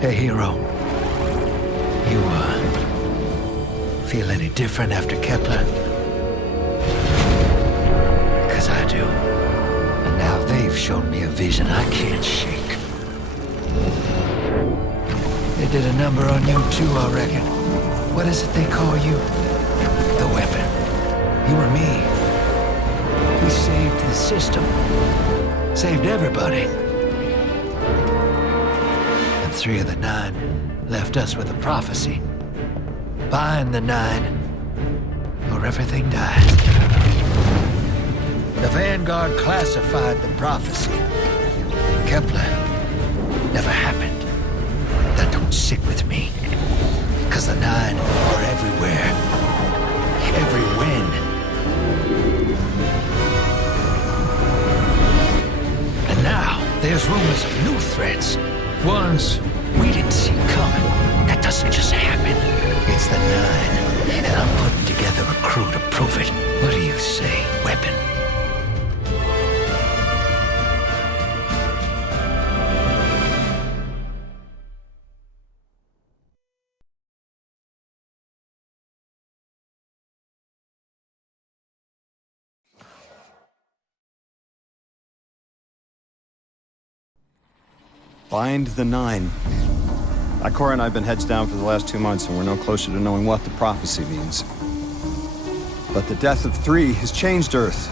Hey, hero. You, feel any different after Kepler? Because I do. And now they've shown me a vision I can't shake. They did a number on you too, I reckon. What is it they call you? The weapon. You and me. We saved the system. Saved everybody. And 3 of the 9 left us with a prophecy. Bind the 9, or everything dies. The Vanguard classified the prophecy. Kepler never happened. That don't sit with me. Because the 9 are everywhere. Every win. And now, there's rumors of new threats. Ones we didn't see coming. That doesn't just happen. It's the 9, and I'm putting together a crew to prove it. What do you say, weapon? Bind the 9. Ikora and I have been heads down for the last 2 months, and we're no closer to knowing what the prophecy means. But the death of 3 has changed Earth,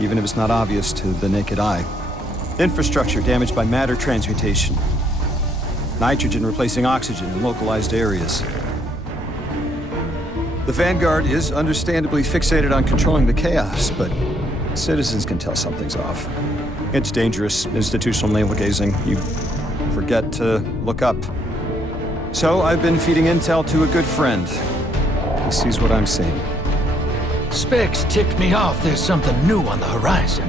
even if it's not obvious to the naked eye. Infrastructure damaged by matter transmutation. Nitrogen replacing oxygen in localized areas. The Vanguard is understandably fixated on controlling the chaos, but citizens can tell something's off. It's dangerous, institutional navel-gazing. You forget to look up. So I've been feeding intel to a good friend. He sees what I'm seeing. Specs ticked me off there's something new on the horizon.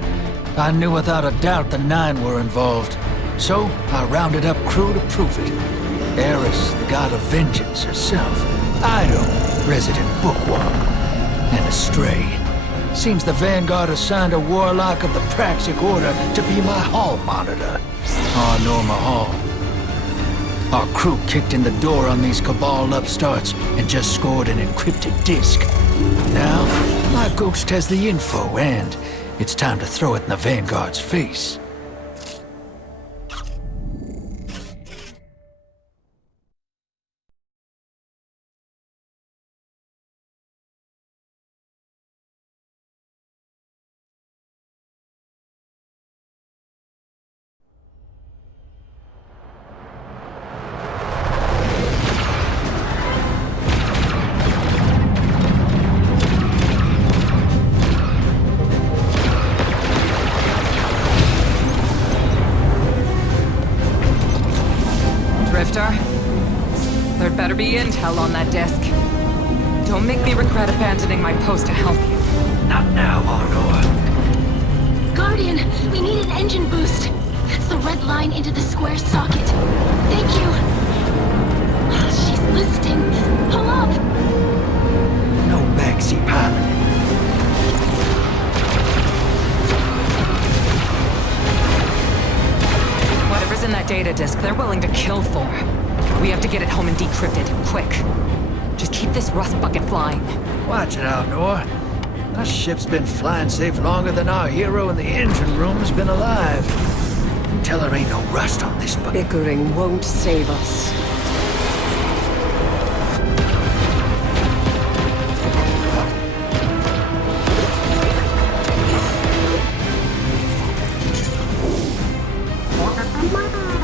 I knew without a doubt the 9 were involved. So I rounded up crew to prove it. Eris, the god of vengeance herself. Ido, resident bookworm. And Astray. Seems the Vanguard assigned a warlock of the Praxic Order to be my hall monitor. Our Norma Hall. Our crew kicked in the door on these Cabal upstarts and just scored an encrypted disk. Now, my ghost has the info, and it's time to throw it in the Vanguard's face. There'd better be intel on that disk. Don't make me regret abandoning my post to help you. Not now, Honor. Guardian, we need an engine boost. That's the red line into the square socket. Thank you. She's listening. Pull up. No backseat piloting. Whatever's in that data disk, they're willing to kill for. We have to get it home and decrypt it, quick. Just keep this rust bucket flying. Watch it out, Noah. Our ship's been flying safe longer than our hero in the engine room's been alive. Tell her ain't no rust on this bucket. Bickering won't save us.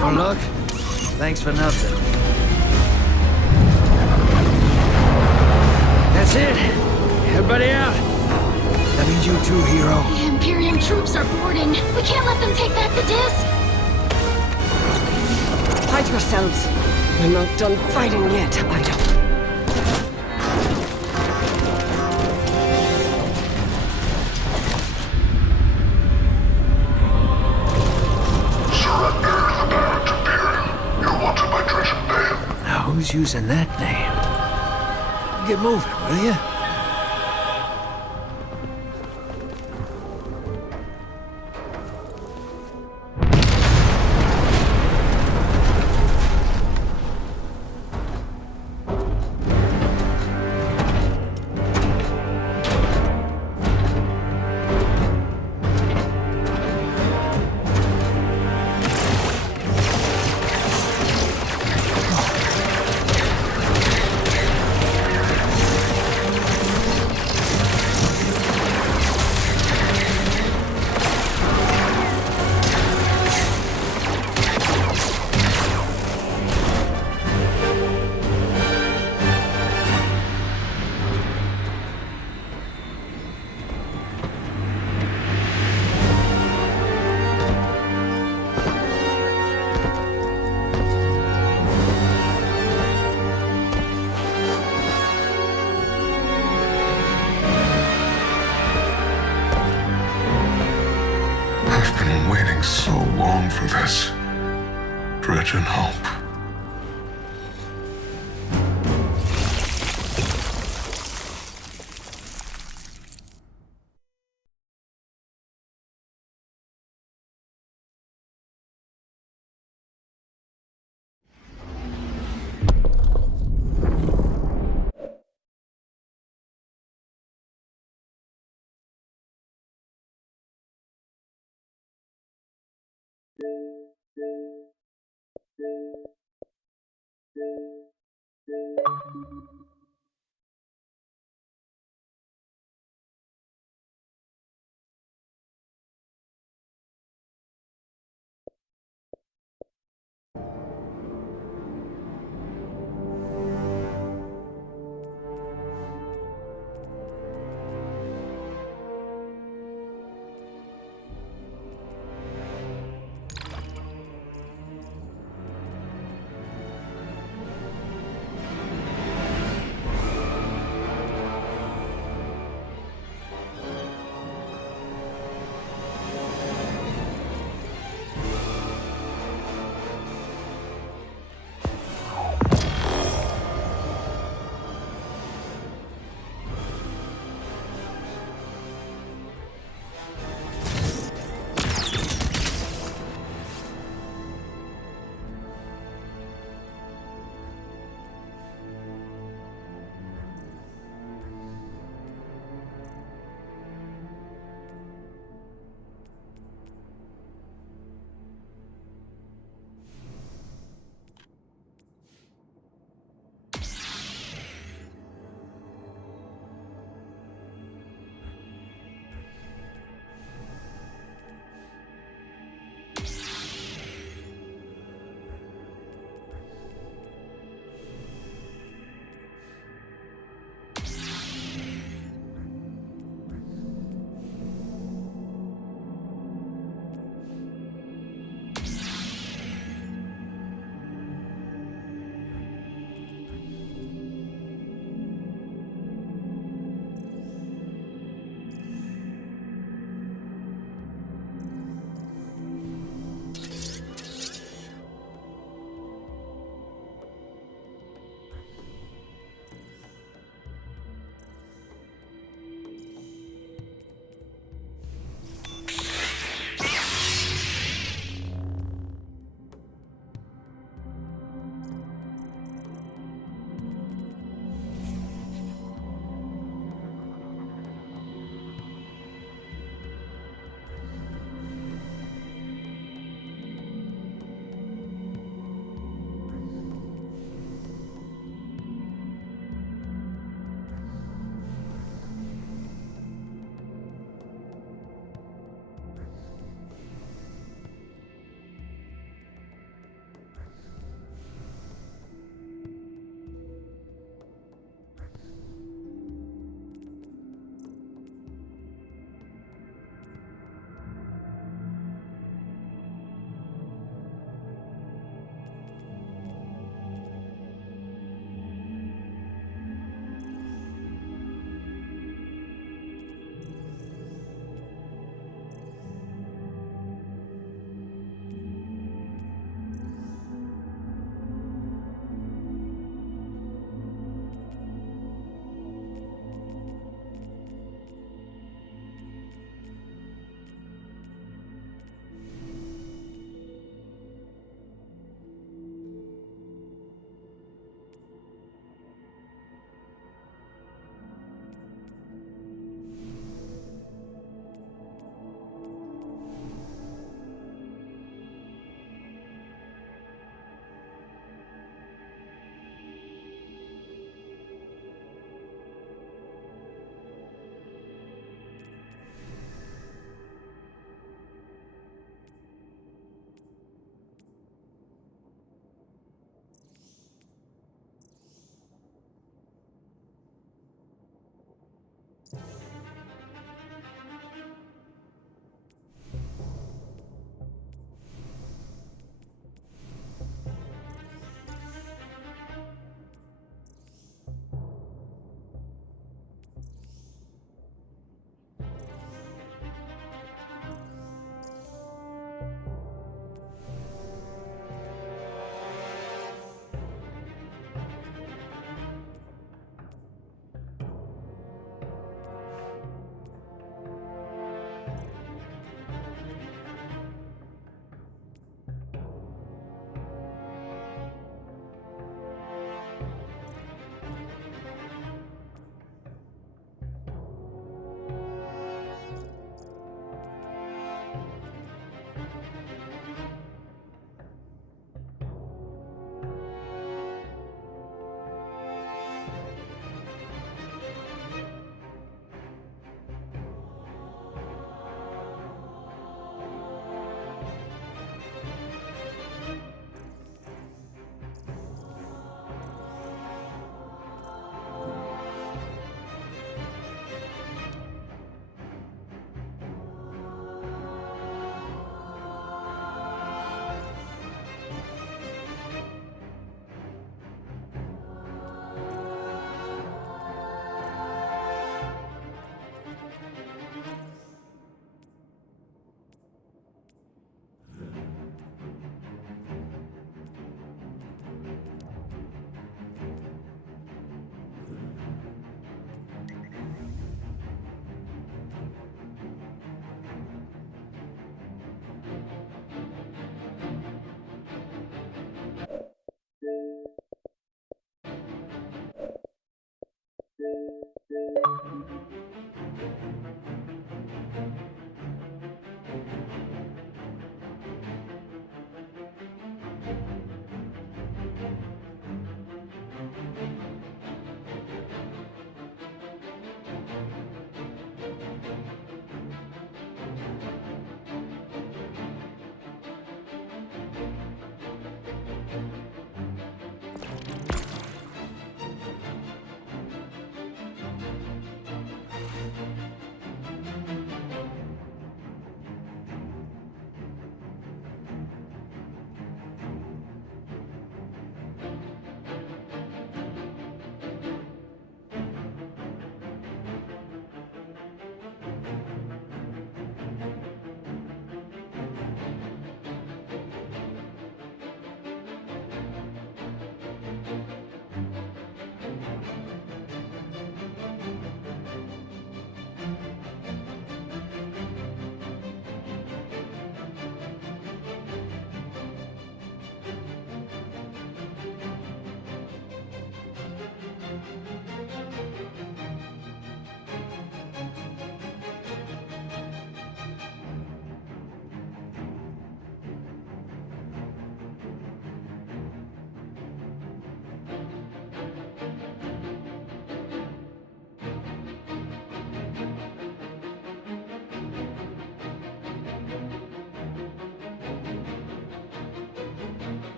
More luck? Thanks for nothing. That's it. Everybody out. That means you too, hero. The Imperium troops are boarding. We can't let them take back the disc. Hide yourselves. We're not done fighting yet, Ido. Who's using that name? Get moving, will you? been waiting so long for this. Dread and hope.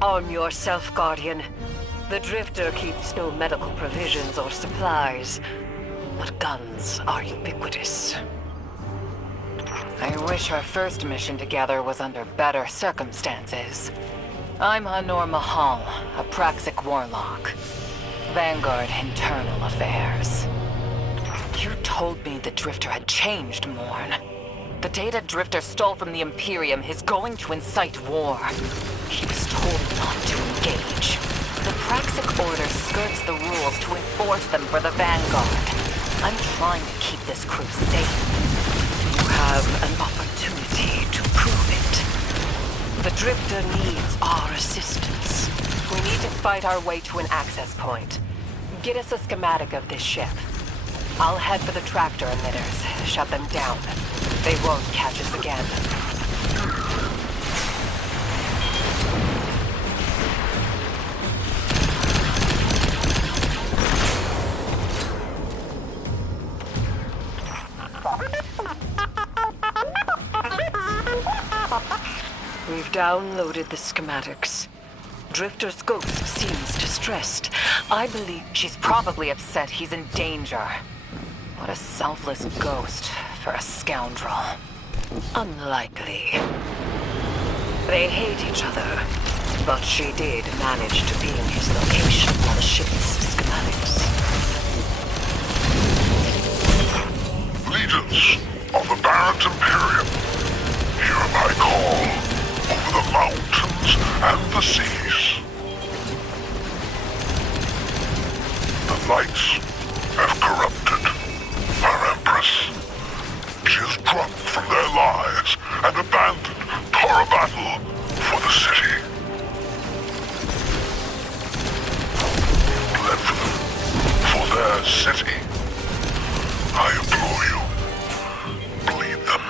Arm yourself, Guardian. The Drifter keeps no medical provisions or supplies, but guns are ubiquitous. I wish our first mission together was under better circumstances. I'm Hanor Mahal, a Praxic warlock. Vanguard Internal Affairs. You told me the Drifter had changed, Morn. The data Drifter stole from the Imperium is going to incite war. He was told not to engage. The Praxic Order skirts the rules to enforce them for the Vanguard. I'm trying to keep this crew safe. You have an opportunity to prove it. The Drifter needs our assistance. We need to fight our way to an access point. Get us a schematic of this ship. I'll head for the tractor emitters, shut them down. They won't catch us again. We've downloaded the schematics. Drifter's ghost seems distressed. I believe she's probably upset he's in danger. What a selfless ghost for a scoundrel. Unlikely. They hate each other, but she did manage to beam his location on the ship's schematics. Legions of the Barrett Imperium, hear my call over the mountains and the seas. The lights have corrupted our Empress. She has drunk from their lies and abandoned Tora battle for the city. Bled for them, for their city. I implore you, bleed them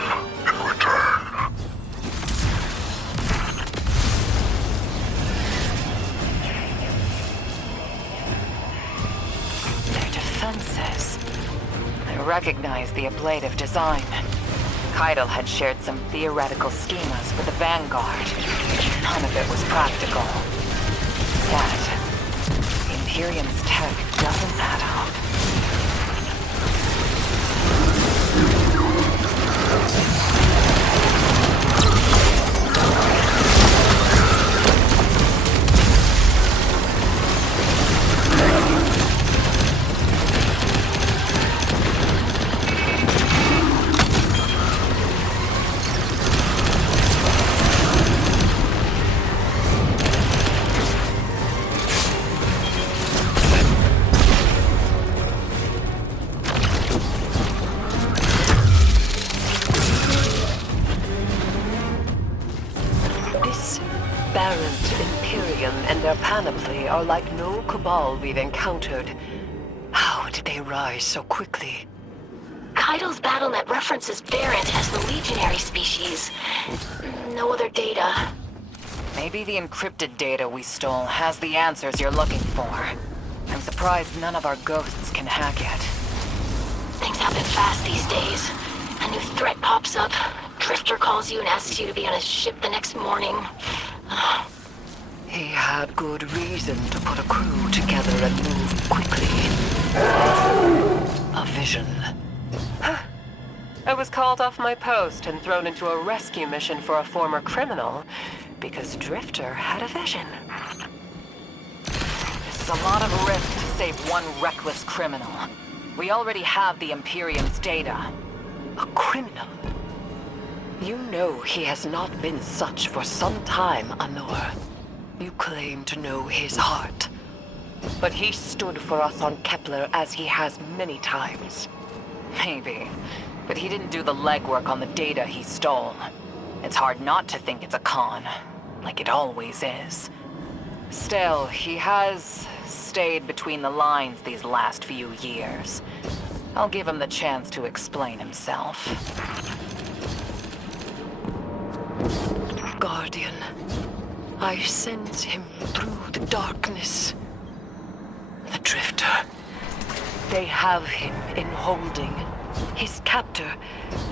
in return. Their defenses. I recognize the ablative design. Keitel had shared some theoretical schemas with the Vanguard. None of it was practical. Yet, Imperium's tech doesn't add up. Their panoply are like no cabal we've encountered. How did they rise so quickly? Keitel's BattleNet references Barrett as the legionary species. No other data. Maybe the encrypted data we stole has the answers you're looking for. I'm surprised none of our ghosts can hack it. Things happen fast these days. A new threat pops up. Drifter calls you and asks you to be on his ship the next morning. He had good reason to put a crew together and move quickly. A vision. I was called off my post and thrown into a rescue mission for a former criminal because Drifter had a vision. This is a lot of risk to save one reckless criminal. We already have the Imperium's data. A criminal? You know he has not been such for some time, Anor. You claim to know his heart. But he stood for us on Kepler as he has many times. Maybe. But he didn't do the legwork on the data he stole. It's hard not to think it's a con. Like it always is. Still, he has stayed between the lines these last few years. I'll give him the chance to explain himself. Guardian. I sense him through the darkness. The Drifter. They have him in holding. His captor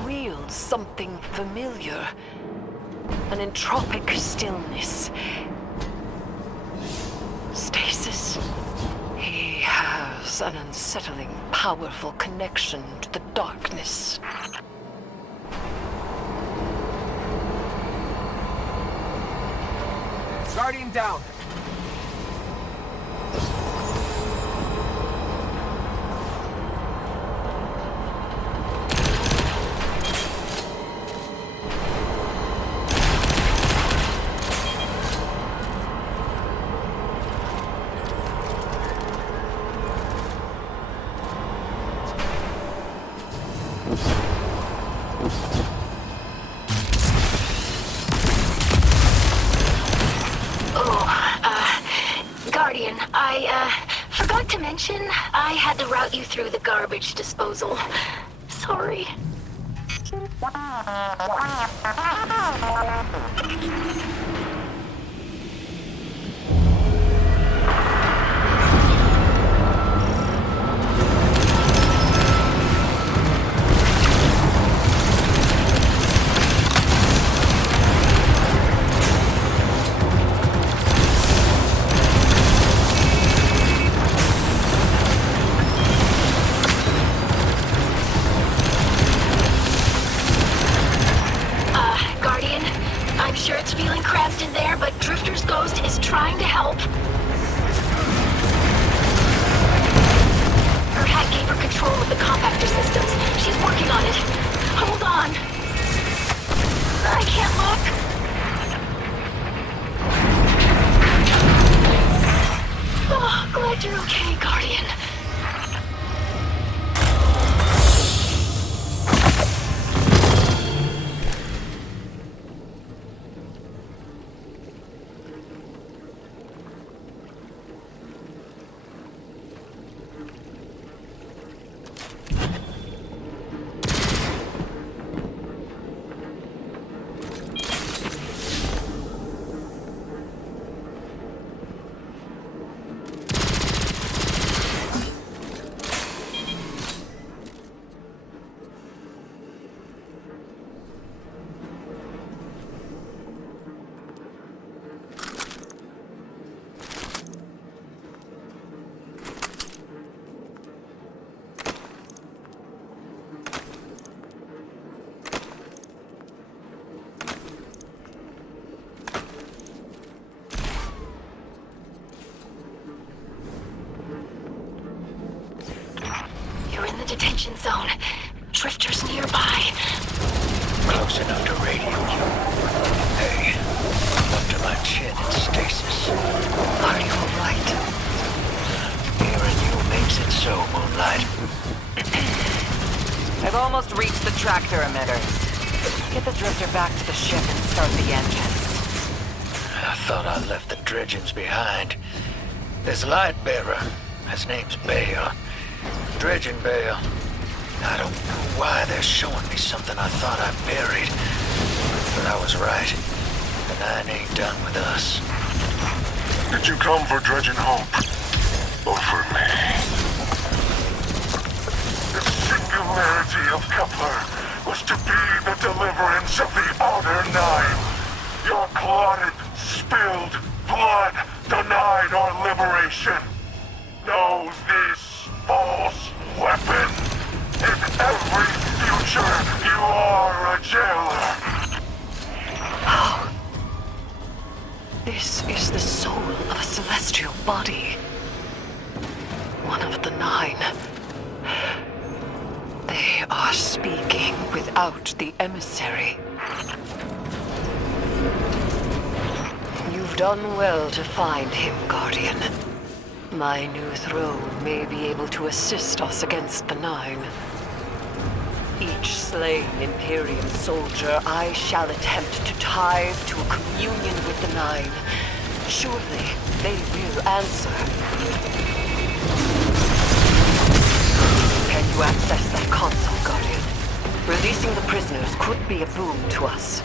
wields something familiar. An entropic stillness. Stasis. He has an unsettling, powerful connection to the darkness. Guardian down. I forgot to mention I had to route brought you through the garbage disposal. Sorry. Guardian, I'm sure it's feeling cramped in there, but Drifter's ghost is trying to help. Her hat gave her control of the compactor systems. She's working on it. Hold on. I can't look. Oh, glad you're okay, Guardian. Detention zone. Drifter's nearby. Close enough to radio you. Hey, up to my chin in stasis. Are you alright? Hearing you makes it so, Moonlight. I've almost reached the tractor emitters. Get the drifter back to the ship and start the engines. I thought I left the dredgings behind. This light bearer, his name's Bale. Dredging Bale. I don't know why they're showing me something I thought I buried. But I was right. The Nine ain't done with us. Did you come for Dredging Hope? Or for me? The singularity of Kepler was to be the deliverance of the Outer Nine. Your clotted, spilled blood denied our liberation. Know this false weapon. In every future, you are a jailer. Oh. This is the soul of a celestial body. One of the Nine. They are speaking without the emissary. You've done well to find him, Guardian. My new throne may be able to assist us against the Nine. Each slain Imperium soldier I shall attempt to tithe to a communion with the Nine. Surely they will answer. Can you access that console, Guardian? Releasing the prisoners could be a boon to us.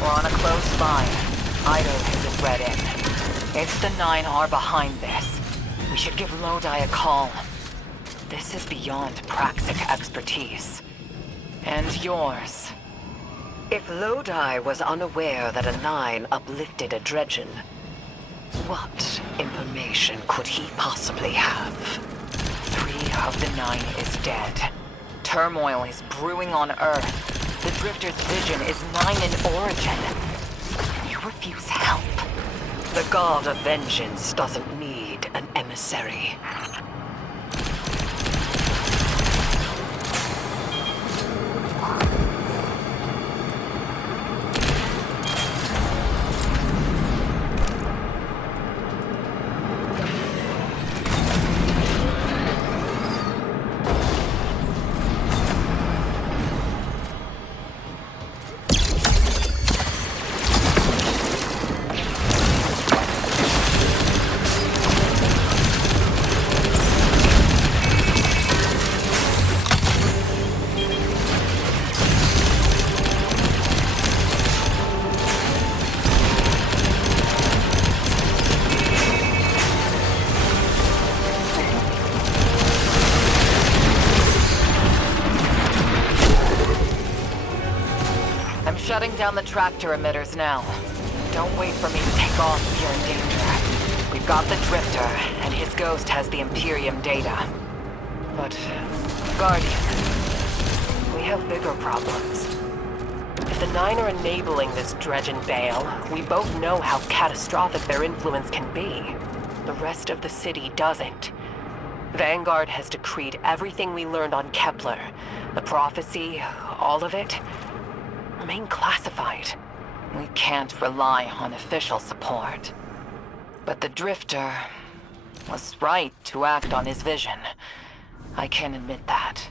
We're on a close line. Ido isn't read in. If the Nine are behind this, we should give Lodi a call. This is beyond Praxic expertise. And yours. If Lodi was unaware that a Nine uplifted a Dredgen, what information could he possibly have? 3 of the 9 is dead. Turmoil is brewing on Earth. The Drifter's vision is 9 in origin. You refuse help. The God of Vengeance doesn't need an emissary. Shutting down the tractor emitters now. Don't wait for me to take off if you're in danger. We've got the Drifter, and his ghost has the Imperium data. But, Guardian, we have bigger problems. If the Nine are enabling this Dredgen Bale, we both know how catastrophic their influence can be. The rest of the city doesn't. Vanguard has decreed everything we learned on Kepler, the prophecy, all of it, remain classified. We can't rely on official support. But the Drifter was right to act on his vision. I can admit that.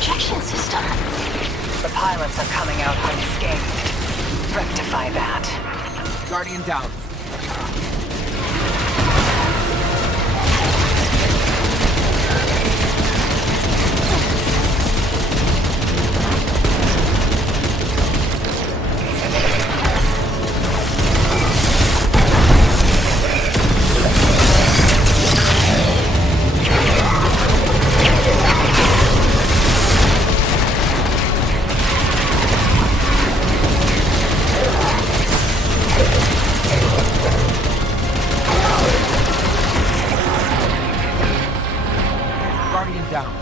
projection system. The pilots are coming out unscathed. Rectify that. Guardian down. Guardian down.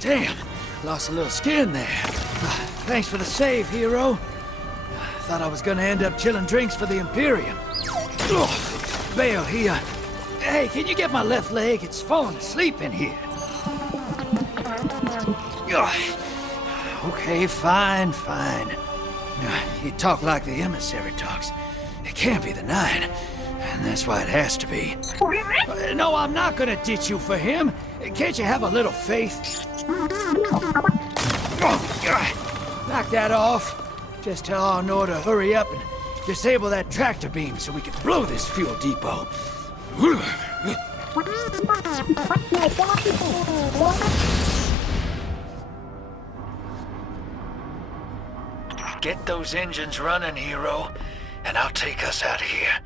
Damn, lost a little skin there. Thanks for the save, hero. Thought I was gonna end up chilling drinks for the Imperium. Bale, hey, can you get my left leg? It's falling asleep in here. Okay, fine. You talk like the emissary talks. It can't be the 9, and that's why it has to be. No, I'm not gonna ditch you for him. Can't you have a little faith? Knock that off. Just tell Arnor to hurry up and disable that tractor beam so we can blow this fuel depot. Get those engines running, hero, and I'll take us out of here.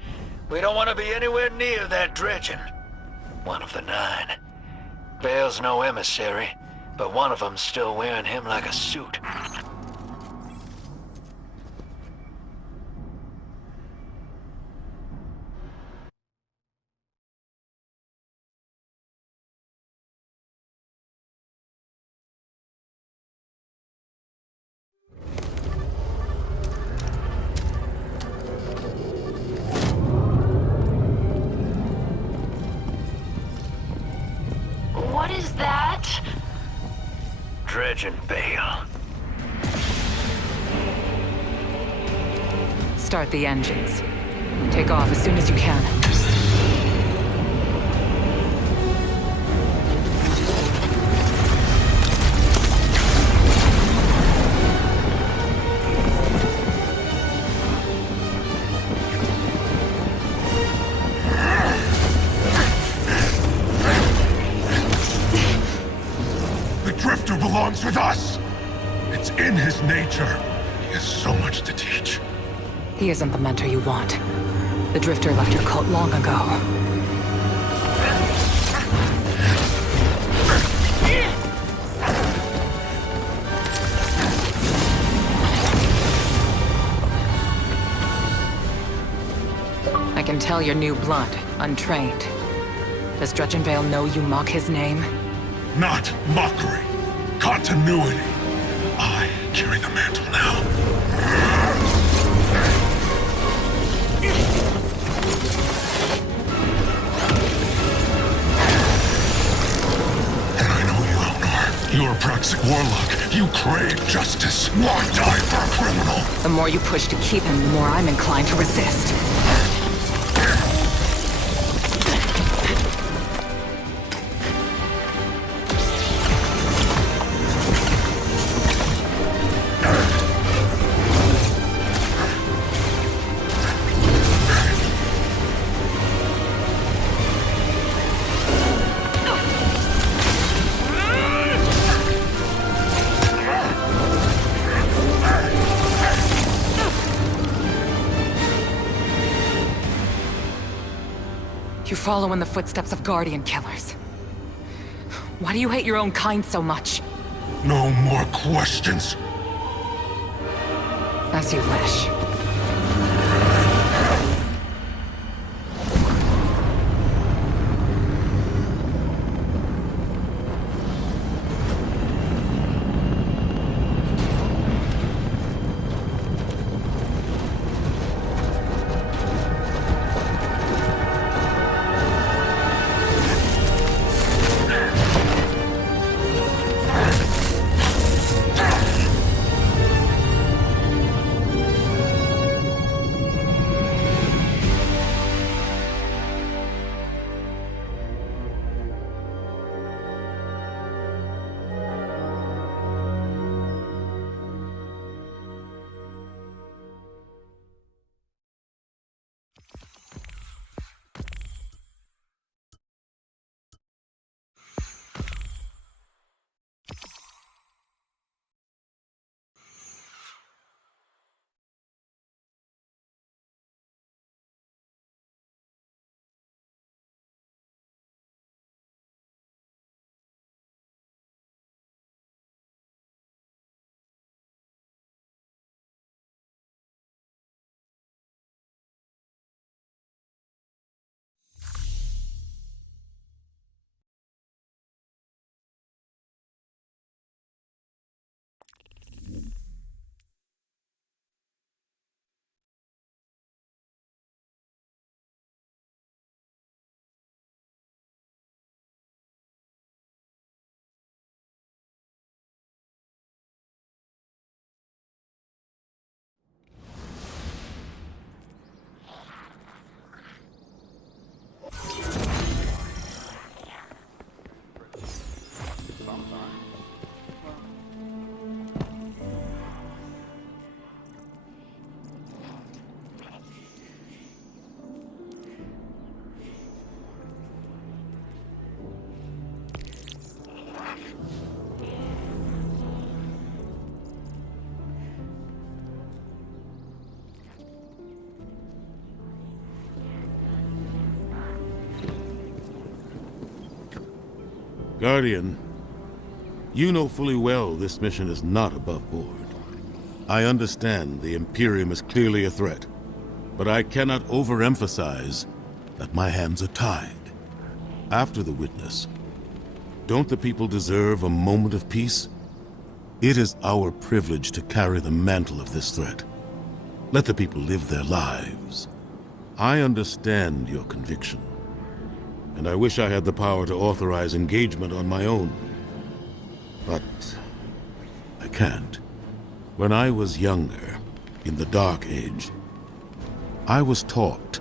We don't want to be anywhere near that dredging. One of the 9. Bale's no emissary, but one of them's still wearing him like a suit. What is that? Dredging Bale. Start the engines. Take off as soon as you can. The Drifter belongs with us! It's in his nature. He has so much to teach. He isn't the mentor you want. The Drifter left your cult long ago. I can tell you're new blood, untrained. Does Dredgenvale know you mock his name? Not mockery. Continuity. I carry the mantle now. And I know you, Elnor. You're a Praxic warlock. You crave justice. Why die for a criminal? The more you push to keep him, the more I'm inclined to resist. You follow in the footsteps of Guardian killers. Why do you hate your own kind so much? No more questions. As you wish. Guardian, you know fully well this mission is not above board. I understand the Imperium is clearly a threat, but I cannot overemphasize that my hands are tied. After the witness, don't the people deserve a moment of peace? It is our privilege to carry the mantle of this threat. Let the people live their lives. I understand your conviction, and I wish I had the power to authorize engagement on my own. But I can't. When I was younger, in the Dark Age, I was taught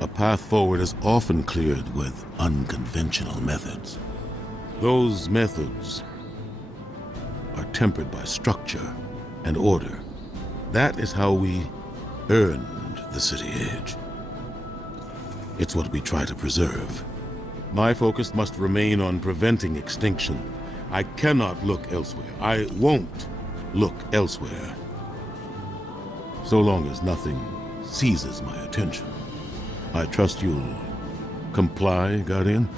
a path forward is often cleared with unconventional methods. Those methods are tempered by structure and order. That is how we earned the City Age. It's what we try to preserve. My focus must remain on preventing extinction. I cannot look elsewhere. I won't look elsewhere. So long as nothing seizes my attention. I trust you'll comply, Guardian?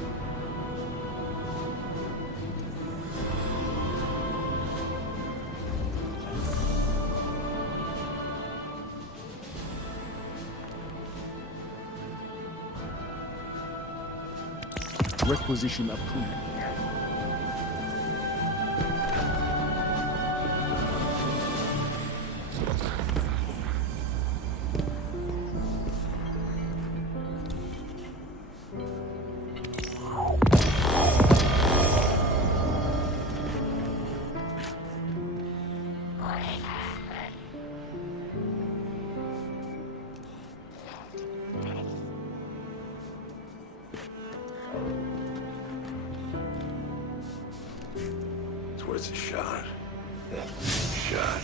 Requisition approved. It's worth a shot. Shot.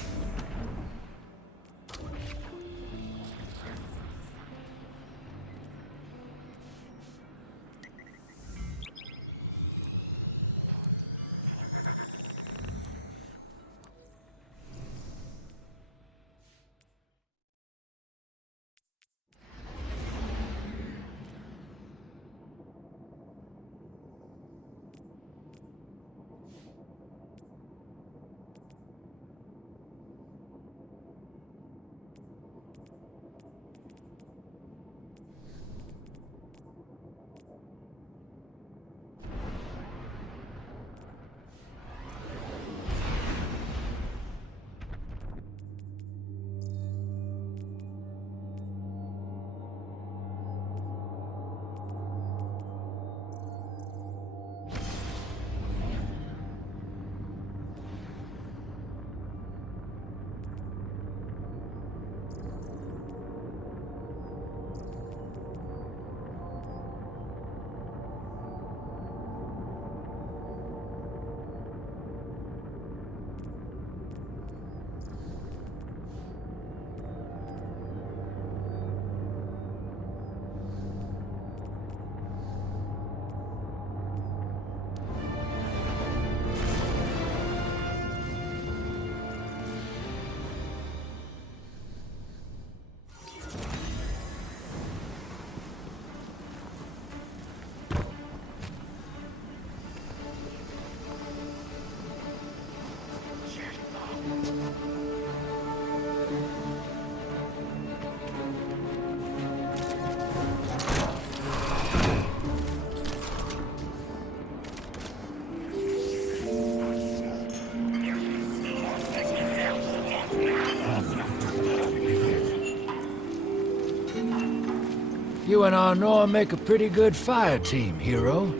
You and Arnor make a pretty good fire team, hero.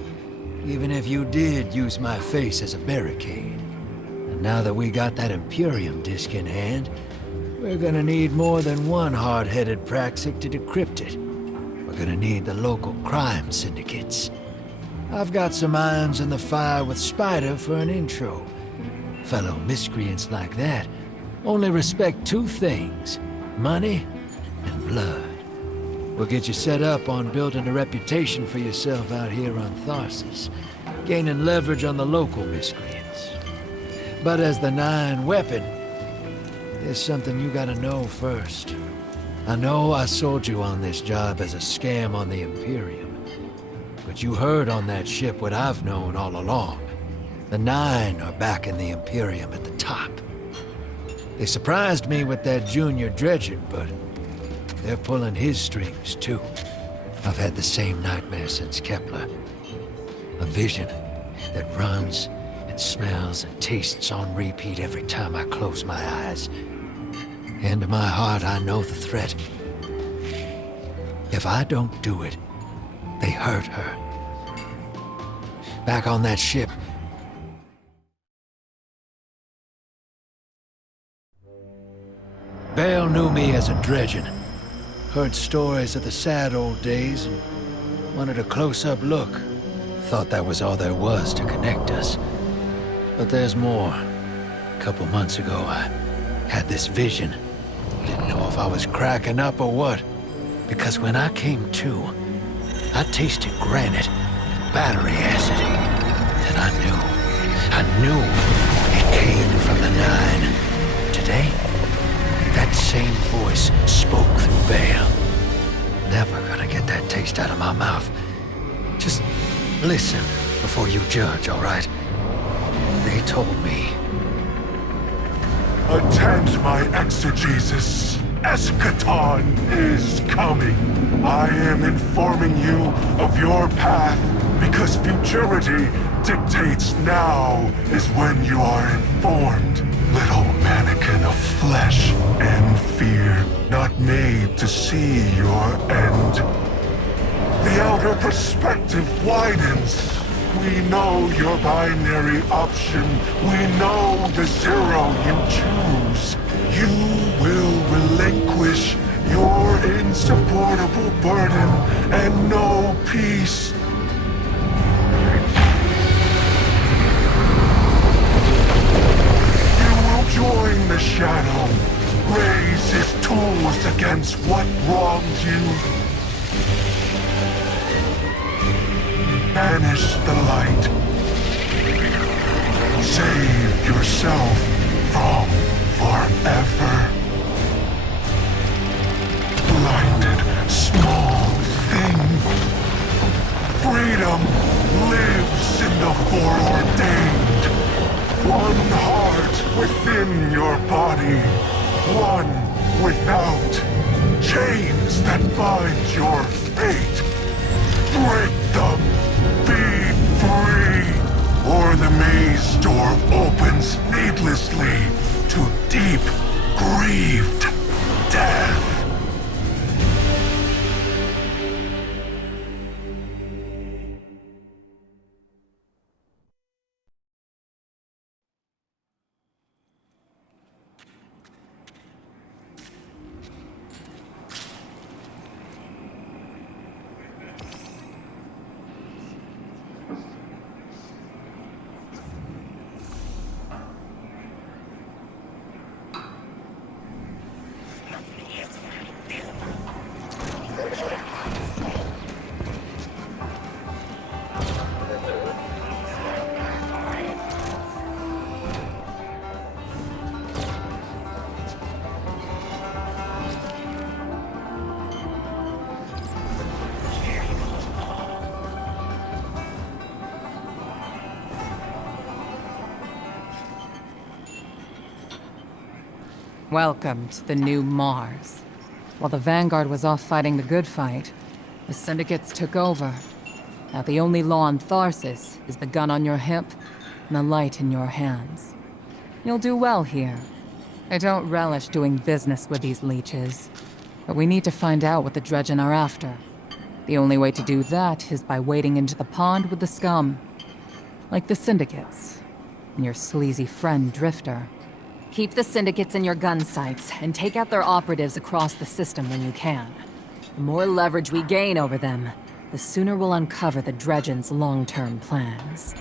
Even if you did use my face as a barricade. And now that we got that Imperium disk in hand, we're gonna need more than one hard-headed Praxic to decrypt it. We're gonna need the local crime syndicates. I've got some irons in the fire with Spider for an intro. Fellow miscreants like that only respect two things: money and blood. We'll get you set up on building a reputation for yourself out here on Tharsis, gaining leverage on the local miscreants. But as the Nine weapon, there's something you gotta know first. I know I sold you on this job as a scam on the Imperium, but you heard on that ship what I've known all along. The Nine are back in the Imperium at the top. They surprised me with that junior dredger, but they're pulling his strings too. I've had the same nightmare since Kepler. A vision that runs and smells and tastes on repeat every time I close my eyes. And in my heart, I know the threat. If I don't do it, they hurt her. Back on that ship, Bale knew me as a dredgen. Heard stories of the sad old days and wanted a close-up look. Thought that was all there was to connect us. But there's more. A couple months ago, I had this vision. Didn't know if I was cracking up or what. Because when I came to, I tasted granite and battery acid. And I knew it came from the Nine. Today, that same voice spoke through Bale. Never gonna get that taste out of my mouth. Just listen before you judge, all right? They told me. Attend my exegesis. Eschaton is coming. I am informing you of your path because futurity dictates now is when you are informed. Little mannequin of flesh and fear, not made to see your end. The outer perspective widens. We know your binary option. We know the zero you choose. You will relinquish your insupportable burden and know peace. Join the Shadow. Raise his tools against what wronged you. Banish the light. Save yourself from forever. Blinded, small thing. Freedom lives in the foreordained. One heart within your body. One without. Chains that bind your fate. Break them. Be free. Or the maze door opens needlessly to deep, grieved death. Welcome to the new Mars. While the Vanguard was off fighting the good fight, the Syndicates took over. Now the only law on Tharsis is the gun on your hip and the light in your hands. You'll do well here. I don't relish doing business with these leeches, but we need to find out what the Dredgen are after. The only way to do that is by wading into the pond with the scum. Like the Syndicates. And your sleazy friend, Drifter. Keep the Syndicates in your gun sights, and take out their operatives across the system when you can. The more leverage we gain over them, the sooner we'll uncover the Dredgen's long-term plans.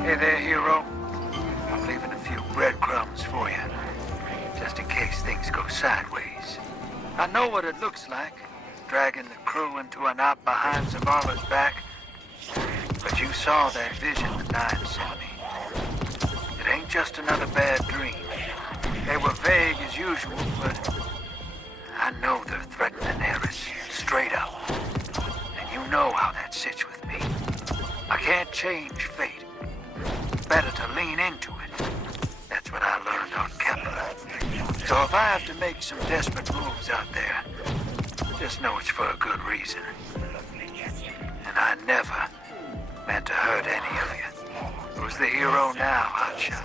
Hey there, hero. I'm leaving a few breadcrumbs for you, just in case things go sideways. I know what it looks like, dragging the crew into a knot behind Zavala's back. But you saw that vision the Nine sent me. It ain't just another bad dream. They were vague as usual, but I know they're threatening Eris, straight up. And you know how that sits with me. I can't change fate. Better to lean into it. That's what I learned on Kepler. So if I have to make some desperate moves out there, just know it's for a good reason. And I never meant to hurt any of you. Who's the hero now, Hotshot?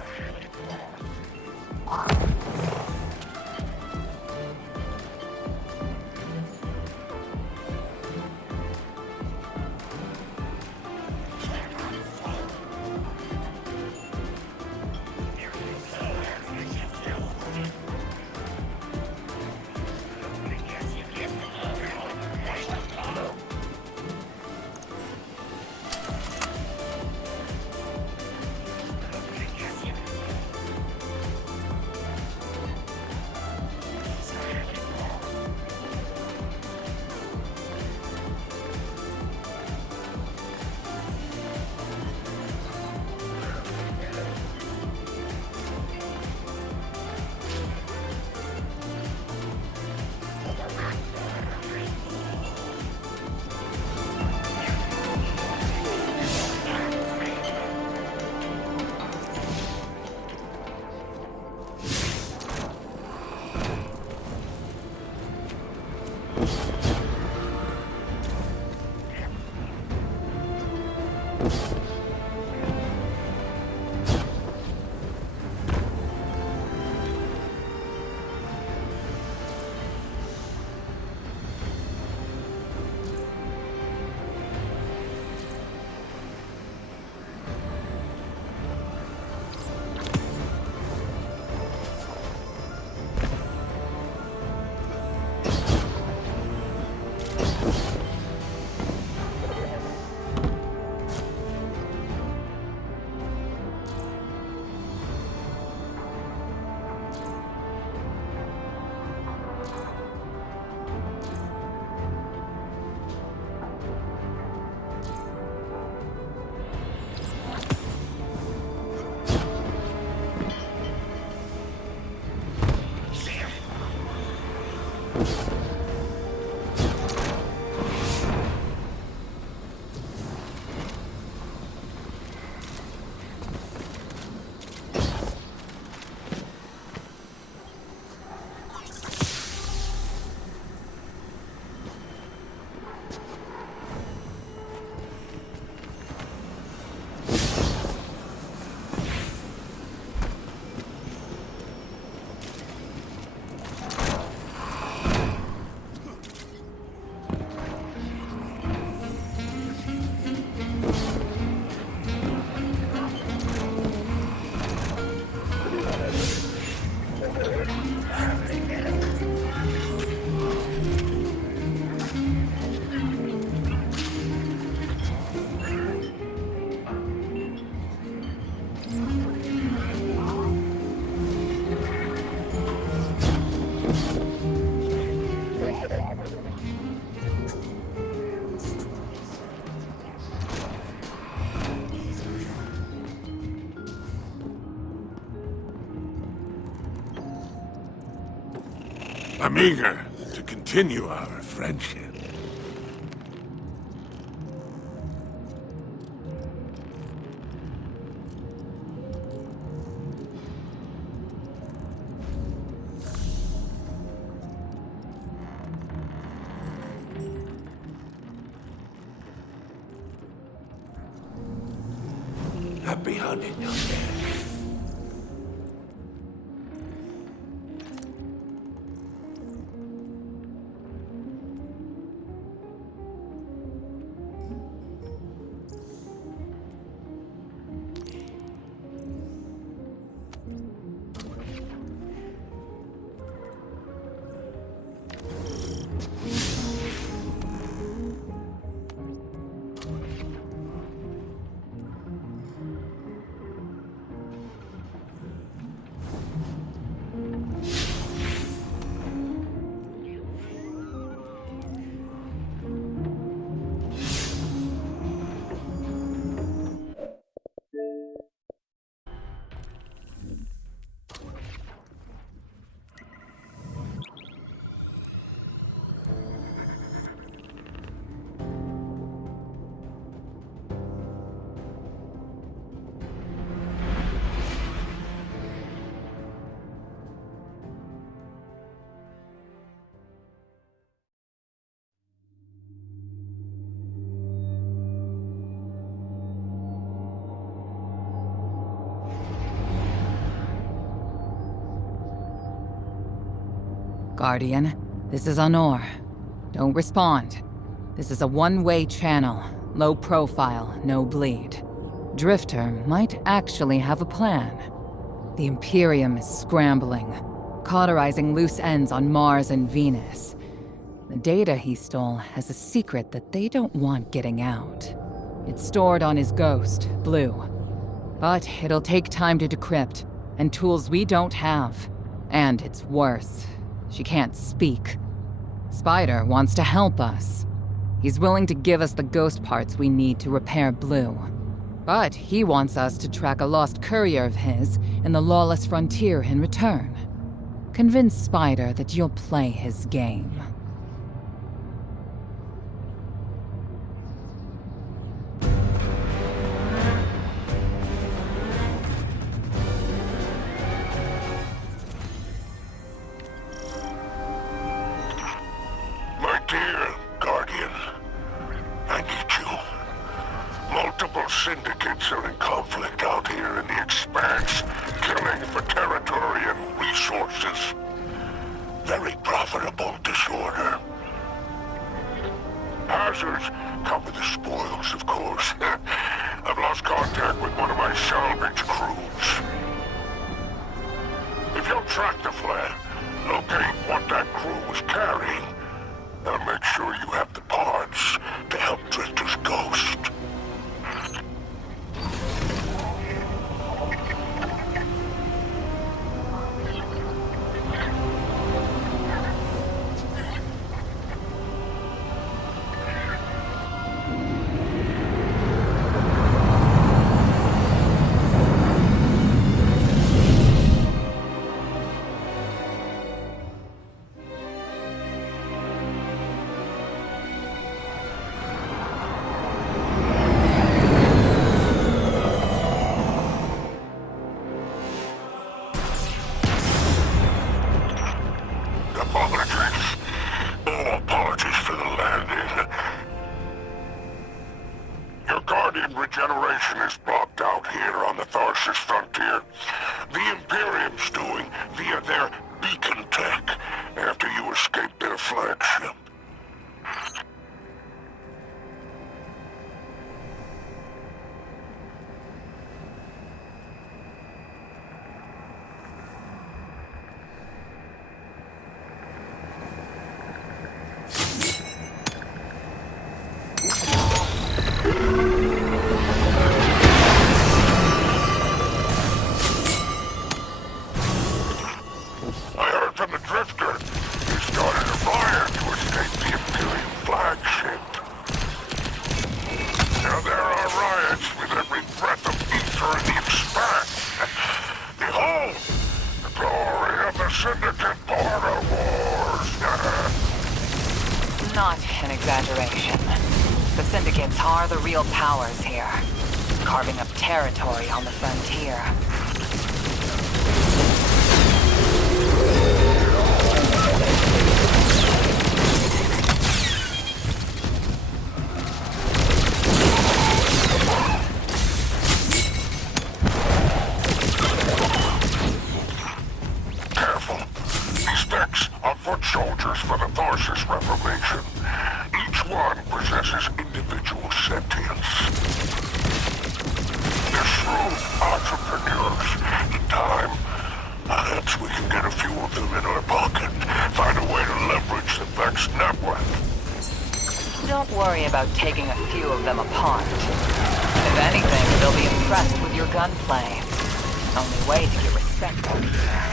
I'm eager to continue our friendship. Happy hunting, young man. Guardian, this is Honor. Don't respond. This is a one-way channel. Low profile, no bleed. Drifter might actually have a plan. The Imperium is scrambling, cauterizing loose ends on Mars and Venus. The data he stole has a secret that they don't want getting out. It's stored on his ghost, Blue. But it'll take time to decrypt, and tools we don't have. And it's worse. She can't speak. Spider wants to help us. He's willing to give us the ghost parts we need to repair Blue. But he wants us to track a lost courier of his in the lawless frontier in return. Convince Spider that you'll play his game. My dear Guardian, I need you. Multiple syndicates are in conflict out here in the Expanse, killing for territory and resources. Very profitable disorder. Hazards come with the spoils, of course. I've lost contact with one of my salvage crews. If you'll track the flare, locate what that crew was carrying, I'll make sure you have the parts to help Drifter's ghost. Apologies. Oh, apologies for the landing. Your Guardian regeneration is blocked out here on the Tharsis frontier. The Imperium's doing via their beacon tech after you escaped their flagship. Not an exaggeration. The syndicates are the real powers here, carving up territory on the frontier. Careful. These decks are foot soldiers for the Tharsis Reformation. Each one possesses individual sentience. They're shrewd entrepreneurs. In time, perhaps we can get a few of them in our pocket. Find a way to leverage the Vex network. Don't worry about taking a few of them apart. If anything, they'll be impressed with your gunplay. Only way to get respect from here.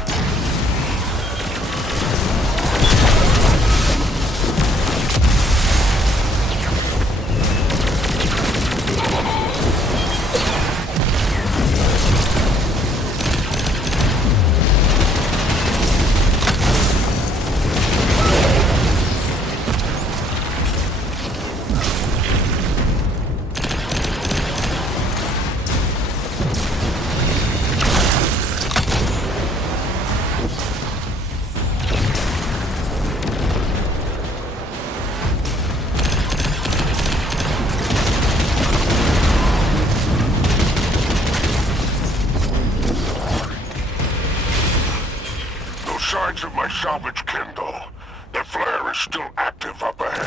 Signs of my salvage kindle. The flare is still active up ahead.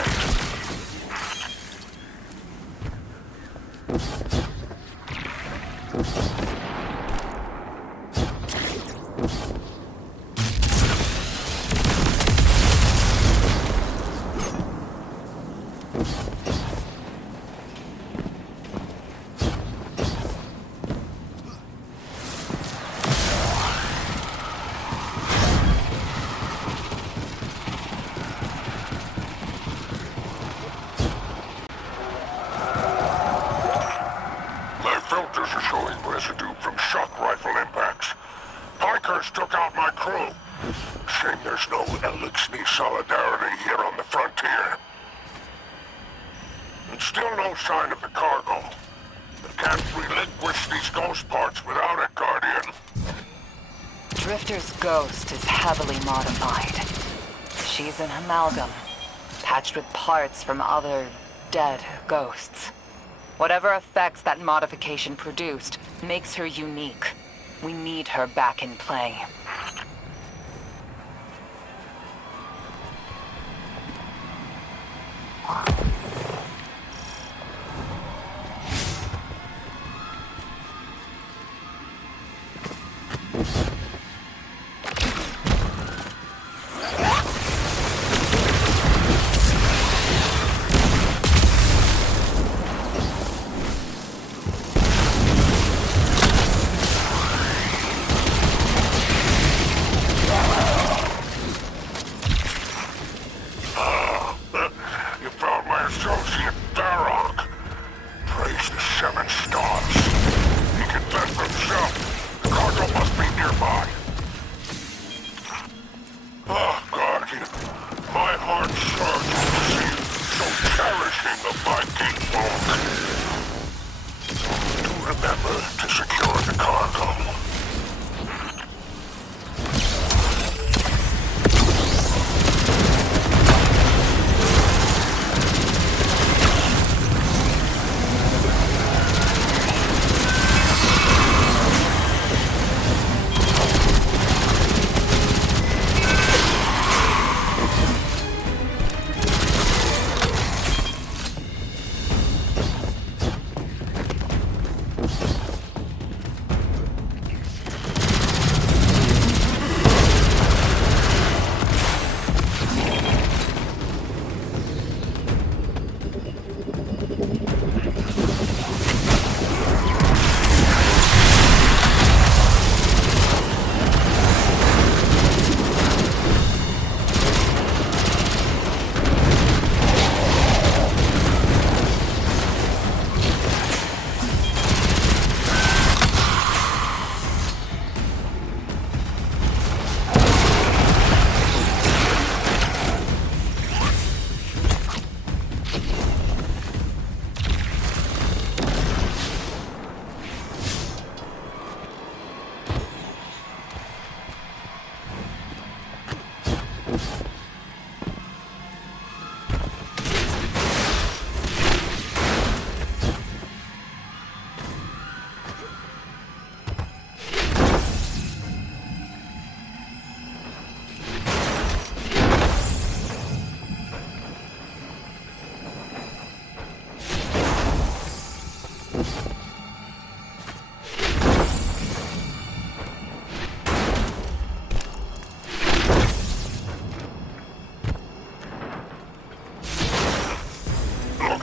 Filters are showing residue from shock rifle impacts. Pikers took out my crew. Shame there's no Elixir solidarity here on the frontier. And still no sign of the cargo. I can't relinquish these ghost parts without it, Guardian. Drifter's ghost is heavily modified. She's an amalgam, patched with parts from other dead ghosts. Whatever effects that modification produced makes her unique. We need her back in play.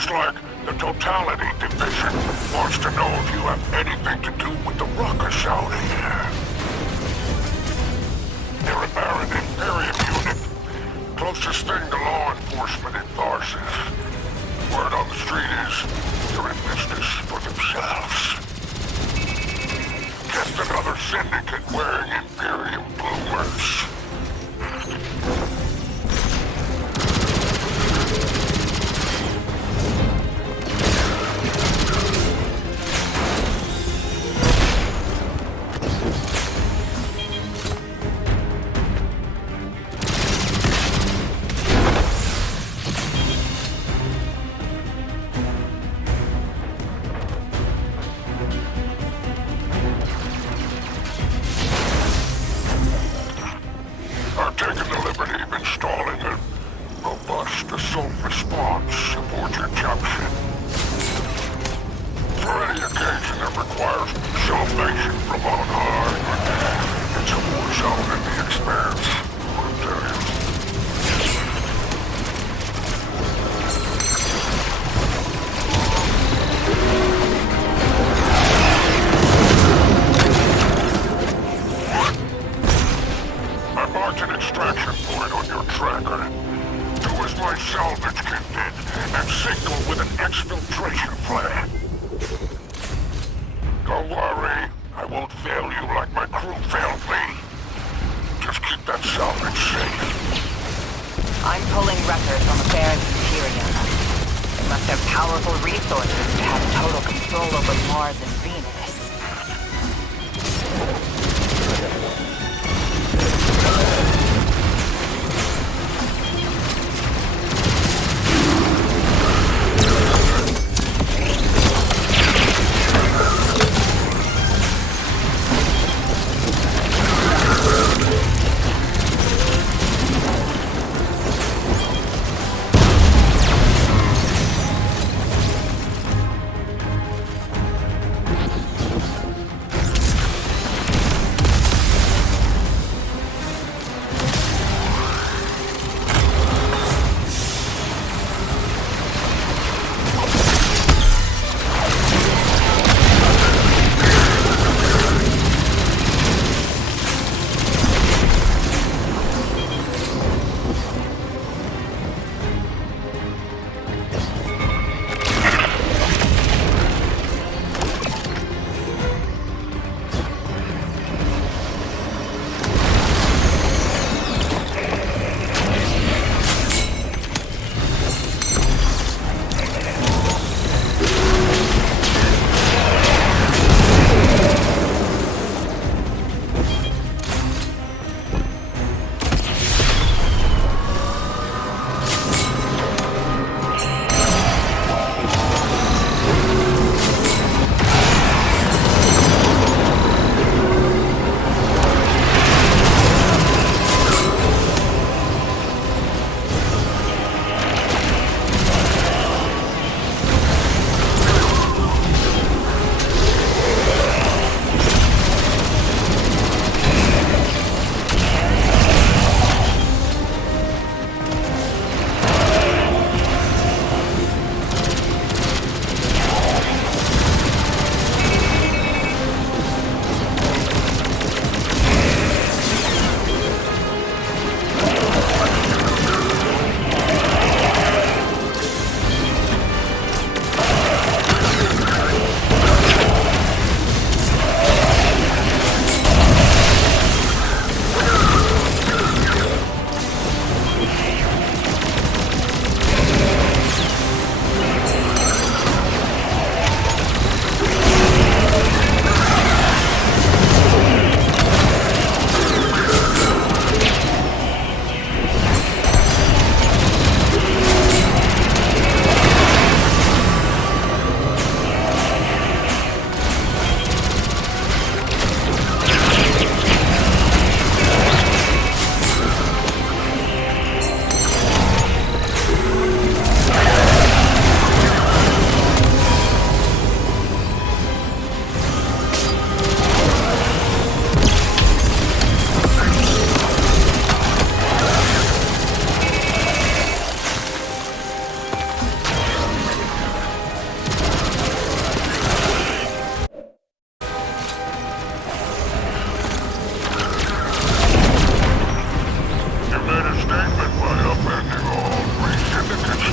Looks like the Totality Division wants to know if you have anything to do with the ruckus out here. They're an Imperium unit. Closest thing to law enforcement in Tharsis. Word on the street is they're in business for themselves. Just another syndicate wearing Imperium bloomers. I've taken the liberty of installing a robust assault response aboard your jumpship. For any occasion that requires salvation from on high, it's a war zone in the expanse, I'll tell you. I marked an extraction point on your tracker. Do as my salvage kit did, and signal with an exfiltration flare. Don't worry, I won't fail you like my crew failed me. Just keep that salvage safe. I'm pulling records on the Baron's Imperium. They must have powerful resources to have total control over Mars and Venus.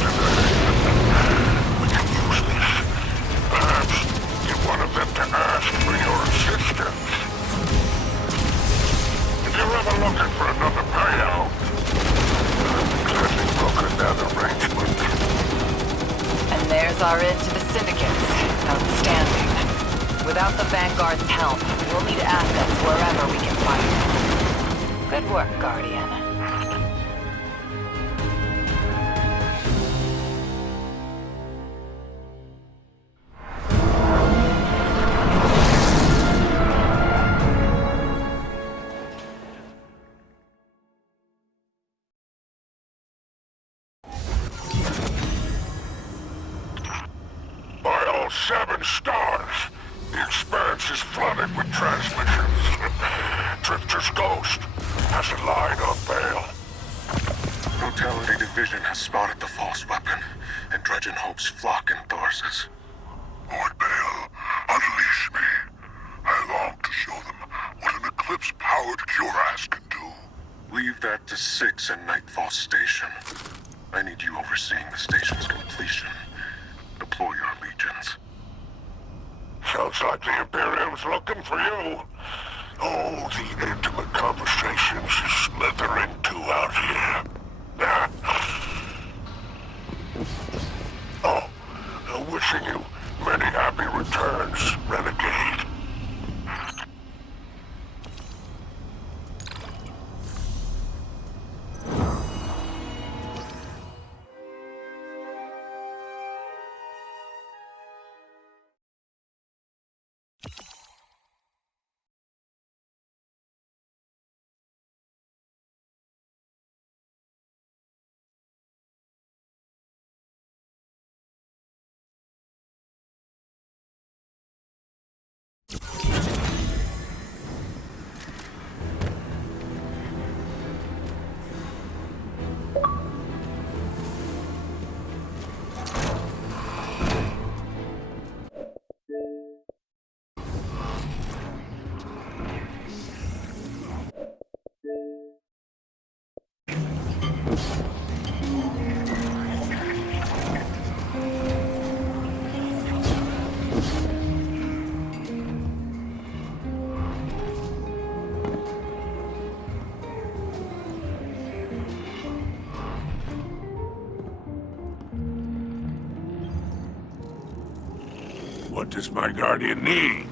We can use this. Perhaps get one of them to ask for your assistance. If you're ever looking for another payout, classic broken down arrangement. And there's our end to the syndicates. Outstanding. Without the Vanguard's help, we'll need assets wherever we can find them. Good work, Guardian. By all 7 stars, the Expanse is flooded with transmissions. Drifter's ghost has a line on bail. Brutality Division has spotted the false weapon, and Dredgen hopes flock in Tharsis. Lord Bale, unleash me. I long to show them what an Eclipse-powered cuirass can do. Leave that to 6 and Nightfall Station. I need you overseeing the station's completion. Deploy your legions. Sounds like the Imperium's looking for you. Oh, the intimate conversations you slither into out here. Oh, wishing you many happy returns, Renegade. What does my Guardian need?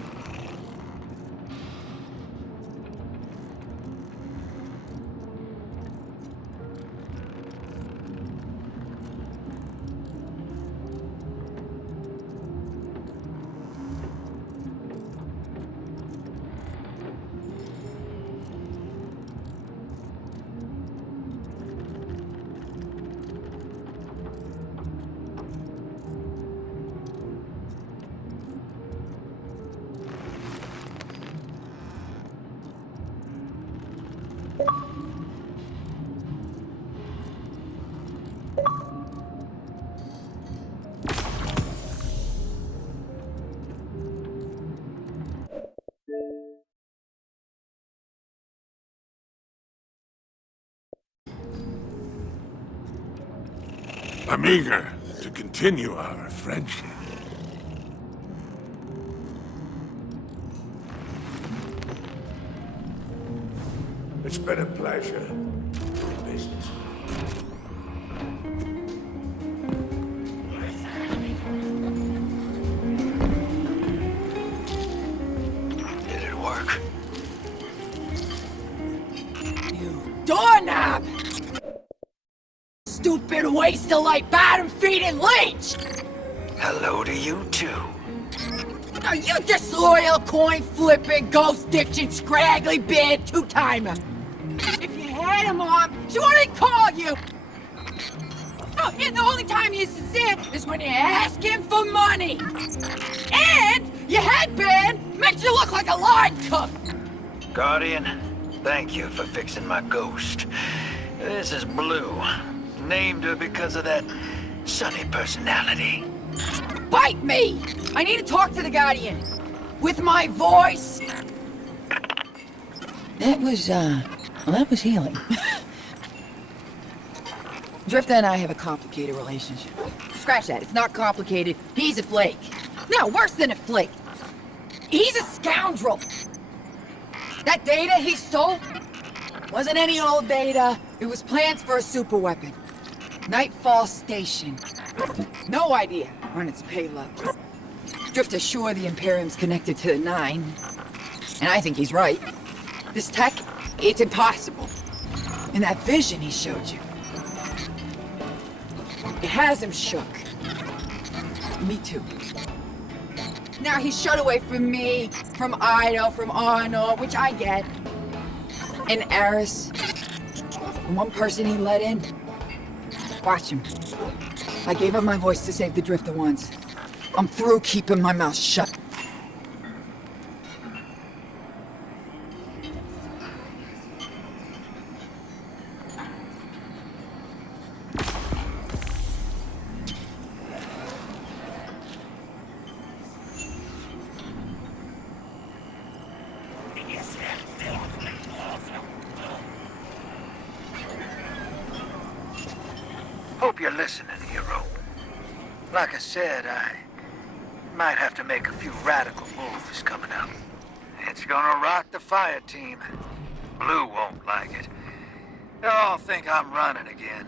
I'm eager to continue our friendship. It's been a pleasure doing business. Did it work? You doorknob! Stupid waste of light, bottom-feeding leech! Hello to you, too. Are you disloyal, coin-flipping, ghost-ditching, scraggly-beard two-timer? If you had a mom, she wouldn't call you! Oh, and the only time you're sincere is when you're asking for money! And your headband makes you look like a line cook! Guardian, thank you for fixing my ghost. This is Blue. Named her because of that sunny personality. Bite me! I need to talk to the Guardian. With my voice. That was healing. Drifter and I have a complicated relationship. Scratch that, it's not complicated. He's a flake. No, worse than a flake. He's a scoundrel. That data he stole wasn't any old data. It was plans for a superweapon. Nightfall Station. No idea on its payload. Drifter's sure the Imperium's connected to the Nine. And I think he's right. This tech, it's impossible. And that vision he showed you, it has him shook. Me too. Now he's shut away from me, from Ido, from Arno, which I get. And Eris. And one person he let in. Watch him. I gave up my voice to save the Drifter once. I'm through keeping my mouth shut. Hope you're listening, hero. Like I said, I might have to make a few radical moves coming up. It's gonna rock the fire team. Blue won't like it. They'll all think I'm running again.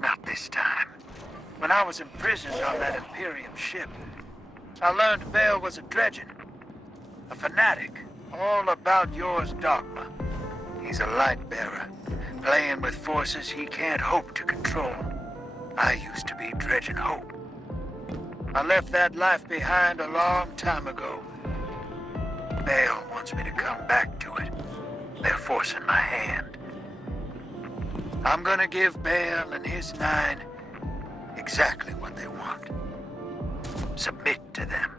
Not this time. When I was imprisoned on that Imperium ship, I learned Bale was a dredgen. A fanatic, all about yours dogma. He's a light bearer, playing with forces he can't hope to control. I used to be dredging hope. I left that life behind a long time ago. Bale wants me to come back to it. They're forcing my hand. I'm gonna give Bale and his Nine exactly what they want. Submit to them.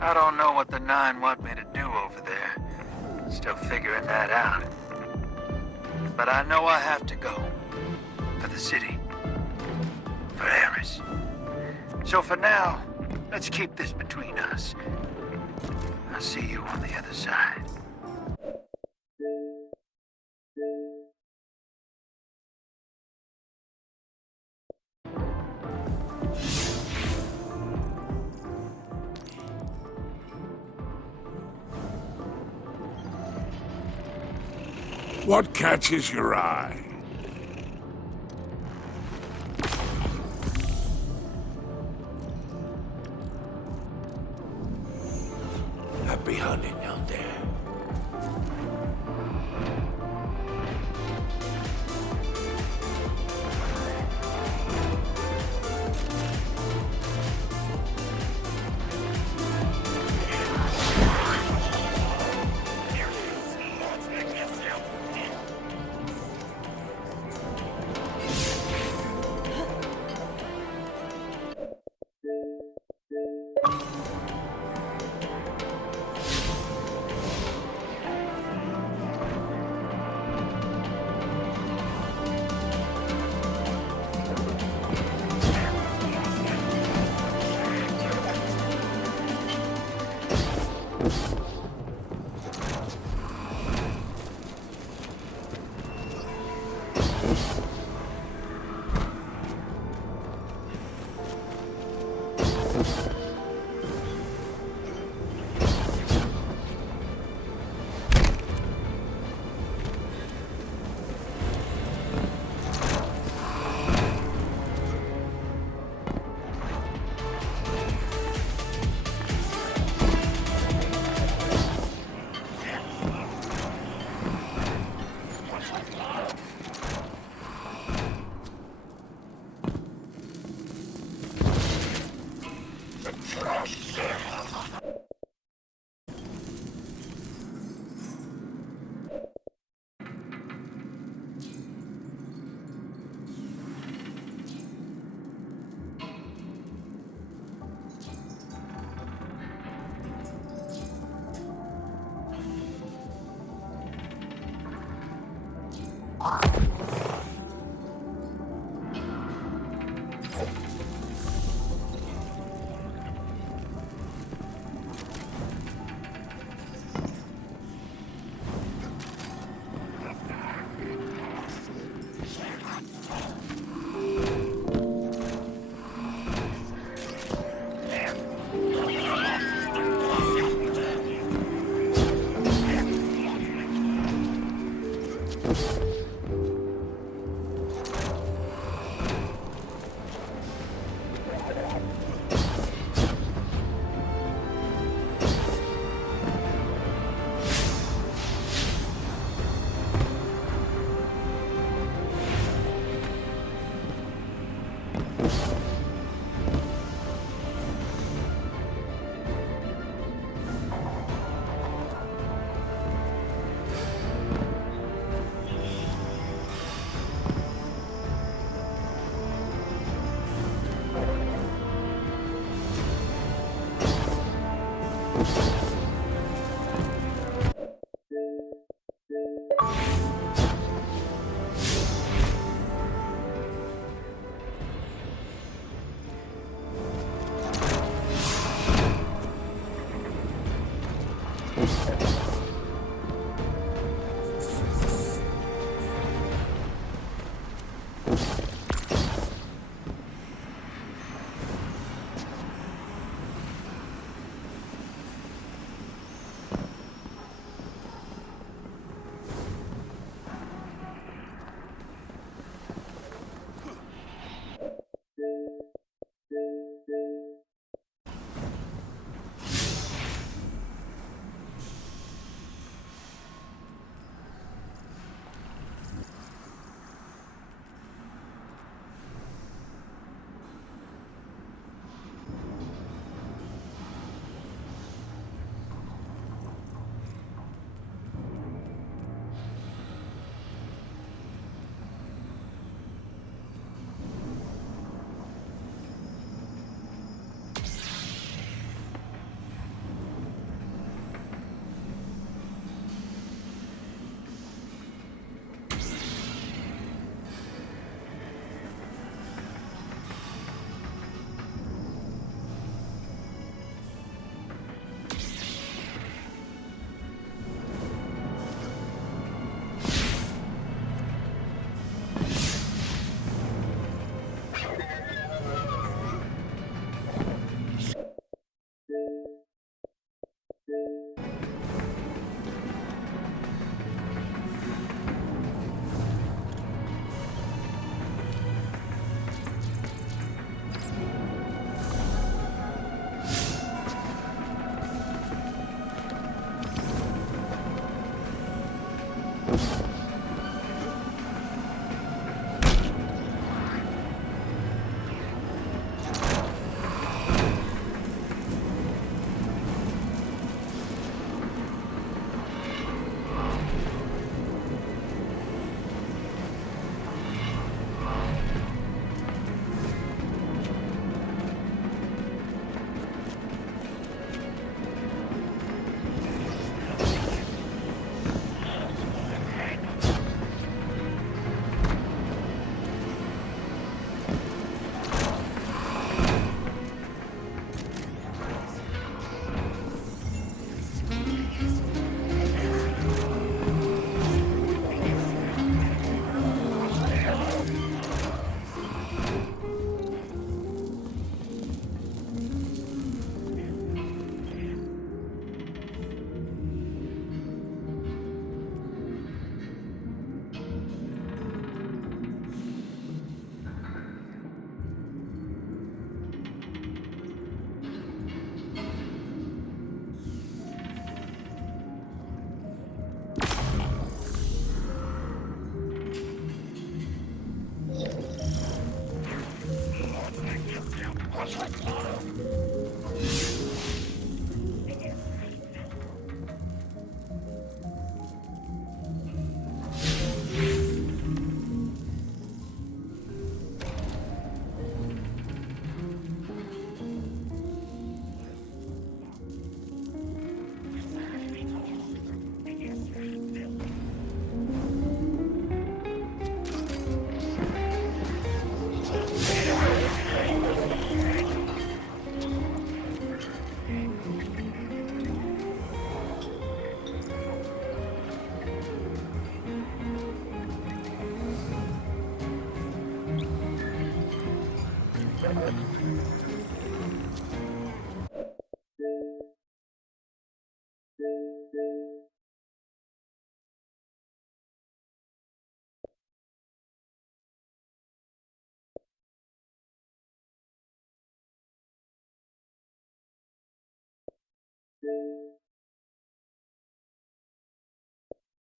I don't know what the Nine want me to do over there. Still figuring that out. But I know I have to go. For the city. For Eris. So for now, let's keep this between us. I'll see you on the other side. What catches your eye? Happy hunting out there.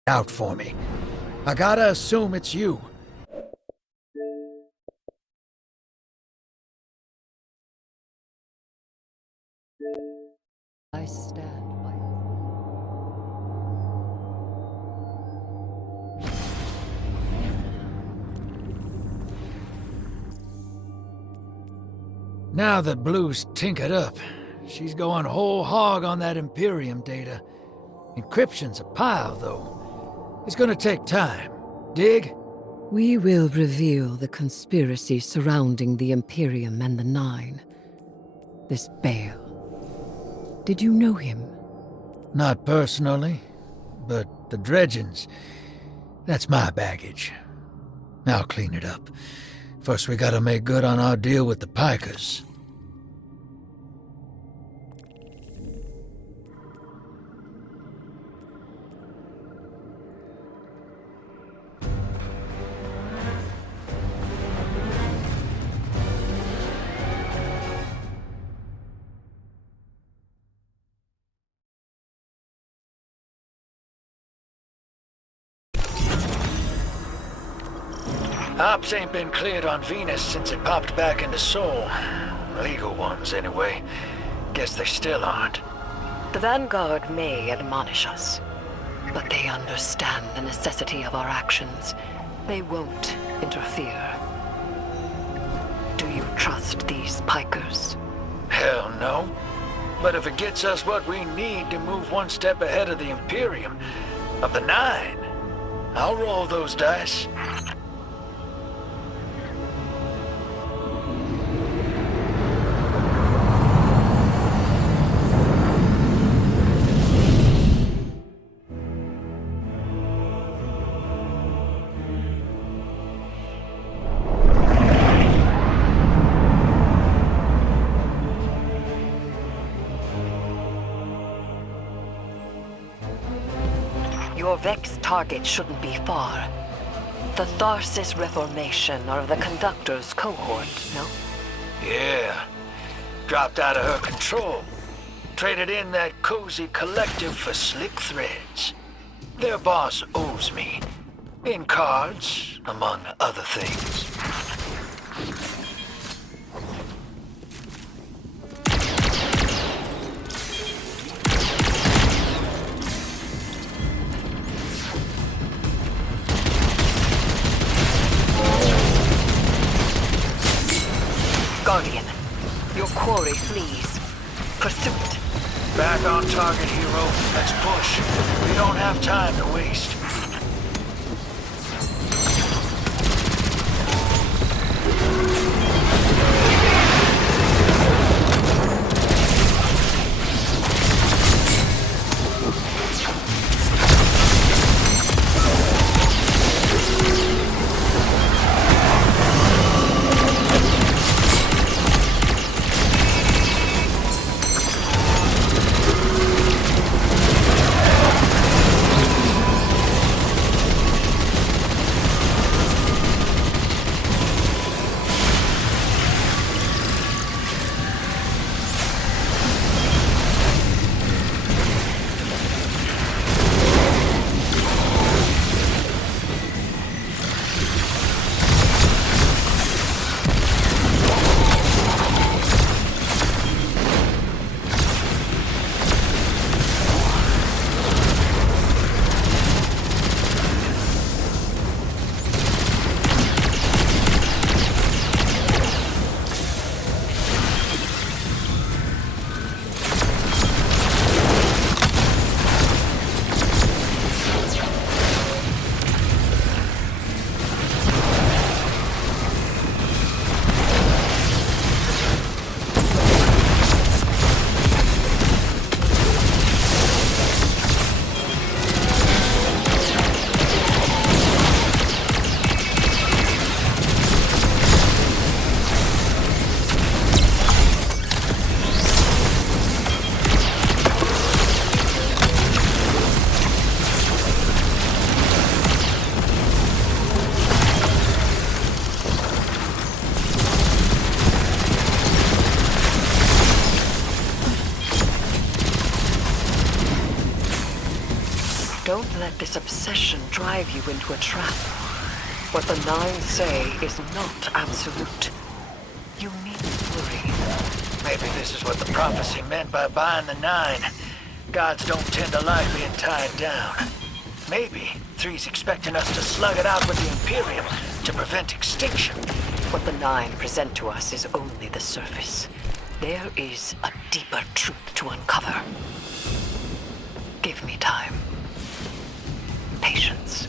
Out for me. I gotta assume it's you. I stand by you. Now that Blue's tinkered up, She's going whole hog on that Imperium data. Encryption's a pile, though. It's gonna take time. Dig? We will reveal the conspiracy surrounding the Imperium and the Nine. This Bale. Did you know him? Not personally, but the dredgings, that's my baggage. I'll clean it up. First we gotta make good on our deal with the Pikers. Ops ain't been cleared on Venus since it popped back into Sol. Legal ones, anyway. Guess they still aren't. The Vanguard may admonish us, but they understand the necessity of our actions. They won't interfere. Do you trust these Pikers? Hell no. But if it gets us what we need to move one step ahead of the Imperium, of the Nine, I'll roll those dice. Your Vex target shouldn't be far. The Tharsis Reformation are the Conductor's cohort, no? Yeah. Dropped out of her control. Traded in that cozy collective for slick threads. Their boss owes me. In cards, among other things. Guardian, your quarry flees. Pursuit. Back on target, hero. Let's push. We don't have time to waste. Don't let this obsession drive you into a trap. What the Nine say is not absolute. You needn't worry. Maybe this is what the prophecy meant by buying the Nine. Gods don't tend to like being tied down. Maybe Three's expecting us to slug it out with the Imperium to prevent extinction. What the Nine present to us is only the surface. There is a deeper truth to uncover. Give me time. Patience.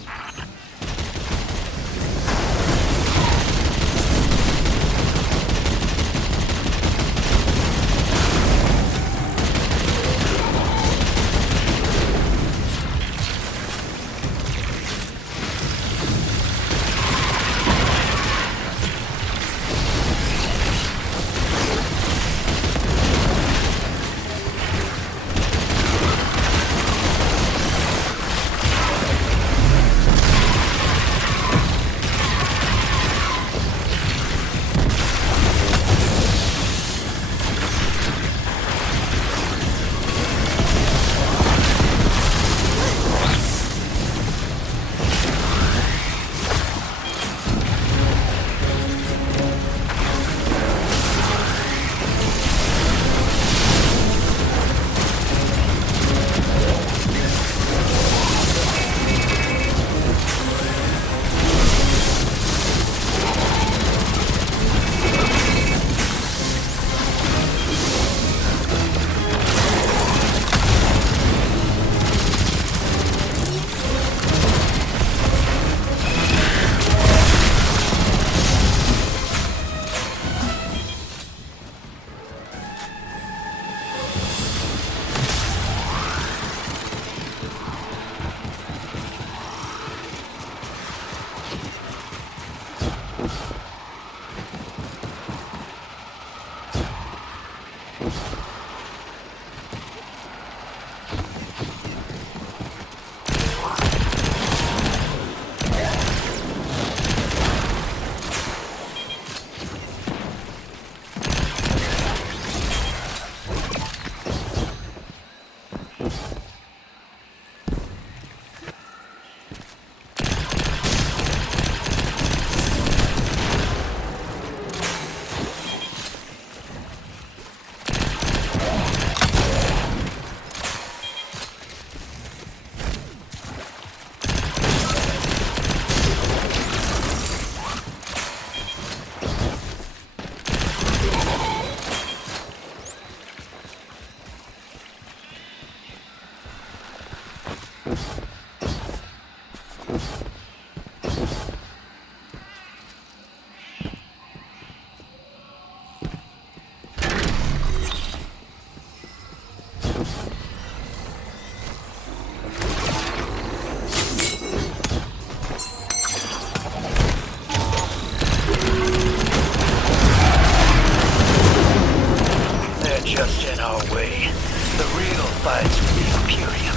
Just in our way. The real fight's with the Imperium.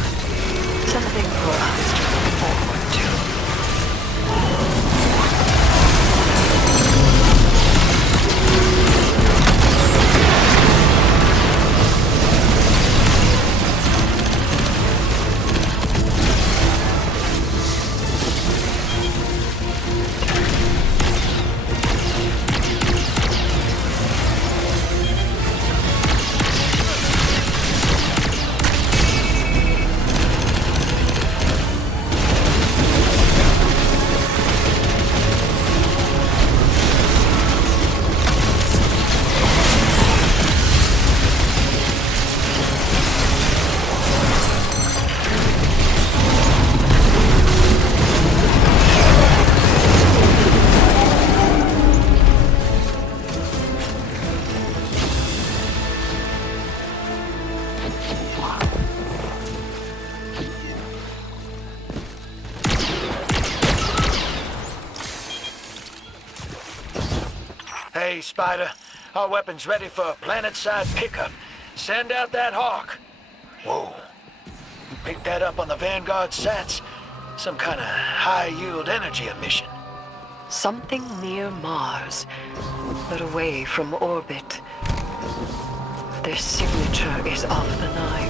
Something for us to look forward to. Hey, Spider. Our weapon's ready for a planet-side pickup. Send out that hawk. Whoa. You picked that up on the Vanguard sats? Some kind of high-yield energy emission. Something near Mars, but away from orbit. Their signature is of the Nine.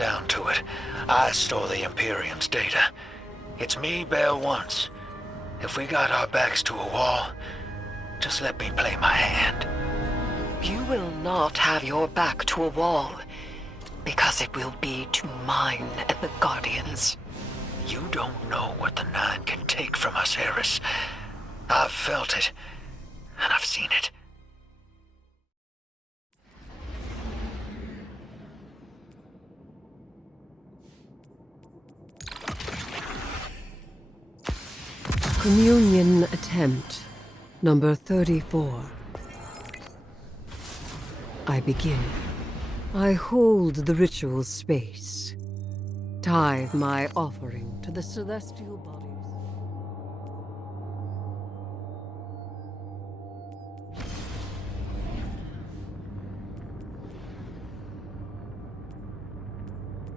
down to it, I store the Imperium's data. It's me bail once. If we got our backs to a wall, just let me play my hand. You will not have your back to a wall, because it will be to mine and the Guardians. You don't know what the Nine can take from us, Eris. I've felt it, and I've seen it. Communion attempt, number 34. I begin. I hold the ritual space. Tithe my offering to the celestial bodies.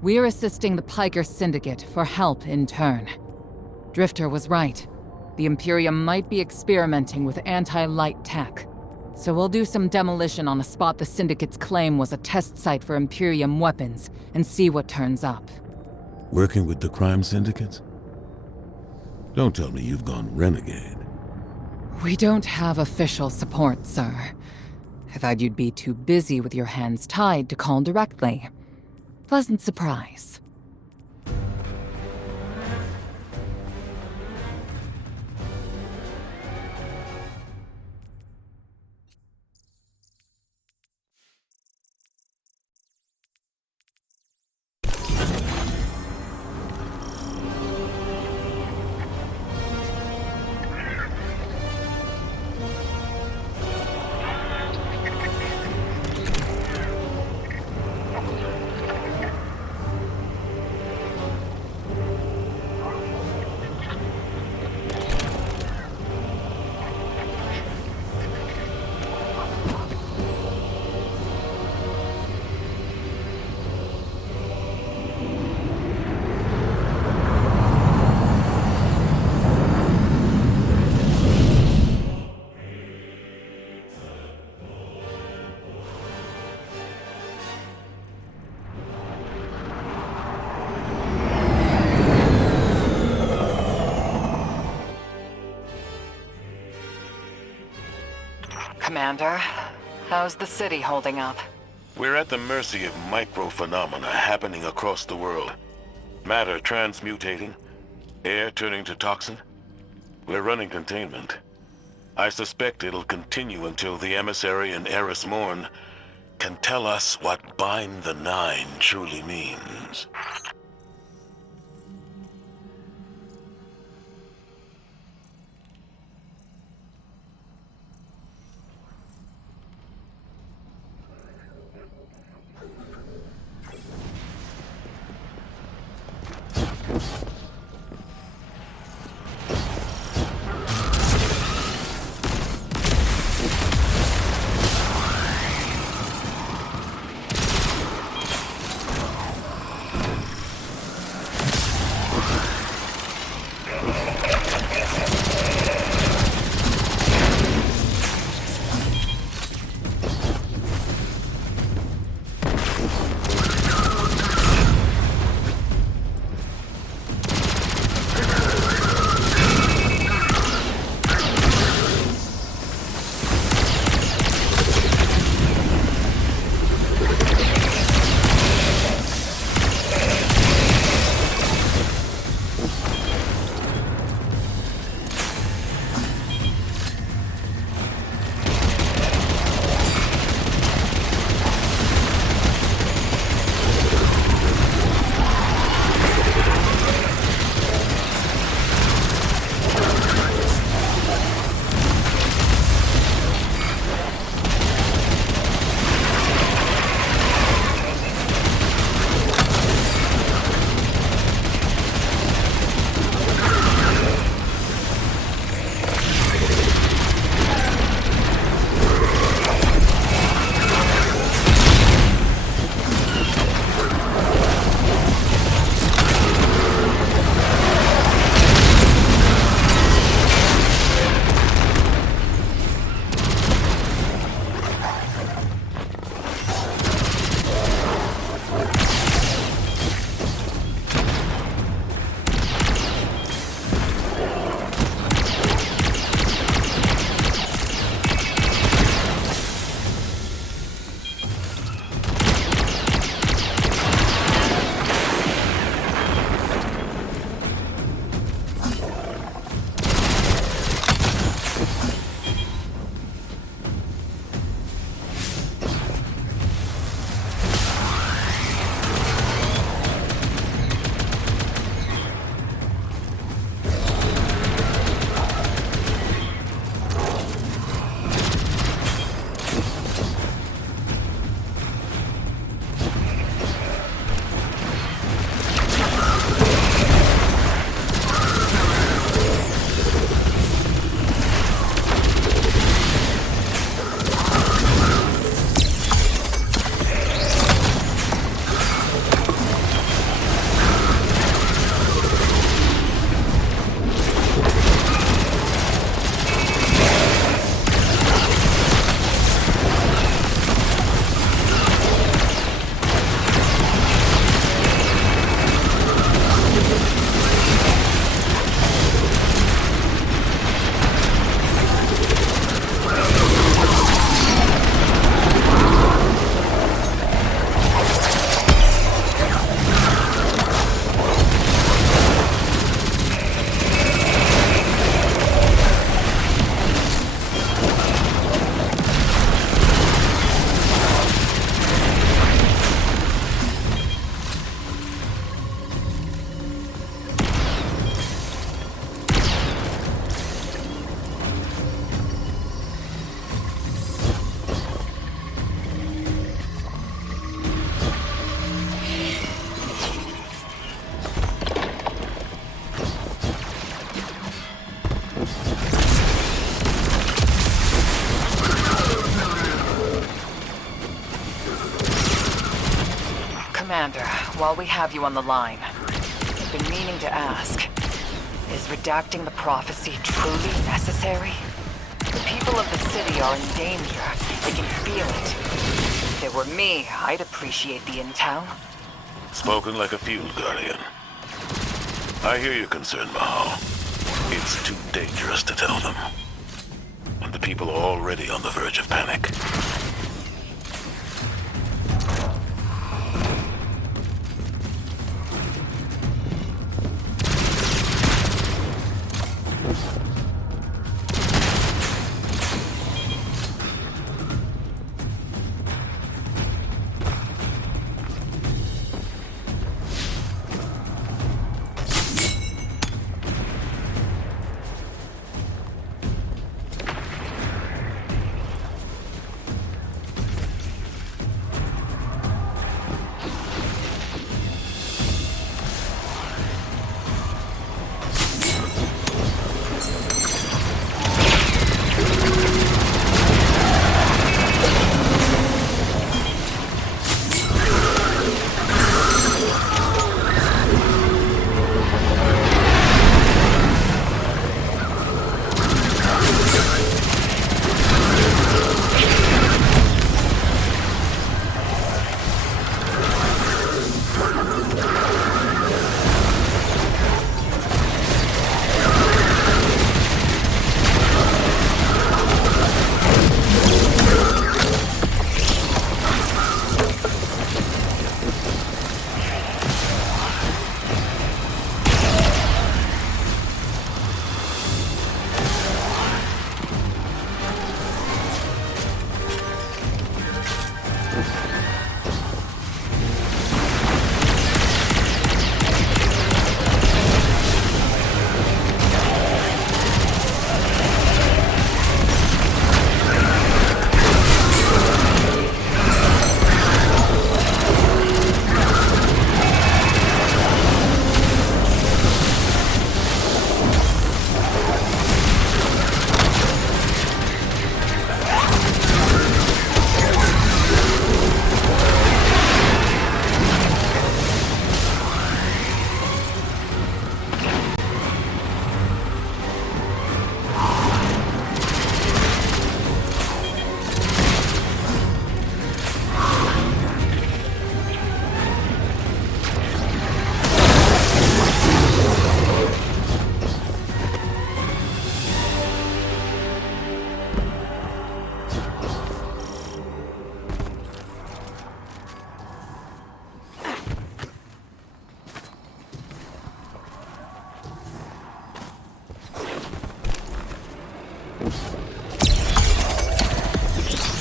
We're assisting the Piker Syndicate for help in turn. Drifter was right. The Imperium might be experimenting with anti-light tech. So we'll do some demolition on a spot the Syndicate's claim was a test site for Imperium weapons and see what turns up. Working with the crime syndicates? Don't tell me you've gone renegade. We don't have official support, sir. I thought you'd be too busy with your hands tied to call directly. Pleasant surprise. Commander, how's the city holding up? We're at the mercy of micro-phenomena happening across the world. Matter transmutating, air turning to toxin. We're running containment. I suspect it'll continue until the emissary and Eris Morn can tell us what bind the Nine truly means. Commander, while we have you on the line, I've been meaning to ask, is redacting the prophecy truly necessary? The people of the city are in danger. They can feel it. If it were me, I'd appreciate the intel. Spoken like a field guardian. I hear your concern, Mahal. It's too dangerous to tell them. And the people are already on the verge of panic.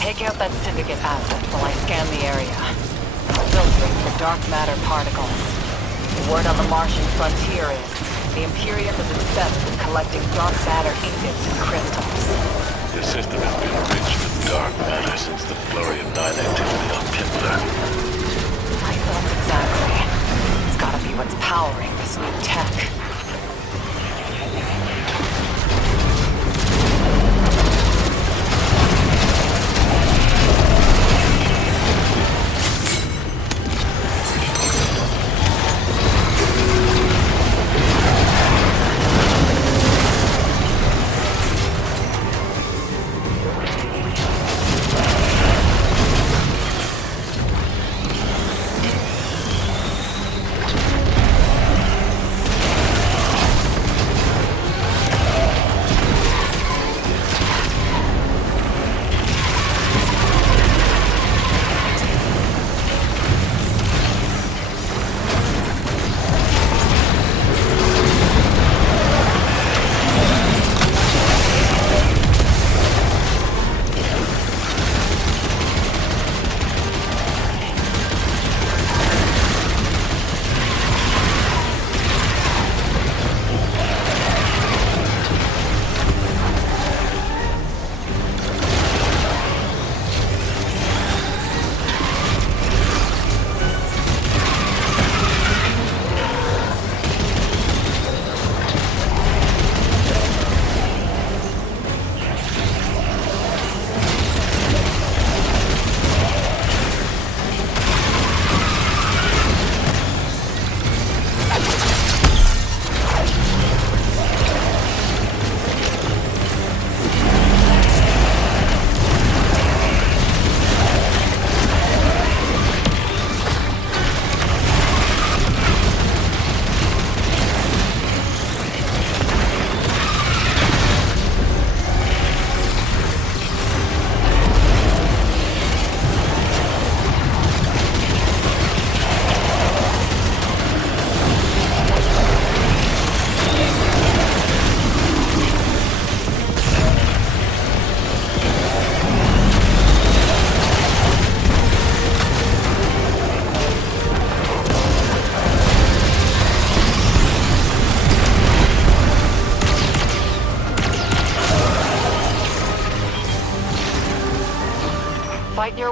Take out that Syndicate asset while I scan the area. I'm filtering for dark matter particles. The word on the Martian frontier is the Imperium is obsessed with collecting dark matter ingots and crystals. The system has been rich with dark matter since the flurry of 9 activity on Kepler. My thoughts exactly. It's gotta be what's powering this new tech.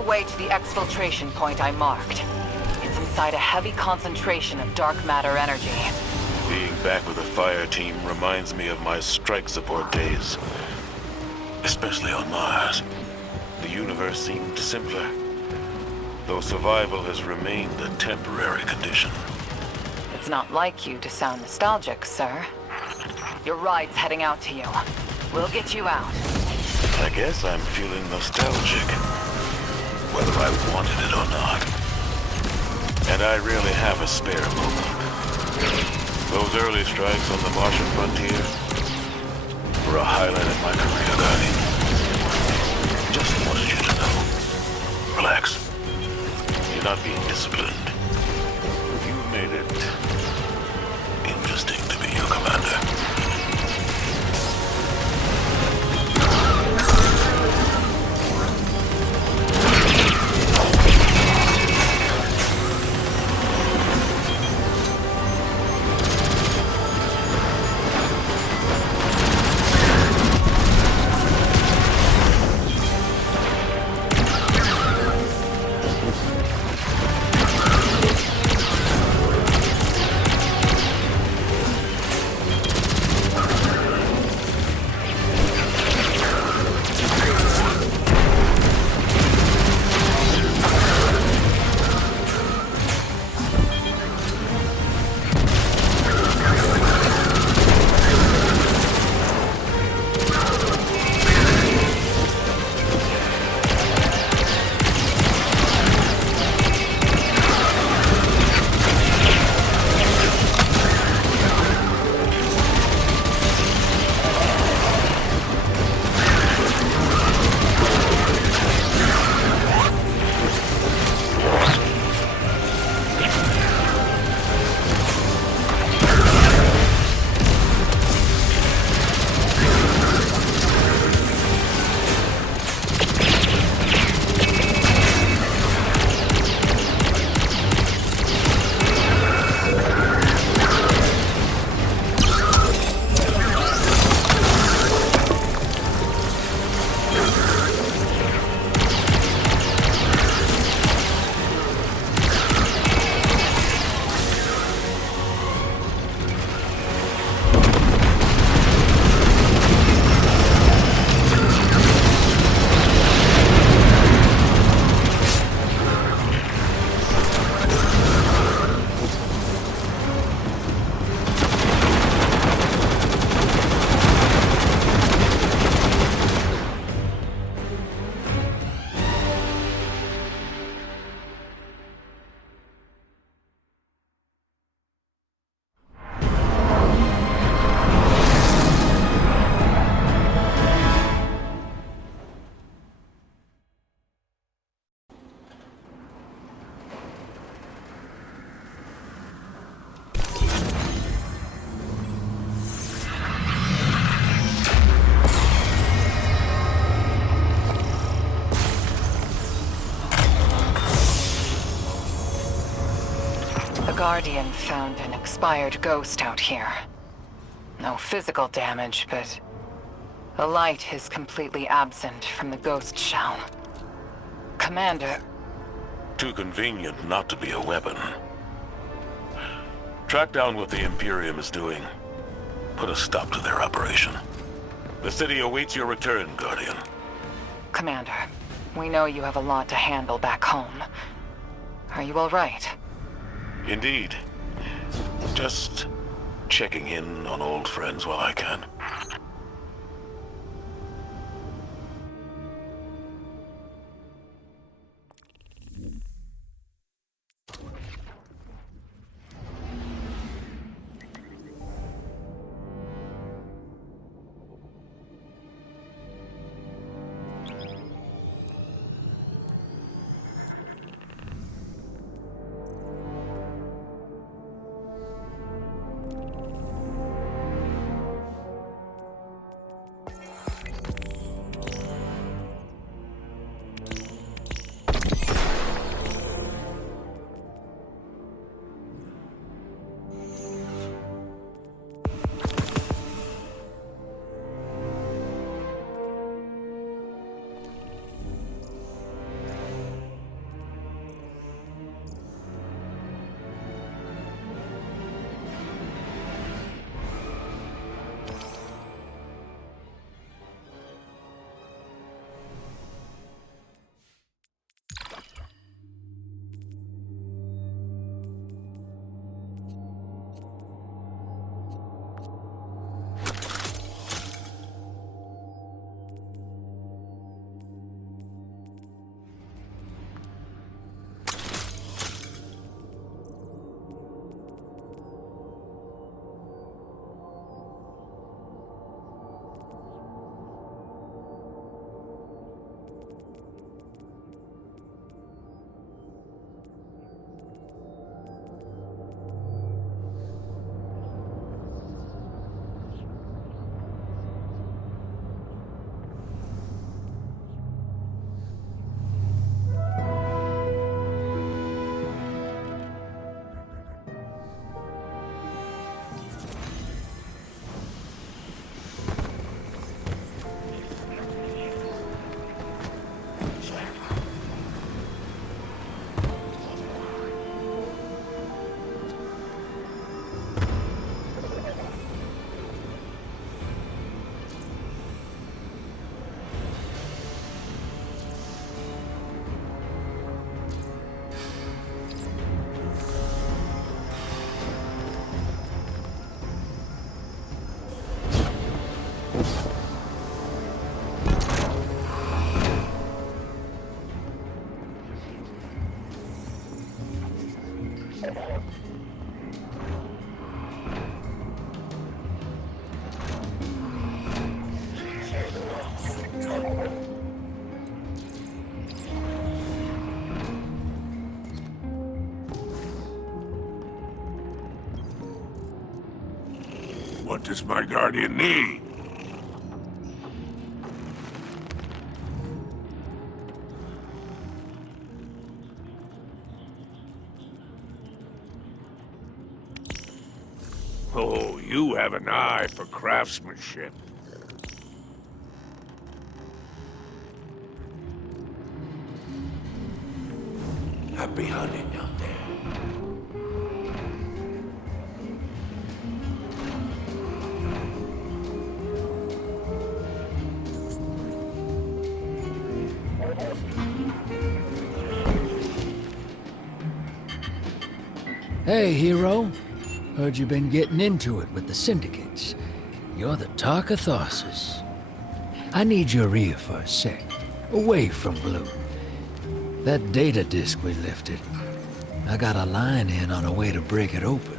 your way to the exfiltration point I marked. It's inside a heavy concentration of dark matter energy. Being back with the fire team reminds me of my strike support days. Especially on Mars. The universe seemed simpler, though survival has remained a temporary condition. It's not like you to sound nostalgic, sir. Your ride's heading out to you. We'll get you out. I guess I'm feeling nostalgic, whether I wanted it or not. And I really have a spare moment. Those early strikes on the Martian frontier were a highlight of my career, Guardian. Just wanted you to know. Relax. You're not being disciplined. You've made it interesting to be your commander. Guardian found an expired ghost out here. No physical damage, but the light is completely absent from the ghost shell. Commander... Too convenient not to be a weapon. Track down what the Imperium is doing. Put a stop to their operation. The city awaits your return, Guardian. Commander, we know you have a lot to handle back home. Are you all right? Indeed. Just checking in on old friends while I can. What does my guardian need? Oh, you have an eye for craftsmanship. Happy hunting out there. Hey, hero. Heard you've been getting into it with the syndicates. You're the talk of Tharsis. I need your ear for a sec, away from Blue. That data disk we lifted. I got a line in on a way to break it open.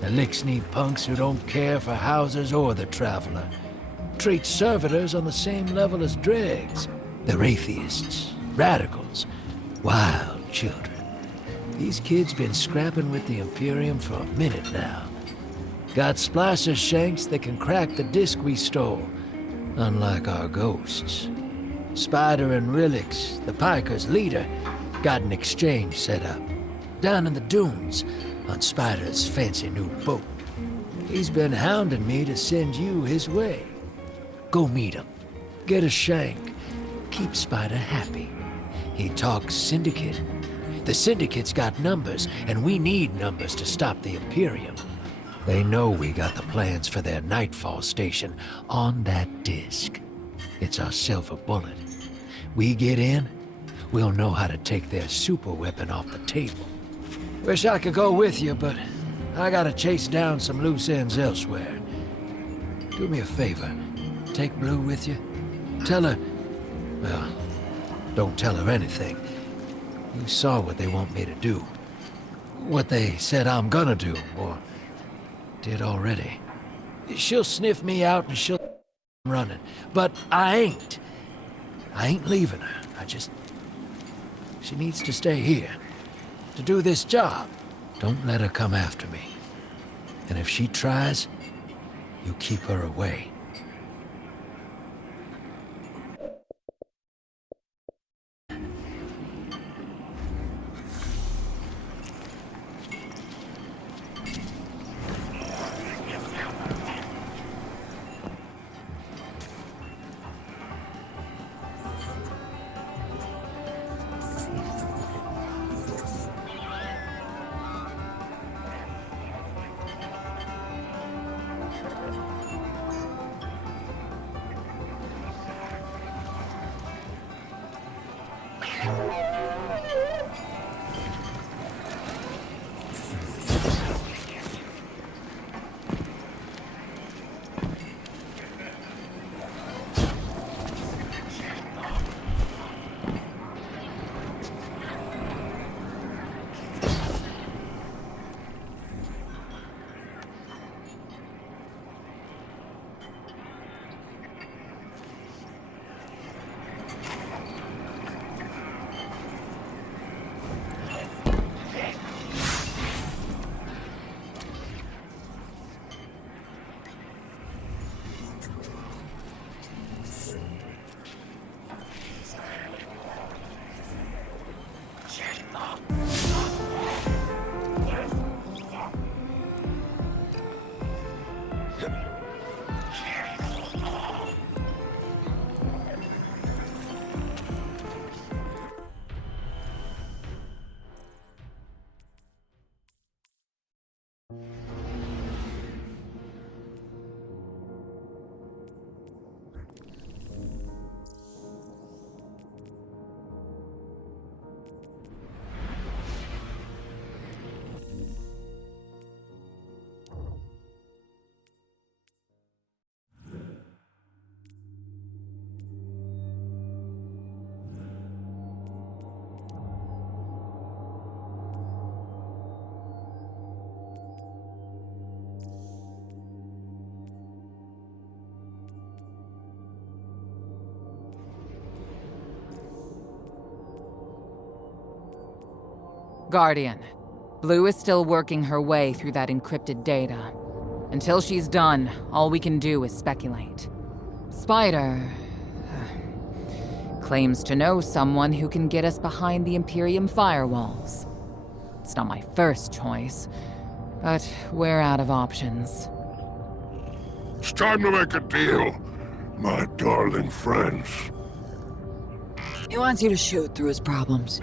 The licks need punks who don't care for houses or the traveler. Treat servitors on the same level as dregs. They're atheists, radicals, wild children. These kids been scrapping with the Imperium for a minute now. Got splicer shanks that can crack the disc we stole, unlike our ghosts. Spider and Rilix, the Piker's leader, got an exchange set up. Down in the dunes, on Spider's fancy new boat. He's been hounding me to send you his way. Go meet him. Get a shank. Keep Spider happy. He talks Syndicate. The Syndicate's got numbers, and we need numbers to stop the Imperium. They know we got the plans for their Nightfall station on that disk. It's our silver bullet. We get in, we'll know how to take their super weapon off the table. Wish I could go with you, but I gotta chase down some loose ends elsewhere. Do me a favor. Take Blue with you. Tell her... well, don't tell her anything. You saw what they want me to do. What they said I'm gonna do, or did already. She'll sniff me out and she'll running. But I ain't. I ain't leaving her. She needs to stay here. To do this job. Don't let her come after me. And if she tries, you keep her away. Guardian, Blue is still working her way through that encrypted data. Until she's done, all we can do is speculate. Spider claims to know someone who can get us behind the Imperium firewalls. It's not my first choice, but we're out of options. It's time to make a deal, my darling friends. He wants you to shoot through his problems.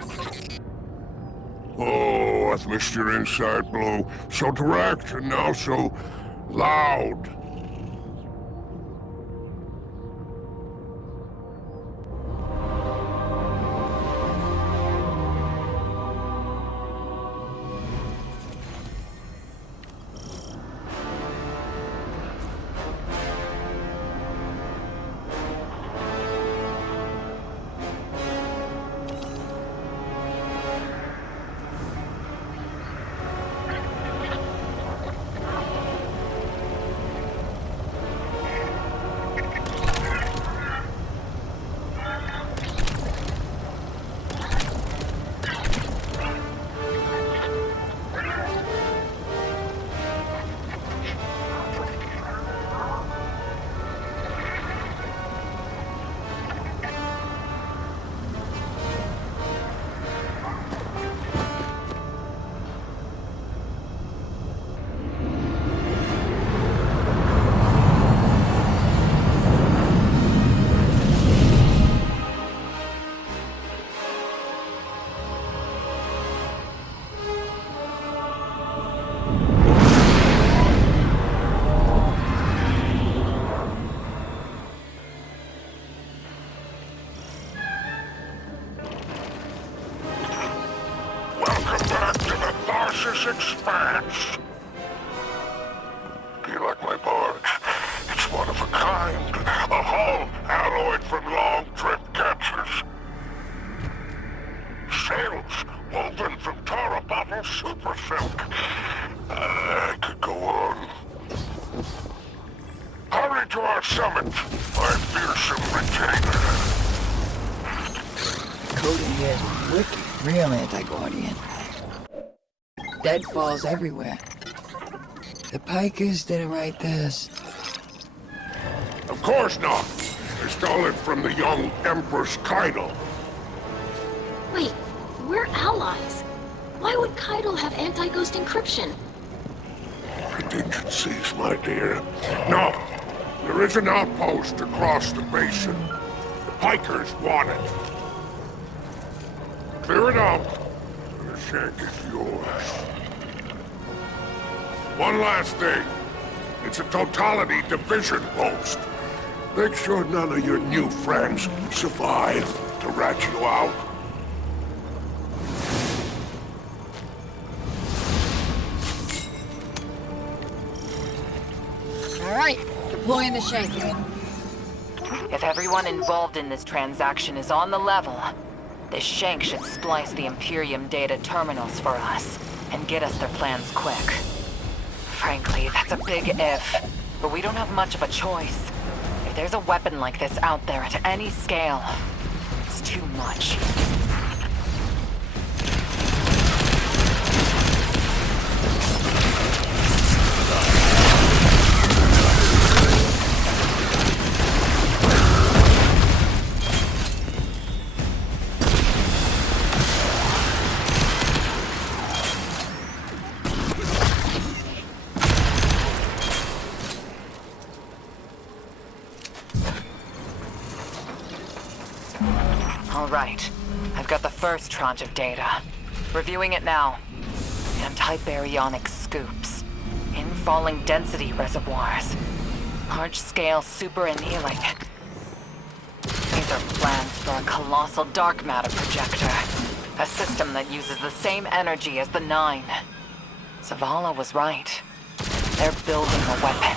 Oh, I've missed your inside, Blue. So direct and now so loud. Expanse. Do you like my barge? It's one of a kind. A hull alloyed from long-trip captures. Sails woven from Tara bottle super silk. I could go on. Hurry to our summit, my fearsome retainer. Cody here is wicked, real anti-Guardian. Deadfalls everywhere. The Pikers didn't write this. Of course not. They stole it from the young Empress Keitel. Wait, we're allies. Why would Keitel have anti-ghost encryption? Contingencies, my dear. No, there is an outpost across the basin. The Pikers want it. Clear it out, and the shank is yours. One last thing. It's a totality division post. Make sure none of your new friends survive to rat you out. All right, deploying the shank. If everyone involved in this transaction is on the level, this shank should splice the Imperium data terminals for us and get us their plans quick. Frankly, that's a big if, but we don't have much of a choice. If there's a weapon like this out there at any scale, it's too much. All right. I've got the first tranche of data. Reviewing it now. Anti-baryonic scoops. Infalling density reservoirs. Large-scale super-annealing. These are plans for a colossal dark matter projector. A system that uses the same energy as the Nine. Zavala was right. They're building a weapon.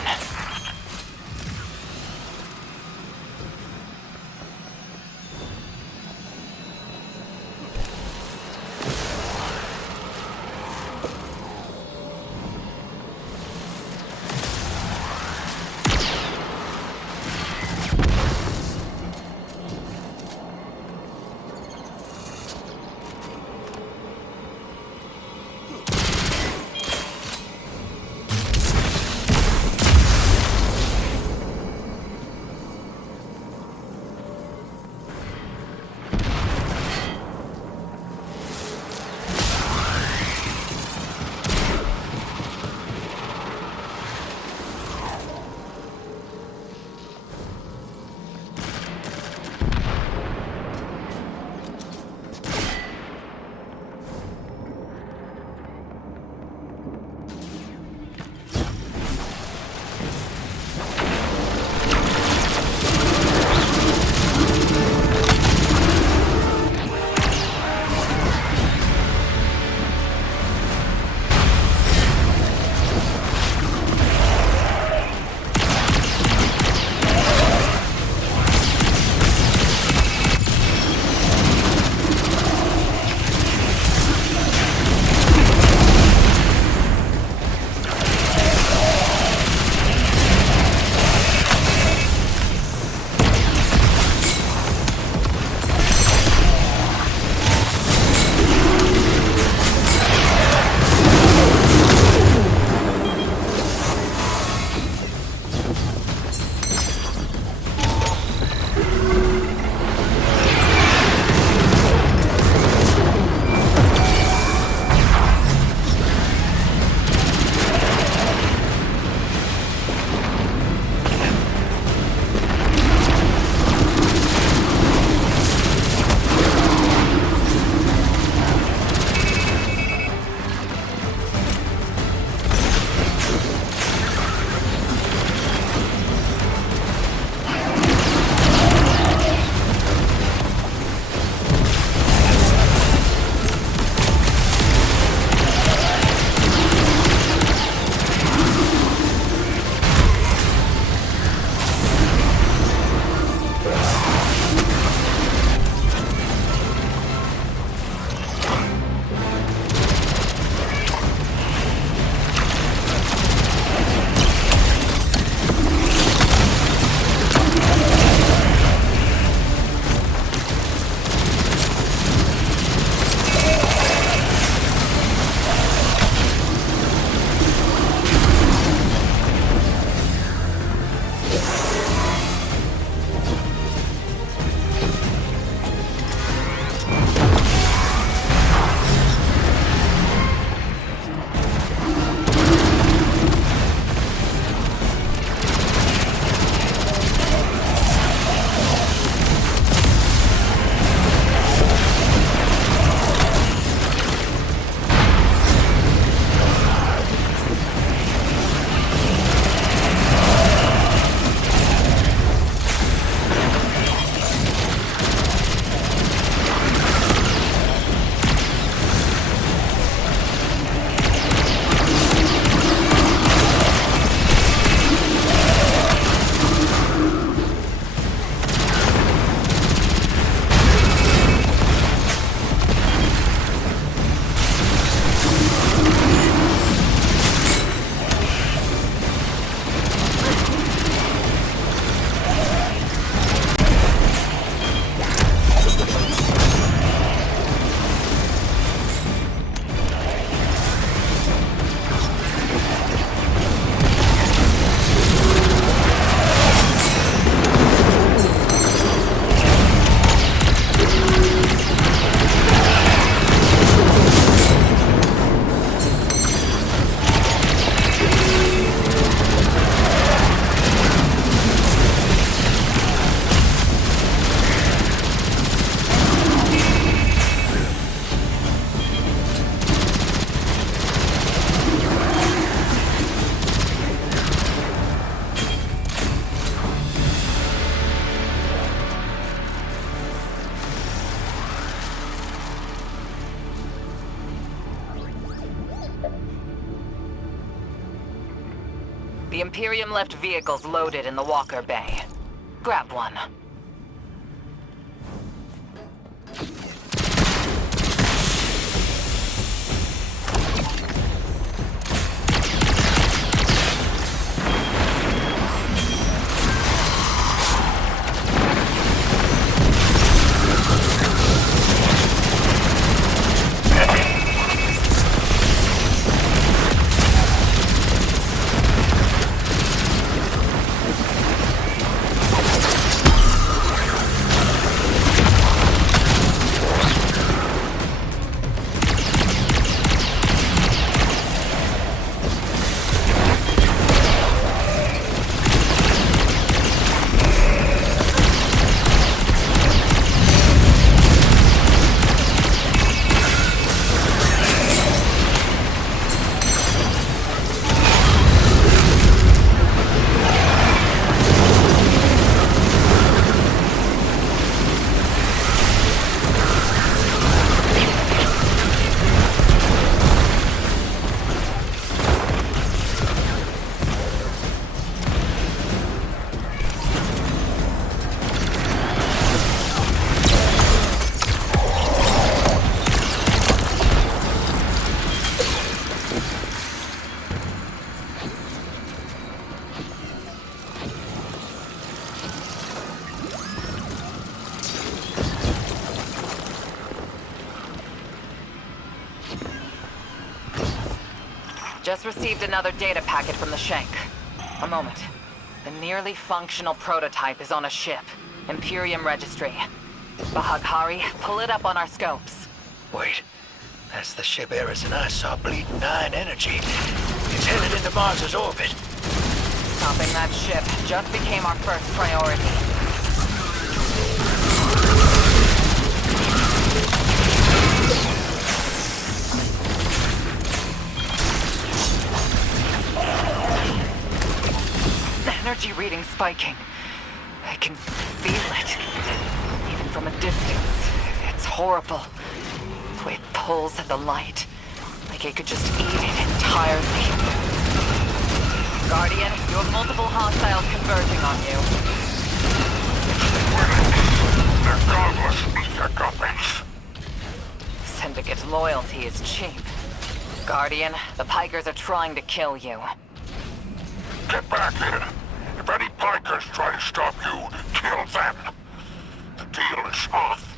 The Imperium left vehicles loaded in the Walker Bay. Grab one. Just received another data packet from the Shank. A moment. The nearly functional prototype is on a ship. Imperium Registry. Bahaghari, pull it up on our scopes. Wait. That's the ship Eris and I saw bleeding 9 energy. It's headed into Mars's orbit. Stopping that ship just became our first priority. Energy reading spiking. I can feel it. Even from a distance. It's horrible. The way it pulls at the light. Like it could just eat it entirely. Guardian, you have multiple hostiles converging on you. They're godless, media guppies. Syndicate loyalty is cheap. Guardian, the Pikers are trying to kill you. Get back here. If any Pikers try to stop you, kill them. The deal is off.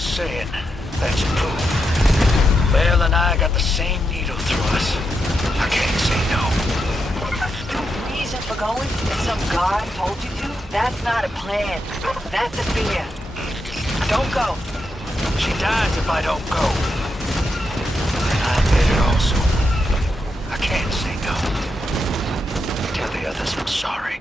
was saying, that's proof. Bale and I got the same needle through us. I can't say no. Reason for going? If some guard told you to? That's not a plan. That's a fear. Don't go. She dies if I don't go. And I admit it also. I can't say no. Tell the others I'm sorry.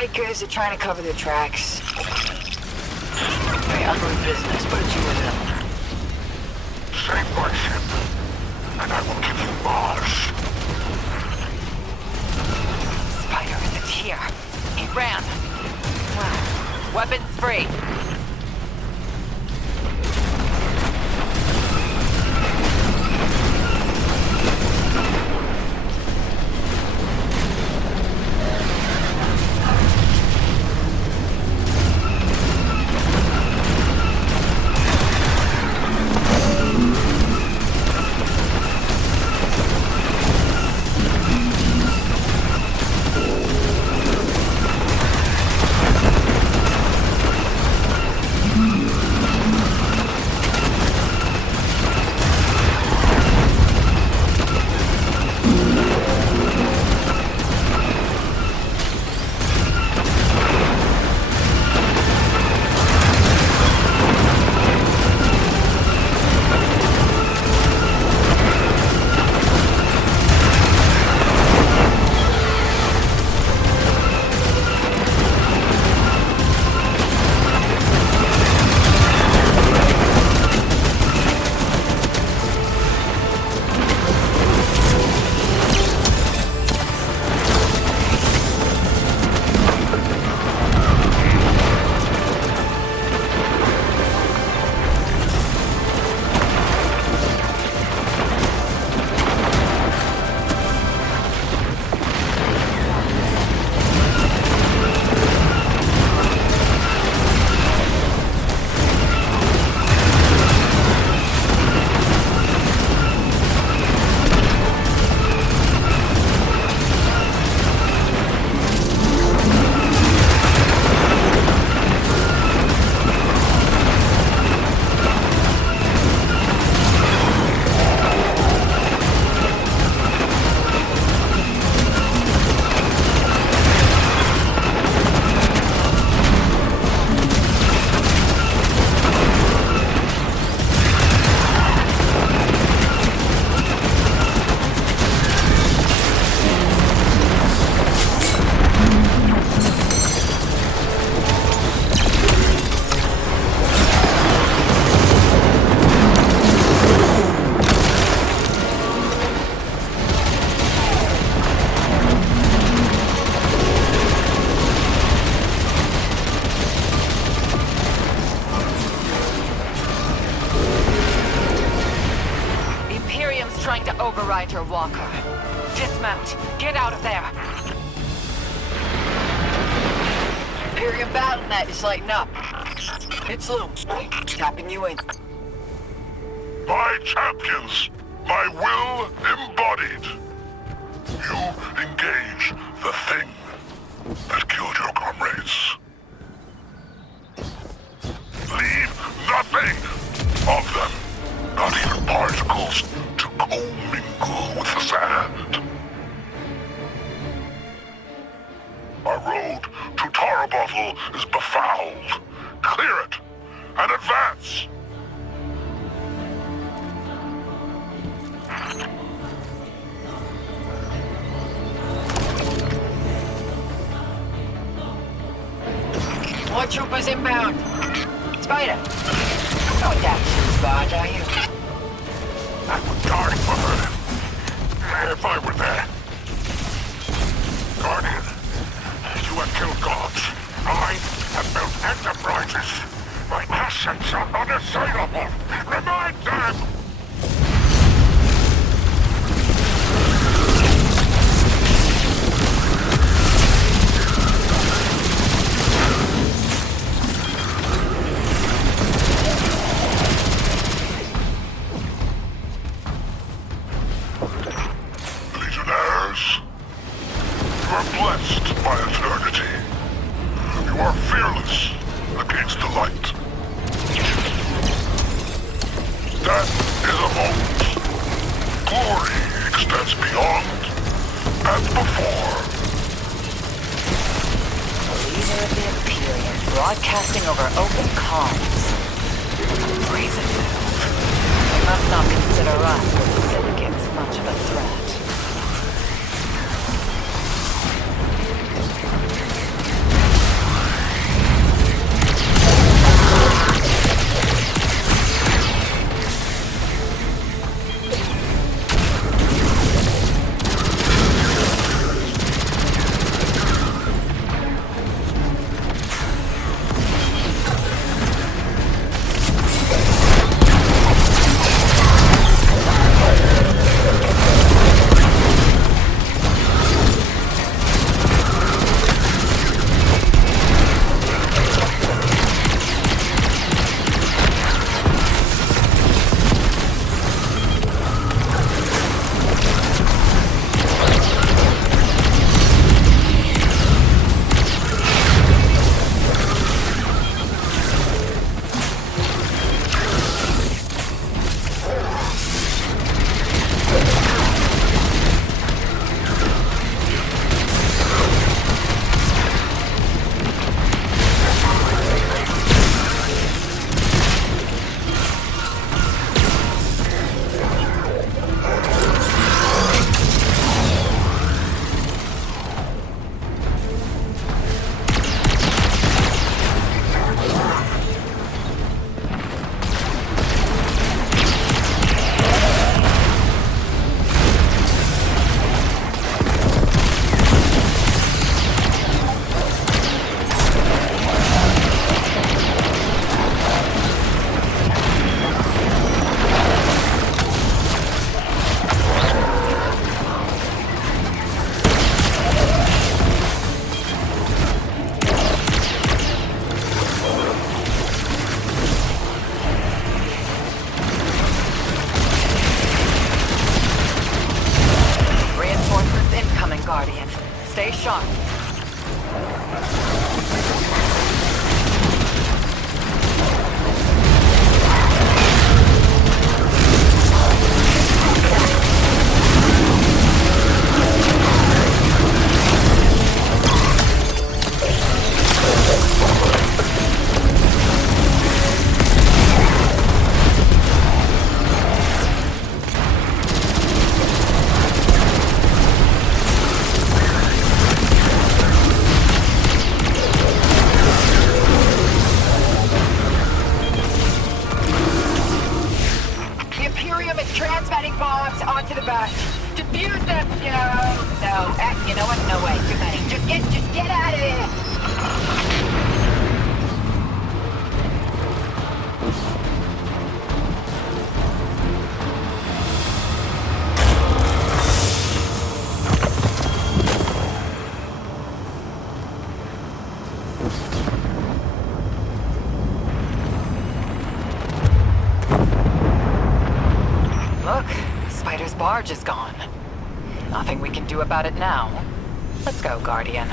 Bikers are trying to cover their tracks. Hey, ugly business, but it's you and them. Same my ship, and I will give you Mars. Spider isn't here. He ran. Weapons free. Imperium's trying to override your walker. Dismount. Get out of there. Imperium BattleNet is lighting up. It's Loom. Tapping you in. My champions, my will embodied. You engage the thing that killed your comrades. Leave nothing of them, not even particles, to commingle with the sand. Our road to Tarabothel is befouled. Clear it and advance! More troopers inbound. Spider, you know that spot, are you? I would die for her, if I were there. Guardian, you have killed gods. I have built enterprises. My assets are unassailable. Remind them! Legionnaires, you are blessed by eternity. You are fearless against the light. Death is a moment. Glory extends beyond and before. The leader of the Imperium broadcasting over open comms. Brazen move. They must not consider us or the Syndicates much of a threat. Guardian. Stay sharp. Transmitting bombs onto the back. Defuse them! No. You know what? No way. Too many. Just get out of here! Look, Spider's barge is gone. Nothing we can do about it now. Let's go, Guardian.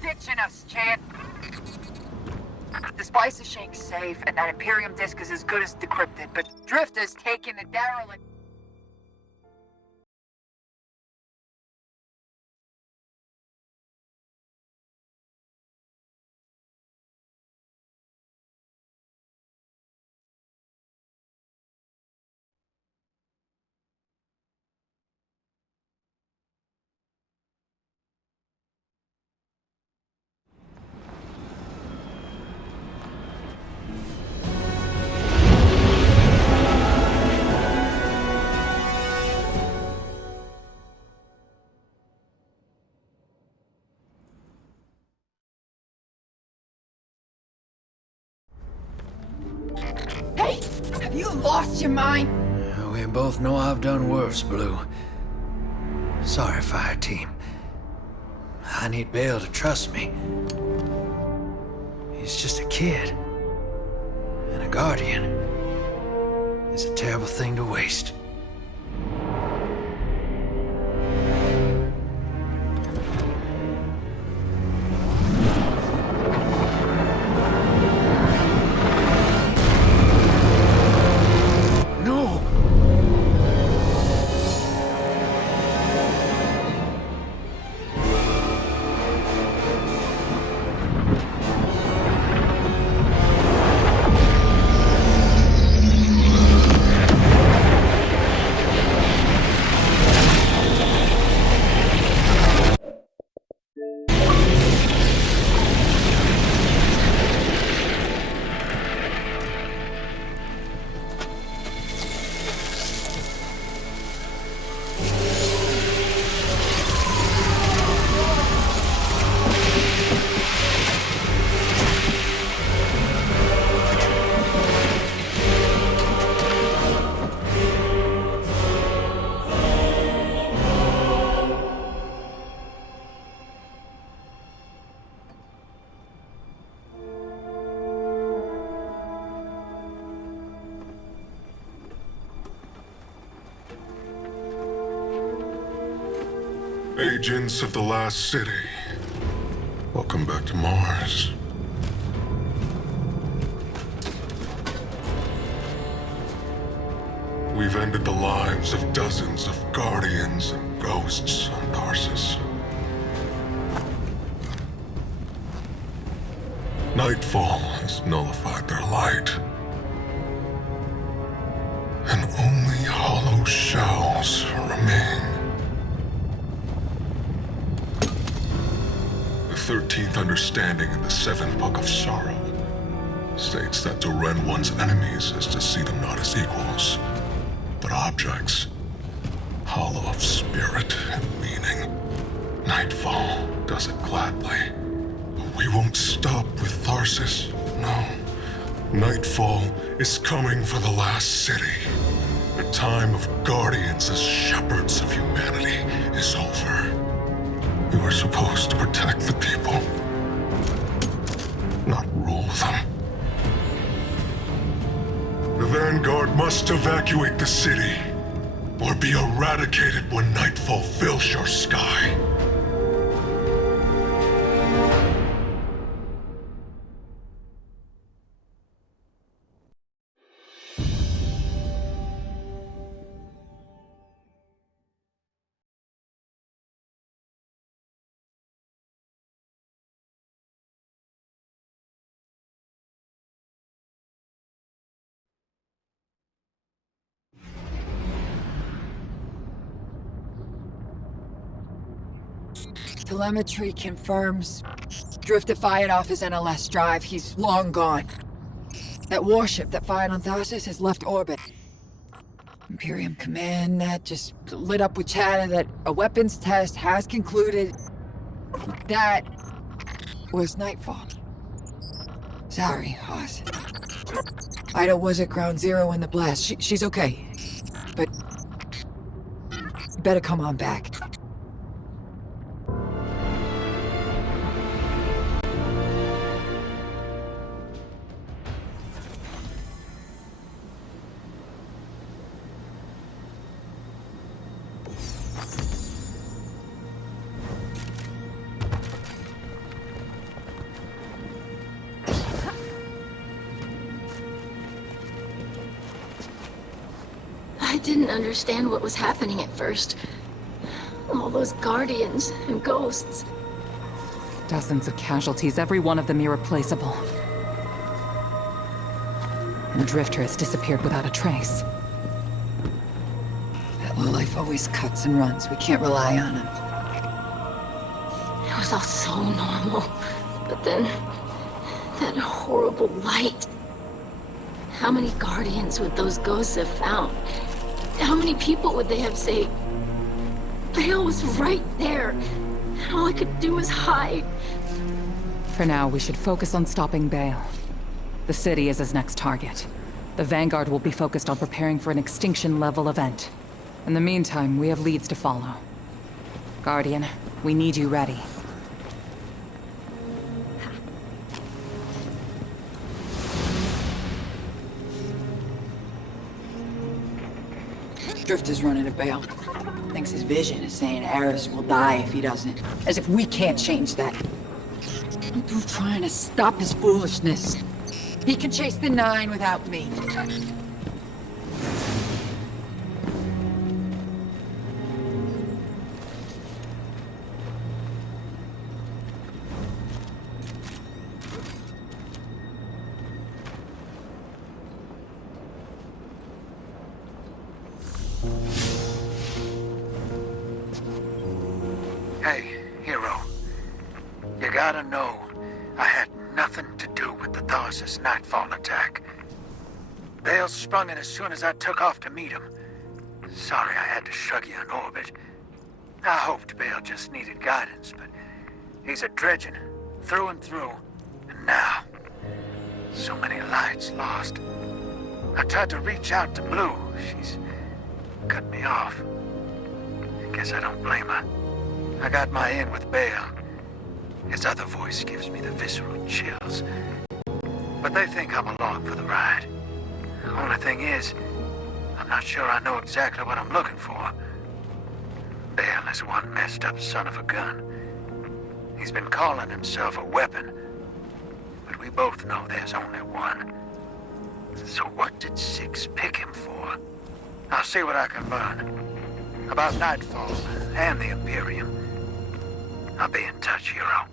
Ditching us, Chad. The Spicer Shake's safe, and that Imperium disk is as good as decrypted, but Drifter's taking the derelict. Hey! Have you lost your mind? We both know I've done worse, Blue. Sorry, Fire Team. I need Bale to trust me. He's just a kid. And a Guardian is a terrible thing to waste. Agents of the Last City, welcome back to Mars. We've ended the lives of dozens of Guardians and Ghosts on Tarsus. Nightfall has nullified their light. And only hollow shells remain. The 13th understanding in the 7th Book of Sorrow states that to rend one's enemies is to see them not as equals, but objects, hollow of spirit and meaning. Nightfall does it gladly. But we won't stop with Tarsus, no. Nightfall is coming for the Last City. The time of Guardians as shepherds of humanity is over. You are supposed to protect the people, not rule them. The Vanguard must evacuate the city, or be eradicated when nightfall fills your sky. Telemetry confirms Drifter fired off his NLS drive. He's long gone. That warship that fired on Tharsis has left orbit. Imperium Command Net just lit up with chatter that a weapons test has concluded. That was nightfall. Sorry, Hoss. Ida was at ground zero in the blast. She's okay. But you better come on back. I didn't understand what was happening at first. All those guardians and ghosts. Dozens of casualties, every one of them irreplaceable. And Drifter has disappeared without a trace. That lowlife always cuts and runs. We can't rely on him. It was all so normal. But then, that horrible light. How many guardians would those ghosts have found? How many people would they have saved? Bale was right there. And all I could do was hide. For now, we should focus on stopping Bale. The city is his next target. The Vanguard will be focused on preparing for an extinction-level event. In the meantime, we have leads to follow. Guardian, we need you ready. Drifter's running a Bale. Thinks his vision is saying Eris will die if he doesn't. As if we can't change that. I'm through trying to stop his foolishness. He can chase the 9 without me. Hey, Hero. You gotta know, I had nothing to do with the Tharsis Nightfall attack. Bale sprung it as soon as I took off to meet him. Sorry I had to shrug you in orbit. I hoped Bale just needed guidance, but he's a dredgen, through and through. And now, so many lights lost. I tried to reach out to Blue. She's cut me off. Guess I don't blame her. I got my in with Bale. His other voice gives me the visceral chills. But they think I'm along for the ride. The only thing is, I'm not sure I know exactly what I'm looking for. Bale is one messed up son of a gun. He's been calling himself a weapon. But we both know there's only one. So what did Six pick him for? I'll see what I can learn. About Nightfall and the Imperium. I'll be in touch, Hero.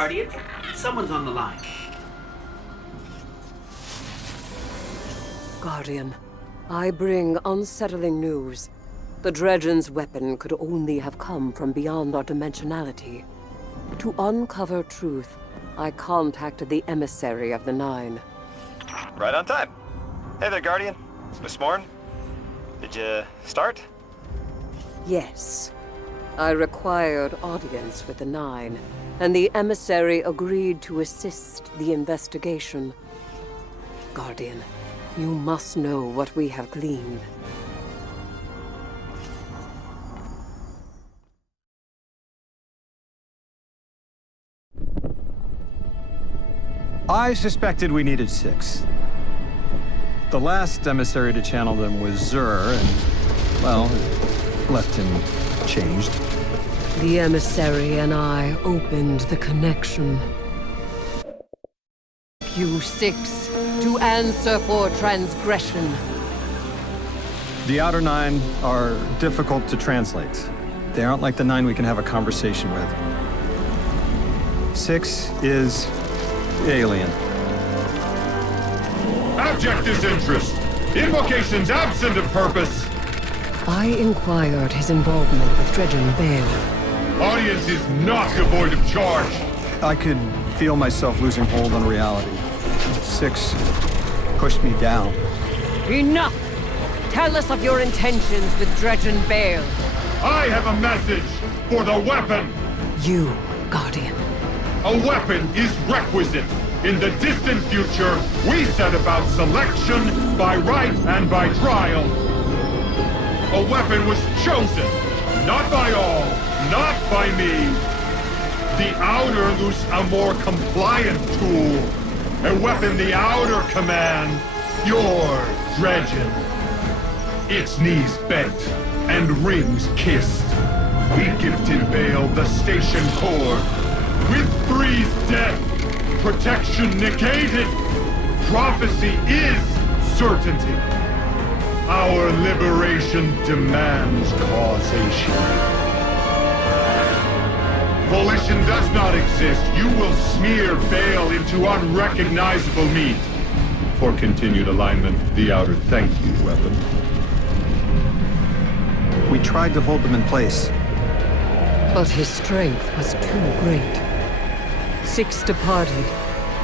Guardian, someone's on the line. Guardian, I bring unsettling news. The Dredgen's weapon could only have come from beyond our dimensionality. To uncover truth, I contacted the emissary of the Nine. Right on time. Hey there, Guardian. Miss Morn. Did you start? Yes. I required audience with the Nine, and the emissary agreed to assist the investigation. Guardian, you must know what we have gleaned. I suspected we needed 6. The last emissary to channel them was Zur, and, well, left him changed. The emissary and I opened the connection. Q6, to answer for transgression. The Outer Nine are difficult to translate. They aren't like the 9 we can have a conversation with. 6 is alien. Abject disinterest. Invocations absent of purpose. I inquired his involvement with Dredgen Bale. Audience is not devoid of charge. I could feel myself losing hold on reality. 6 pushed me down. Enough! Tell us of your intentions with Dredgen Bale. I have a message for the weapon. You, Guardian. A weapon is requisite. In the distant future, we set about selection by right and by trial. A weapon was chosen, not by all, not by me. The Outer lose a more compliant tool. A weapon the Outer command, your Dredgen. Its knees bent and rings kissed. We gifted Bale the station core. With Three's death, protection negated. Prophecy is certainty. Our liberation demands causation. Volition does not exist. You will smear Bale into unrecognizable meat. For continued alignment, the Outer thank you, weapon. We tried to hold them in place. But his strength was too great. 6 departed,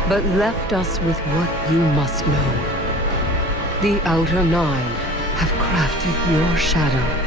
but left us with what you must know. The Outer Nine have crafted your shadow.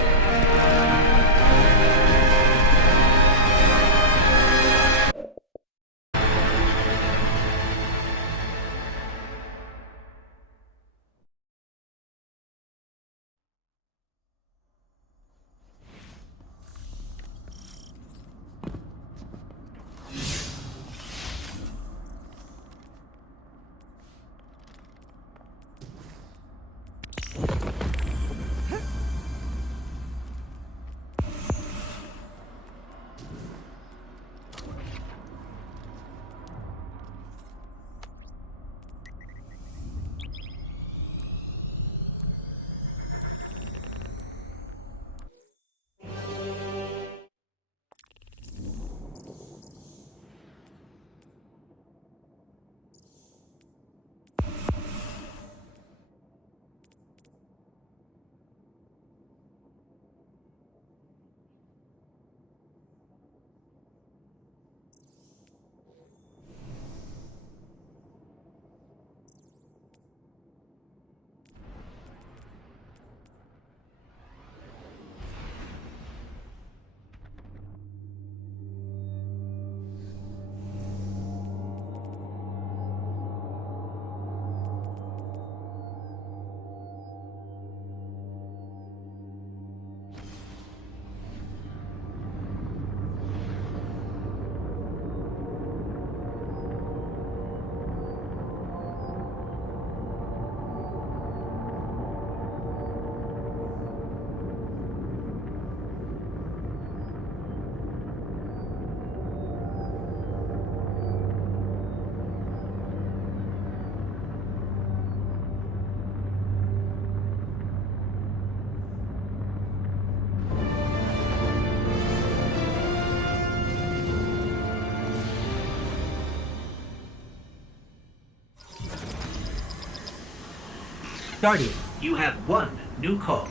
Guardian, you have one new call.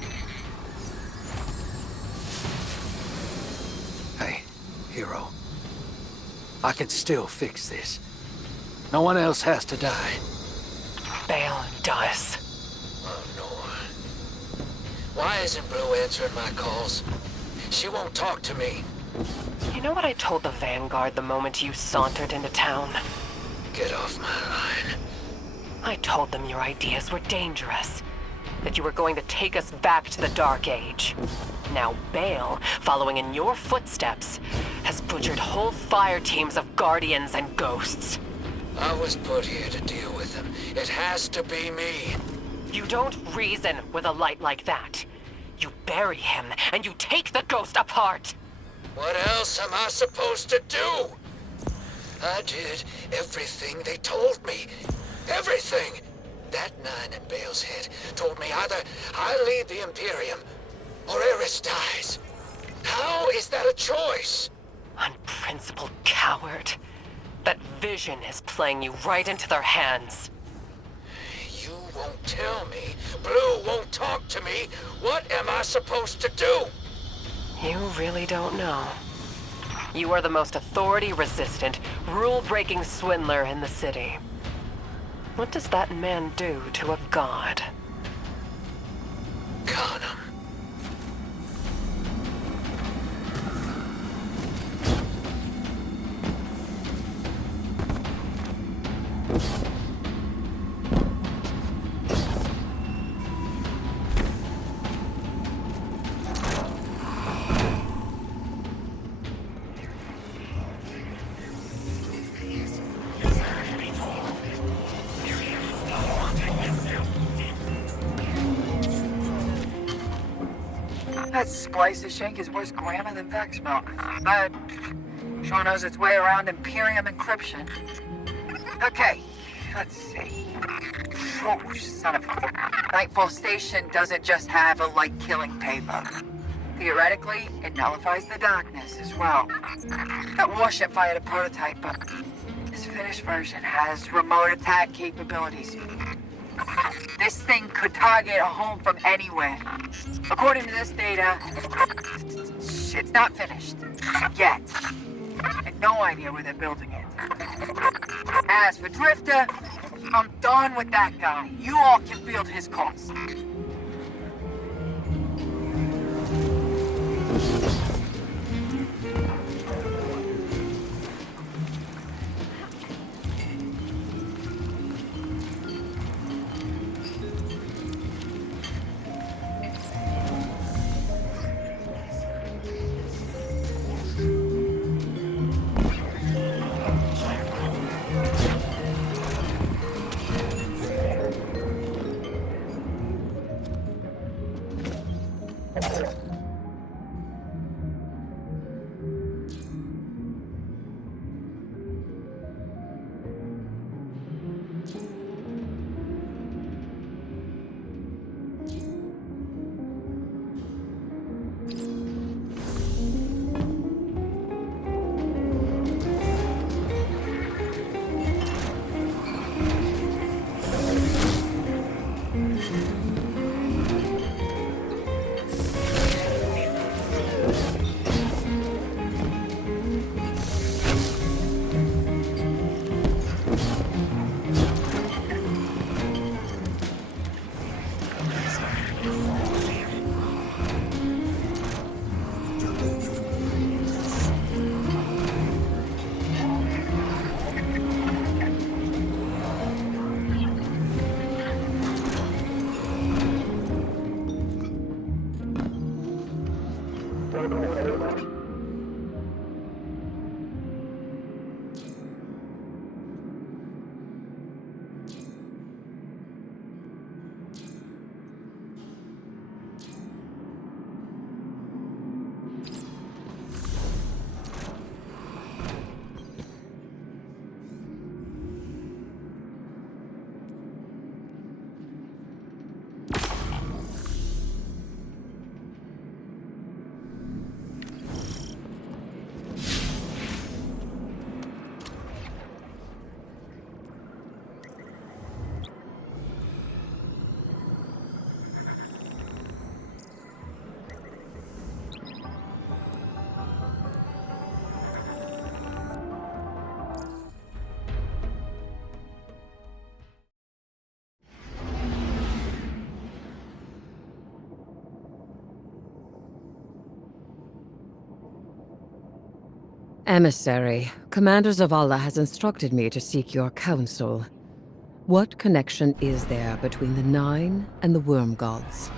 Hey, Hero. I can still fix this. No one else has to die. Bale does. Oh, no. Why isn't Blue answering my calls? She won't talk to me. You know what I told the Vanguard the moment you sauntered into town? Get off my line. I told them your ideas were dangerous. That you were going to take us back to the Dark Age. Now Bale, following in your footsteps, has butchered whole fire teams of Guardians and Ghosts. I was put here to deal with him. It has to be me. You don't reason with a light like that. You bury him, and you take the Ghost apart! What else am I supposed to do? I did everything they told me. Everything! That nine in Bale's head told me either I lead the Imperium, or Eris dies. How is that a choice? Unprincipled coward. That vision is playing you right into their hands. You won't tell me. Blue won't talk to me. What am I supposed to do? You really don't know. You are the most authority-resistant, rule-breaking swindler in the city. What does that man do to a god? Got him. That splicer shank is worse grammar than Vex milk. But sure knows its way around Imperium encryption. Okay, let's see. Oh, son of a... Nightfall Station doesn't just have a light-killing paper. Theoretically, it nullifies the darkness as well. That warship fired a prototype, but this finished version has remote attack capabilities. This thing could target a home from anywhere. According to this data, it's not finished. Yet. And no idea where they're building it. As for Drifter, I'm done with that guy. You all can field his calls. Emissary, Commander Zavala has instructed me to seek your counsel. What connection is there between the Nine and the Worm Gods?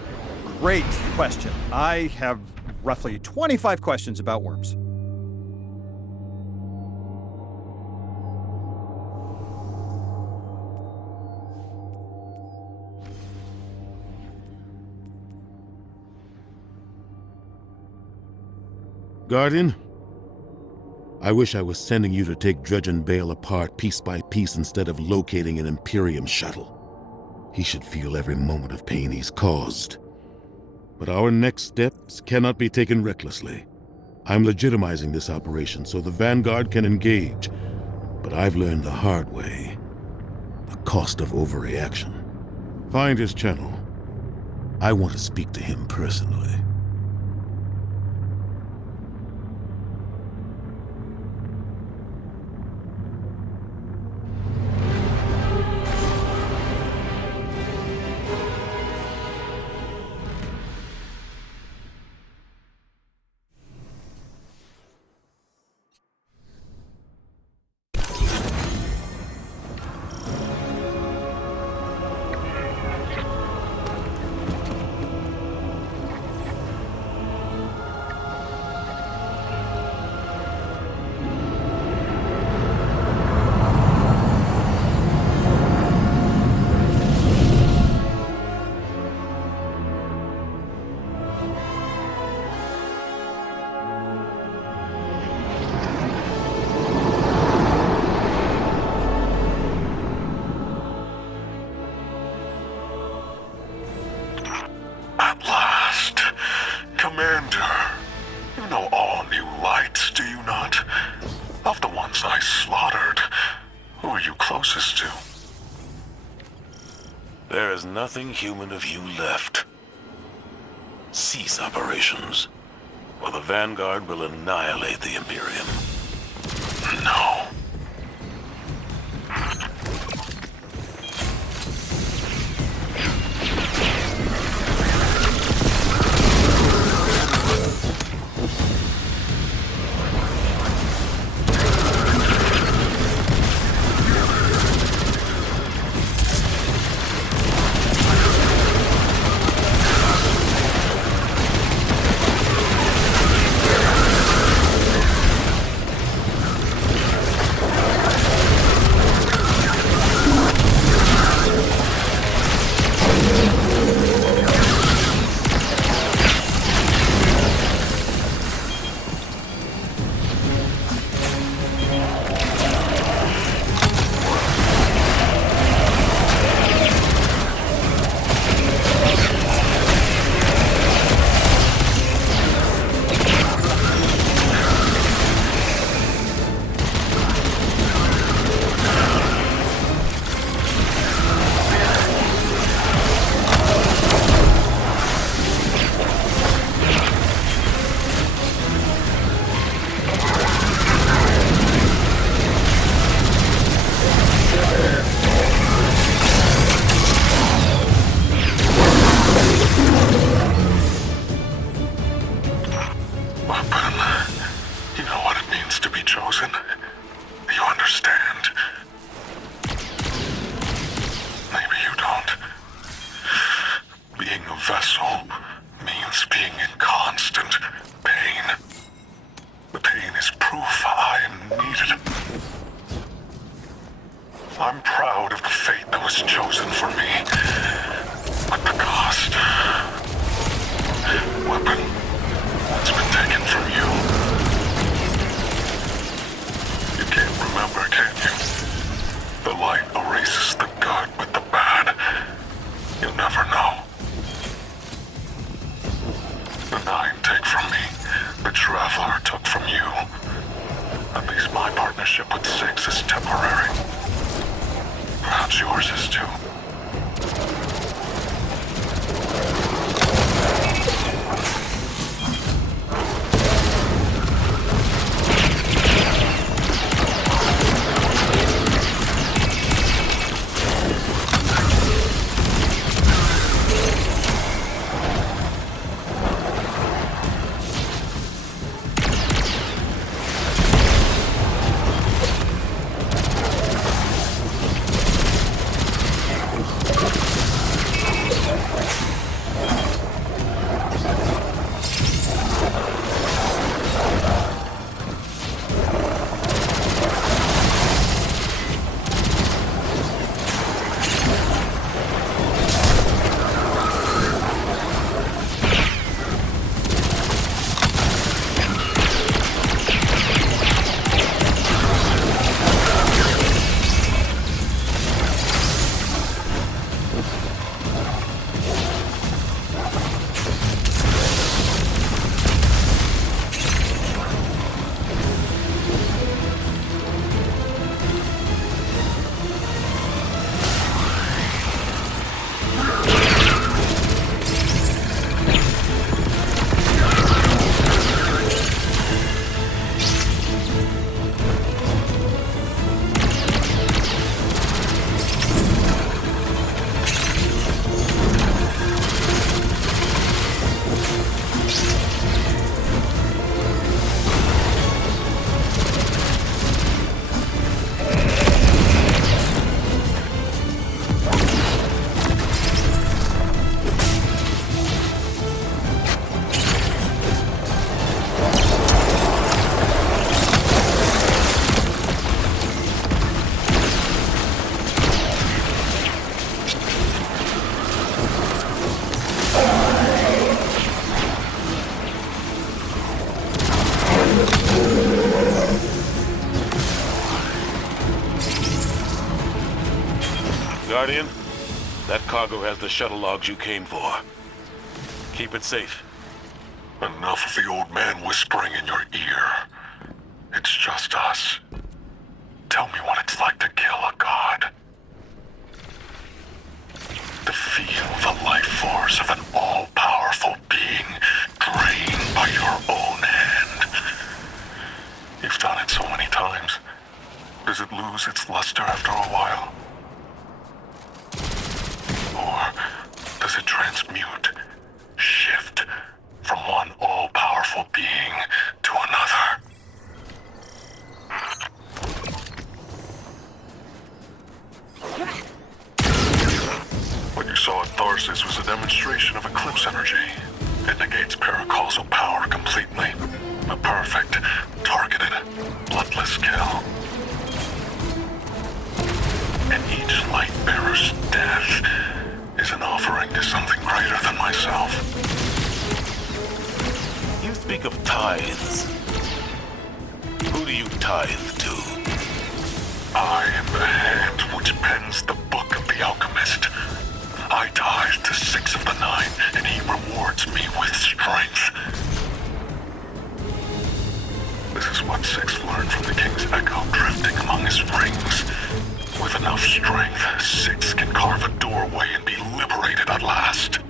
Great question. I have roughly 25 questions about worms. Guardian? I wish I was sending you to take Dredge and Bale apart piece by piece instead of locating an Imperium shuttle. He should feel every moment of pain he's caused. But our next steps cannot be taken recklessly. I'm legitimizing this operation so the Vanguard can engage, but I've learned the hard way. The cost of overreaction. Find his channel. I want to speak to him personally. At last. Commander, you know all new lights, do you not? Of the ones I slaughtered, who are you closest to? There is nothing human of you left. Cease operations, or the Vanguard will annihilate the Imperium. No. You know what it means to be chosen. You understand. Maybe you don't. Being a vessel means being in constant pain. The pain is proof I am needed. I'm proud of the fate that was chosen for me. But the cost... Weapon, it's been taken from you. You can't remember, can you? The light erases the good with the bad. You'll never know. The Nine take from me. The Traveler took from you. At least my partnership with Six is temporary. Perhaps yours is too. That cargo has the shuttle logs you came for. Keep it safe. Enough of the old man whispering in your ear. It's just us. Tell me what it's like to kill a god. To feel the life force of an all-powerful being drained by your own hand. You've done it so many times. Does it lose its luster after a while? Or does it transmute, shift from one all-powerful being to another? What you saw at Tharsis was a demonstration of eclipse energy. It negates paracausal power completely. A perfect, targeted, bloodless kill. And each light bearer's death is an offering to something greater than myself. You speak of tithes. Who do you tithe to? I am the hand which pens the book of the alchemist. I tithe to 6 of the 9, and he rewards me with strength. This is what 6 learned from the King's Echo drifting among his rings. With enough strength, 6 can carve a doorway and be liberated at last.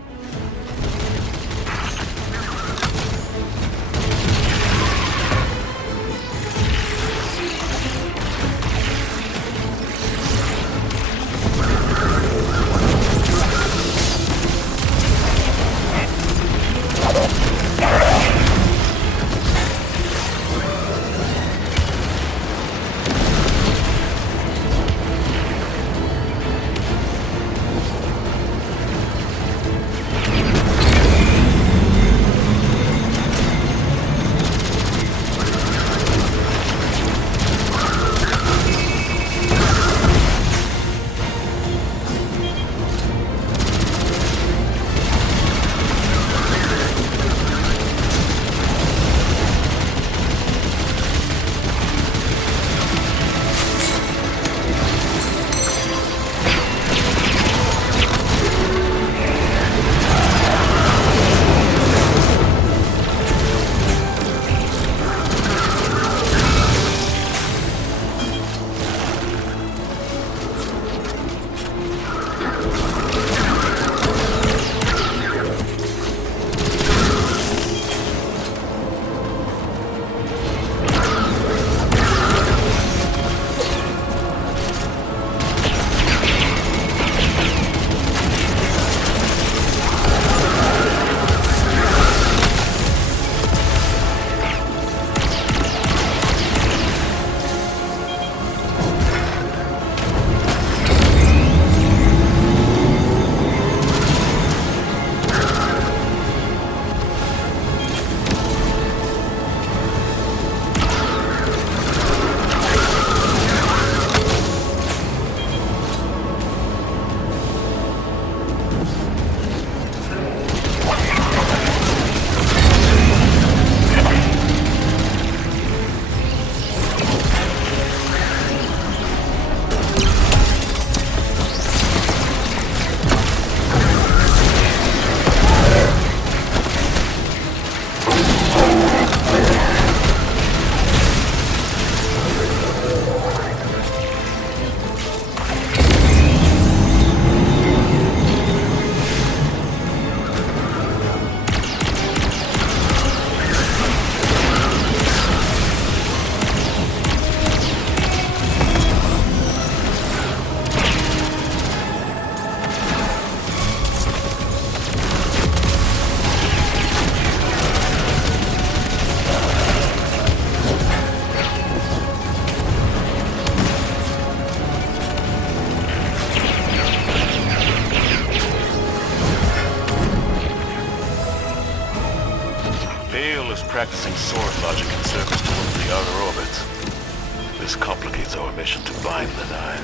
practicing sword logic in service to one of the outer orbits. This complicates our mission to bind the Nine.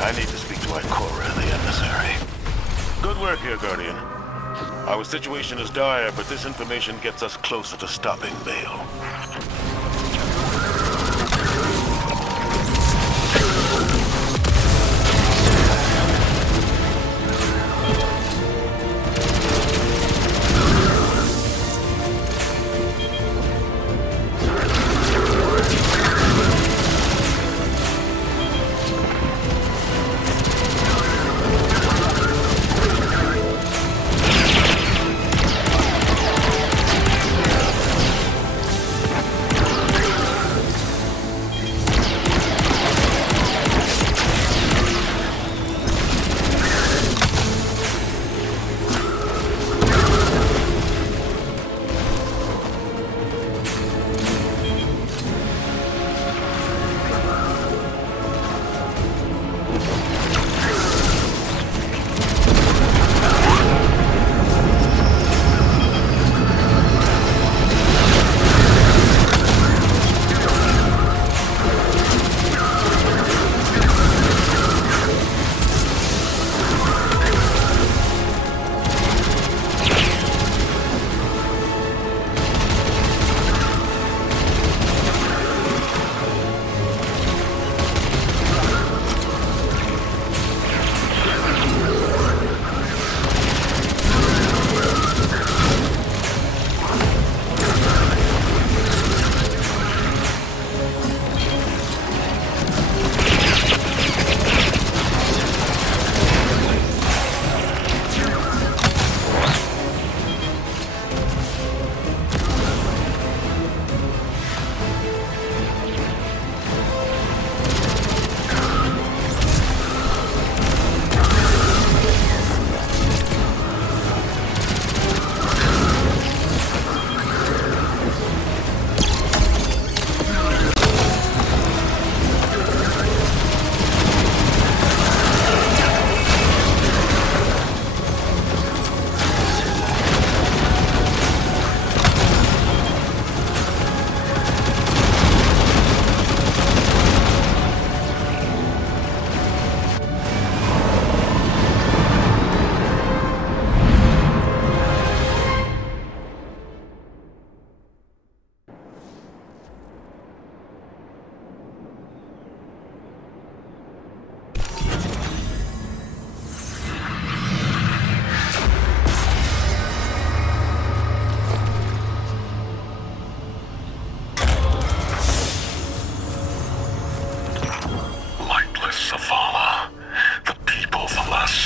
I need to speak to Ikora, the emissary. Good work here, Guardian. Our situation is dire, but this information gets us closer to stopping Bale.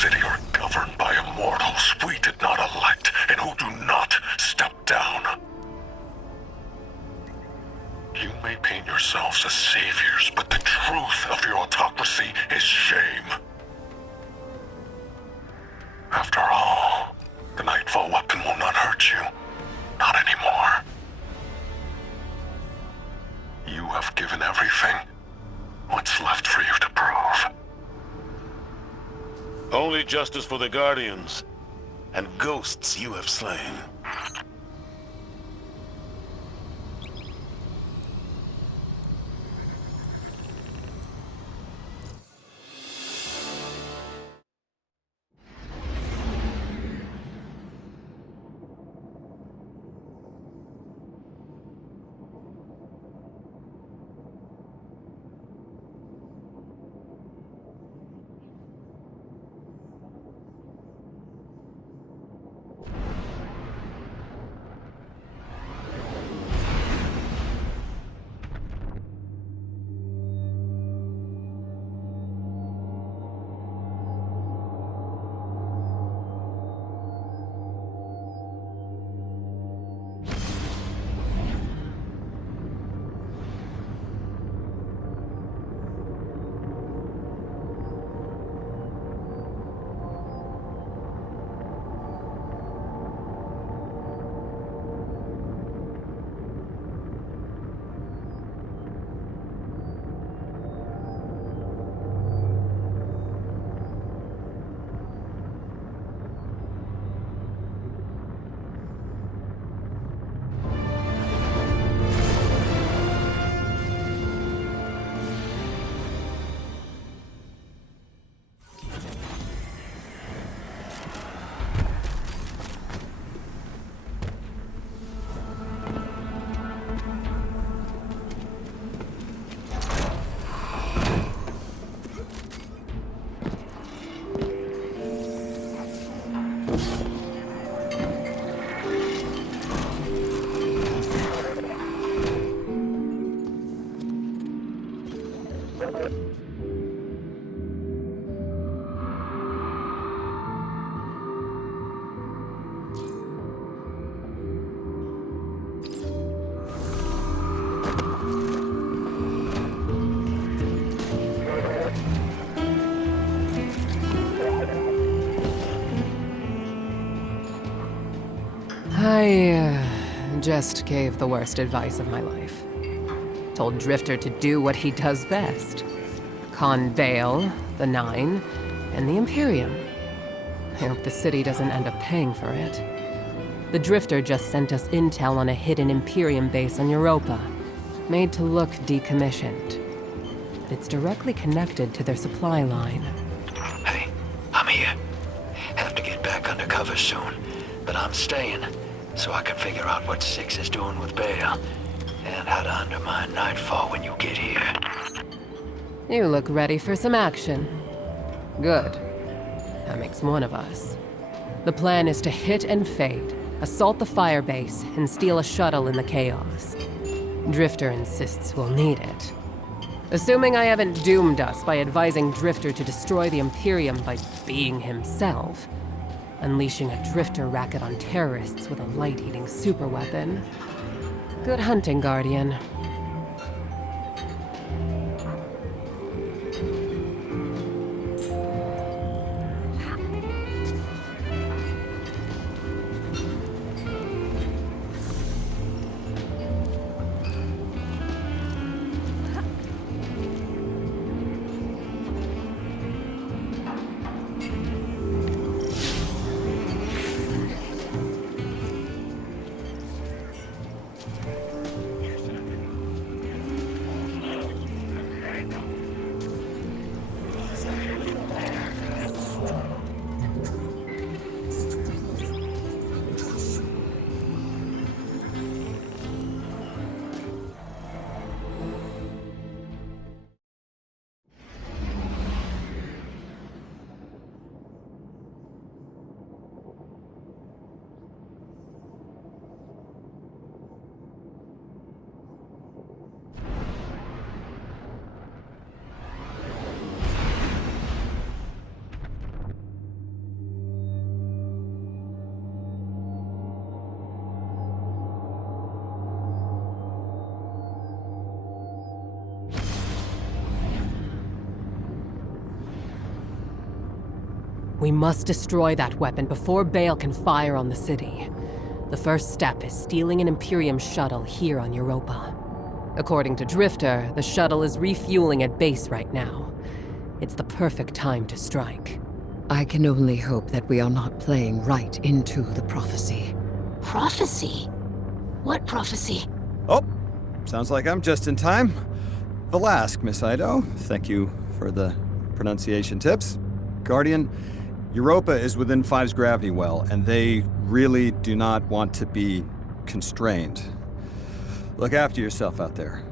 city are governed by immortals we did not elect and who do not step down. You may paint yourselves as saviors, but the truth of your autocracy is shame. After all, the Nightfall weapon will not hurt you. Not anymore. You have given everything. What's left for you to prove? Only justice for the Guardians, and ghosts you have slain. I just gave the worst advice of my life. Told Drifter to do what he does best. Con Vale, the Nine, and the Imperium. I hope the city doesn't end up paying for it. The Drifter just sent us intel on a hidden Imperium base on Europa, made to look decommissioned. It's directly connected to their supply line. Hey, I'm here. Have to get back undercover soon, but I'm staying, so I can figure out what Six is doing with Bale, and how to undermine Nightfall when you get here. You look ready for some action. Good. That makes one of us. The plan is to hit and fade, assault the firebase, and steal a shuttle in the chaos. Drifter insists we'll need it. Assuming I haven't doomed us by advising Drifter to destroy the Imperium by being himself, unleashing a Drifter racket on terrorists with a light-eating superweapon. Good hunting, Guardian. We must destroy that weapon before Bale can fire on the city. The first step is stealing an Imperium shuttle here on Europa. According to Drifter, the shuttle is refueling at base right now. It's the perfect time to strike. I can only hope that we are not playing right into the prophecy. Prophecy? What prophecy? Oh, sounds like I'm just in time. Valask, Miss Ido. Thank you for the pronunciation tips. Guardian, Europa is within Five's gravity well, and they really do not want to be constrained. Look after yourself out there.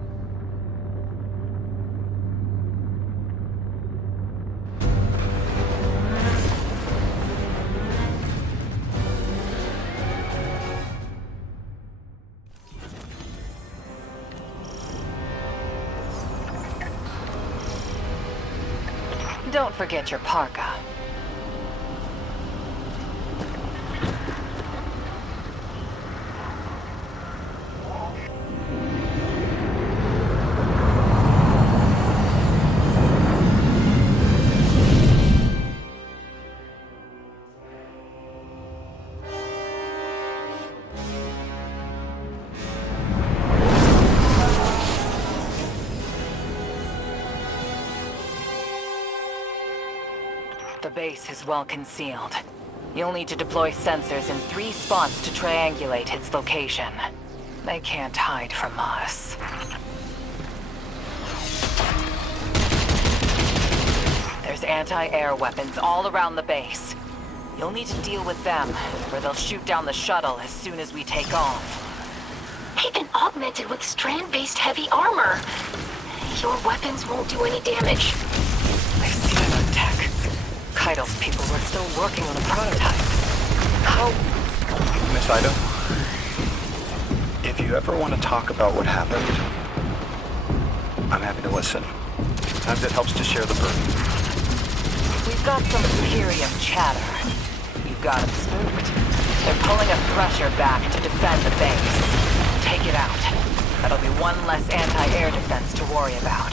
Don't forget your parka. The base is well concealed. You'll need to deploy sensors in 3 spots to triangulate its location. They can't hide from us. There's anti-air weapons all around the base. You'll need to deal with them, or they'll shoot down the shuttle as soon as we take off. They've been augmented with strand-based heavy armor. Your weapons won't do any damage. I've seen it on tech. Keitel's people were still working on a prototype. How? Miss Ido, if you ever want to talk about what happened, I'm happy to listen. Sometimes it helps to share the burden. We've got some Imperium chatter. You got them spooked. They're pulling a Thresher back to defend the base. Take it out. That'll be one less anti-air defense to worry about.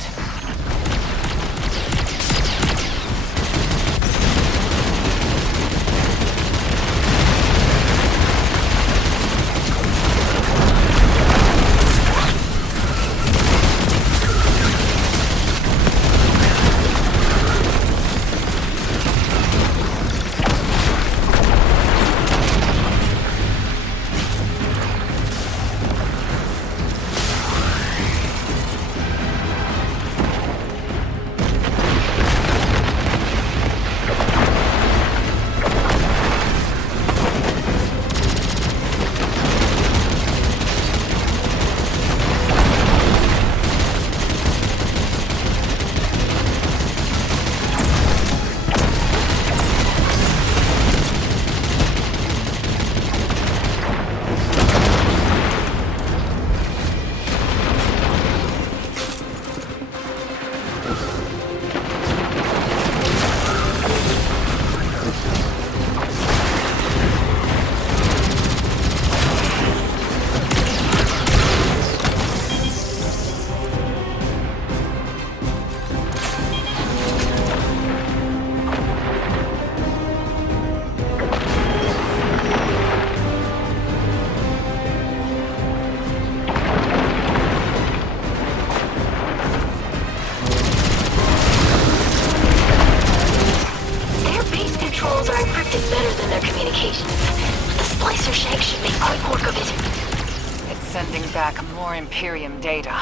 Imperium data.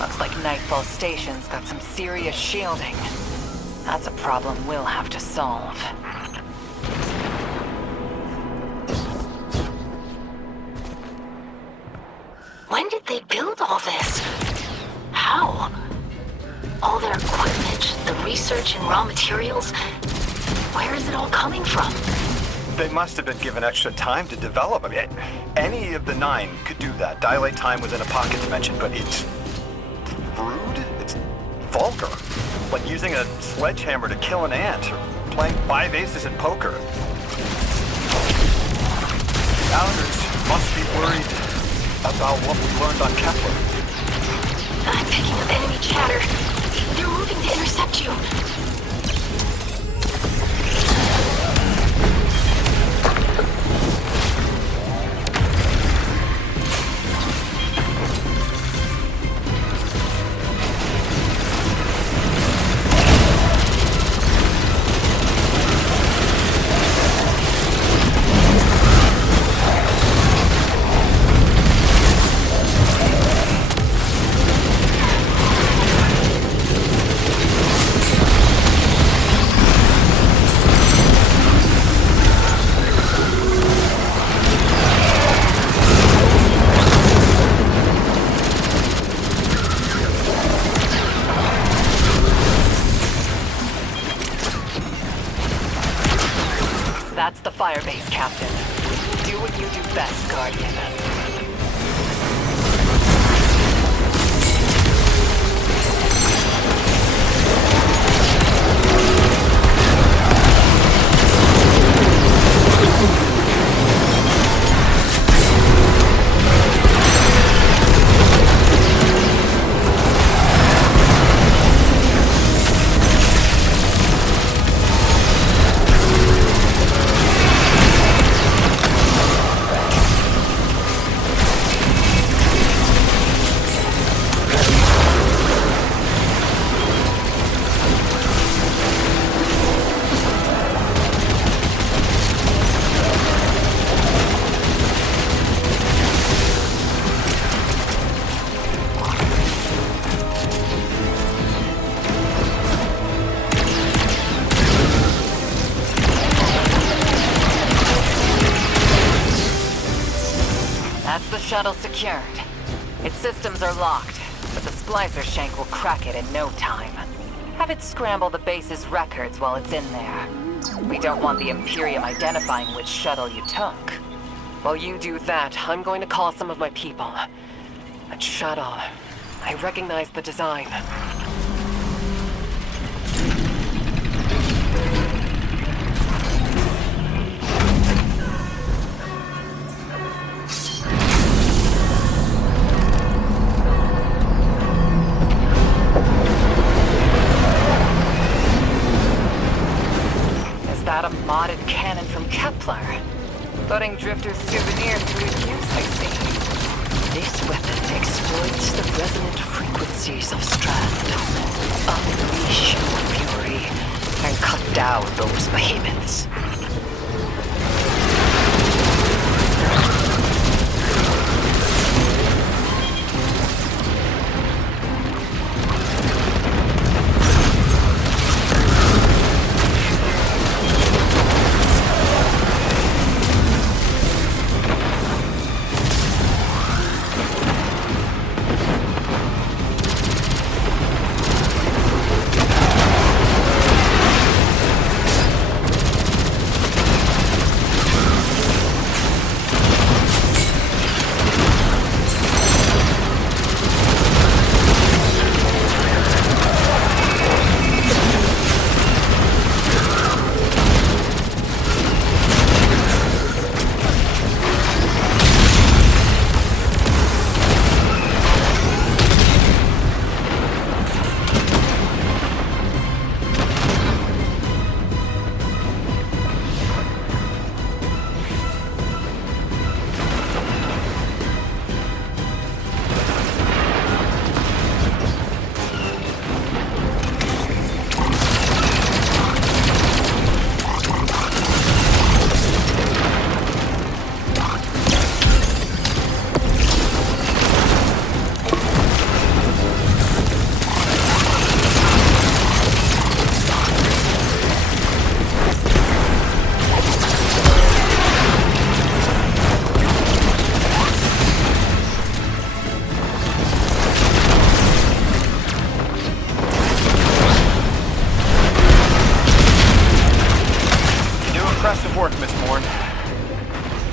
Looks like Nightfall Station's got some serious shielding. That's a problem we'll have to solve. When did they build all this? How? All their equipment, the research and raw materials? Where is it all coming from? They must have been given extra time to develop. I mean, any of the 9 could do that. Dilate time within a pocket dimension, but it's rude. It's vulgar. Like using a sledgehammer to kill an ant, or playing 5 aces in poker. Founders must be worried about what we learned on Kepler. I'm picking up enemy chatter. They're moving to intercept you. That's the firebase, Captain. Do what you do best, Guardian. That's the shuttle secured. Its systems are locked, but the splicer shank will crack it in no time. Have it scramble the base's records while it's in there. We don't want the Imperium identifying which shuttle you took. While you do that, I'm going to call some of my people. That shuttle, I recognize the design. That a modded cannon from Kepler? Putting Drifter's souvenirs to good use, I see. This weapon exploits the resonant frequencies of Strand. Unleash your fury and cut down those behemoths.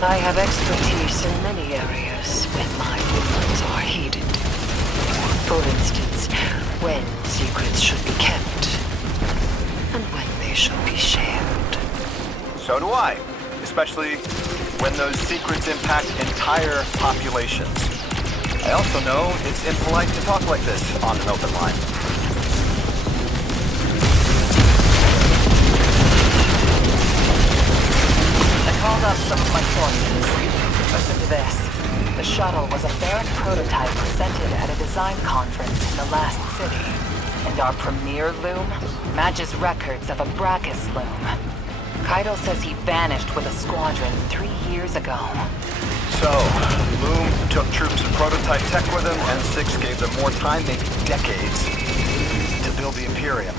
I have expertise in many areas, and my movements are heeded. For instance, when secrets should be kept, and when they should be shared. So do I, especially when those secrets impact entire populations. I also know it's impolite to talk like this on an open line. Called up some of my sources. Listen to this. The shuttle was a barren prototype presented at a design conference in the last city. And our premier loom matches records of a Brachus loom. Keitel says he vanished with a squadron 3 years ago. So, Loom took troops and prototype tech with him, and Six gave them more time, maybe decades, to build the Imperium.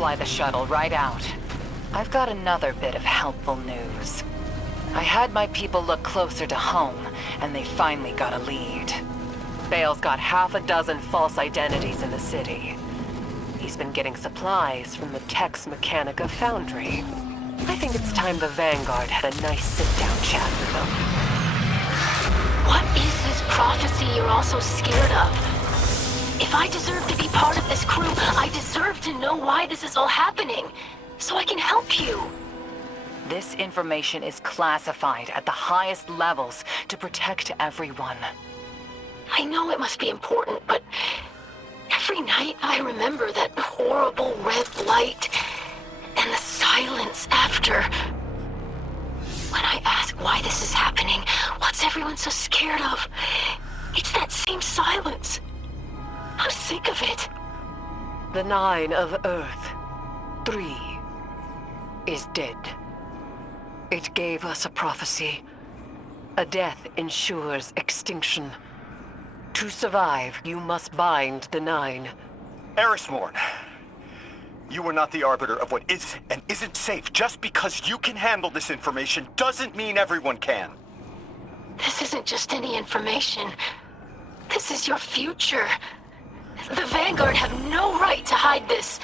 fly the shuttle right out. I've got another bit of helpful news. I had my people look closer to home, and they finally got a lead. Bale's got half a dozen false identities in the city. He's been getting supplies from the Tex Mechanica foundry. I think it's time the Vanguard had a nice sit-down chat with him. What is this prophecy you're all so scared of? If I deserve to be part of this crew, I deserve to know why this is all happening, so I can help you. This information is classified at the highest levels to protect everyone. I know it must be important, but every night I remember that horrible red light and the silence after. When I ask why this is happening, what's everyone so scared of? It's that same silence. I'm sick of it. The 9 of Earth, 3, is dead. It gave us a prophecy. A death ensures extinction. To survive, you must bind the 9. Erismorn, you are not the arbiter of what is and isn't safe. Just because you can handle this information doesn't mean everyone can. This isn't just any information. This is your future. The Vanguard have no right to hide this.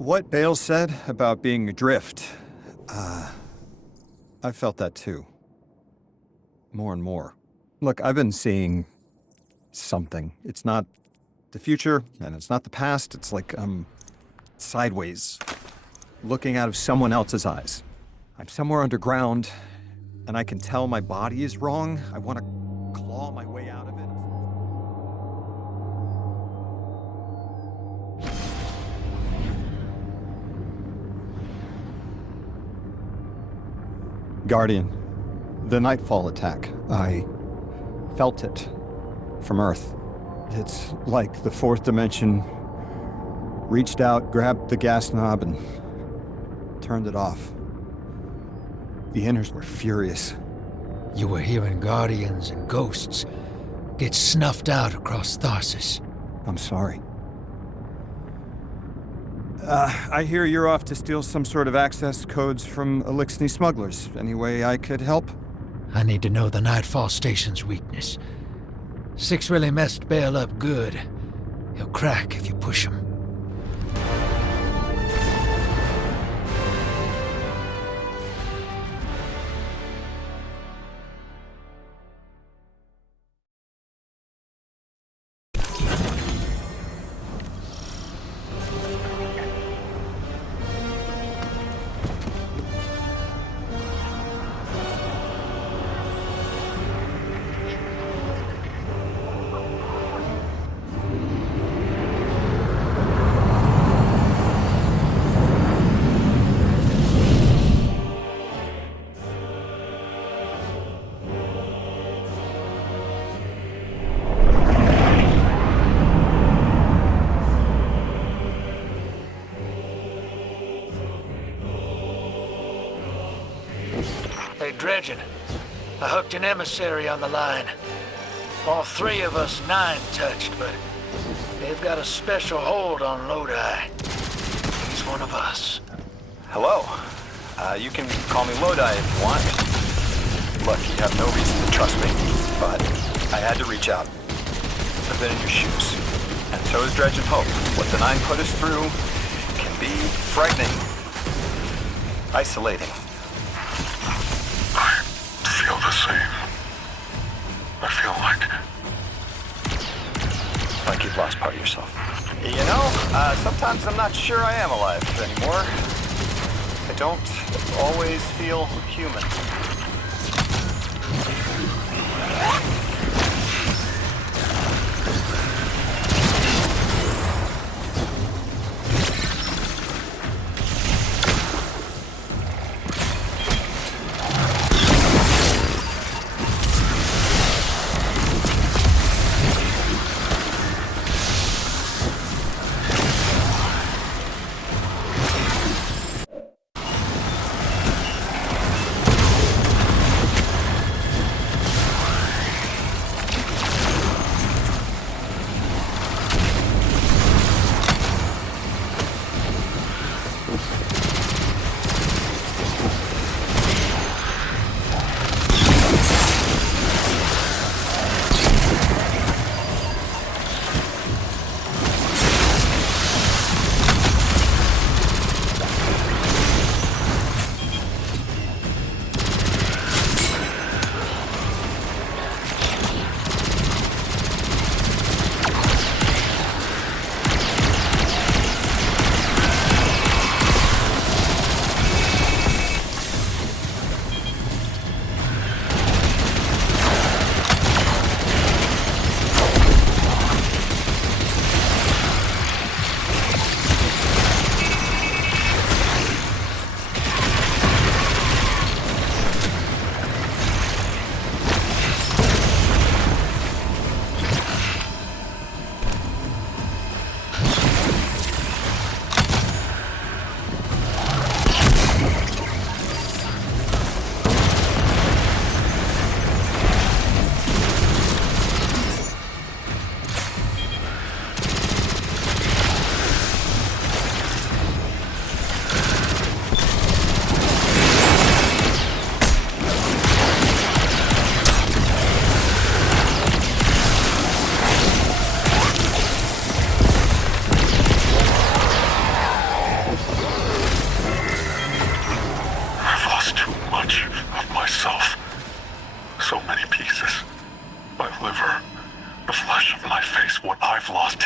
What Bale said about being adrift, I felt that too. More and more. Look, I've been seeing something. It's not the future, and it's not the past. It's like, sideways. Looking out of someone else's eyes. I'm somewhere underground, and I can tell my body is wrong. I want to claw my way out of it. Guardian, the Nightfall attack. I felt it from Earth. It's like the fourth dimension reached out, grabbed the gas knob, and turned it off. The Inners were furious. You were hearing Guardians and ghosts get snuffed out across Tharsis. I'm sorry. I hear you're off to steal some sort of access codes from Elixni smugglers. Any way I could help? I need to know the Nightfall Station's weakness. Six really messed Bale up good. He'll crack if you push him. Hey, Dredgen. I hooked an emissary on the line. All three of us Nine touched, but they've got a special hold on Lodi. He's one of us. Hello. You can call me Lodi if you want. Look, you have no reason to trust me, but I had to reach out. I've been in your shoes. And so is Dredgen Hope. What the Nine put us through can be frightening. Isolating. I feel the same. I feel like you've lost part of yourself. You know, sometimes I'm not sure I am alive anymore. I don't always feel human.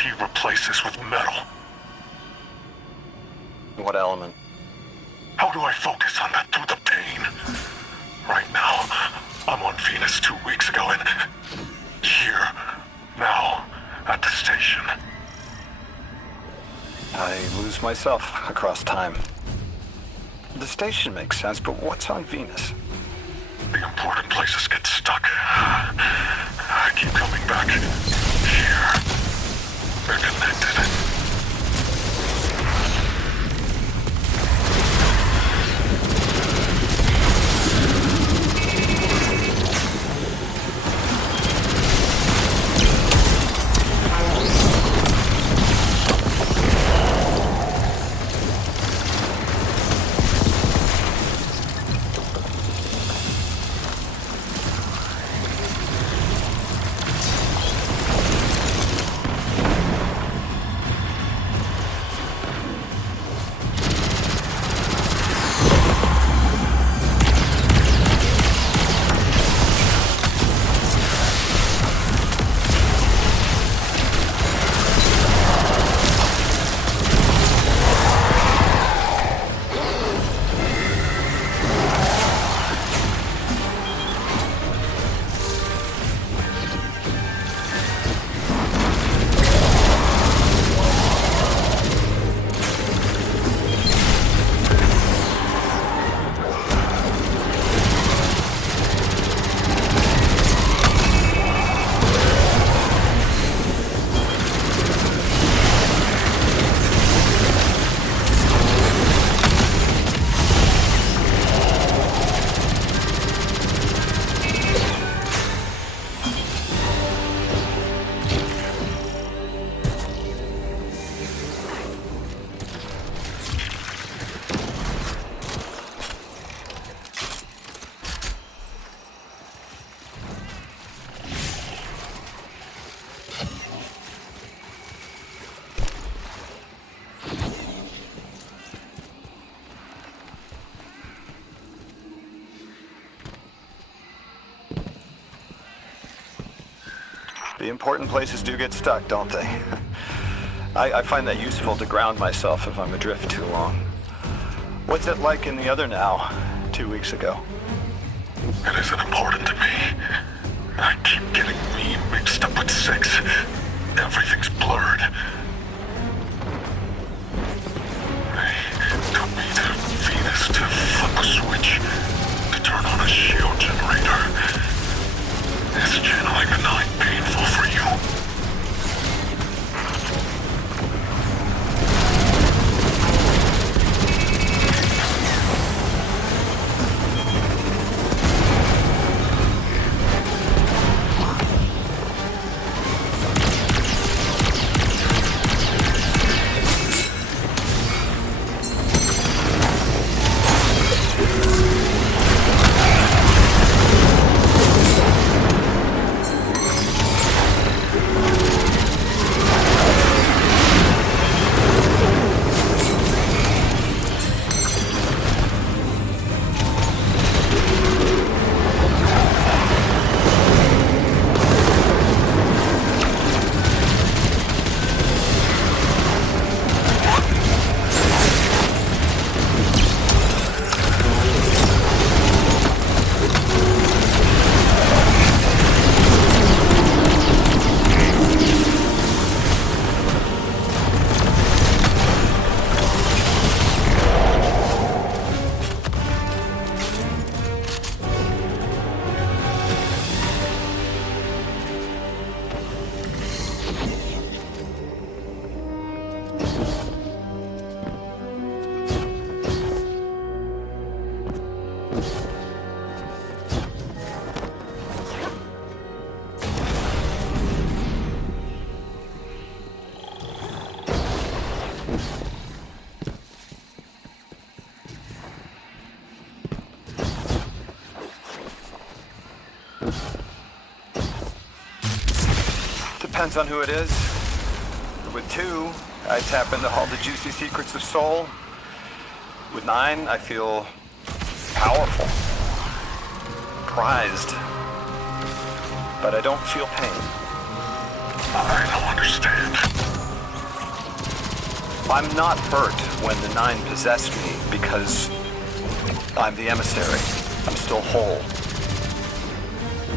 he replaces with metal? What element? How do I focus on that through the pain? Right now, I'm on Venus 2 weeks ago and here, now, at the station. I lose myself across time. The station makes sense, but what's on Venus? The important places get stuck. I keep coming back. Here. They're connected. The important places do get stuck, don't they? I find that useful to ground myself if I'm adrift too long. What's it like in the other now, 2 weeks ago? It isn't important to me. I keep getting me mixed up with 6. Everything's blurred. They took me to Venus to flip a switch, to turn on a shield generator. Is channeling the 9 painful for you? Depends on who it is. With 2, I tap into all the juicy secrets of soul. With 9, I feel powerful, prized, but I don't feel pain. I don't understand. I'm not hurt when the Nine possessed me because I'm the emissary. I'm still whole.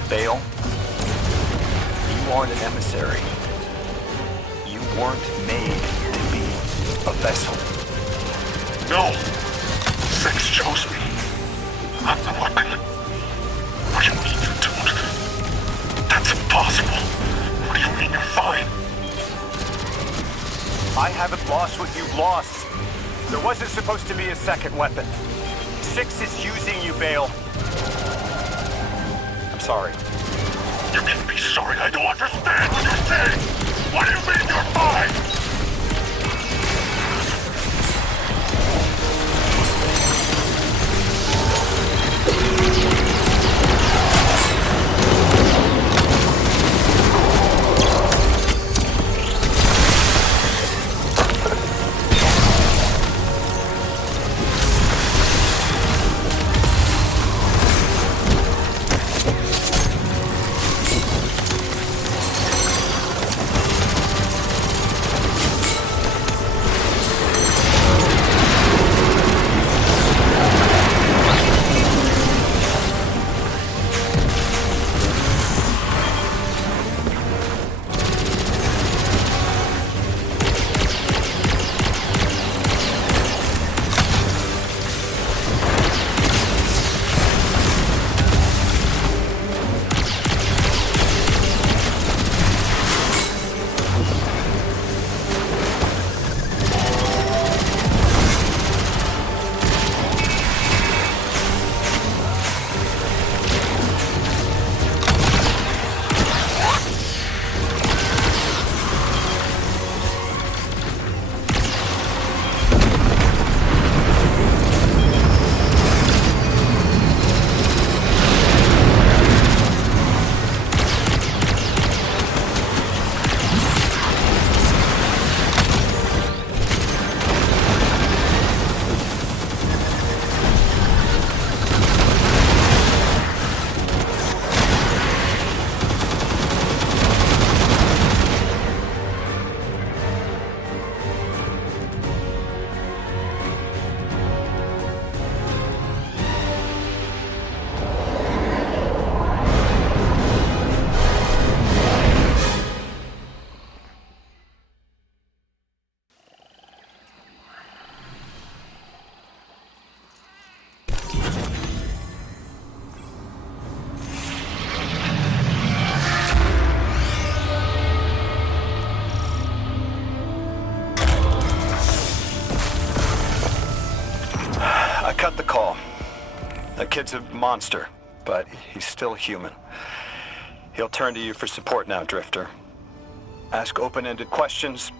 Bale, you aren't an emissary. You weren't made to be a vessel. No! Six chose me. I'm the weapon. What do you mean you don't? That's impossible. What do you mean you're fine? I haven't lost what you've lost. There wasn't supposed to be a second weapon. Six is using you, Bale. I'm sorry. You can be sorry. I don't understand what you're saying. What do you mean you're fine? Cut the call. That kid's a monster, but he's still human. He'll turn to you for support now, Drifter. Ask open-ended questions,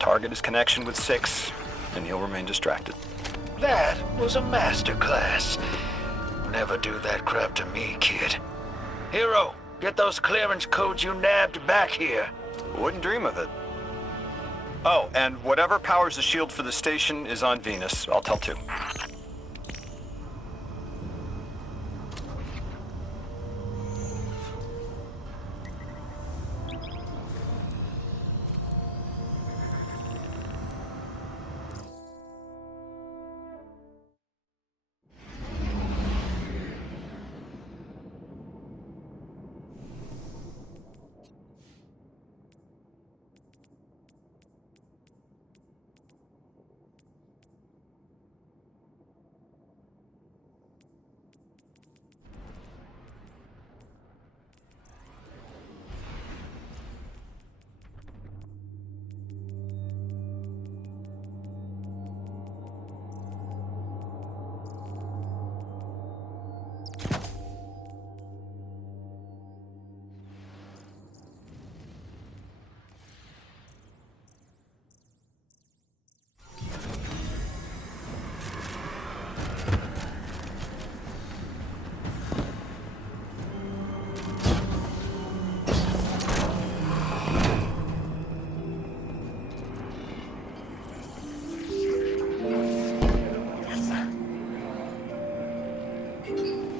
target his connection with Six, and he'll remain distracted. That was a masterclass. Never do that crap to me, kid. Hero, get those clearance codes you nabbed back here. Wouldn't dream of it. Oh, and whatever powers the shield for the station is on Venus. I'll tell too.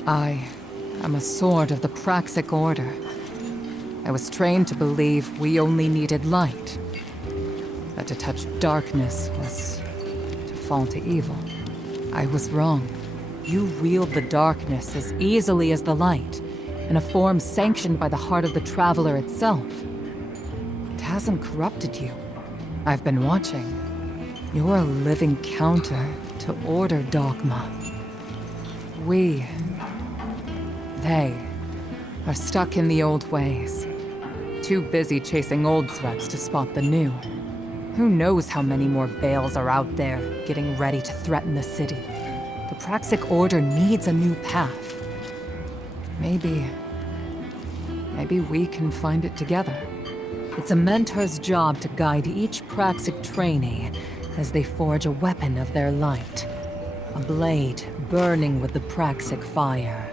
I am a sword of the Praxic Order. I was trained to believe we only needed light. That to touch darkness was to fall to evil. I was wrong. You wield the darkness as easily as the light, in a form sanctioned by the heart of the Traveler itself. It hasn't corrupted you. I've been watching. You're a living counter to Order dogma. They are stuck in the old ways. Too busy chasing old threats to spot the new. Who knows how many more Bales are out there, getting ready to threaten the city. The Praxic Order needs a new path. Maybe we can find it together. It's a mentor's job to guide each Praxic trainee as they forge a weapon of their light. A blade burning with the Praxic fire.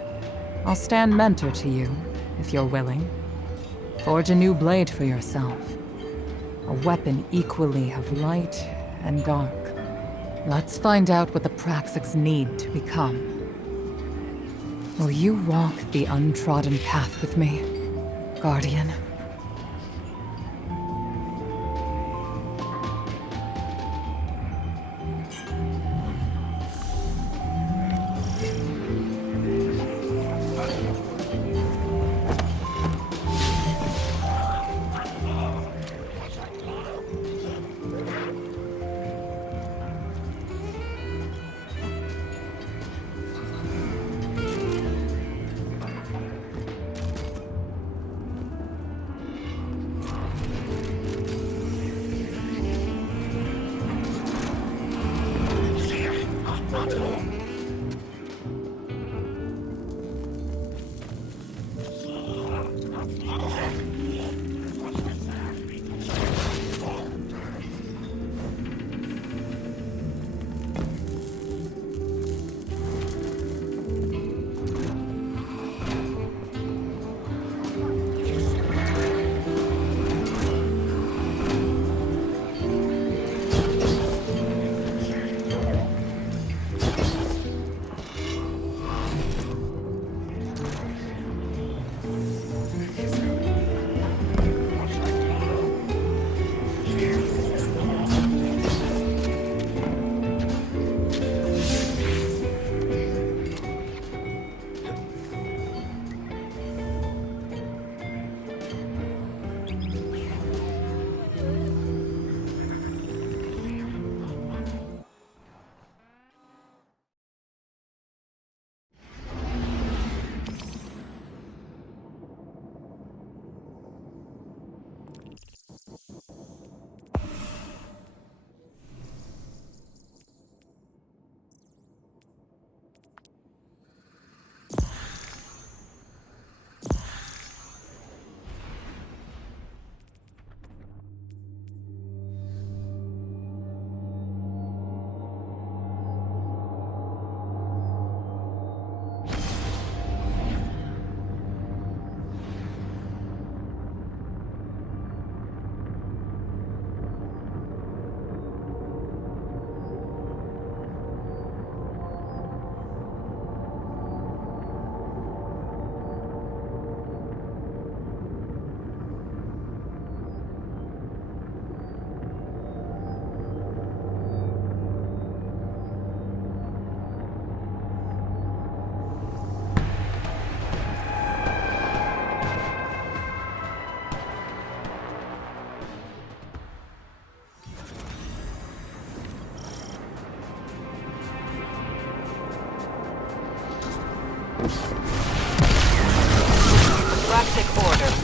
I'll stand mentor to you, if you're willing. Forge a new blade for yourself. A weapon equally of light and dark. Let's find out what the Praxics need to become. Will you walk the untrodden path with me, Guardian?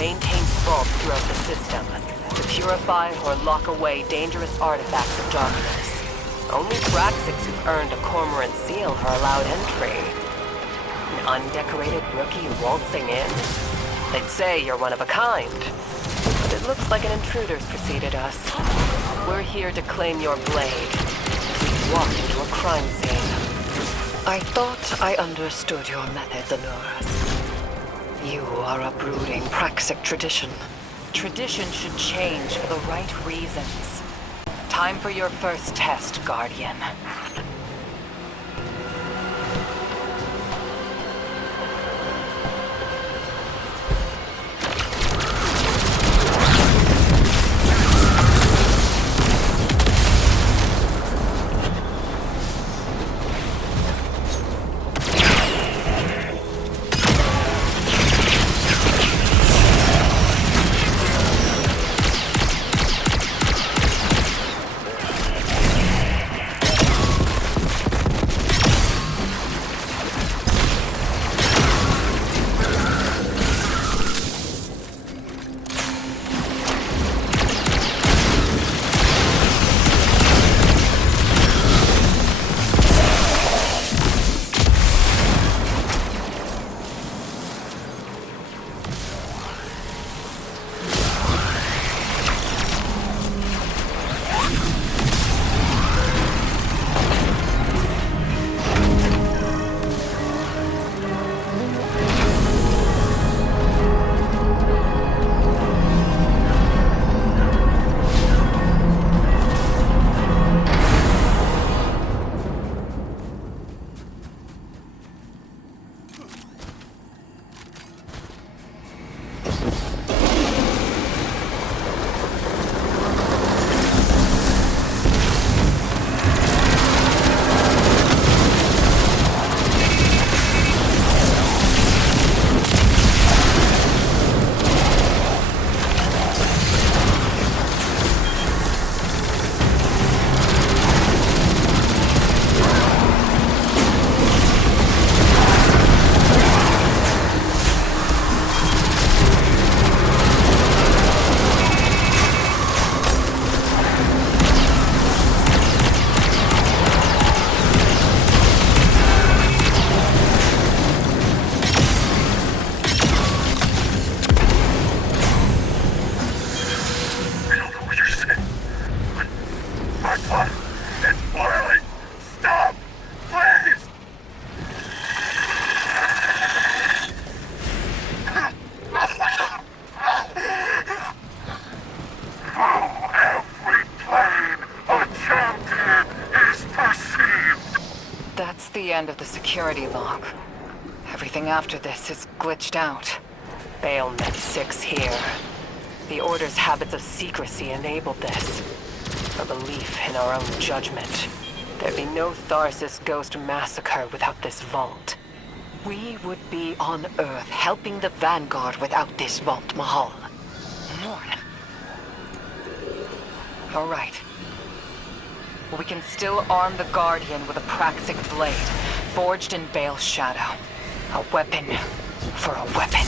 maintains vaults throughout the system to purify or lock away dangerous artifacts of darkness. Only Praxics who've earned a Cormorant seal are allowed entry. An undecorated rookie waltzing in? They'd say you're one of a kind. But it looks like an intruder's preceded us. We're here to claim your blade. We walked into a crime scene. I thought I understood your methods, Anura. You are uprooting Praxic tradition. Tradition should change for the right reasons. Time for your first test, Guardian. security log. Everything after this is glitched out. Bale met 6 here. The Order's habits of secrecy enabled this. A belief in our own judgment. There'd be no Tharsis Ghost massacre without this vault. We would be on Earth helping the Vanguard without this vault, Mahal. Mourn. All right. We can still arm the Guardian with a Praxic blade, forged in Bale's shadow. A weapon for a weapon.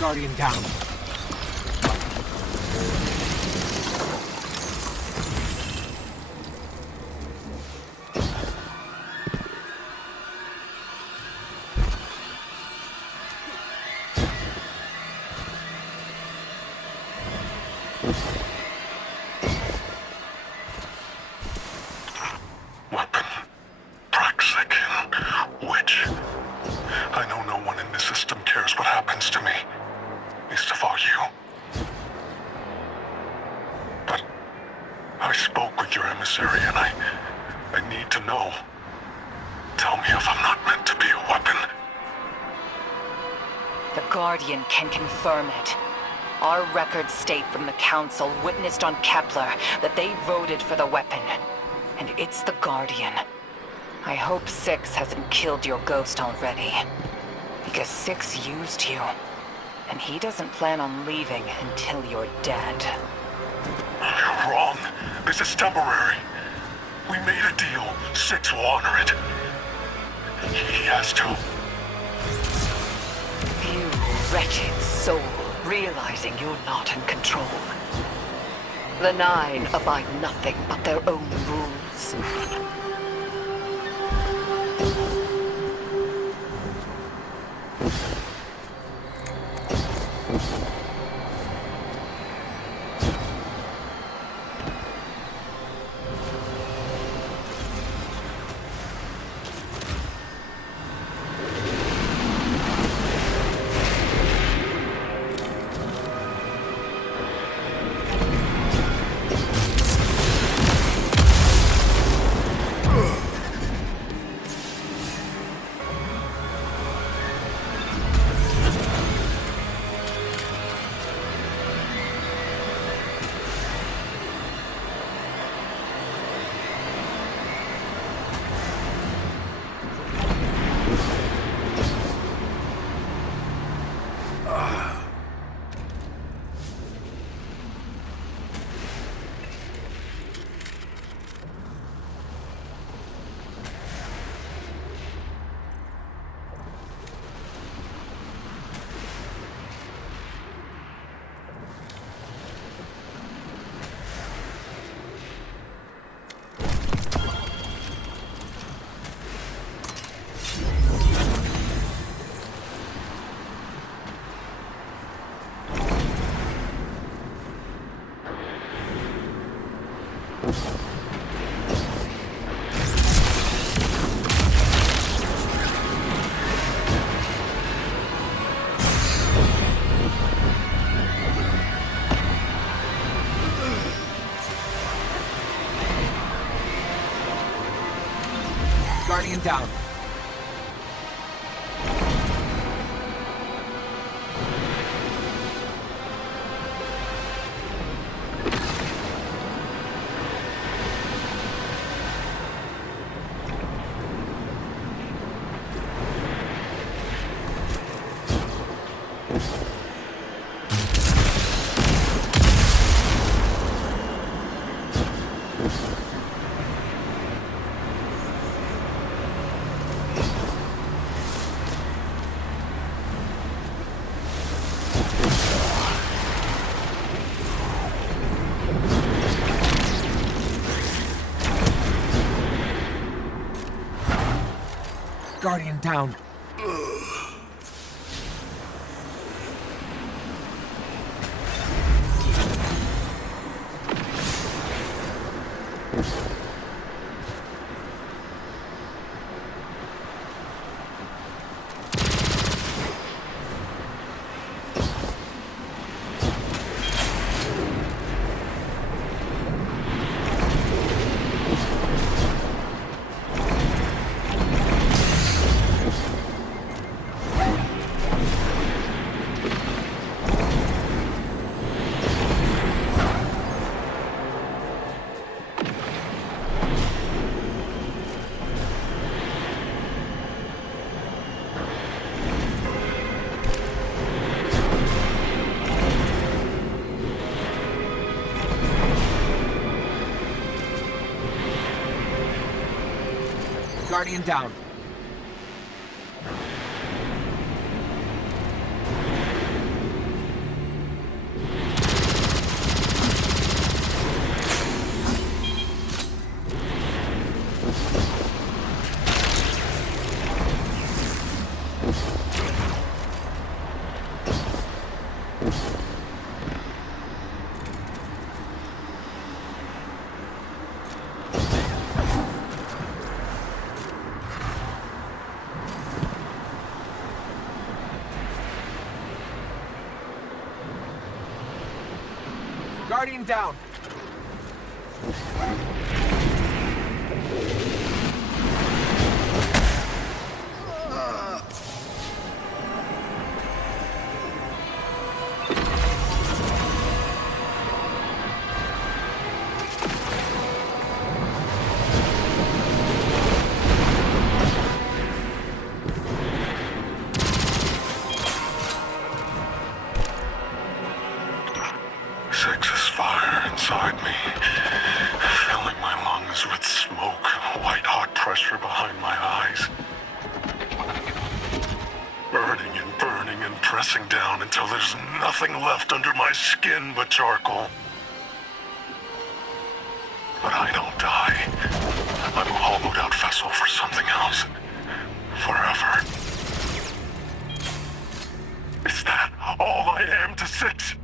Guardian down. Weapon. Praxic. Which? I know no one in this system cares what happens to me. Least of all you. But I spoke with your emissary and I need to know. Tell me if I'm not meant to be a weapon. The Guardian can confirm it. Our records state from the Council witnessed on Kepler that they voted for the weapon. And it's the Guardian. I hope Six hasn't killed your ghost already. Because Six used you. And he doesn't plan on leaving until you're dead. You're wrong. This is temporary. We made a deal. Six will honor it. He has to. You wretched soul, realizing you're not in control. The Nine abide nothing but their own rules. Guardian down. Guardian down. Guardian down. Guardian down. Sex's fire inside me, filling my lungs with smoke, white nothing left under my skin but charcoal. But I don't die. I'm a hollowed out vessel for something else. Forever. Is that all I am to Six?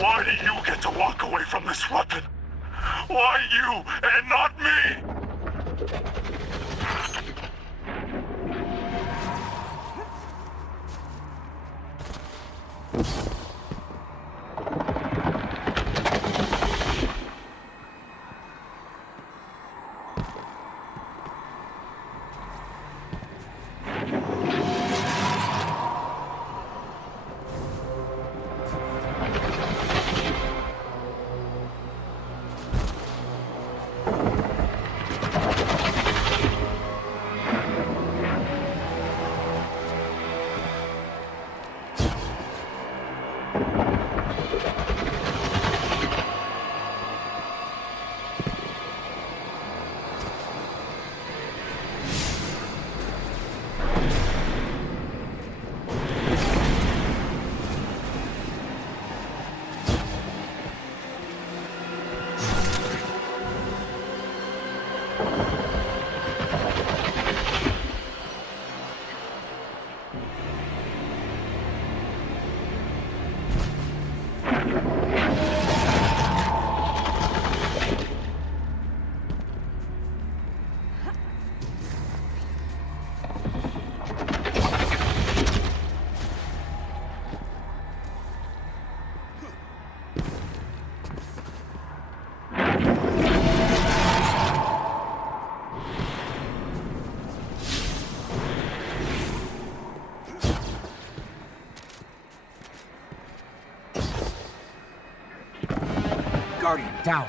Why do you get to walk away from this weapon? Why you and not me? Guardian, down.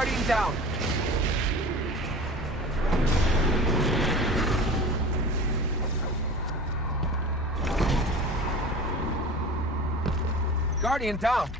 Guardian down. Guardian down.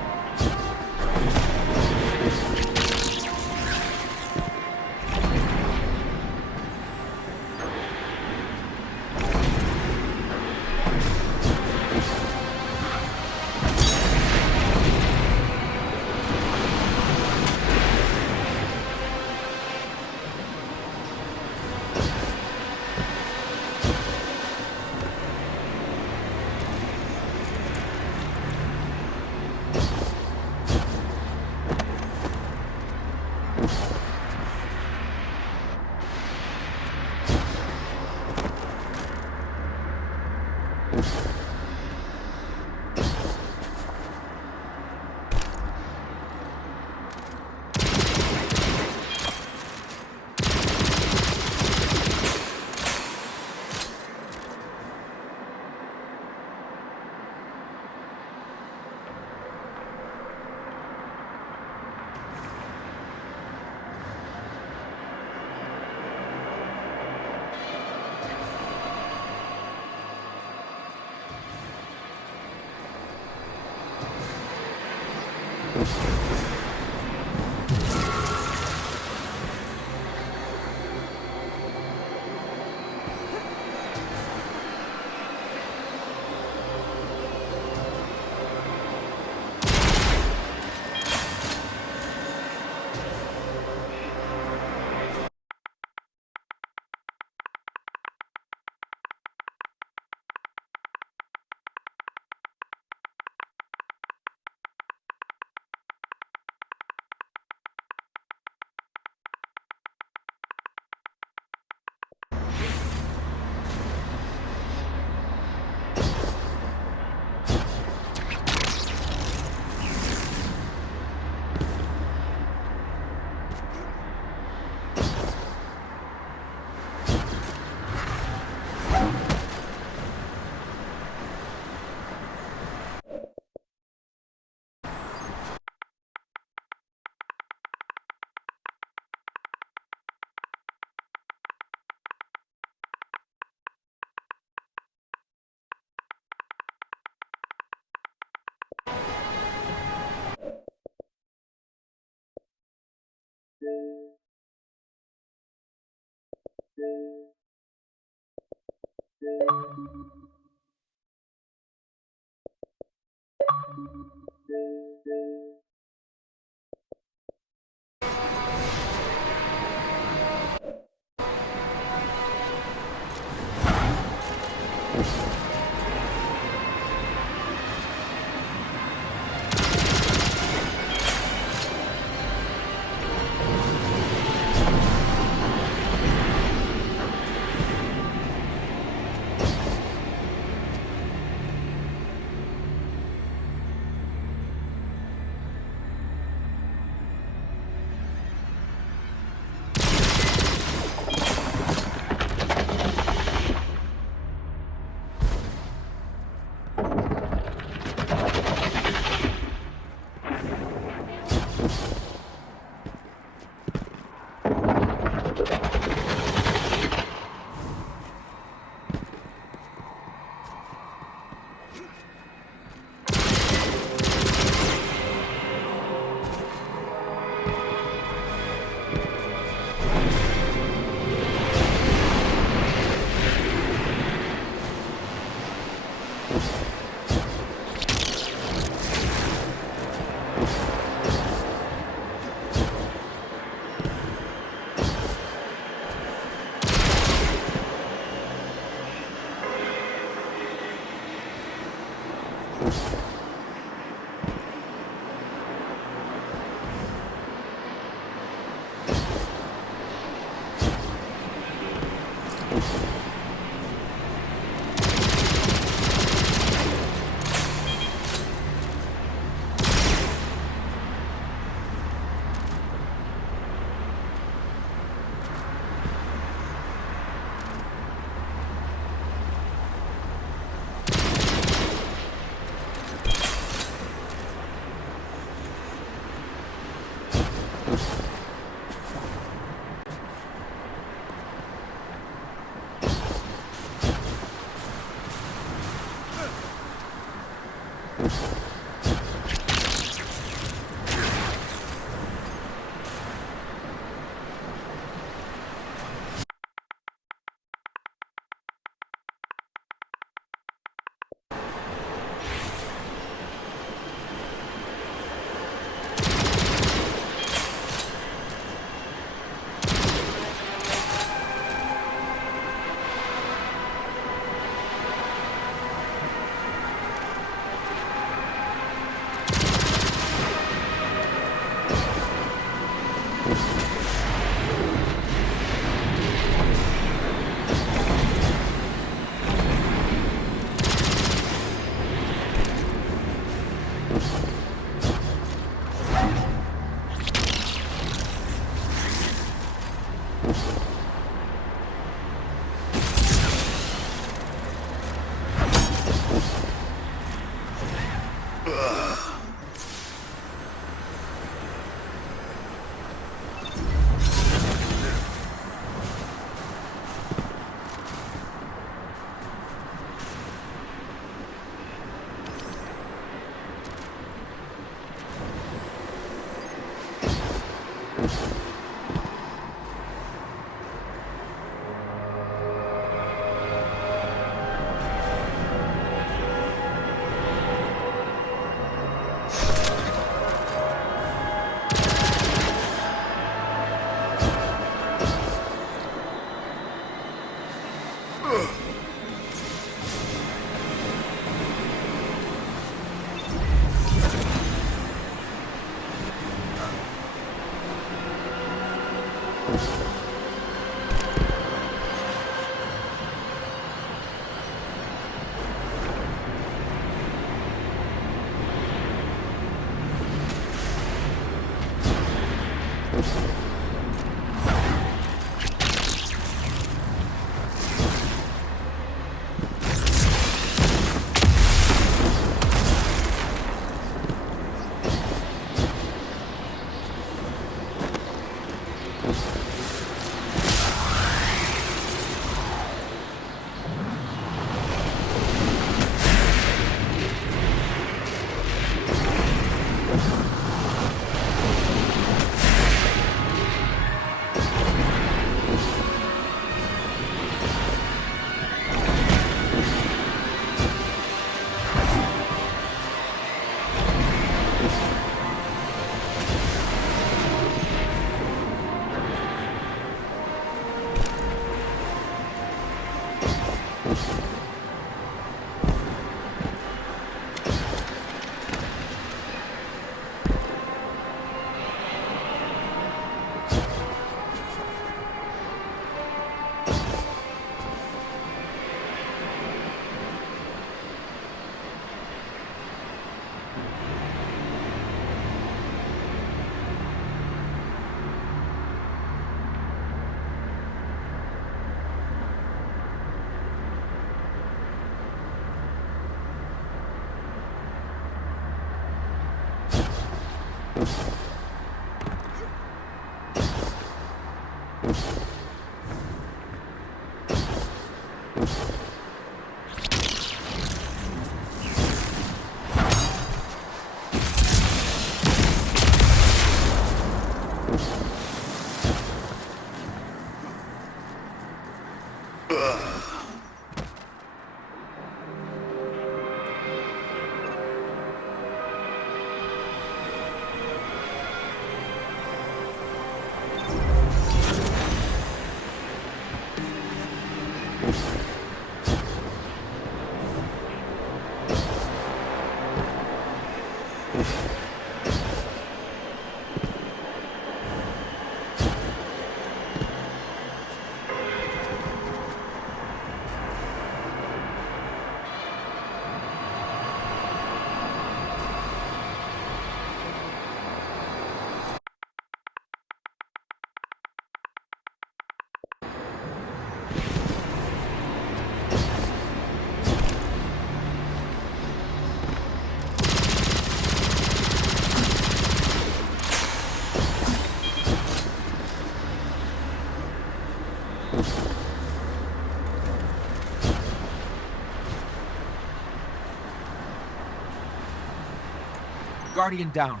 Guardian down.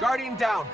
Guardian down.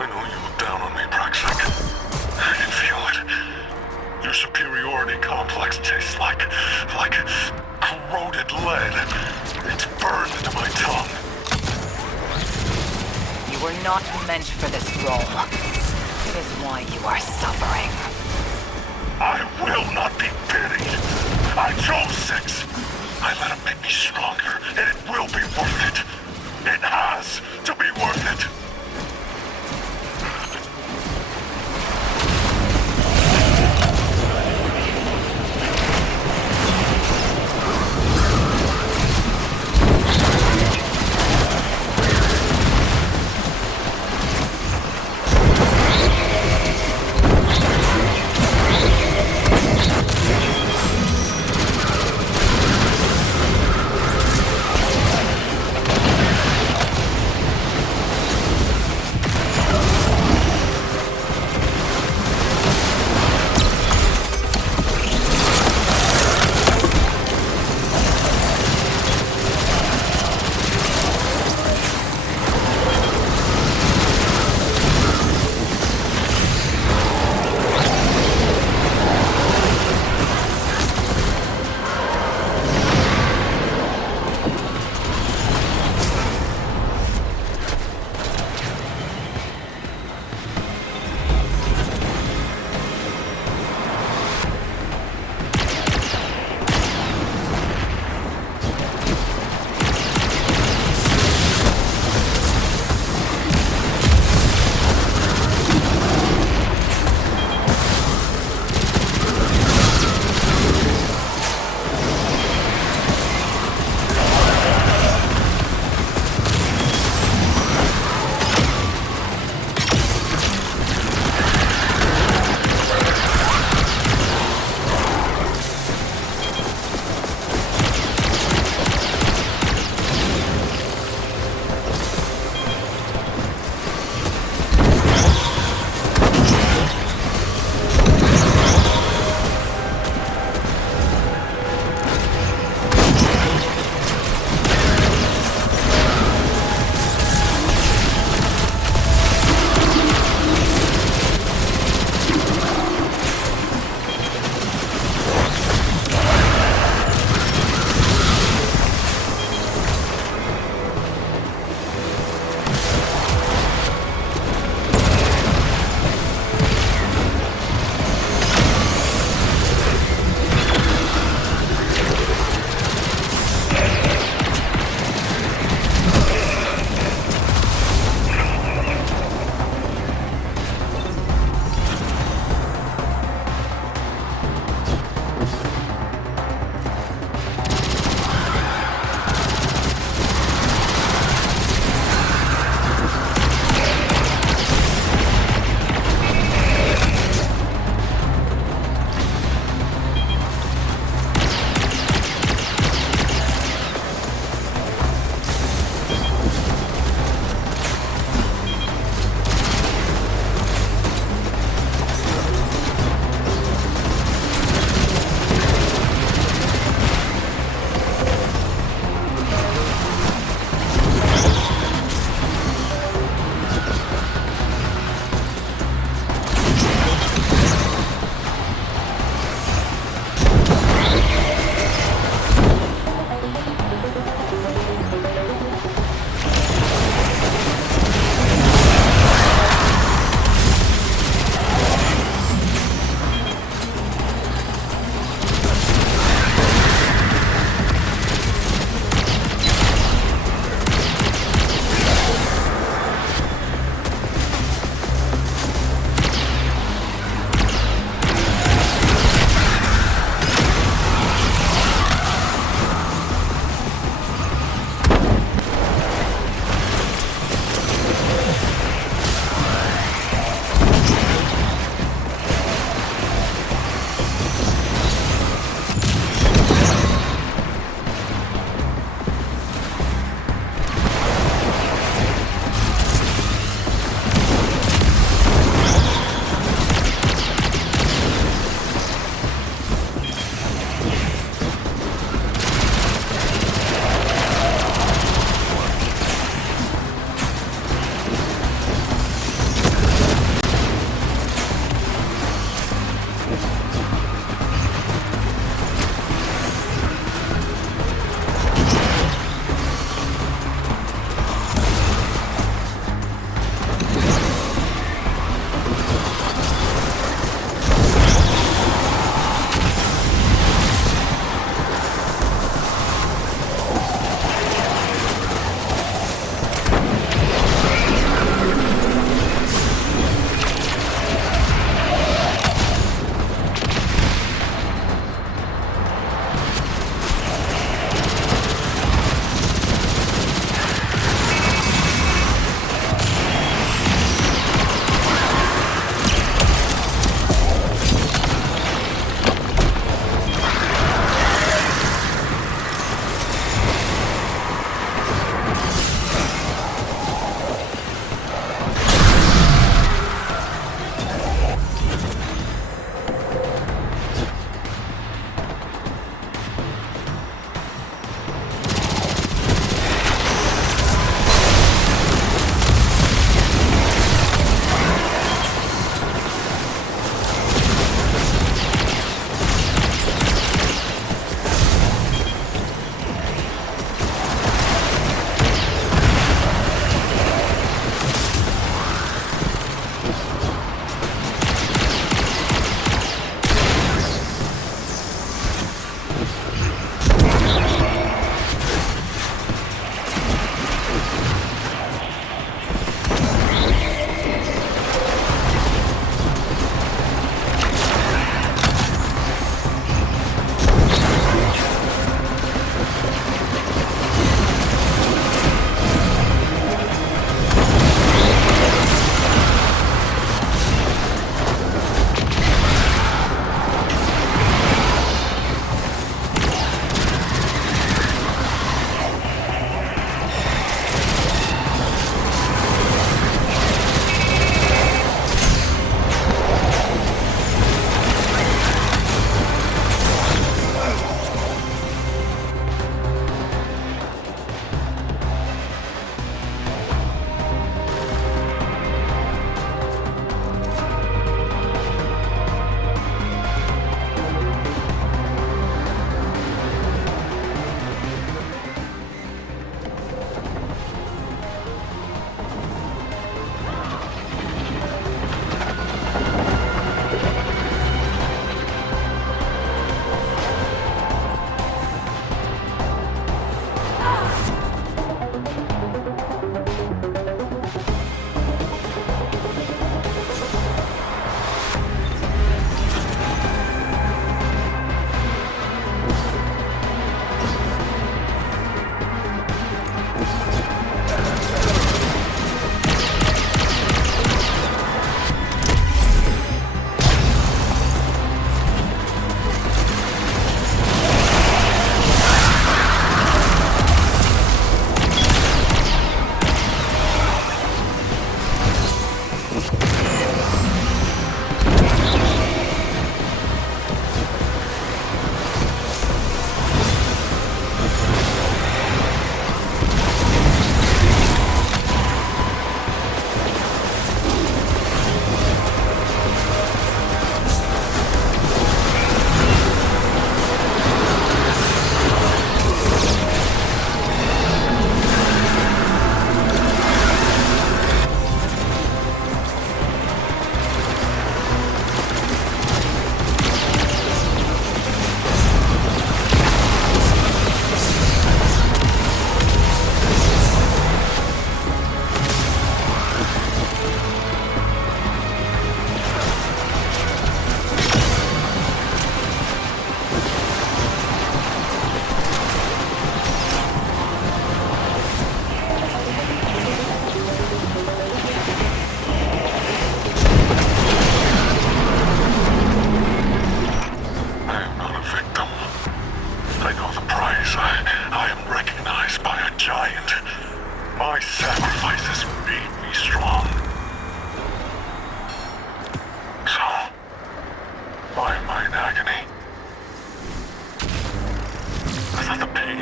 I know you looked down on me, Praxic. I can feel it. Your superiority complex tastes like corroded lead. It's burned into my tongue. You were not meant for this role. It is why you are suffering. I will not be pitied. I chose 6. I let him make me stronger, and it will be worth it. It has to be worth it.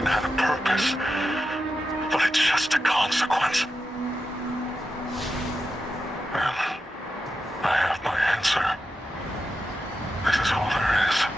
had a purpose, but it's just a consequence. Well, I have my answer. This is all there is.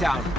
down.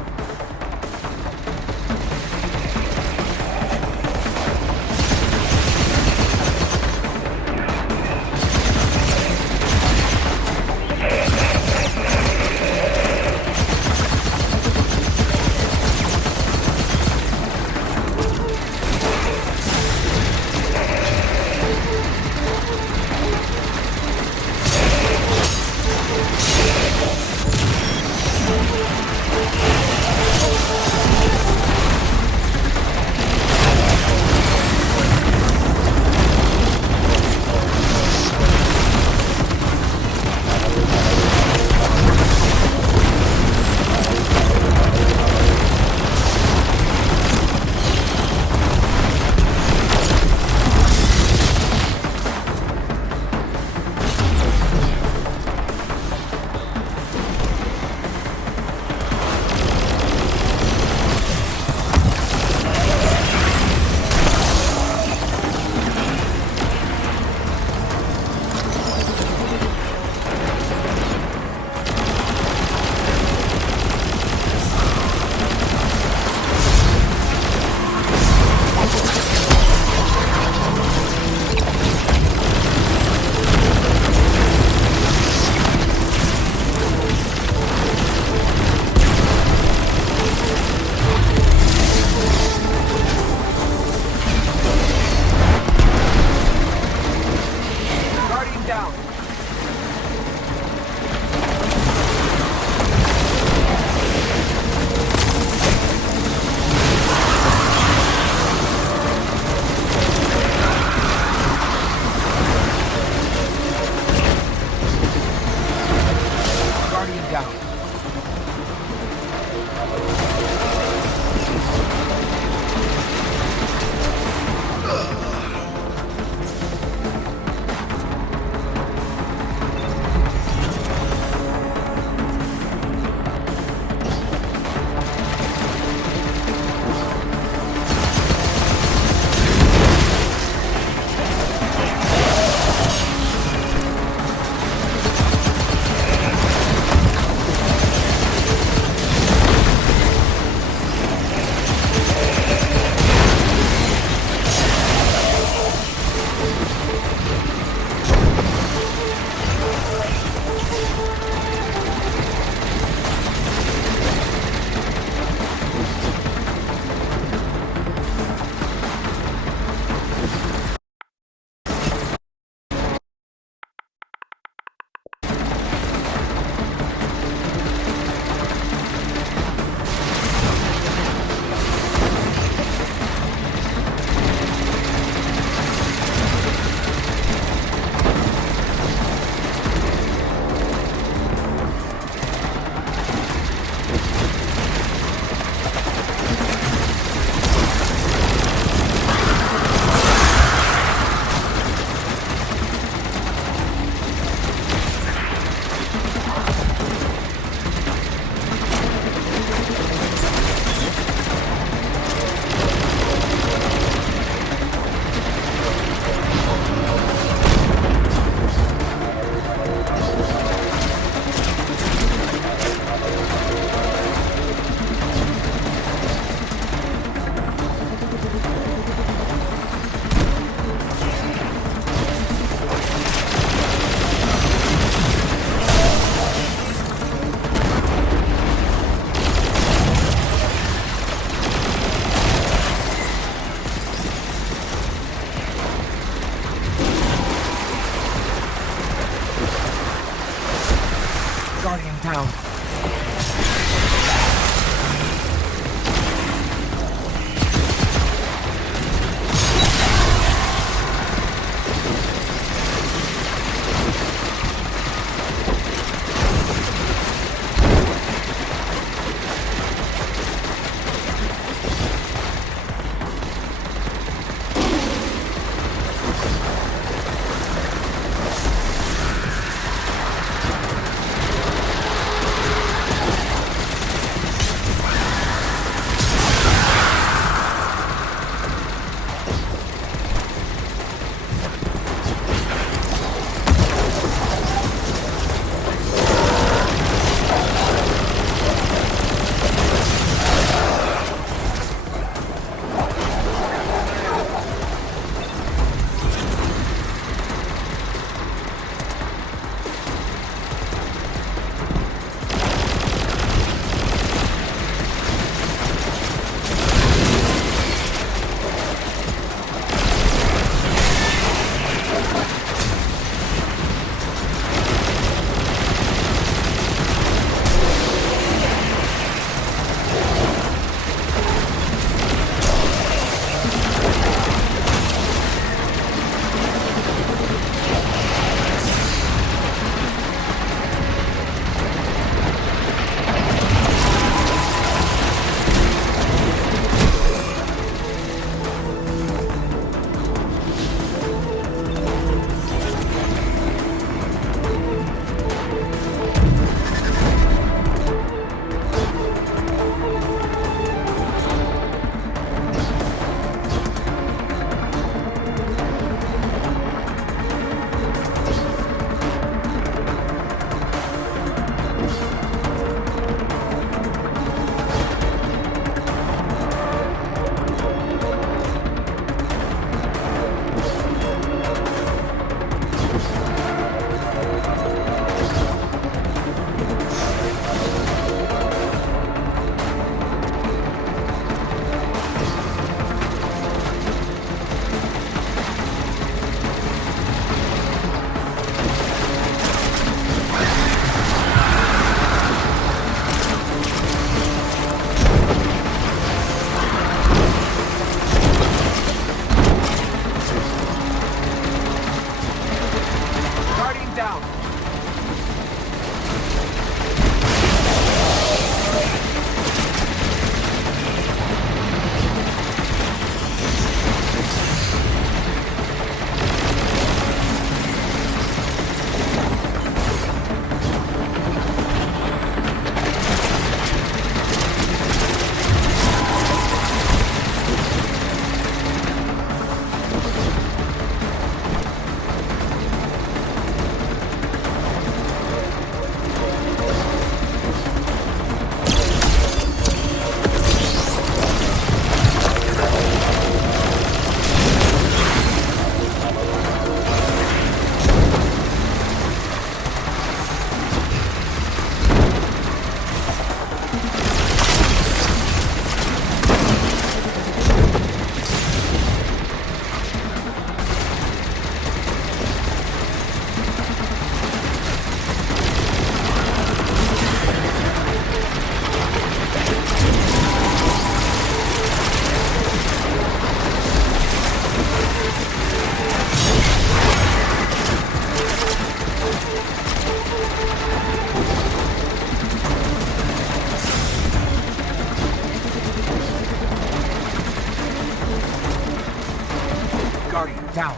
down.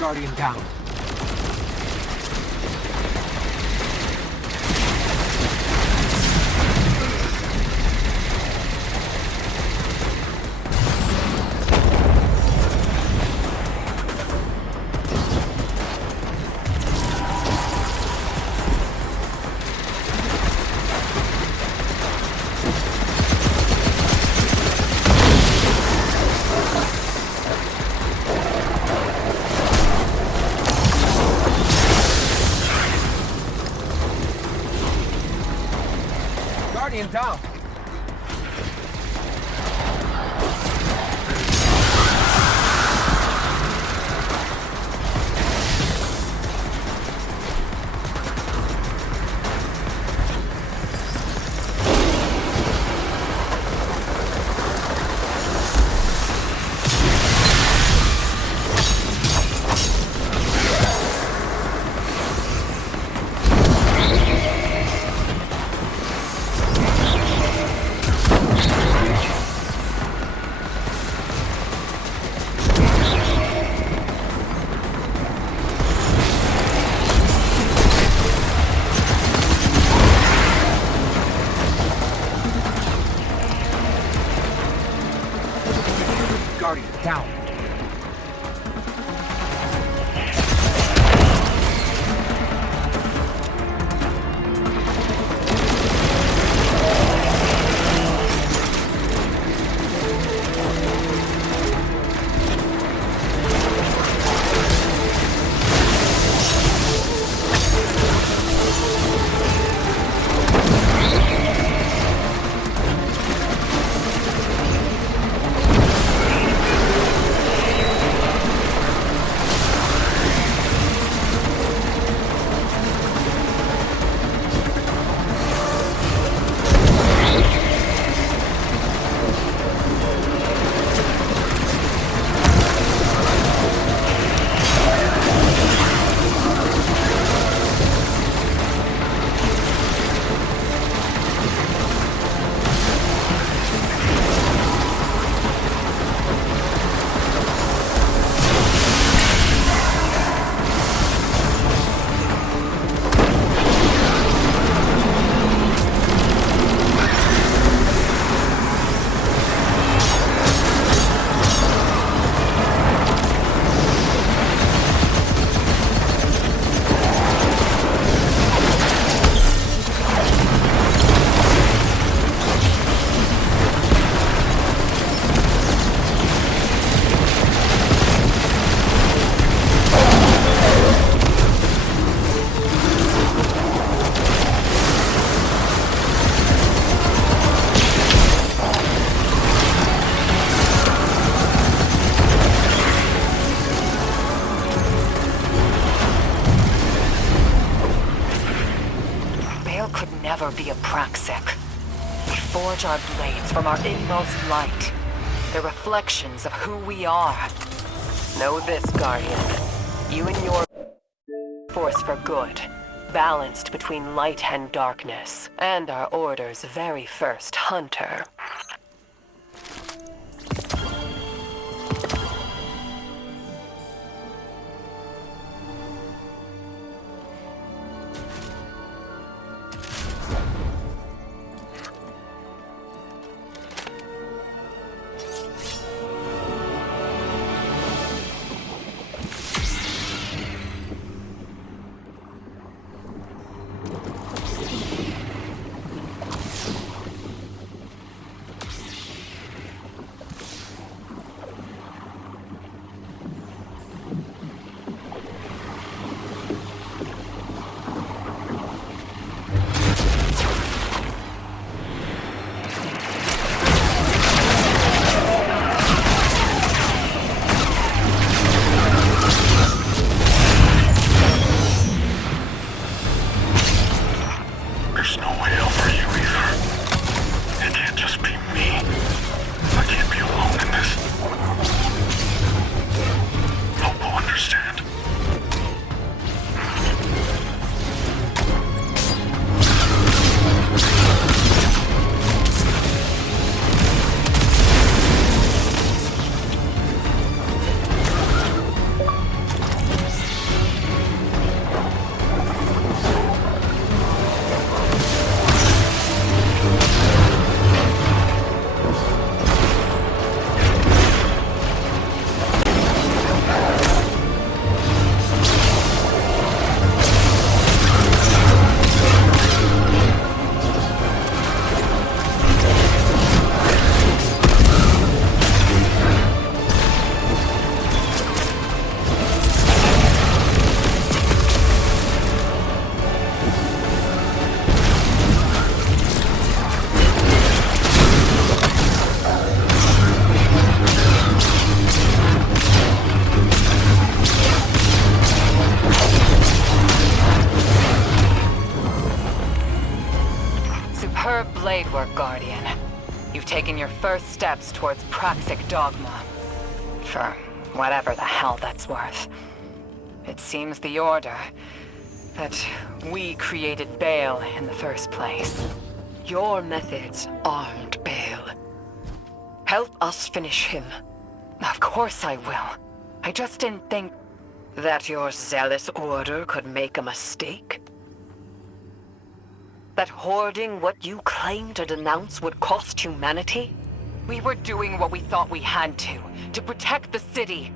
Guardian down. Guardian down. Guardian down. Never be a praxic. We forge our blades from our inmost light. They're reflections of who we are. Know this, Guardian. You and your force for good. Balanced between light and darkness. And our Order's very first hunter. Impressive blade work, Guardian. You've taken your first steps towards praxic dogma. For whatever the hell that's worth. It seems the Order... that we created Bale in the first place. Your methods aren't Bale. Help us finish him. Of course I will. I just didn't think... That your zealous Order could make a mistake? That hoarding what you claim to denounce would cost humanity? We were doing what we thought we had to protect the city.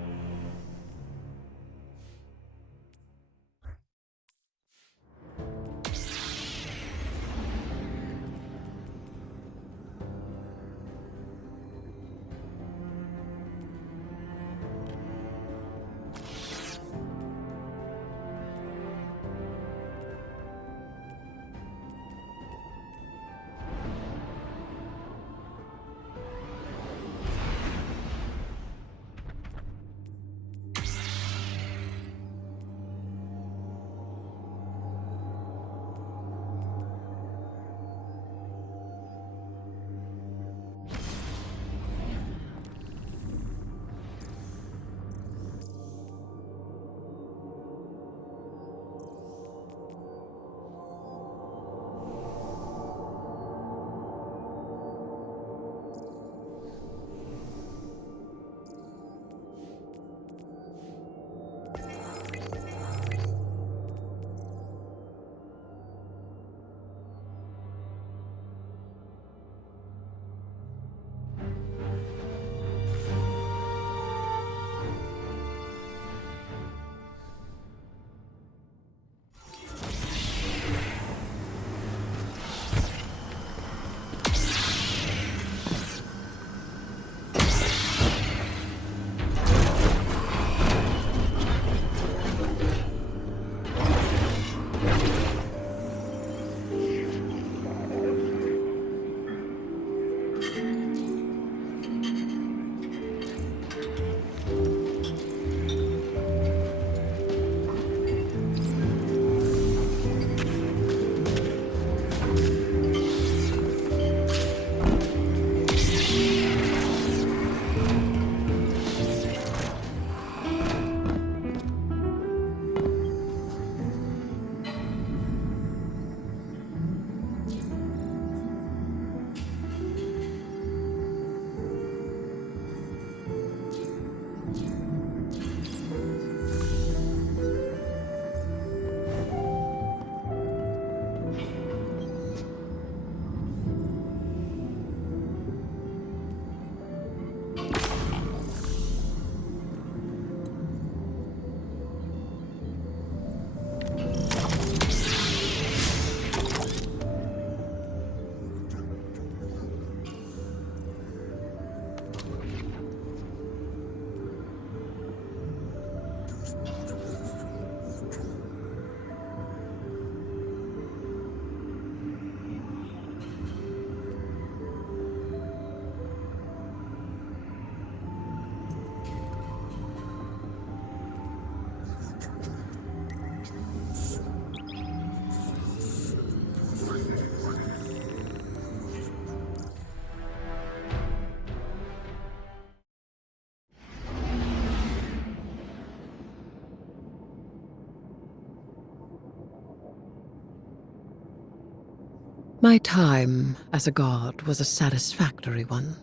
My time as a god was a satisfactory one.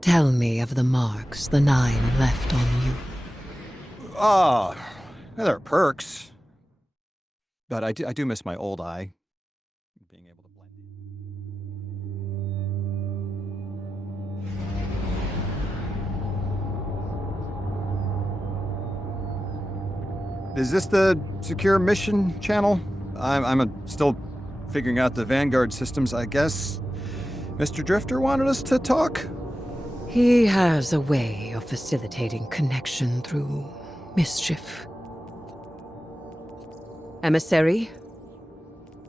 Tell me of the marks the Nine left on you. There are perks. But I do miss my old eye. Being able to blend in. Is this the secure mission channel? I'm still figuring out the Vanguard systems, I guess. Mr. Drifter wanted us to talk? He has a way of facilitating connection through mischief. Emissary?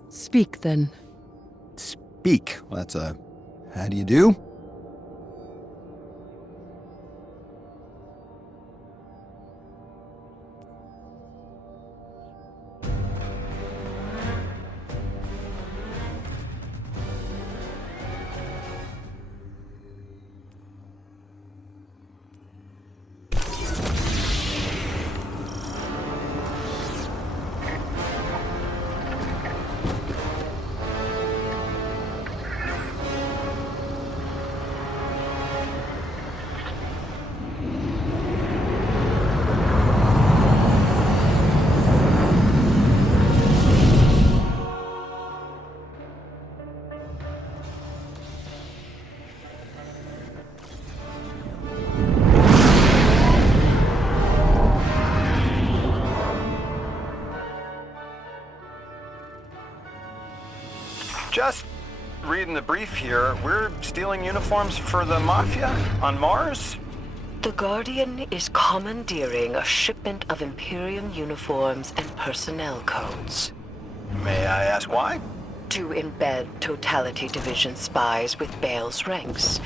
Speak, then. Speak? Well, that's a... how do you do? Just reading the brief here, we're stealing uniforms for the Mafia on Mars? The Guardian is commandeering a shipment of Imperium uniforms and personnel codes. May I ask why? To embed Totality Division spies with Bale's ranks.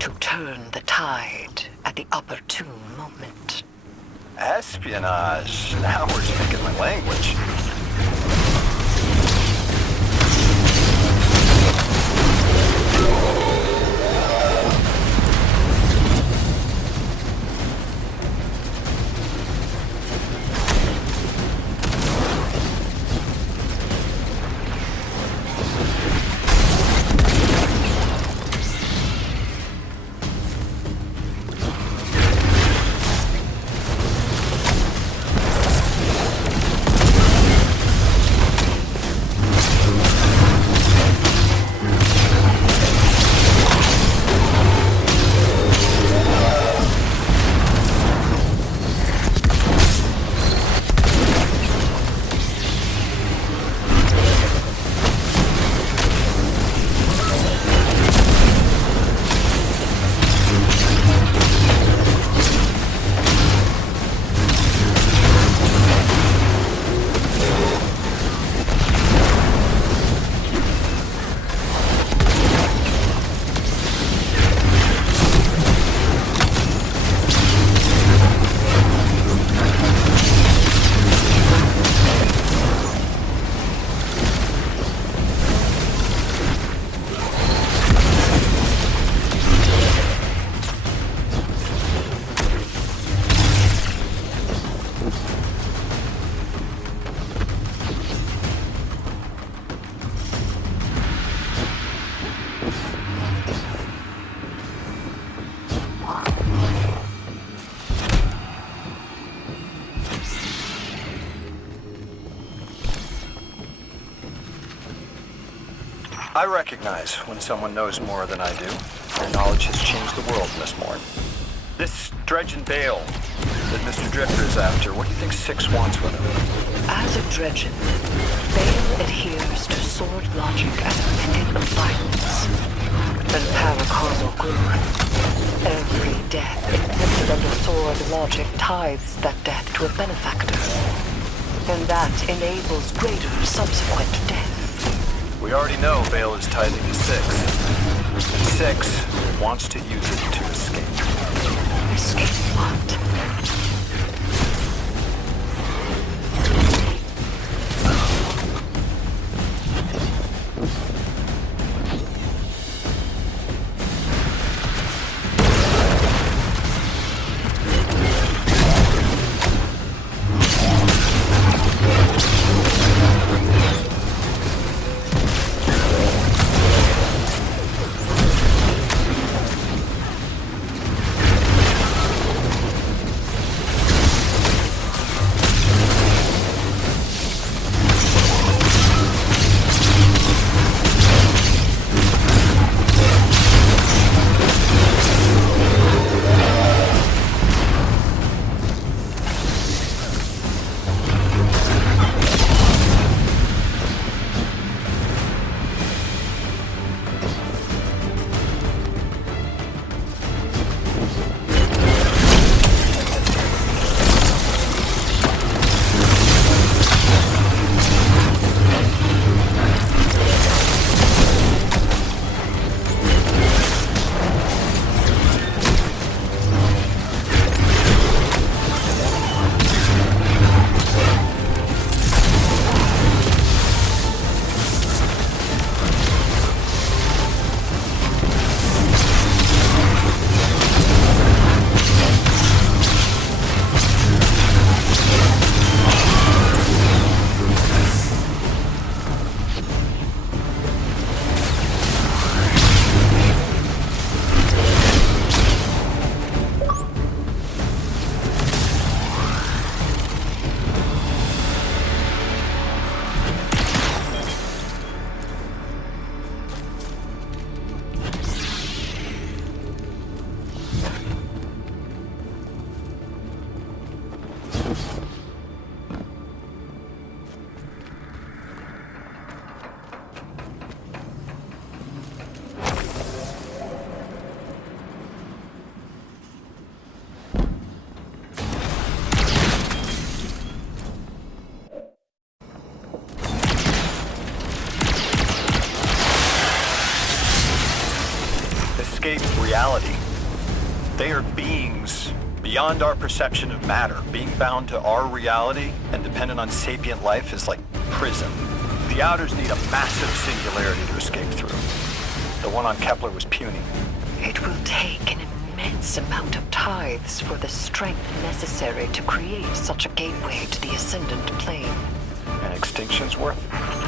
To turn the tide at the opportune moment. Espionage. Now we're speaking my language. I recognize when someone knows more than I do. Your knowledge has changed the world, Miss Morn. This Dredge and Bale that Mr. Drifter is after, what do you think Six wants with him? As a Dredgen, Bale adheres to sword logic as a method of violence and paracausal growth. Every death inflicted under sword logic tithes that death to a benefactor, and that enables greater subsequent death. We already know Bale is tithing to Six. And Six wants to use it to escape. Escape what? escape reality. They are beings beyond our perception of matter. Being bound to our reality and dependent on sapient life is like prison. The Outers need a massive singularity to escape through. The one on Kepler was puny. It will take an immense amount of tithes for the strength necessary to create such a gateway to the Ascendant Plane. And extinction's worth it.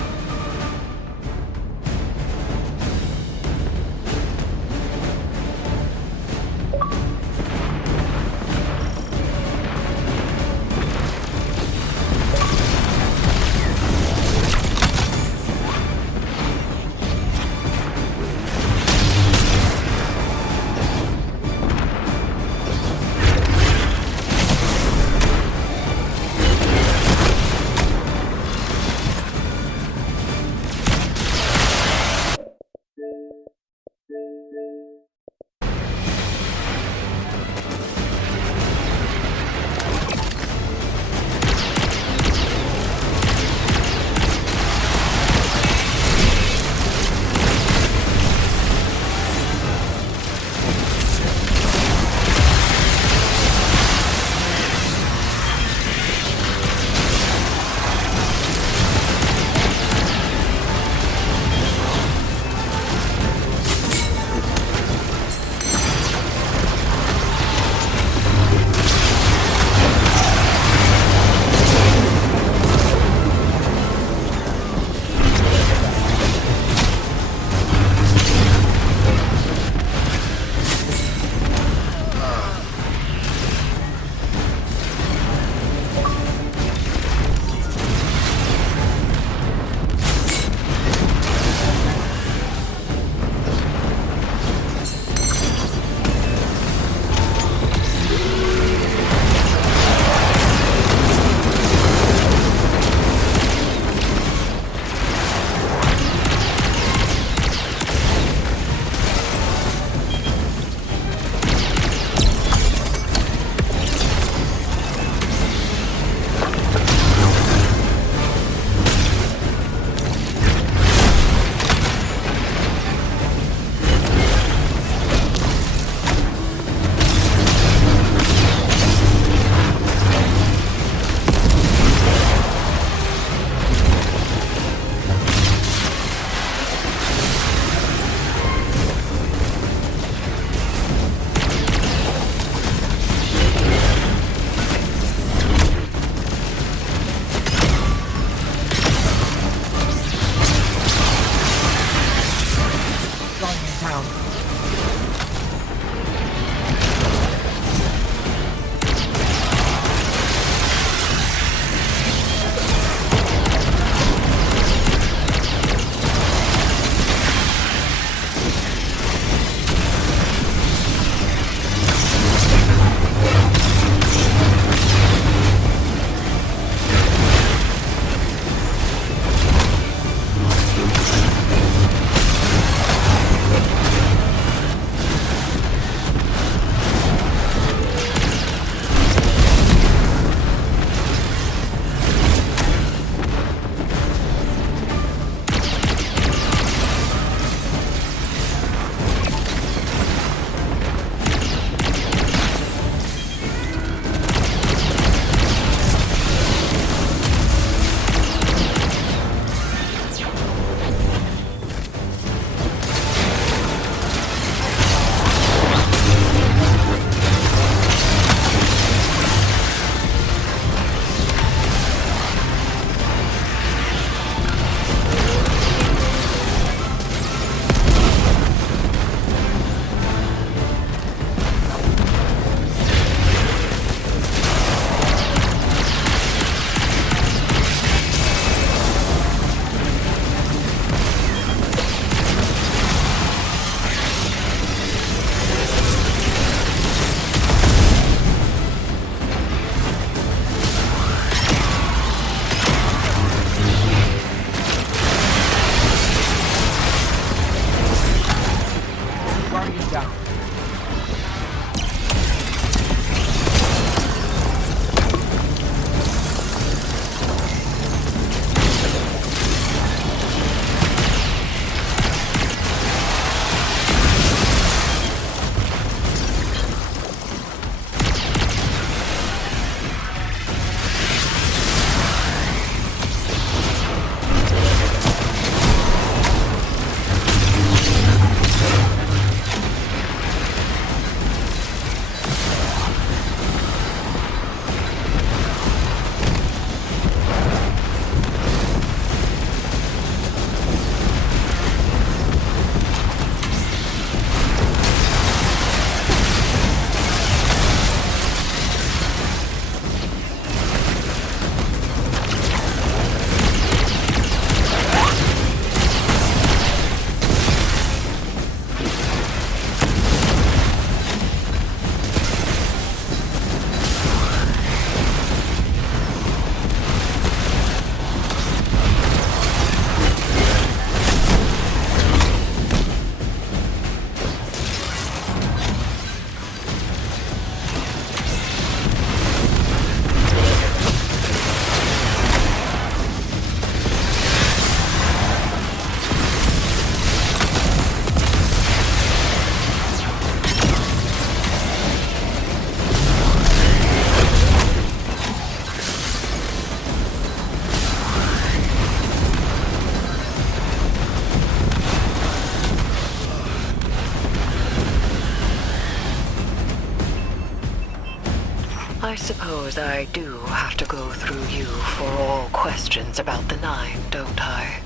I suppose I do have to go through you for all questions about the Nine, don't I?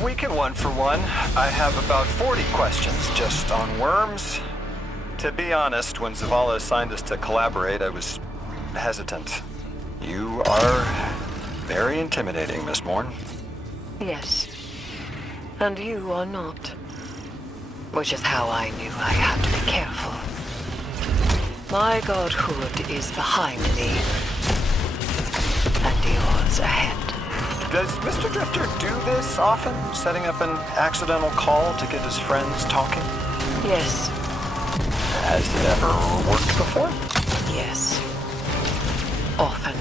We can one for one. I have about 40 questions just on worms. To be honest, when Zavala assigned us to collaborate, I was hesitant. You are very intimidating, Miss Morn. Yes. And you are not. Which is how I knew I had to be careful. My godhood is behind me. And yours ahead. Does Mr. Drifter do this often? Setting up an accidental call to get his friends talking? Yes. Has it ever worked before? Yes. Often.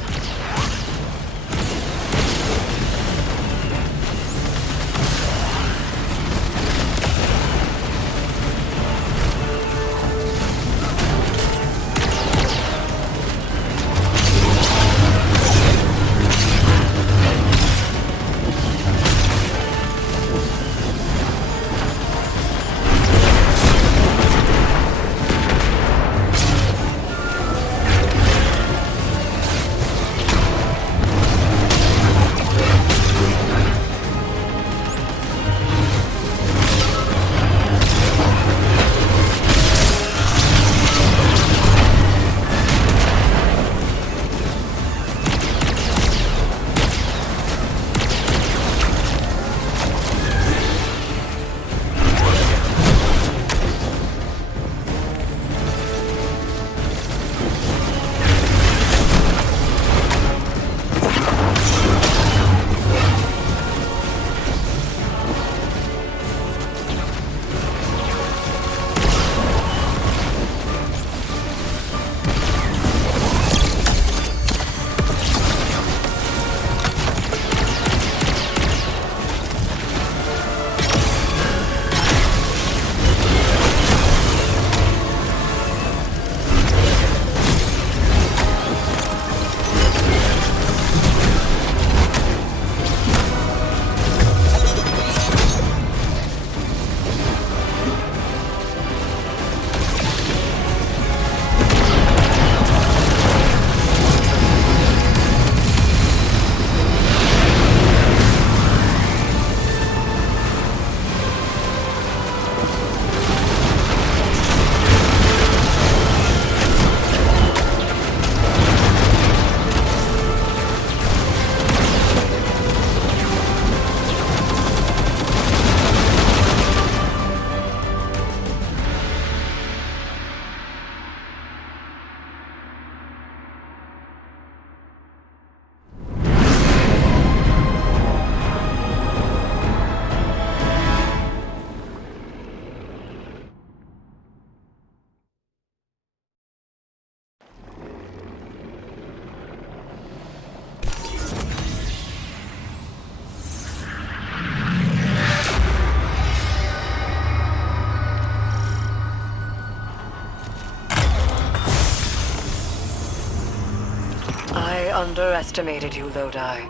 I underestimated you, Lodi.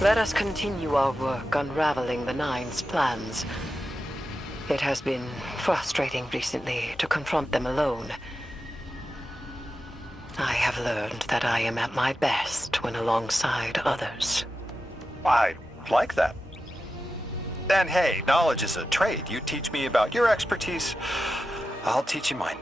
Let us continue our work unraveling the Nine's plans. It has been frustrating recently to confront them alone. I have learned that I am at my best when alongside others. I like that. And hey, knowledge is a trade. You teach me about your expertise, I'll teach you mine.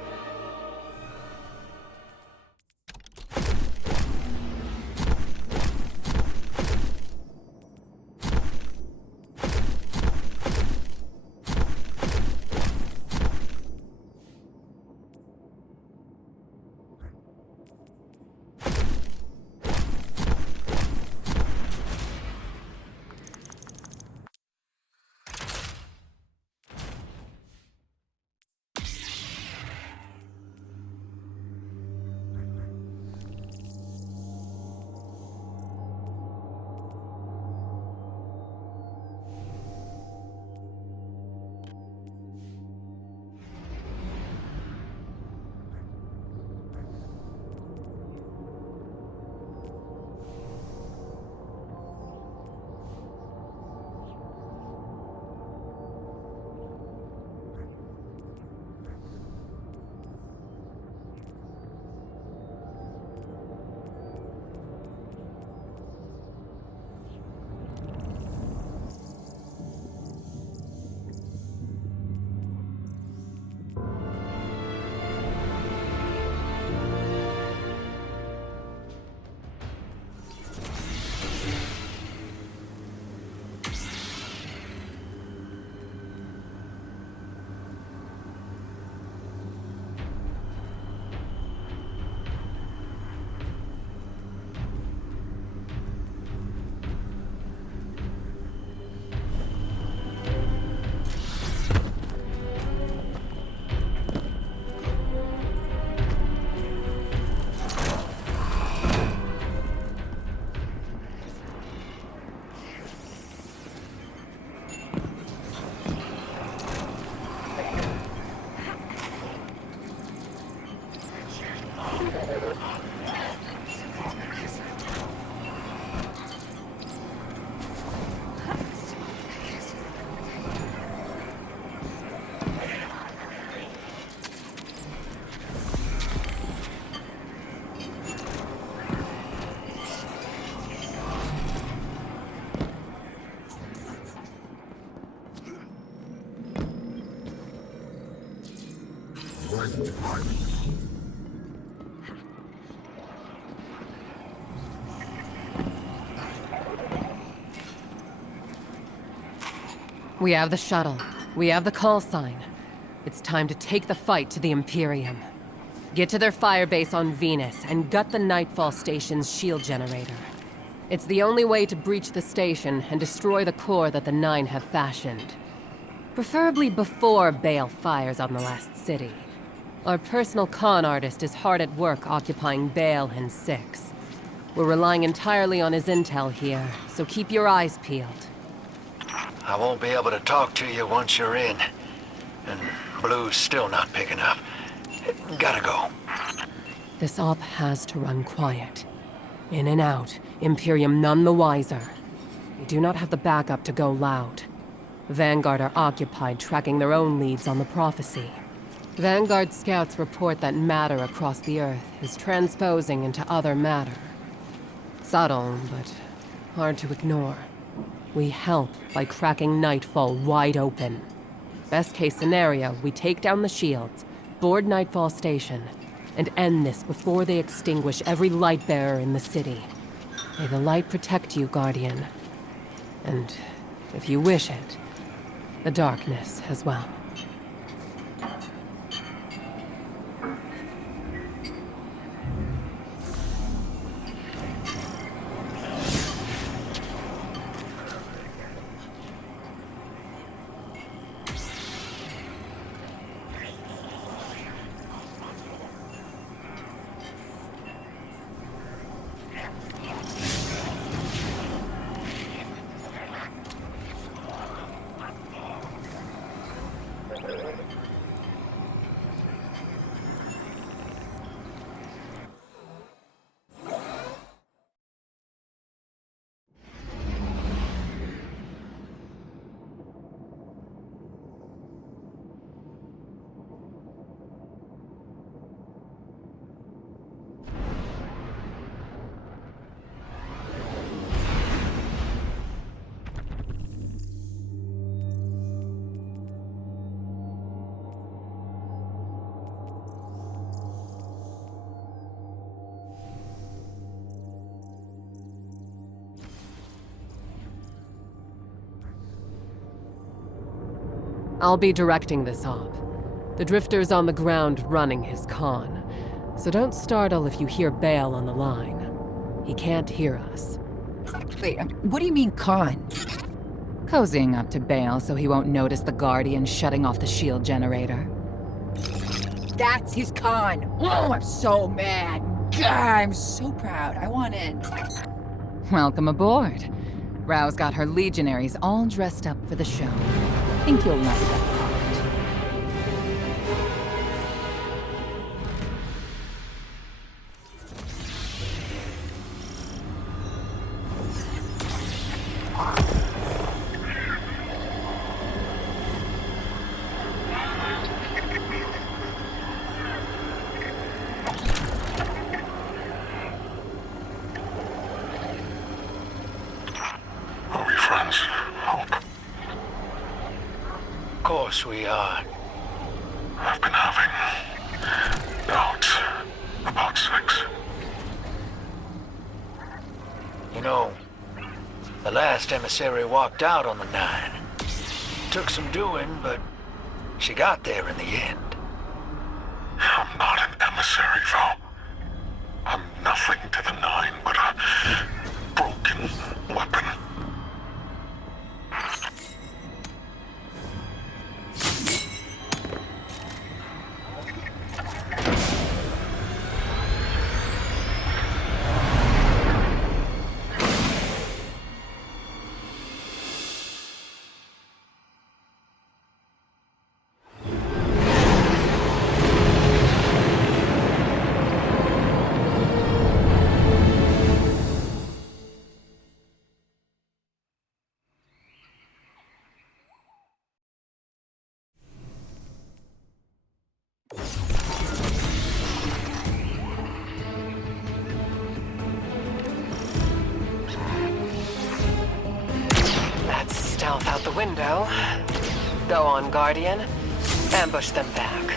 We have the shuttle. We have the call sign. It's time to take the fight to the Imperium. Get to their firebase on Venus and gut the Nightfall Station's shield generator. It's the only way to breach the station and destroy the core that the Nine have fashioned. Preferably before Bale fires on the last city. Our personal con artist is hard at work occupying Bale and Six. We're relying entirely on his intel here, so keep your eyes peeled. I won't be able to talk to you once you're in. And Blue's still not picking up. Gotta go. This op has to run quiet. In and out, Imperium none the wiser. We do not have the backup to go loud. Vanguard are occupied tracking their own leads on the prophecy. Vanguard scouts report that matter across the Earth is transposing into other matter. Subtle, but hard to ignore. We help by cracking Nightfall wide open. Best case scenario, we take down the shields, board Nightfall Station, and end this before they extinguish every light bearer in the city. May the light protect you, Guardian. And, if you wish it, the darkness as well. I'll be directing this op. The Drifter's on the ground running his con. So don't startle if you hear Bale on the line. He can't hear us. Wait, what do you mean con? Cozying up to Bale so he won't notice the Guardian shutting off the shield generator. That's his con. Oh, I'm so mad. God, I'm so proud. I want in. Welcome aboard. Rao's got her legionaries all dressed up for the show. Think you'll like that part. Are we friends, Hope? Of course we are. I've been having doubts about Six. You know, the last emissary walked out on the Nine. Took some doing, but she got there in the end. I'm not an emissary, though. I'm nothing to the Nine but a broken weapon. That's stealth out the window. Go on, Guardian. Ambush them back.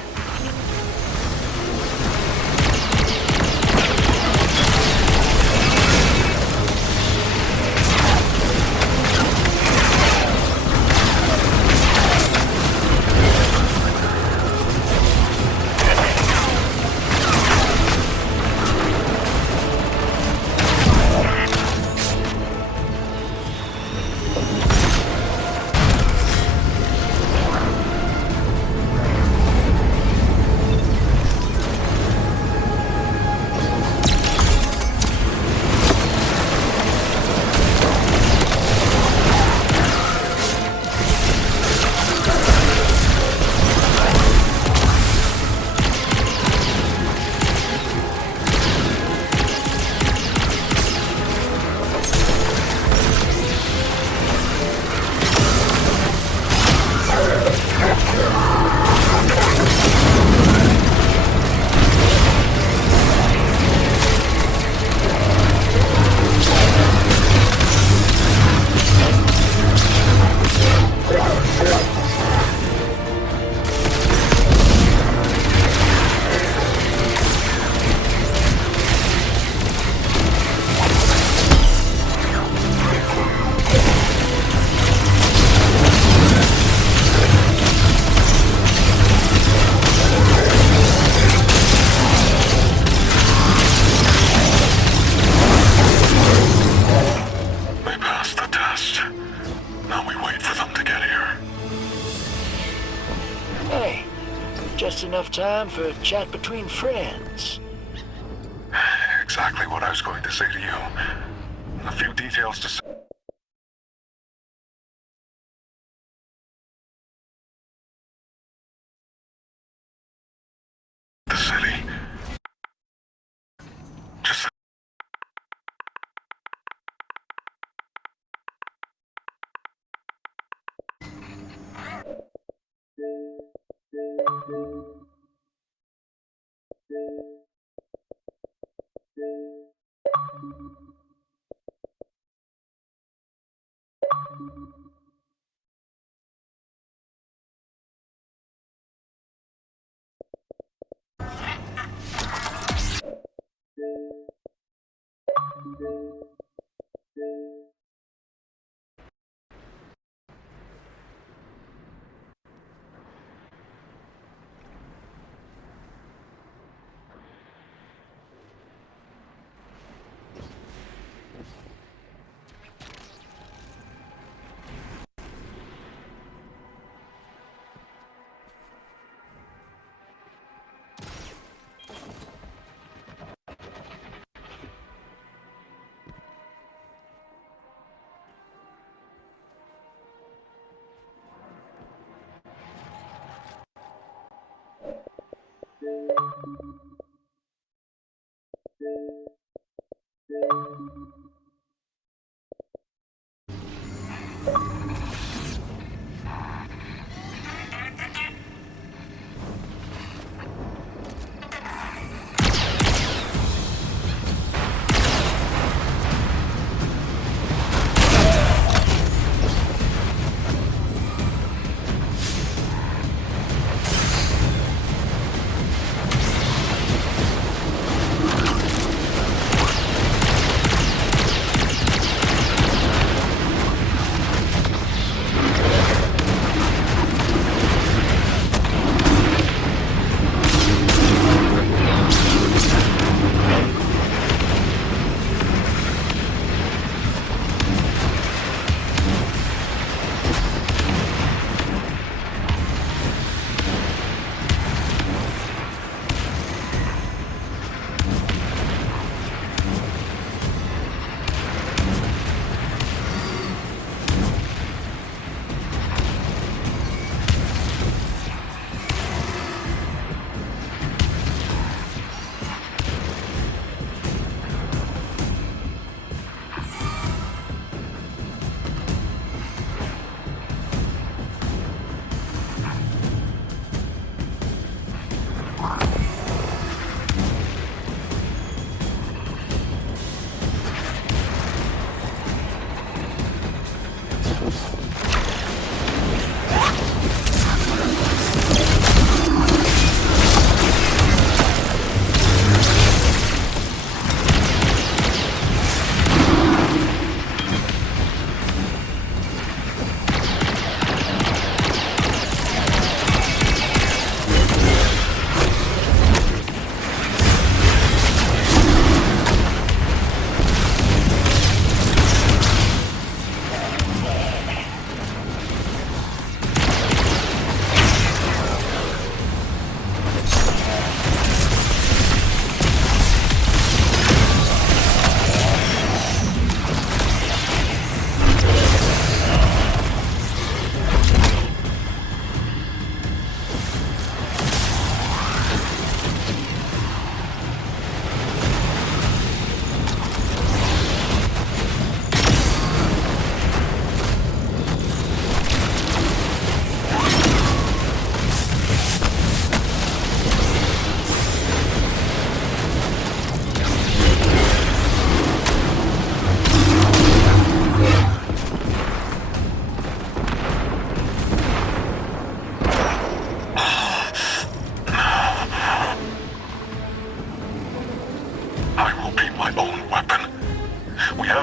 Hey, just enough time for a chat between friends. Exactly what I was going to say to you. A few details to say. The city. Just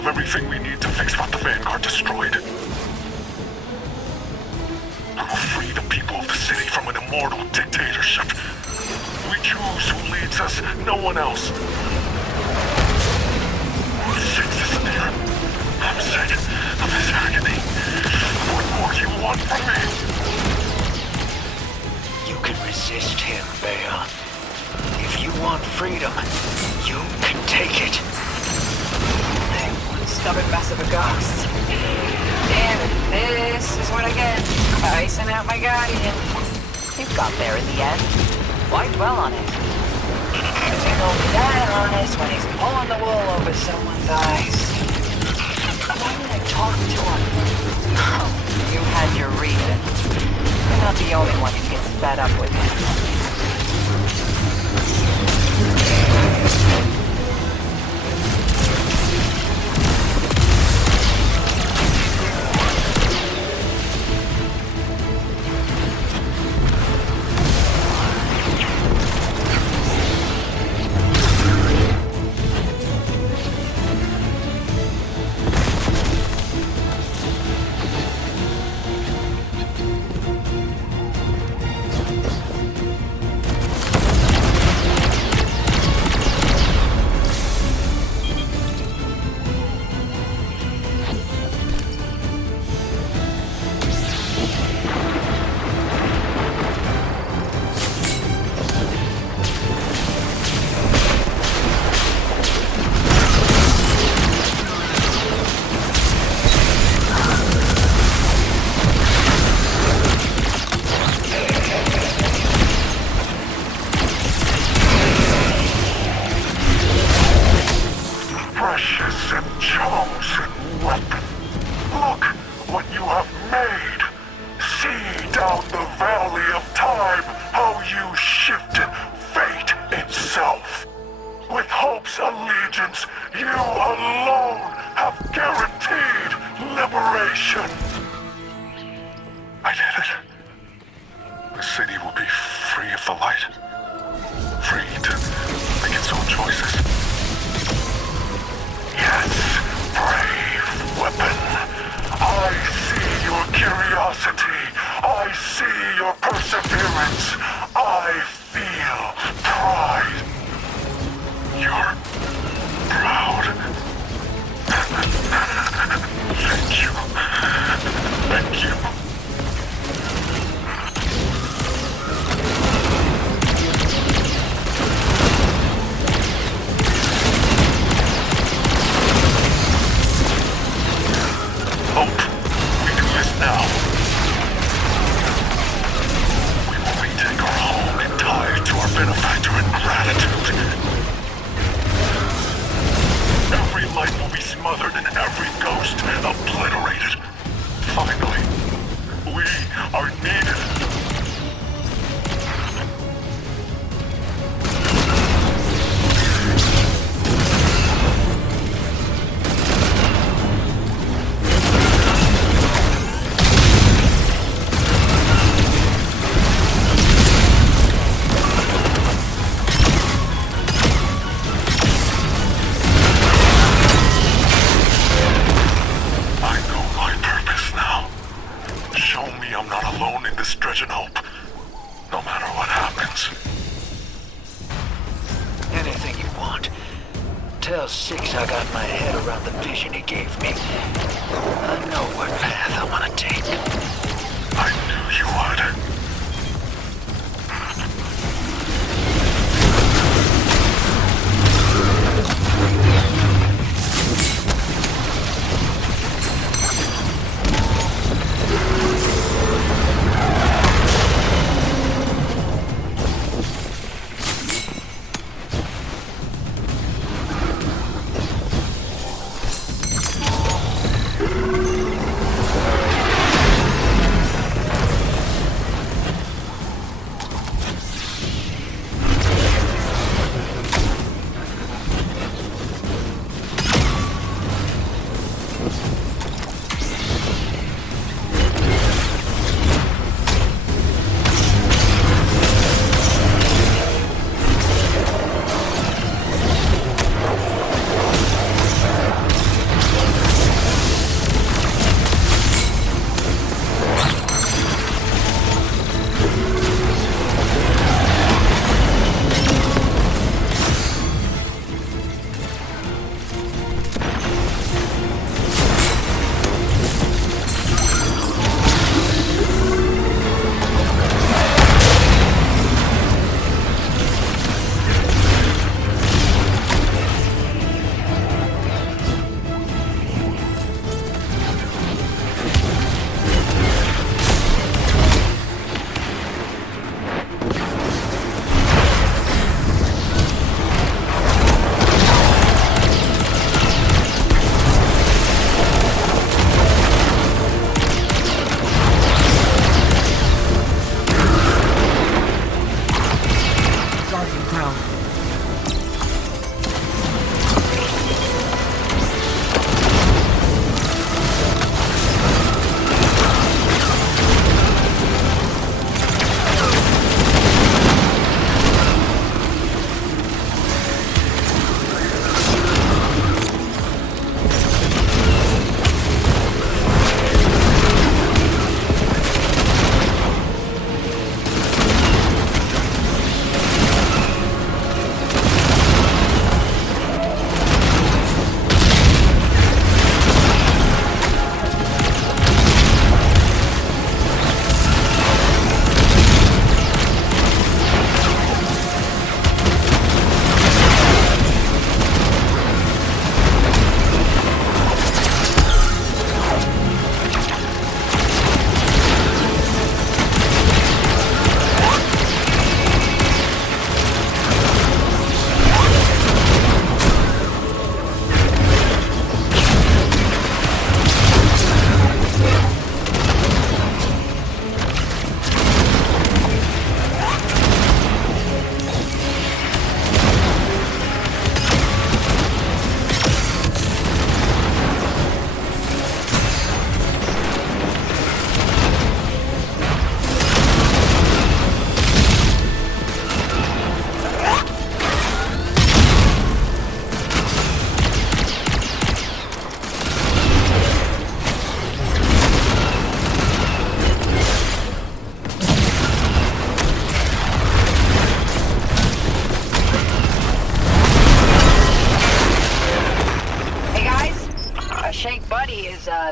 everything we need to fix what the Vanguard destroyed. I will free the people of the city from an immortal dictatorship. We choose who leads us, no one else. Six is near. I'm sick of his agony. What more do you want from me? Resist him, Bale. If you want freedom, you can take it. One stubborn mess of a ghost. Damn it, this is what I get. Icing out my guardian. You got there in the end. Why dwell on it? Cause he's only that honest when he's pulling the wool over someone's eyes. Why did I talk to him? Oh, you had your reasons. You're not the only one who gets fed up with him. Precious and chosen weapon. Look what you have made. See down the valley of time how you shifted fate itself. With Hope's allegiance, you alone have guaranteed liberation. I did it. The city will be free of the light. Free to make its own choices. Yes, brave weapon. I see your curiosity. I see your perseverance. I feel pride. You're proud. Thank you. Thank you. Now, we will retake our home and tie to our benefactor in gratitude. Every light will be smothered and every ghost obliterated. Finally, we are needed. Tell Six I got my head around the vision he gave me. I know what path I want to take. I knew you would.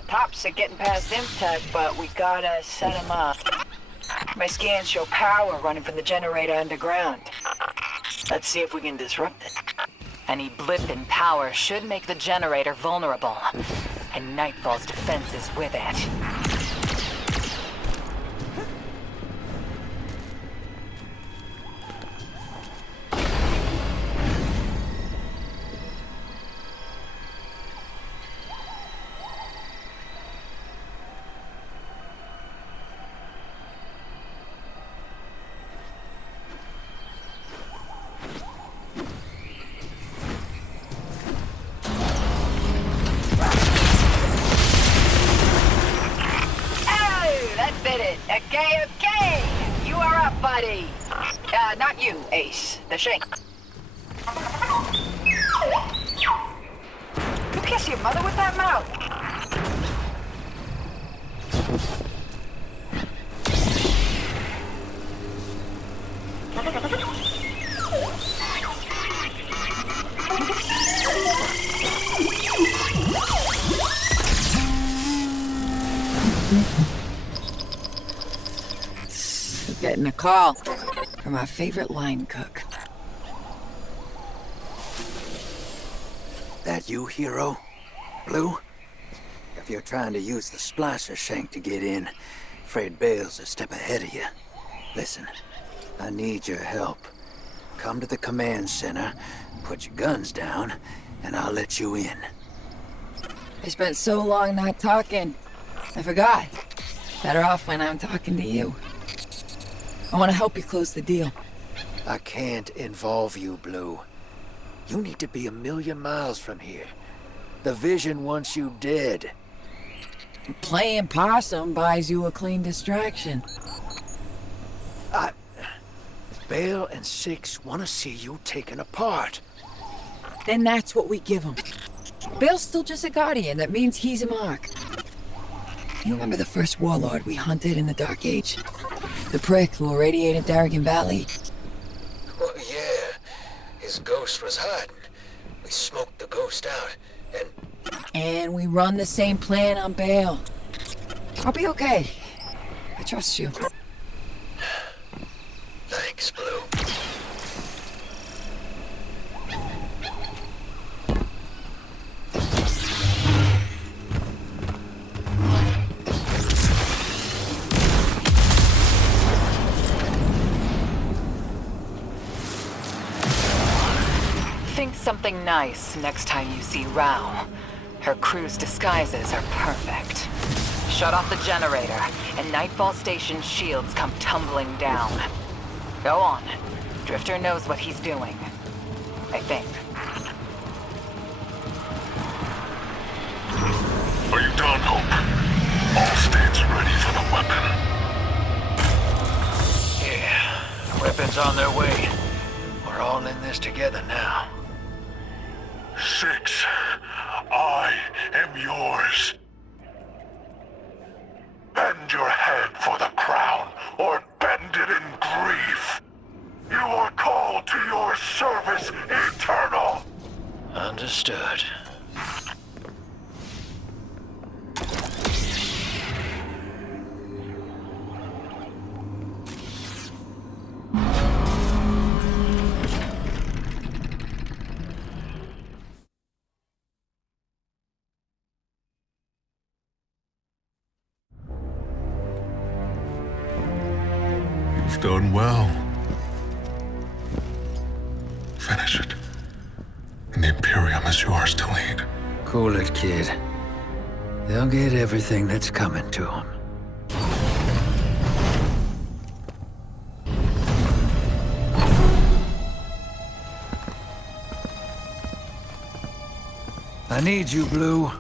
Tops are getting past Imtech, but we gotta set him up. My scans show power running from the generator underground. Let's see if we can disrupt it. Any blip in power should make the generator vulnerable, and Nightfall's defenses with it. Okay. You are up, buddy. Not you, Ace. The Shank. You kiss your mother with that mouth. Getting a call from our favorite line cook. That you, hero? Blue? If you're trying to use the splicer shank to get in, afraid Bale's a step ahead of you. Listen, I need your help. Come to the command center, put your guns down, and I'll let you in. I spent so long not talking. I forgot. Better off when I'm talking to you. I want to help you close the deal. I can't involve you, Blue. You need to be 1,000,000 miles from here. The Vision wants you dead. Playing possum buys you a clean distraction. Bale and Six want to see you taken apart. Then that's what we give him. Bale's still just a Guardian. That means he's a mark. You remember the first warlord we hunted in the Dark Age? The prick who irradiated Darrigan Valley? Oh, yeah. His ghost was hiding. We smoked the ghost out, And we run the same plan on Bale. I'll be okay. I trust you. Thanks, Blue. Think something nice next time you see Rao. Her crew's disguises are perfect. Shut off the generator, and Nightfall Station's shields come tumbling down. Go on. Drifter knows what he's doing. I think. Are you done, Hope? All states ready for the weapon. Yeah, weapons on their way. We're all in this together now. Six, I am yours. Bend your head for the crown, or bend it in grief. You are called to your service eternal. Understood. You've done well. Finish it. And the Imperium is yours to lead. Cool it, kid. They'll get everything that's coming to them. I need you, Blue.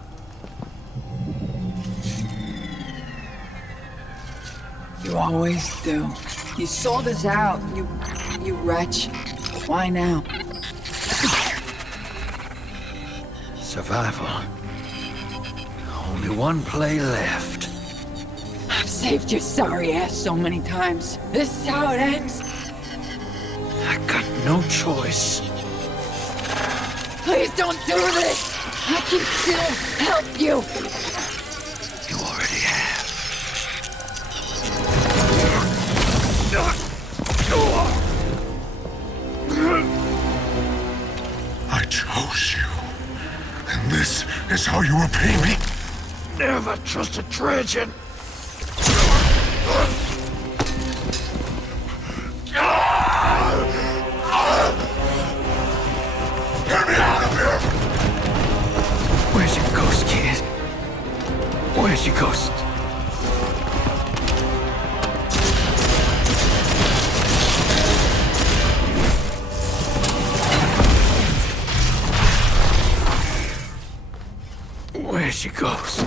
You always do. You sold us out, you wretch. Why now? Survival. Only one play left. I've saved your sorry ass so many times. This is how it ends. I got no choice. Please don't do this! I can still help you! I chose you. And this is how you repay me? Never trust a Trajan. Get me out of here! Where's your ghost, kid? Where's your ghost? Where's your ghost?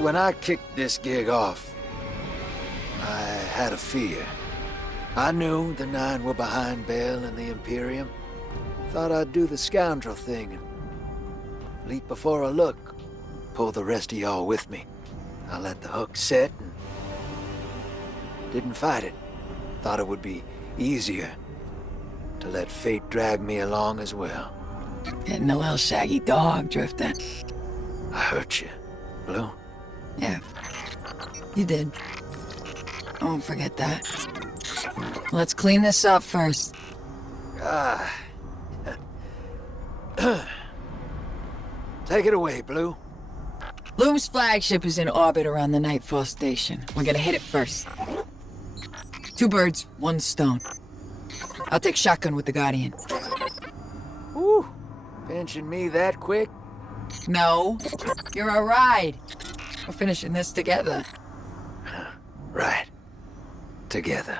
When I kicked this gig off, I had a fear. I knew the Nine were behind Bale and the Imperium. Thought I'd do the scoundrel thing and leap before I look. Pull the rest of y'all with me. I let the hook set and didn't fight it. Thought it would be easier to let fate drag me along as well. Getting a little shaggy dog, Drifter. I hurt you, Blue. Yeah, you did. I won't forget that. Let's clean this up first. Take it away, Blue. Loom's flagship is in orbit around the Nightfall station. We're gonna hit it first. 2 birds, 1 stone. I'll take shotgun with the Guardian. Whew. Pinching me that quick? No, you're a ride. We're finishing this together. Right. Together.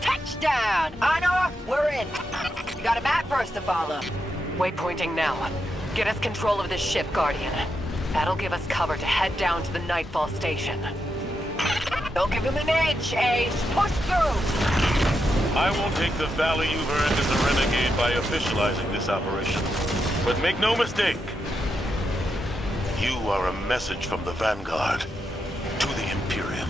Touchdown! Honor, we're in. You got a map for us to follow. Waypointing now. Get us control of this ship, Guardian. That'll give us cover to head down to the Nightfall station. Don't give him an inch, Ace. Push through! I won't take the value you've earned as a renegade by officializing this operation. But make no mistake, you are a message from the Vanguard to the Imperium.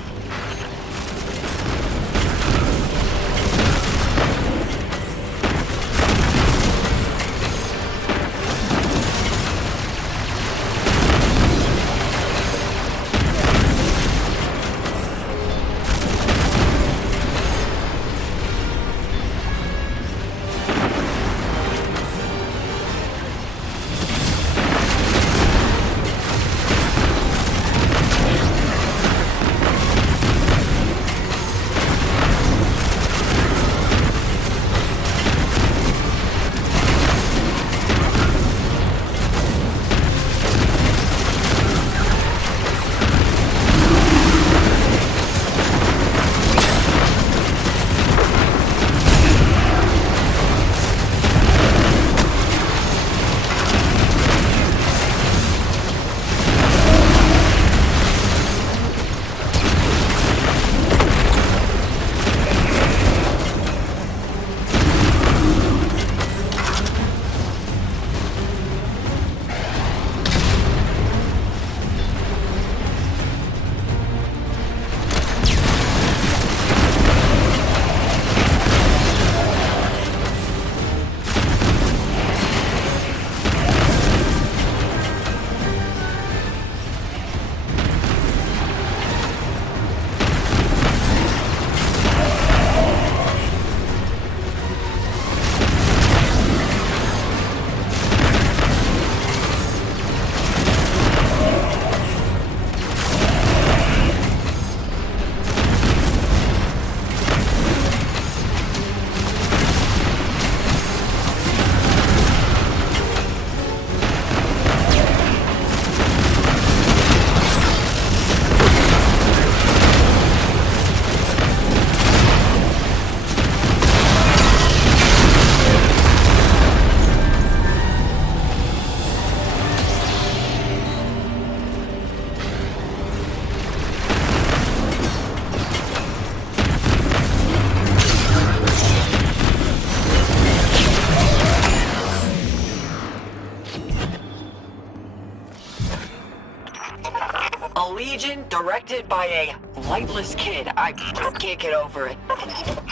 A legion directed by a lightless kid. I can't get over it.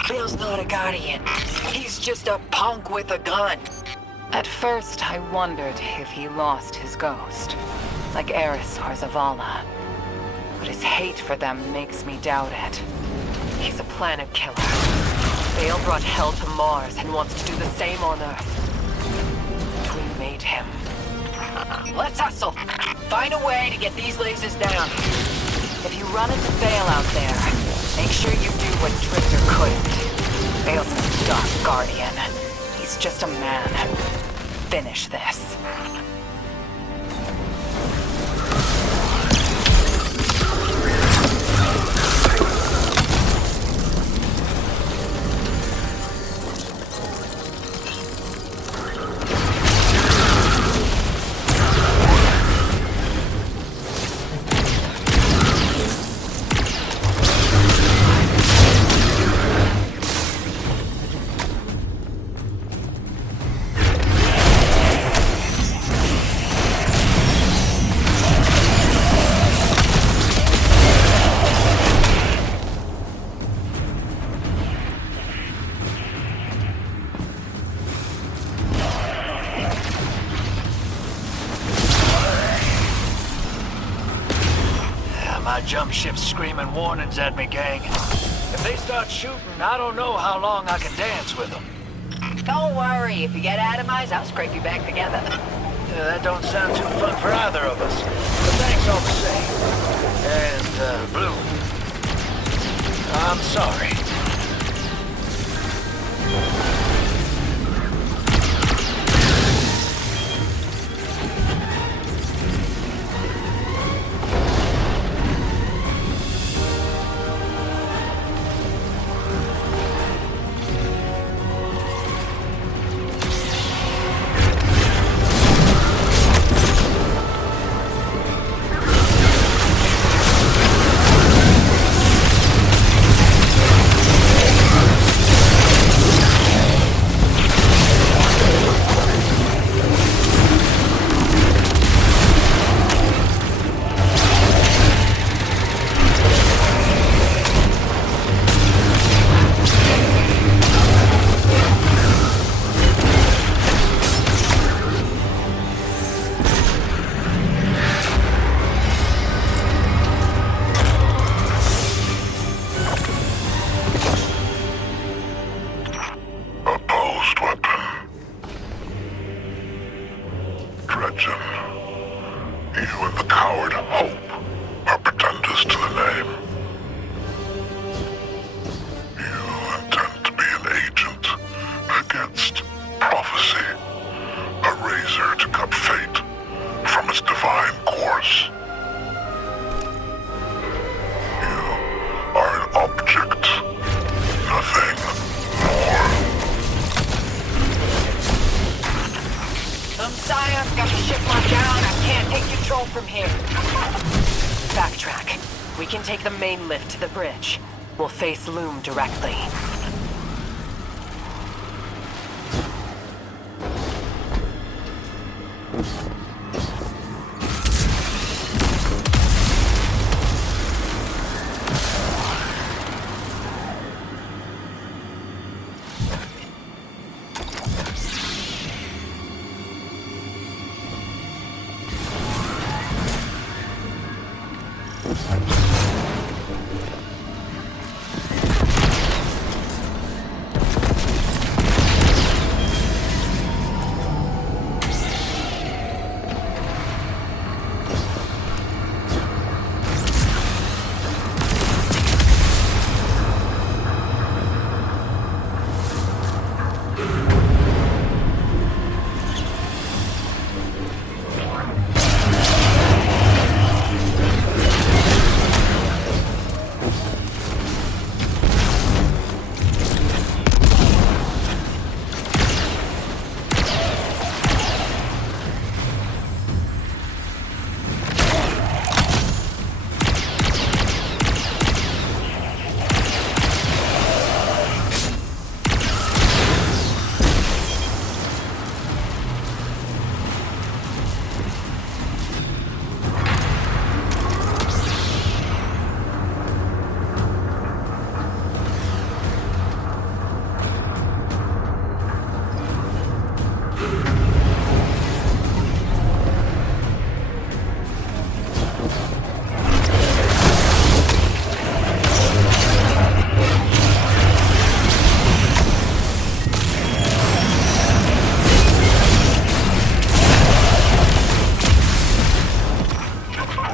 Bill's not a Guardian. He's just a punk with a gun. At first, I wondered if he lost his ghost, like Eris or Zavala. But his hate for them makes me doubt it. He's a planet killer. Bale brought hell to Mars and wants to do the same on Earth. We made him. Let's hustle. Find a way to get these lasers down. If you run into Bale out there, make sure you do what Drifter couldn't. Bale's a dark Guardian. He's just a man. Finish this. My jump ship's screaming warnings at me, gang. If they start shooting, I don't know how long I can dance with them. Don't worry. If you get atomized, I'll scrape you back together. Yeah, that don't sound too fun for either of us. But thanks all the same. And, Blue, I'm sorry. Take the main lift to the bridge. We'll face Loom directly.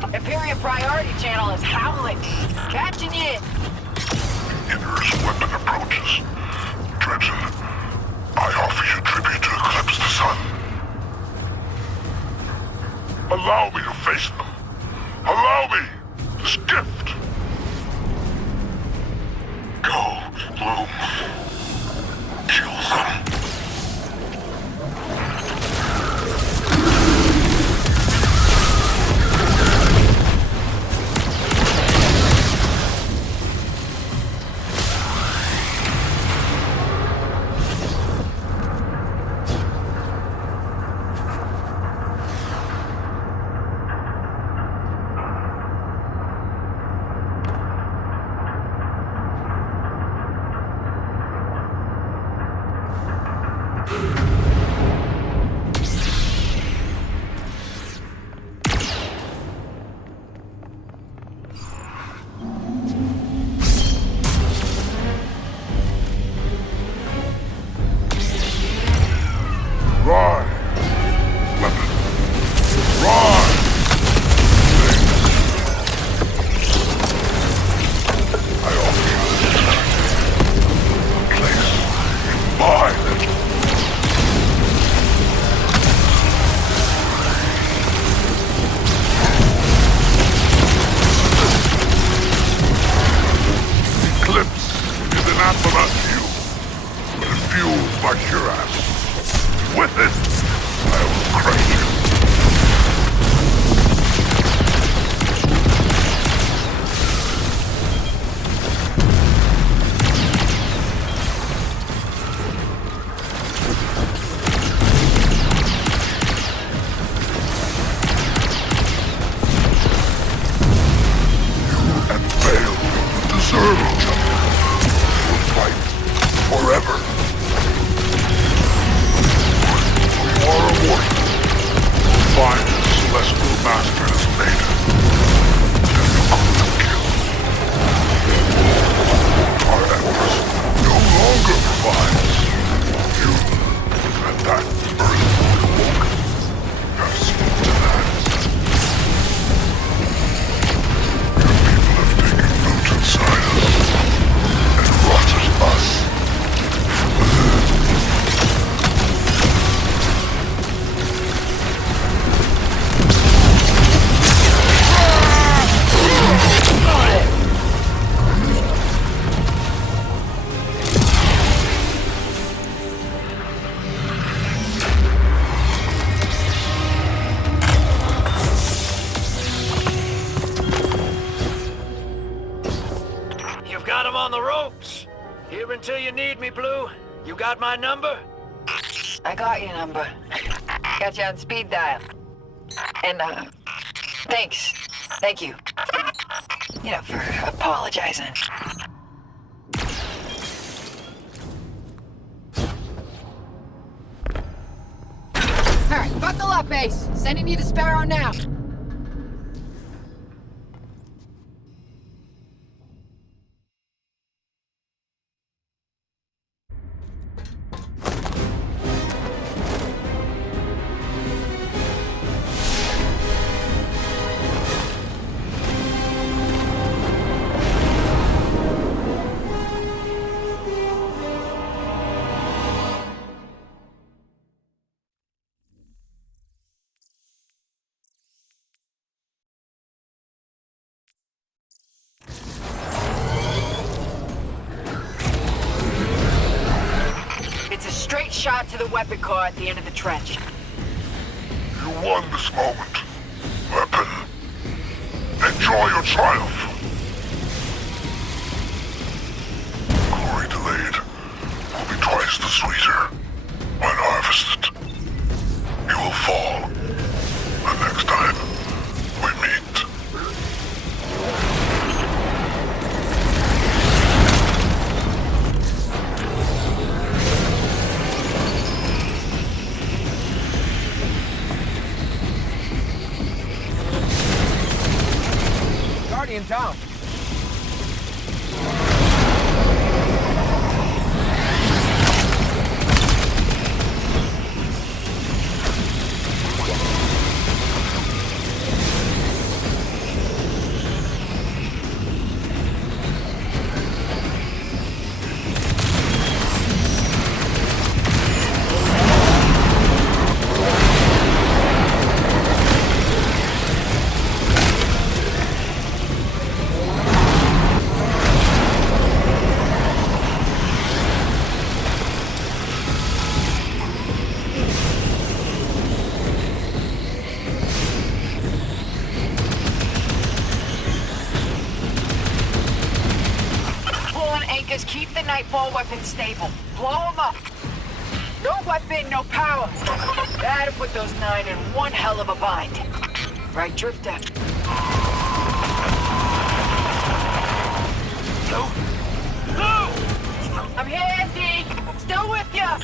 Imperial priority channel is howling. Catching you. Inner's weapon approaches. Dredgen, I offer you tribute to eclipse the sun. Allow me to face them. Allow me this gift. Go, Bloom. Kill them. Until you need me, Blue. You got my number? I got your number. Got you on speed dial. And, thanks. Thank you. You know, for apologizing. Alright, buckle up, Ace. Sending you the Sparrow now. It's a straight shot to the weapon car at the end of the trench. You won this moment, weapon. Enjoy your triumph. Glory delayed will be twice the sweeter when harvested. You will fall the next time we meet. Guardian down. keep the Nightfall weapon stable. Blow them up. No weapon, no power. That'll put those 9 in one hell of a bind. Right, Drifter? No. I'm here, D. Still with ya.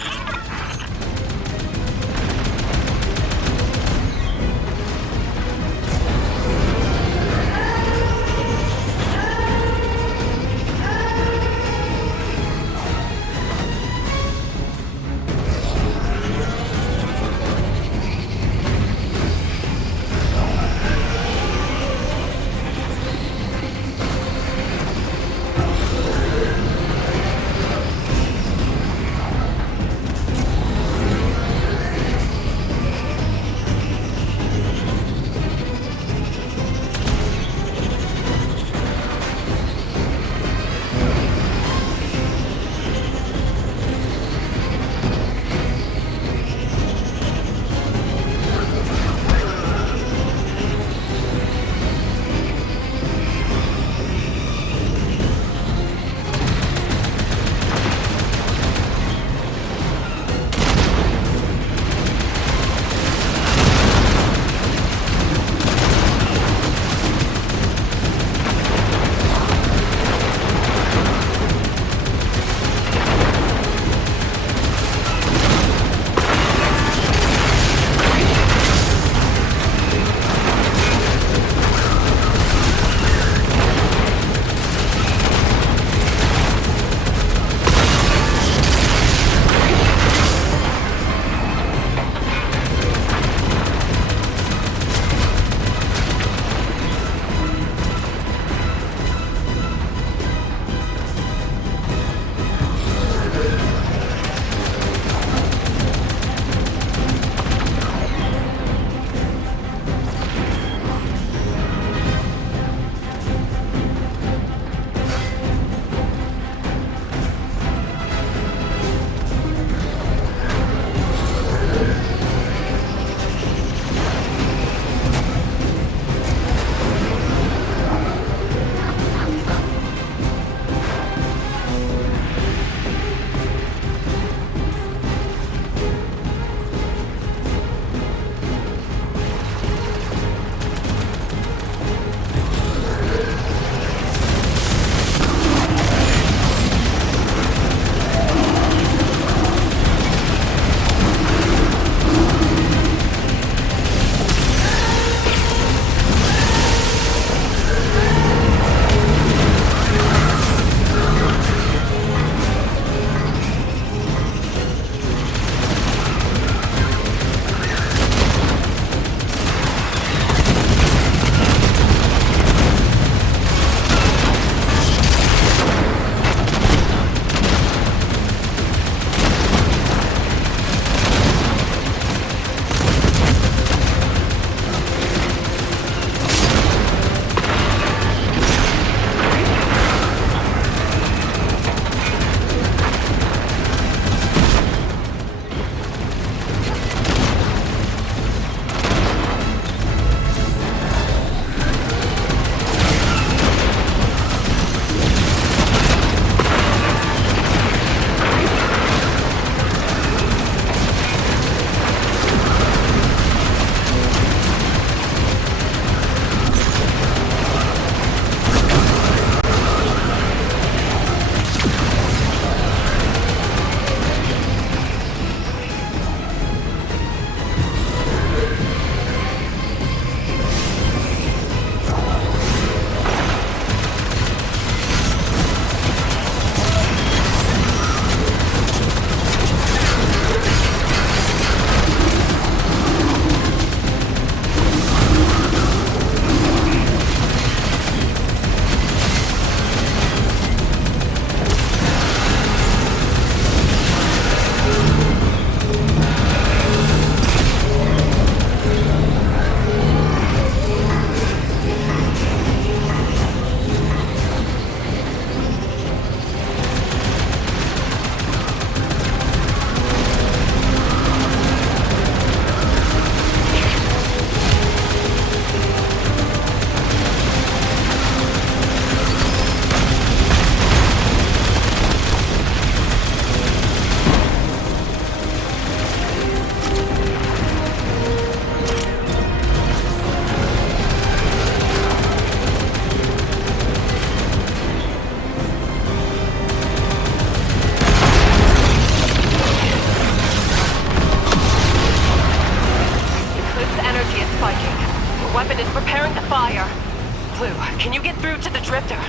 clue. Can you get through to the drifter?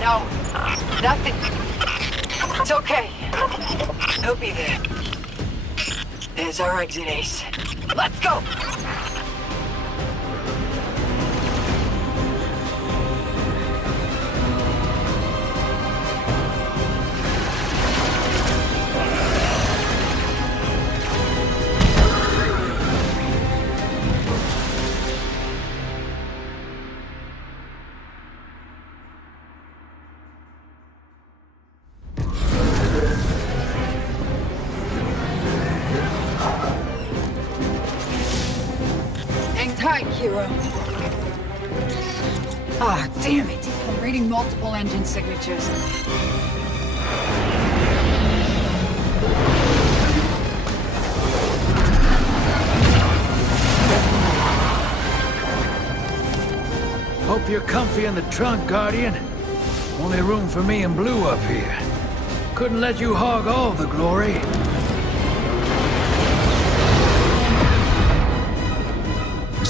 No. Nothing. It's okay. He'll be there. There's our exit, Ace. Let's go! Tight, hero. Ah, damn it. I'm reading multiple engine signatures. Hope you're comfy in the trunk, Guardian. Only room for me and Blue up here. Couldn't let you hog all the glory.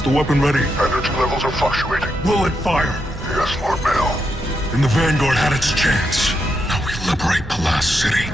The weapon ready. Energy levels are fluctuating. Will it fire? Yes, Lord Mail. And the Vanguard had its chance. Now we liberate the last city.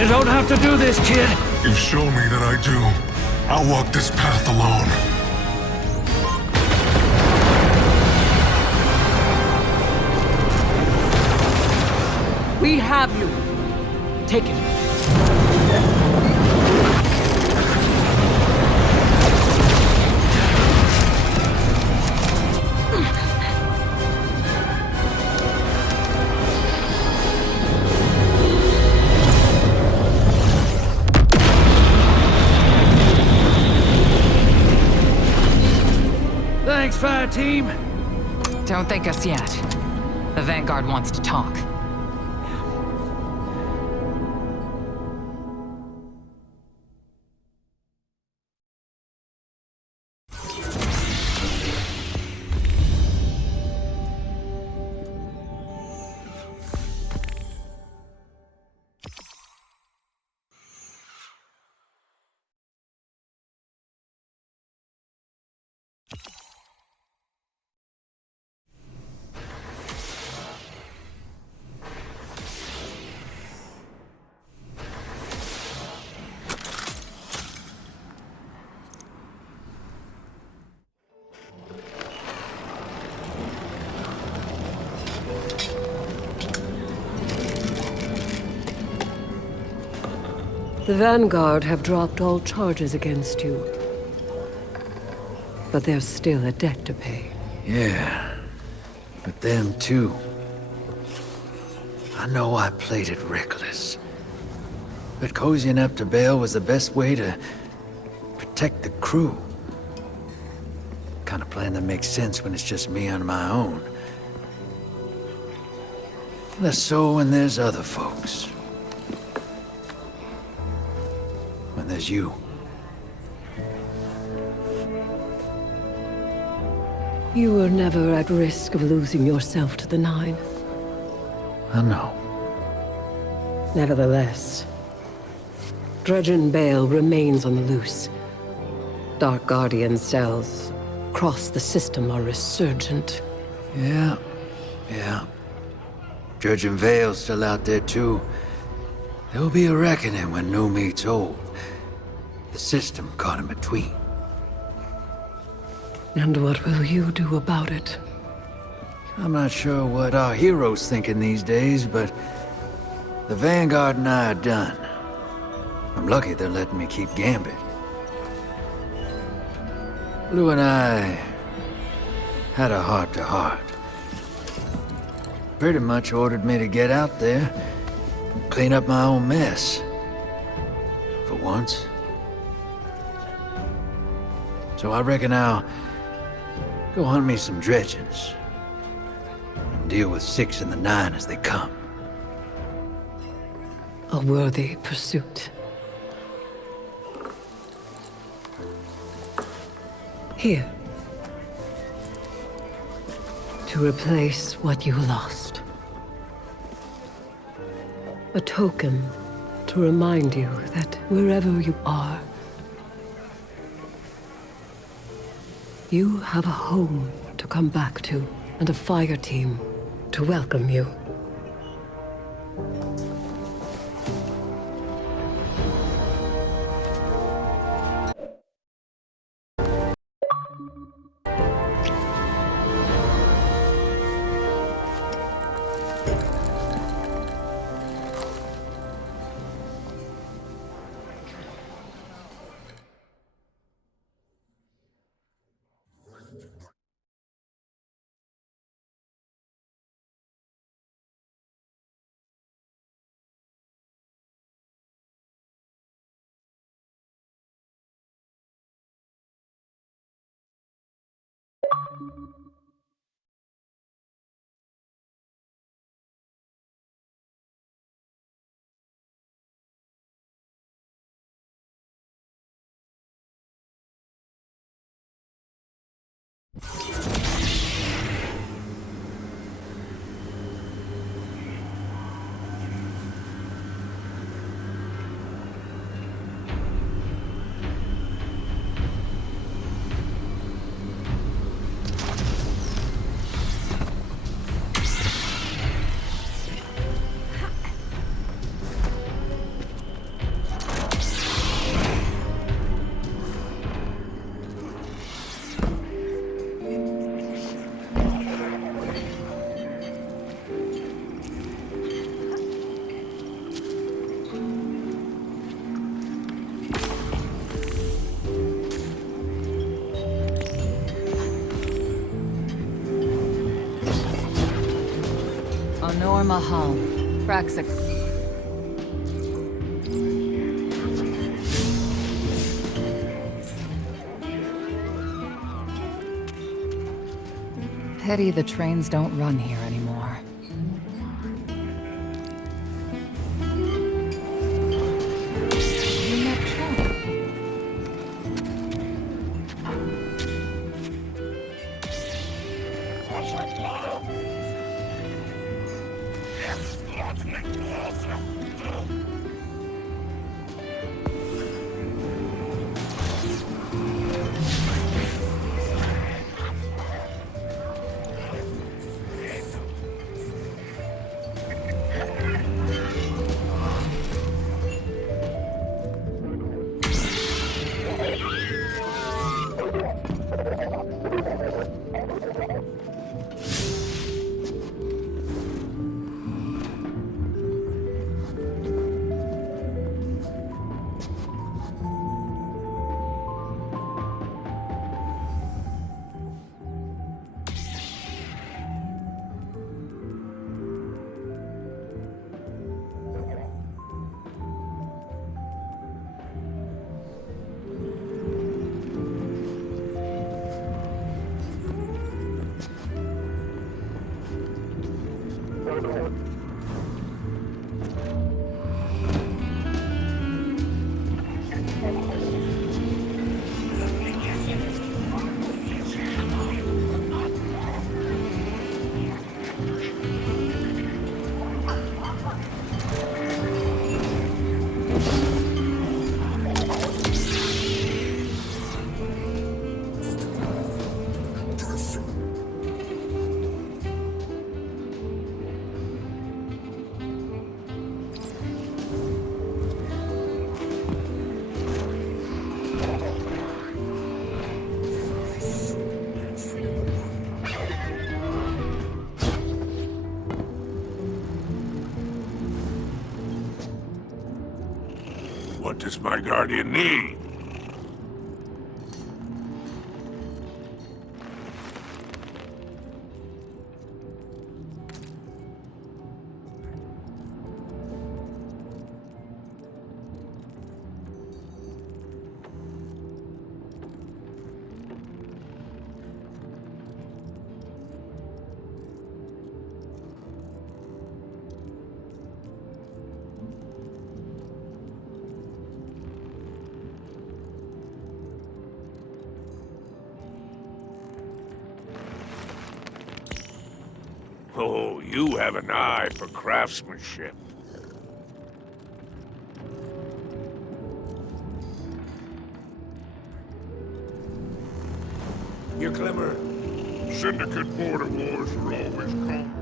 You don't have to do this, kid. You've shown me that I do. I'll walk this path alone. We have you. Take it. Thanks, Fire Team. Don't thank us yet. The Vanguard wants to talk. The Vanguard have dropped all charges against you. But there's still a debt to pay. Yeah, but them too. I know I played it reckless. But cozying up to Bale was the best way to protect the crew. Kind of plan that makes sense when it's just me on my own. Less so when there's other folks. When there's you. You were never at risk of losing yourself to the Nine. I know. Nevertheless, Dredgen Bale remains on the loose. Dark Guardian cells across the system are resurgent. Yeah. Dredgen Vale's still out there too. There'll be a reckoning when new meets old. The system caught in between. And what will you do about it? I'm not sure what our hero's thinking these days, but the Vanguard and I are done. I'm lucky they're letting me keep Gambit. Blue and I had a heart-to-heart. Pretty much ordered me to get out there, clean up my own mess. For once. So I reckon I'll go hunt me some dredgens. And deal with 6 and the 9 as they come. a worthy pursuit. Here. To replace what you lost. A token to remind you that wherever you are, you have a home to come back to, and a fire team to welcome you. Norma Hall. Praxic. Pity the trains don't run here anymore. What does my guardian need? Oh, you have an eye for craftsmanship. You're clever. Syndicate border wars are always calm.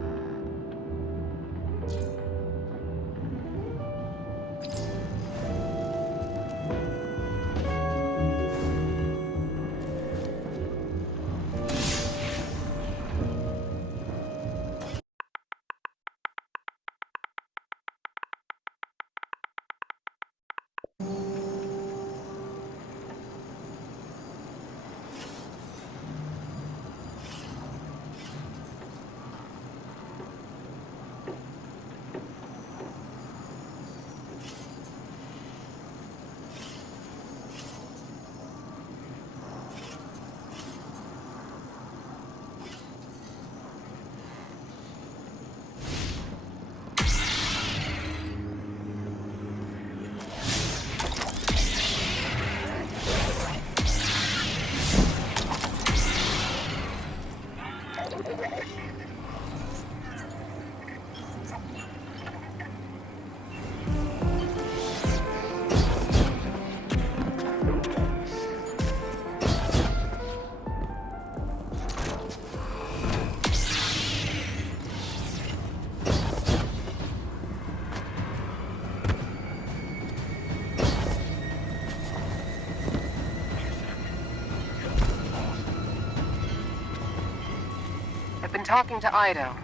I've been talking to Ido.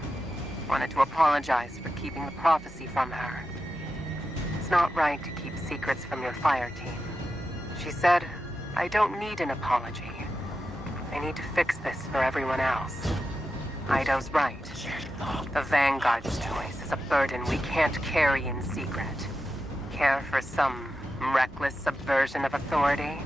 Wanted to apologize for keeping the prophecy from her. It's not right to keep secrets from your fire team. She said, I don't need an apology. I need to fix this for everyone else. Ido's right. The Vanguard's choice is a burden we can't carry in secret. Care for some reckless subversion of authority?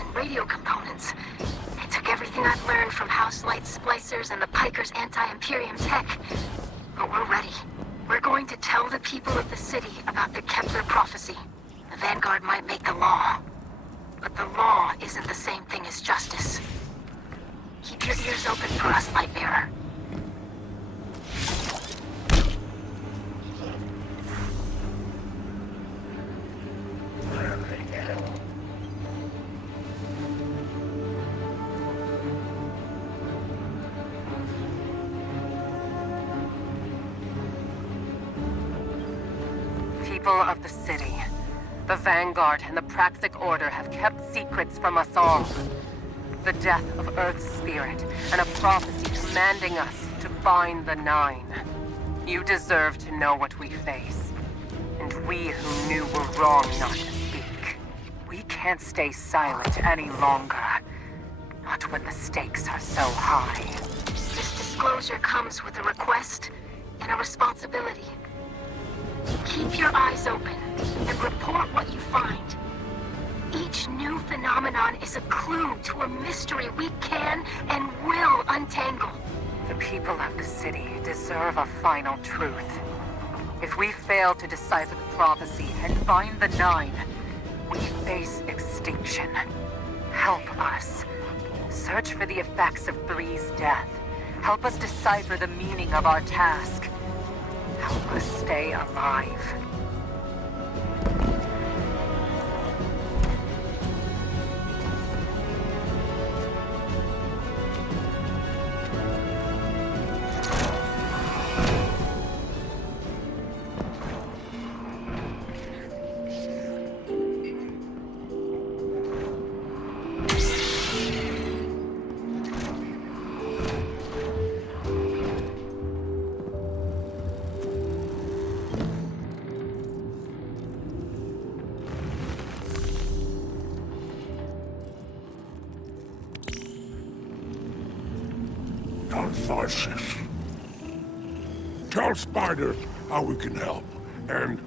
And radio components. I took everything I've learned from House Light splicers and the Pikers anti-Imperium tech. But we're ready. We're going to tell the people of the city about the Kepler prophecy. The Vanguard might make the law, but the law isn't the same thing as justice. Keep your ears open for us, Lightbearer. People of the city, the Vanguard and the Praxic Order have kept secrets from us all. The death of Earth's spirit and a prophecy commanding us to bind the Nine. You deserve to know what we face. And we who knew were wrong not to speak. We can't stay silent any longer. Not when the stakes are so high. This disclosure comes with a request and a responsibility. Keep your eyes open and report what you find. Each new phenomenon is a clue to a mystery we can and will untangle. The people of the city deserve a final truth. If we fail to decipher the prophecy and bind the Nine, we face extinction. Help us. Search for the effects of Bree's death. Help us decipher the meaning of our task. Help us stay alive. catharsis. Tell Spider how we can help, and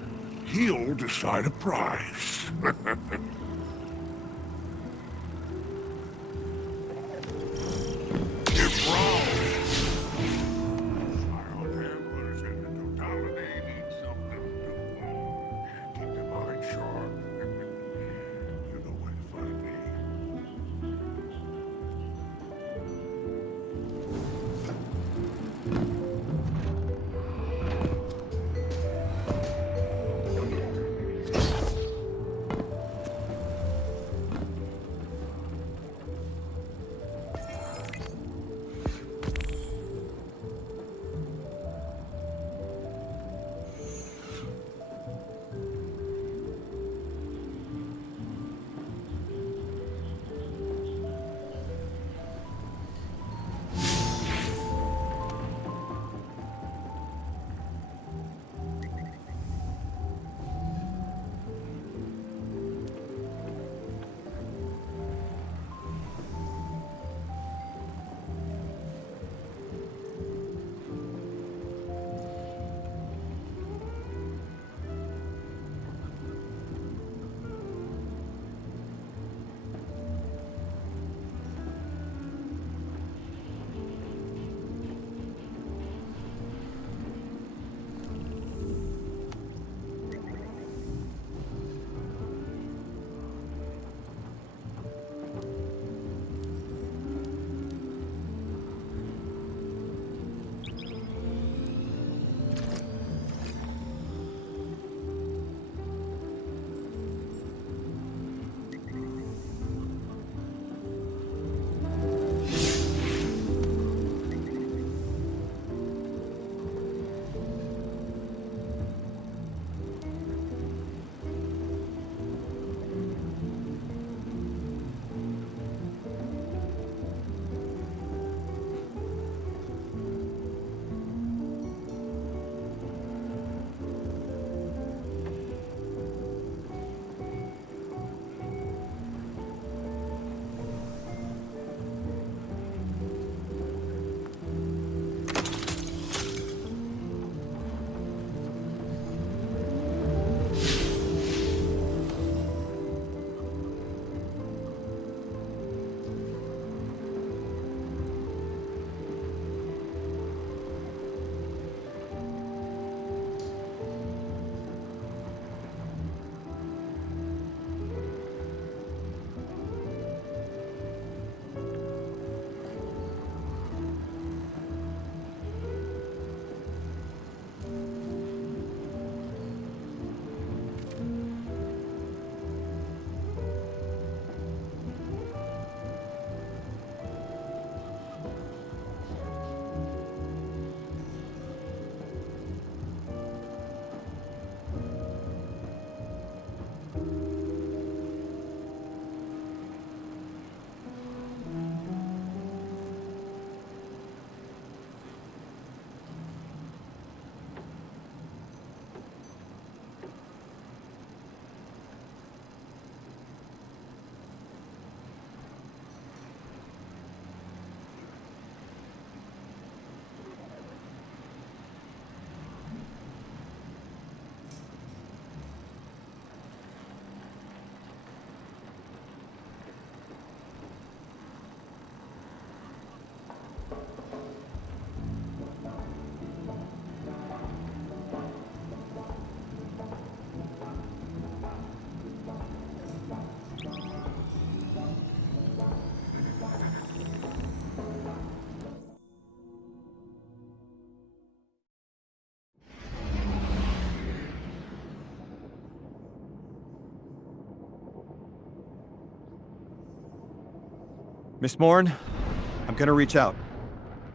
he'll decide a price. If Brown keep your mind sharp. You know where to find me. Miss Morn, I'm gonna reach out.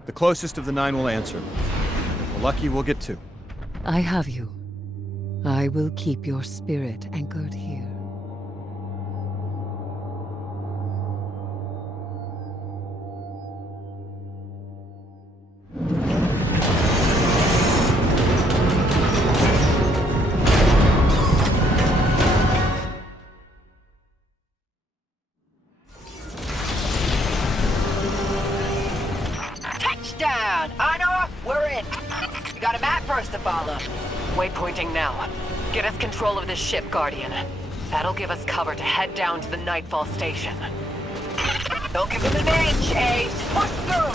The closest of the 9 will answer. If we're lucky, we'll get 2. I have you. I will keep your spirit anchored here. down. Honor, we're in. You got a map for us to follow. Waypointing now. Get us control of this ship, Guardian. That'll give us cover to head down to the Nightfall station. Don't give him an inch, Ace. Push through.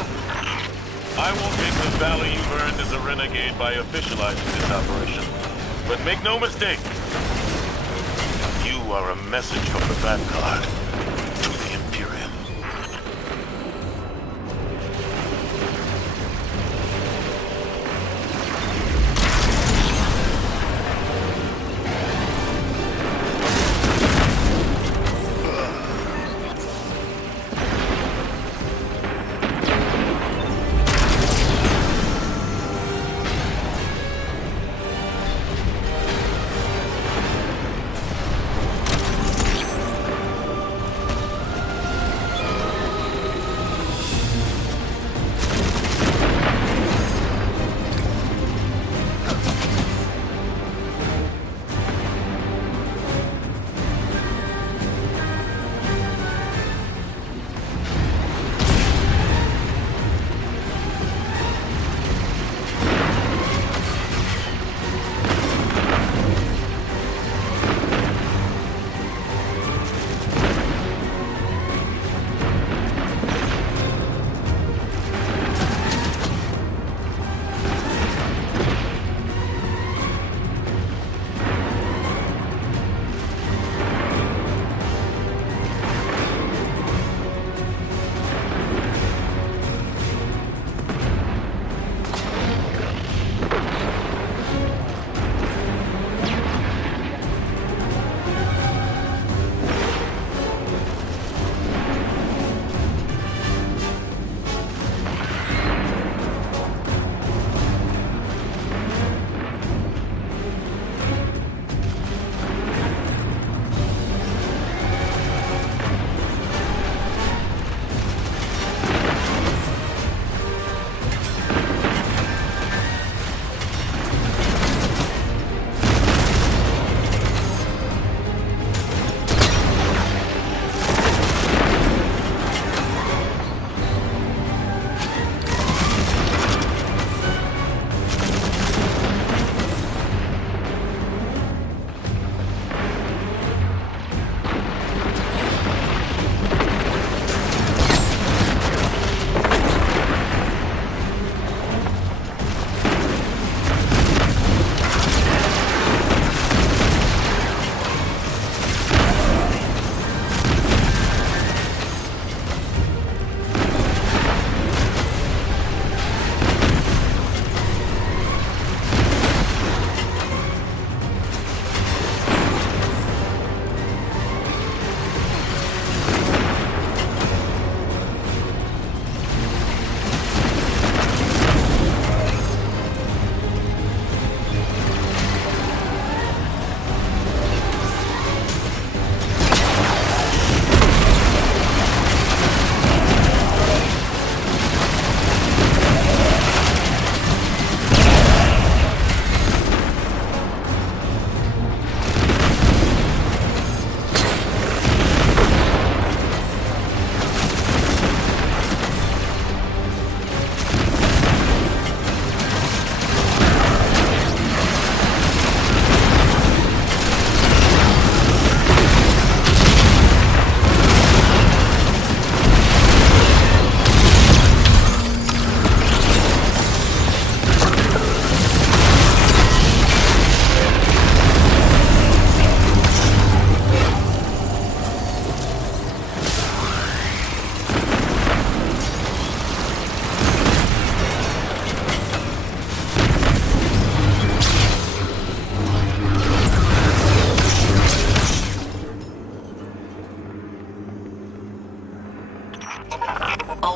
I won't make the value you've earned as a renegade by officializing this operation. But make no mistake, you are a message from the Vanguard to the Imperium.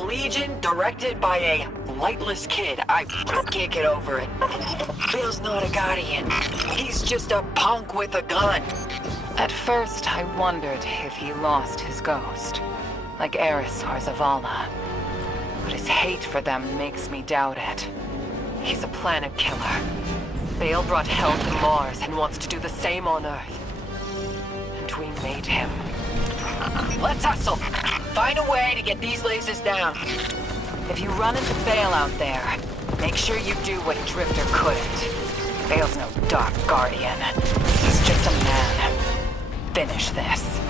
Legion directed by a lightless kid. I can't get over it. Bill's not a Guardian. He's just a punk with a gun. At first, I wondered if he lost his ghost, like Eris or Zavala. But his hate for them makes me doubt it. He's a planet killer. Bale brought hell to Mars and wants to do the same on Earth. And we made him. Let's hustle. Find a way to get these lasers down. If you run into Bale out there, make sure you do what Drifter couldn't. Bale's no Dark Guardian. He's just a man. Finish this.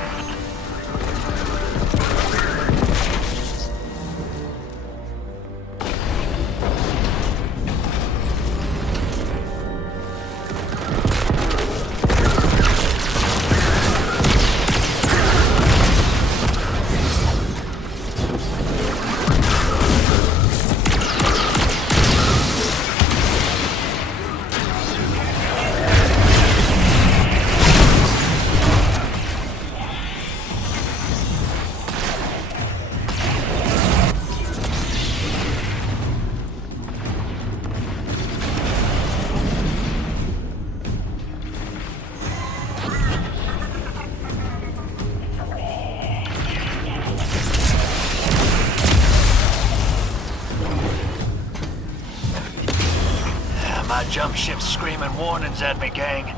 My jump ship's screaming warnings at me, gang.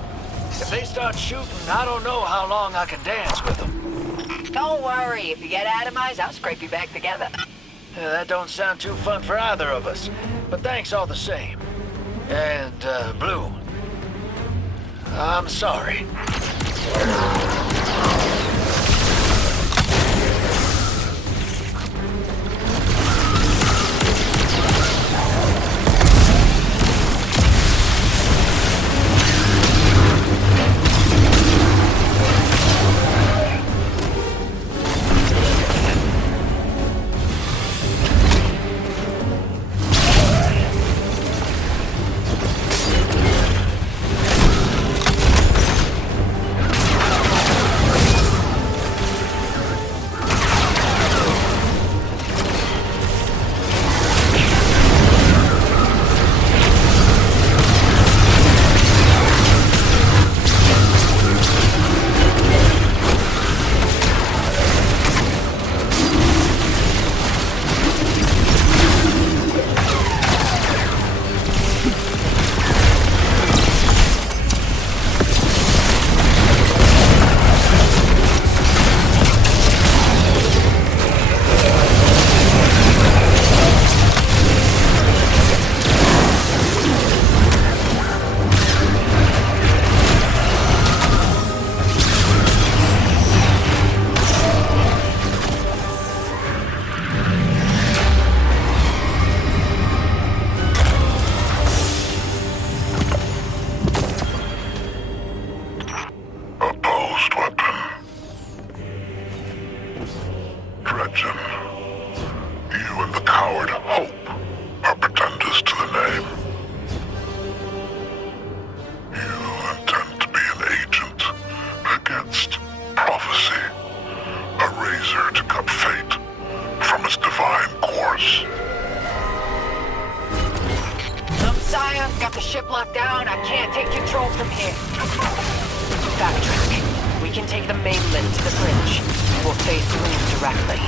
If they start shooting, I don't know how long I can dance with them. Don't worry, if you get atomized, I'll scrape you back together. Yeah, that don't sound too fun for either of us. But thanks all the same. And, Blue, I'm sorry. Got the ship locked down. I can't take control from here. Backtrack. We can take the mainland to the bridge. We'll face Moon directly.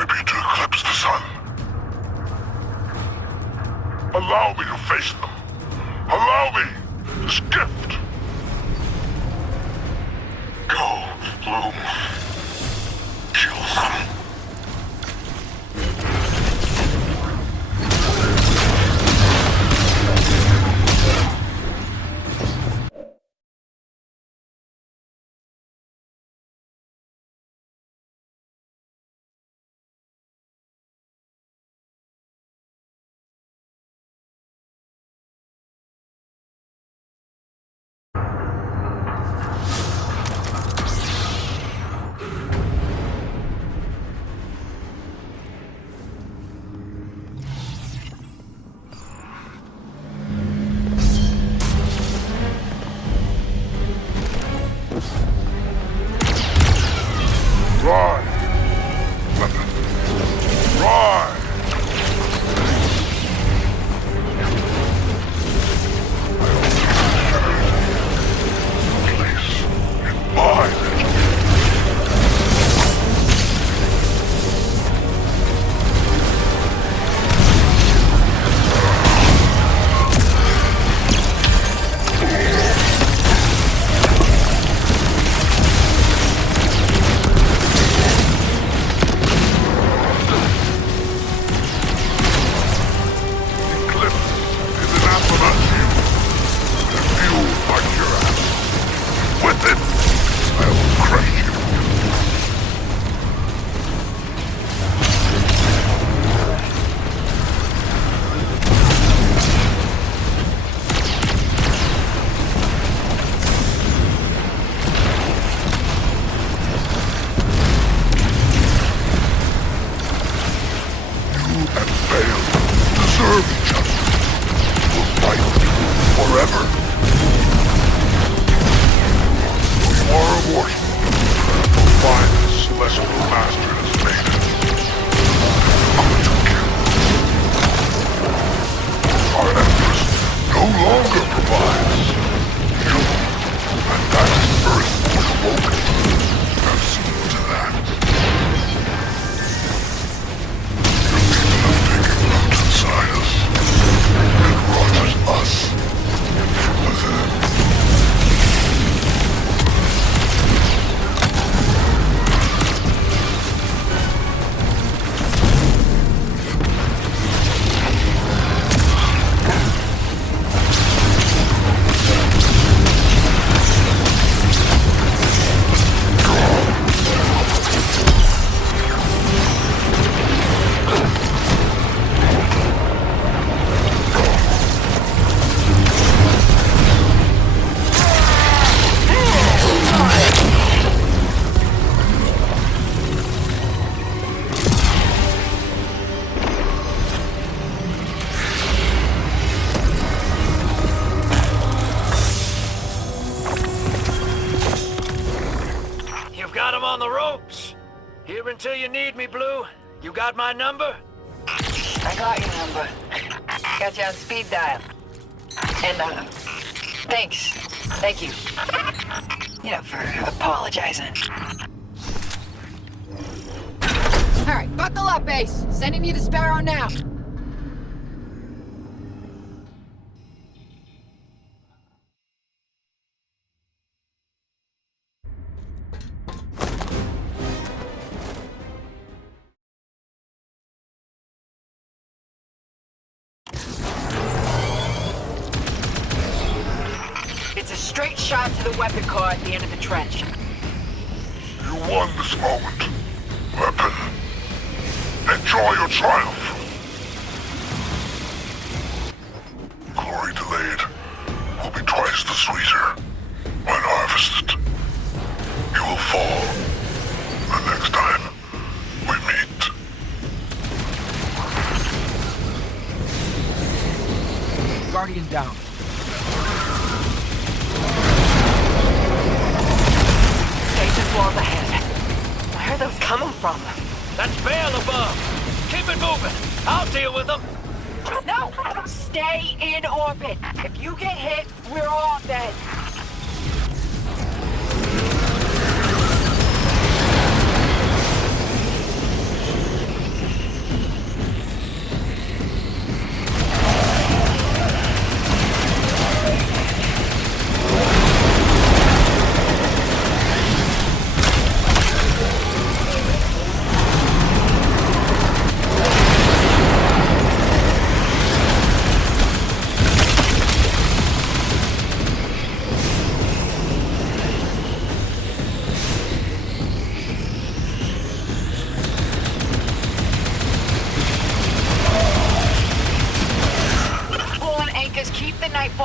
contribute to eclipse the sun. Allow me to face them. Allow me this gift. Go, Bloom. Kill them. Here until you need me, Blue. You got my number? I got your number. Got you on speed dial. And, thanks. Thank you. You know, for apologizing. Alright, buckle up, Ace. Sending you to Sparrow now. It's a straight shot to the weapon car at the end of the trench. You won this moment, weapon. Enjoy your triumph. Glory delayed will be twice the sweeter when harvested. You will fall the next time we meet. Guardian down. Stasis walls ahead. Where are those coming from? That's Bale above. Keep it moving. I'll deal with them. No! Stay in orbit. If you get hit, we're all dead.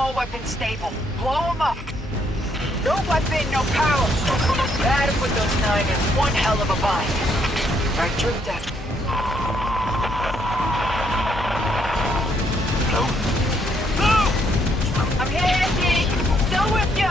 all weapons stable. Blow them up. No weapon, no power. That'll put those 9 in one hell of a bind. Right, Drifter. Hello? I'm here, Deke. Still with ya.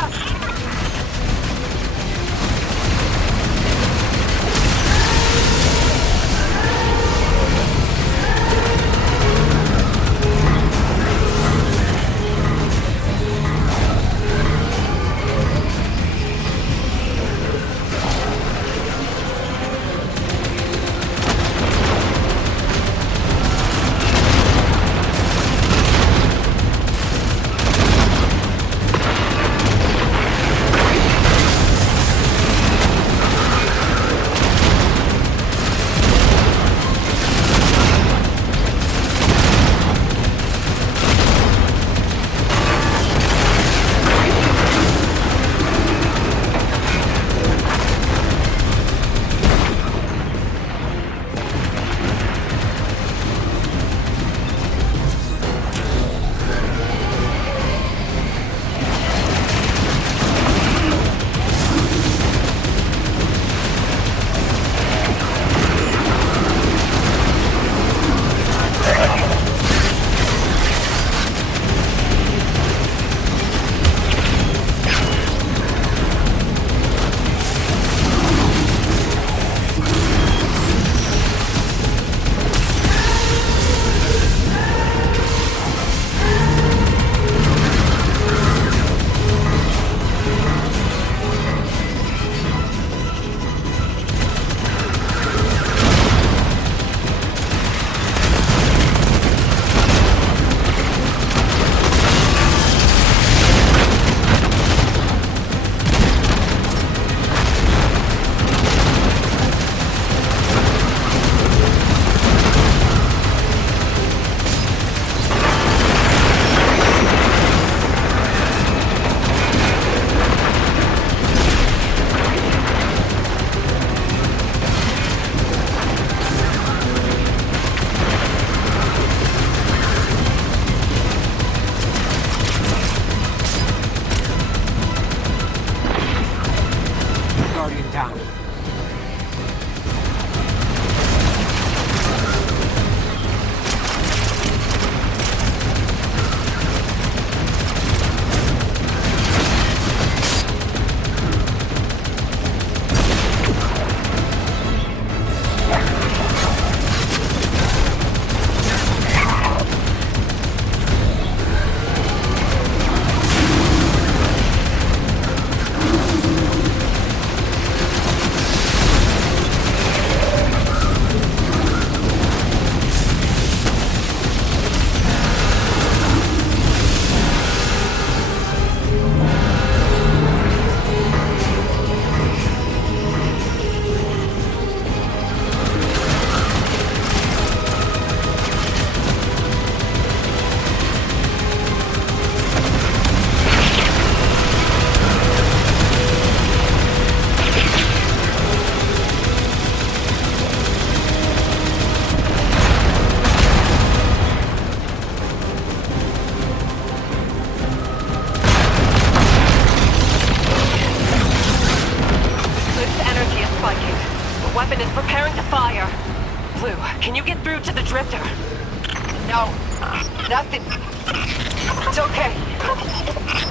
Can you get through to the drifter? No, nothing. It's okay.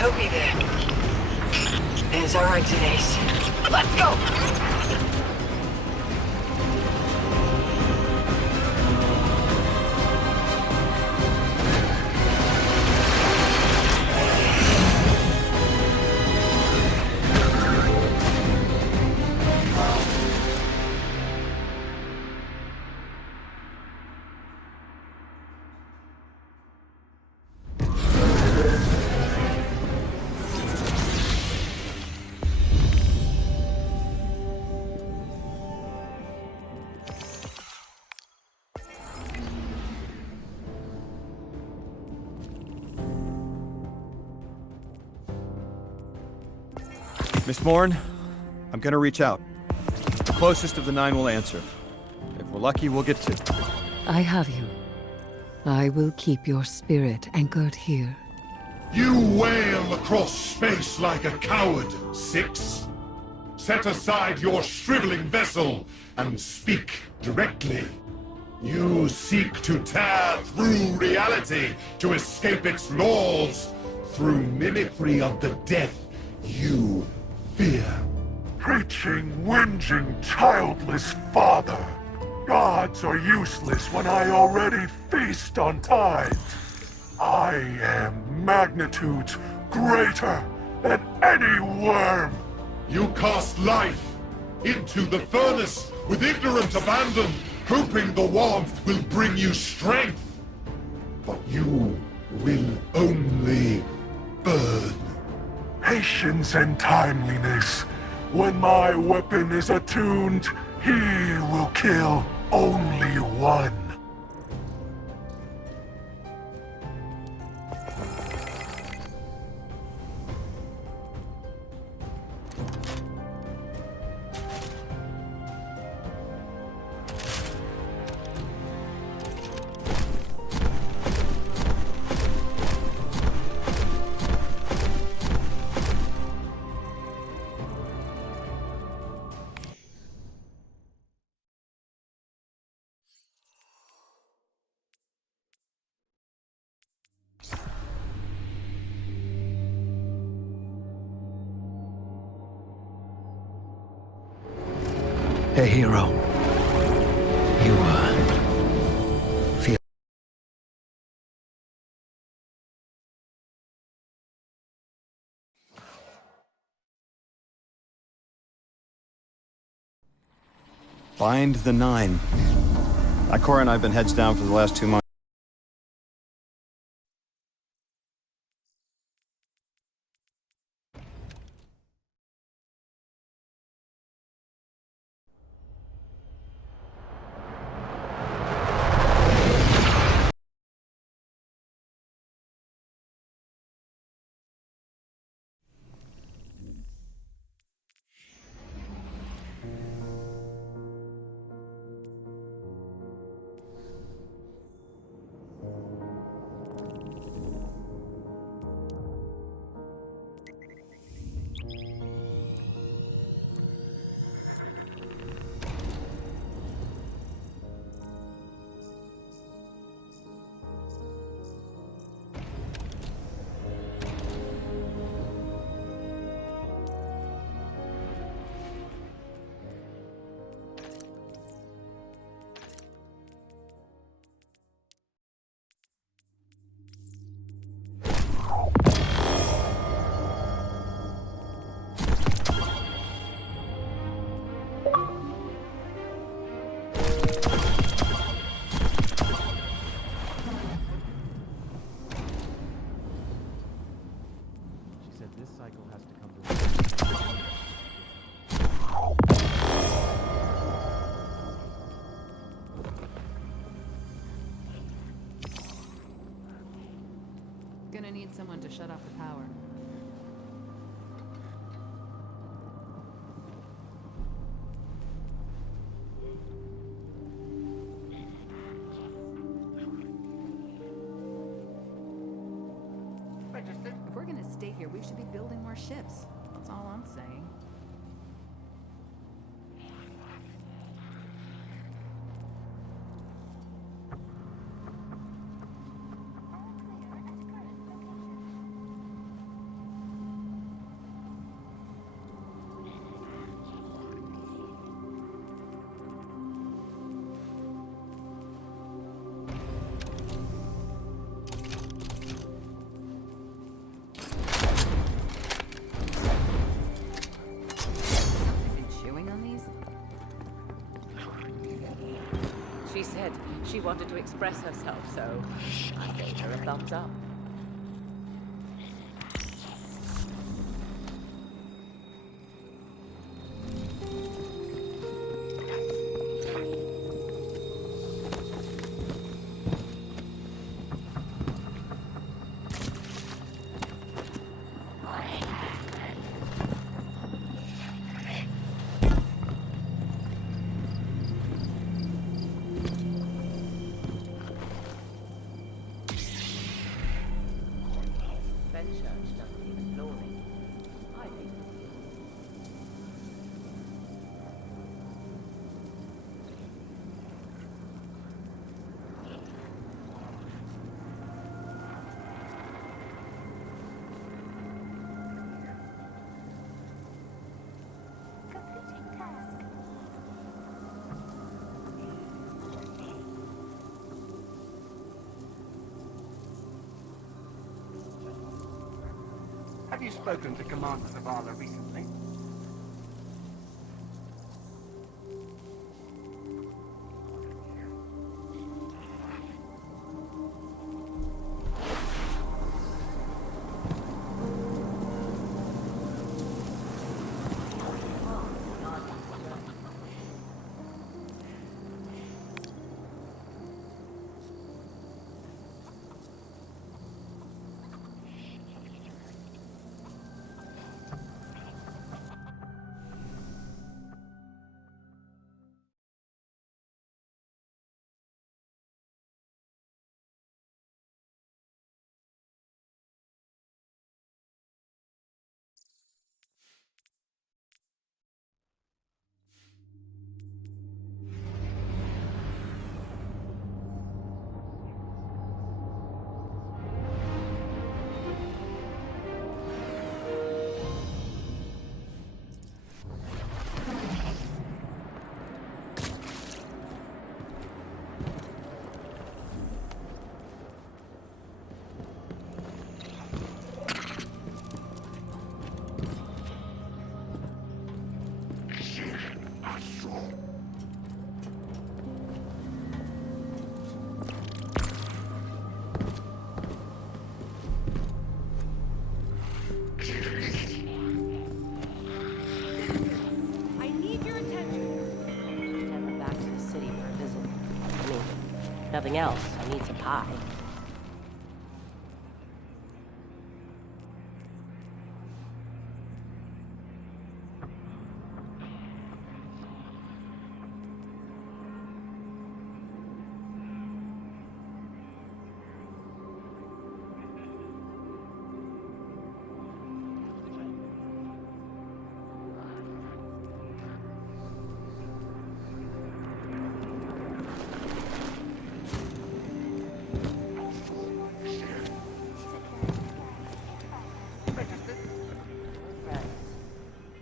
He'll be there. It's all right, Denise. Let's go! Miss Morn, I'm gonna reach out. The closest of the 9 will answer. If we're lucky, we'll get 2. I have you. I will keep your spirit anchored here. You wail across space like a coward, 6. Set aside your shriveling vessel and speak directly. You seek to tear through reality to escape its laws through mimicry of the death you fear. Preaching, whinging, childless father. Gods are useless when I already feast on tithe. I am magnitudes greater than any worm. You cast life into the furnace with ignorant abandon, hoping the warmth will bring you strength. But you will only burn. Patience and timeliness. When my weapon is attuned, he will kill only one. Hey, hero. You, feel... Find the 9. Ikora and I have been heads down for the last 2 months. Gonna need someone to shut off the power. If we're gonna stay here, we should be building more ships. That's all I'm saying. She said she wanted to express herself, so I gave her a thumbs up. Have you spoken to Commander Zavala recently? I need your attention. Heading back to the city for a visit. I mean, nothing else. I need some pie.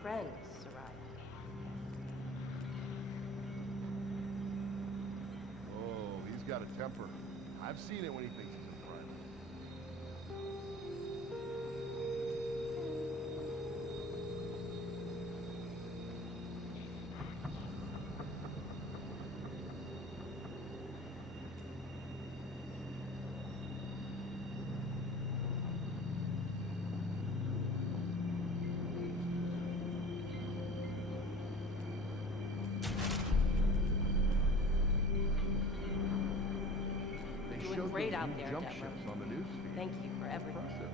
Friends arrived. Oh, he's got a temper. I've seen it when he thinks he's in private. Doing great out there, Jump Deborah. ships on the news feed. Thank you for everything. Impressive.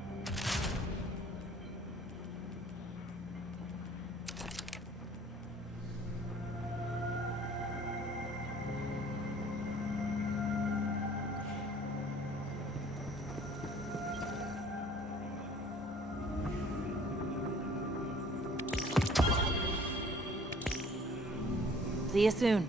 See you soon.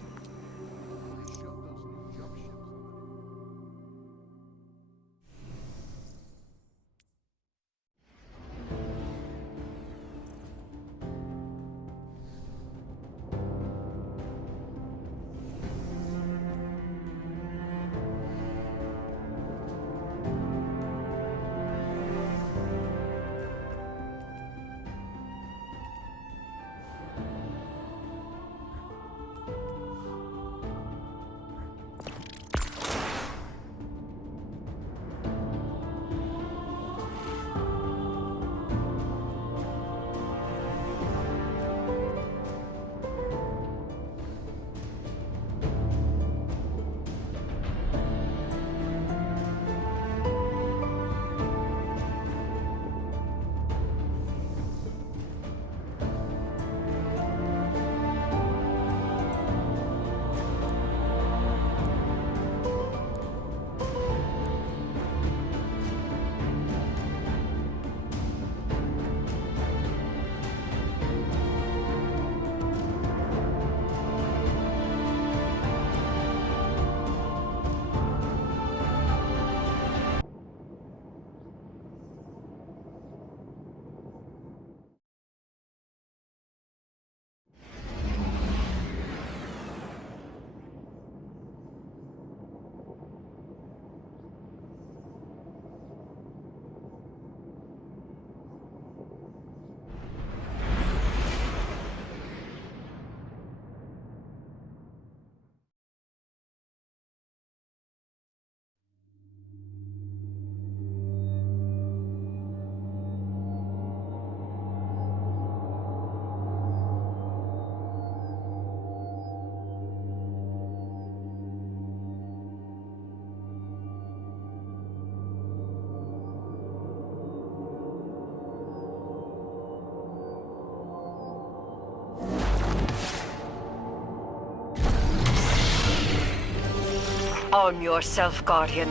Arm yourself, Guardian.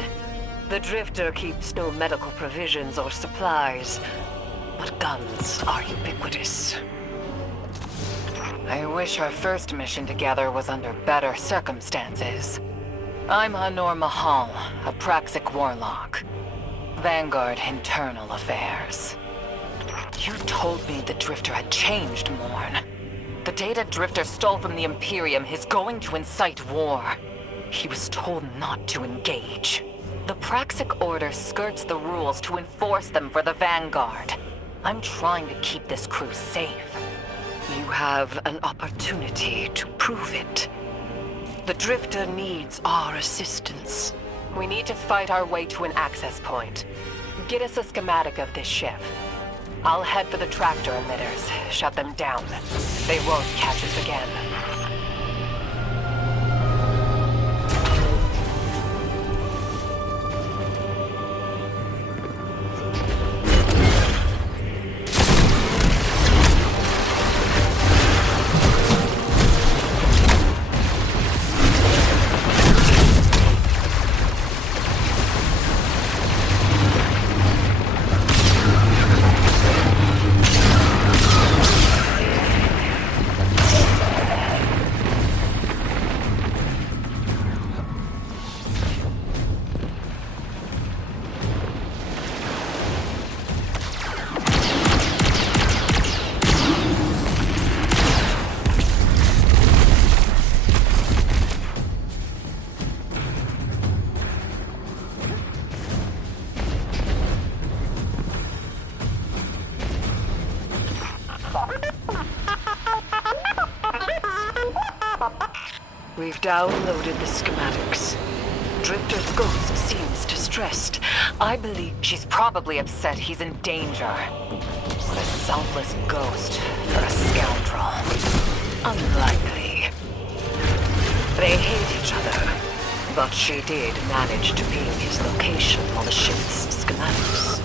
The Drifter keeps no medical provisions or supplies, but guns are ubiquitous. I wish our first mission together was under better circumstances. I'm Honor Mahal, a Praxic warlock. Vanguard Internal Affairs. You told me the Drifter had changed, Morn. The data Drifter stole from the Imperium is going to incite war. He was told not to engage. The Praxic Order skirts the rules to enforce them for the Vanguard. I'm trying to keep this crew safe. You have an opportunity to prove it. The Drifter needs our assistance. We need to fight our way to an access point. Get us a schematic of this ship. I'll head for the tractor emitters, shut them down. They won't catch us again. We've downloaded the schematics. Drifter's ghost seems distressed. I believe She's probably upset he's in danger. what a selfless ghost for a scoundrel. Unlikely. They hate each other, but she did manage to ping his location on the ship's schematics.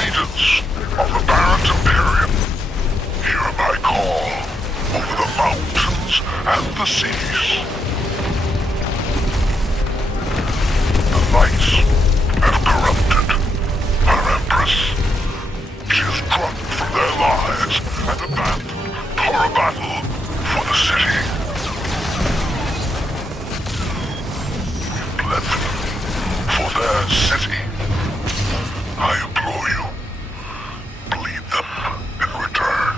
Leaders of the Barrett Imperium, hear my call over the mountains and the seas. The lights have corrupted our Empress. She has drunk from their lives and abandoned for a battle for the city. Left for their city. I implore you, bleed them in return.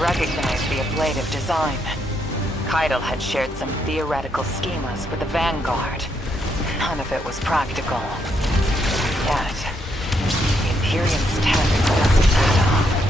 Recognize the ablative design. Keitel had shared some theoretical schemas with the Vanguard. None of it was practical. Yet, the Imperium's tech doesn't add up.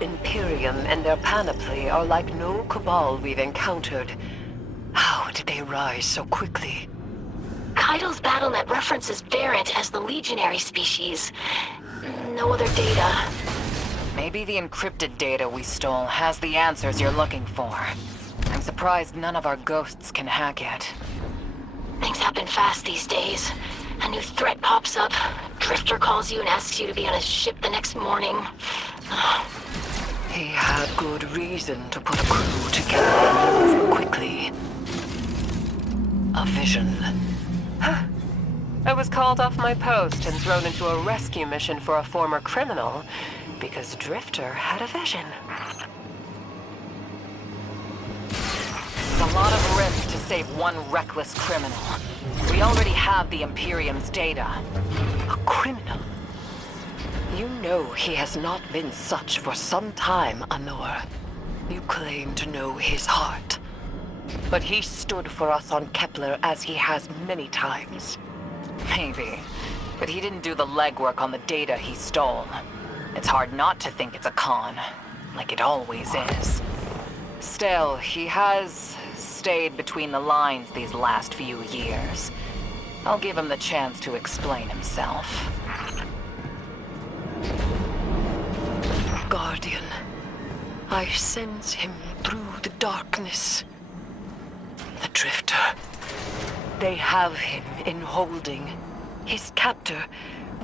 Imperium and their panoply are like no cabal we've encountered. How did they rise so quickly? Keitel's BattleNet references Varant as the legionary species. No other data. Maybe the encrypted data we stole has the answers you're looking for. I'm surprised none of our ghosts can hack it. Things happen fast these days. A new threat pops up. Drifter calls you and asks you to be on his ship the next morning. He had good reason to put a crew together and move quickly. A vision. I was called off my post and thrown into a rescue mission for a former criminal because Drifter had a vision. It's a lot of risk to save one reckless criminal. We already have the Imperium's data. A criminal? You know he has not been such for some time, Anor. You claim to know his heart. But he stood for us on Kepler as he has many times. Maybe. But he didn't do the legwork on the data he stole. It's hard not to think it's a con, like it always is. Still, he has stayed between the lines these last few years. I'll give him the chance to explain himself. Guardian, I sense him through the darkness. The Drifter. They have him in holding. His captor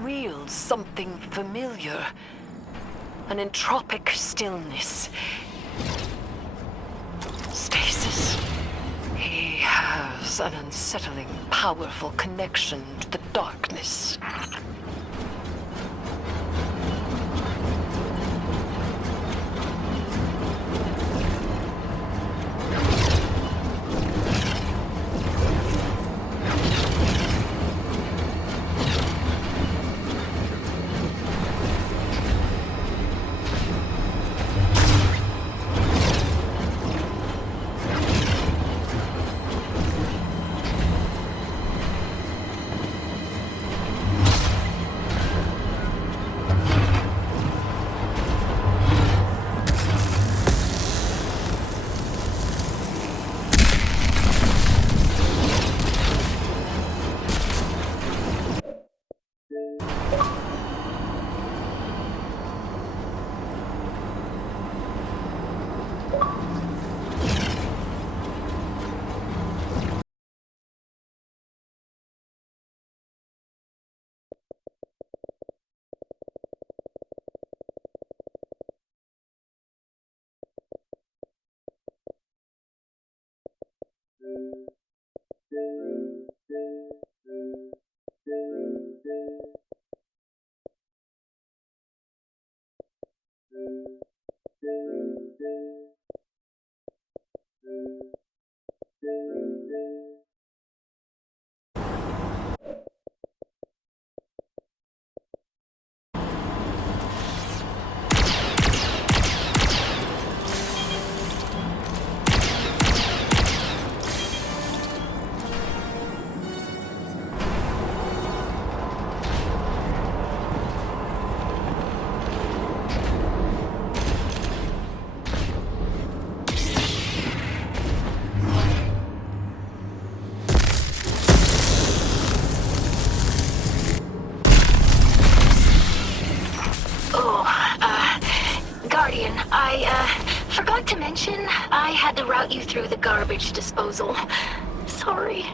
wields something familiar. An entropic stillness. Stasis. He has an unsettling, powerful connection to the darkness. Guardian, I forgot to mention I had to route you through the garbage disposal. Sorry.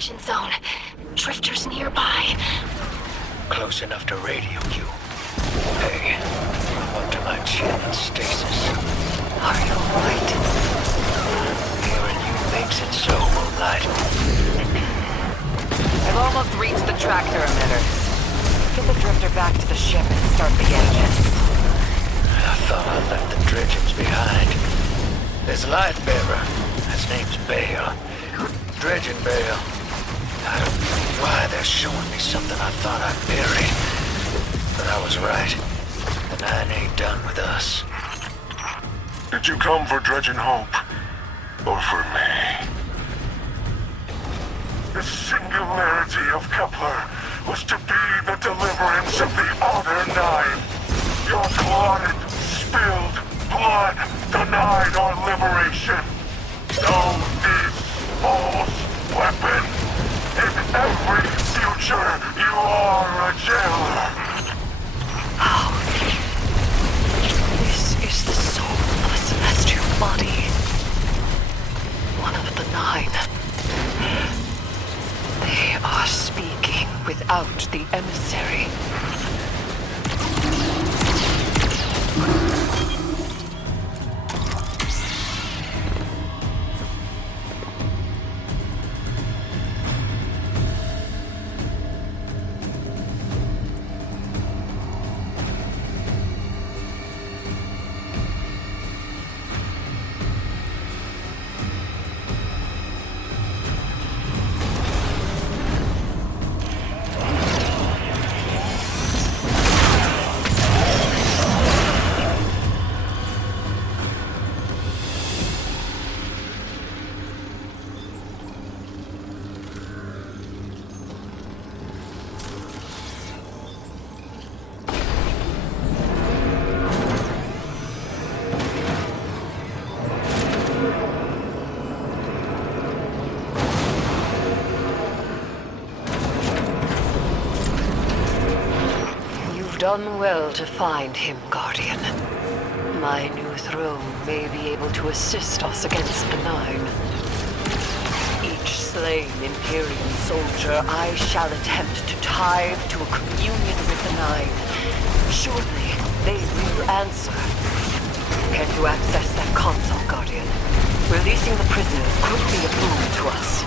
detention zone. Drifters nearby. Close enough to radio you. Hey, I'm up to my chin in stasis. Are you alright? Hearing you makes it so, Moonlight. I've almost reached the tractor emitters. Get the drifter back to the ship and start the engines. I thought I left the dredgings behind. There's a light bearer. His name's Bale. Dredging Bale. I don't know why they're showing me something I thought I buried. But I was right. The Nine ain't done with us. Did you come for Dredging Hope? Or for me? The singularity of Kepler was to be the deliverance of the other nine. Your clotted, spilled blood denied our liberation. So is Paul's weapon. In every future, you are a jailer. Oh. This is the soul of a celestial body. One of the nine. They are speaking without the emissary. Done well to find him, Guardian. My new throne may be able to assist us against the Nine. Each slain Imperial soldier I shall attempt to tithe to a communion with the Nine. Surely they will answer. Can you access that console, Guardian? Releasing the prisoners could be a boon to us.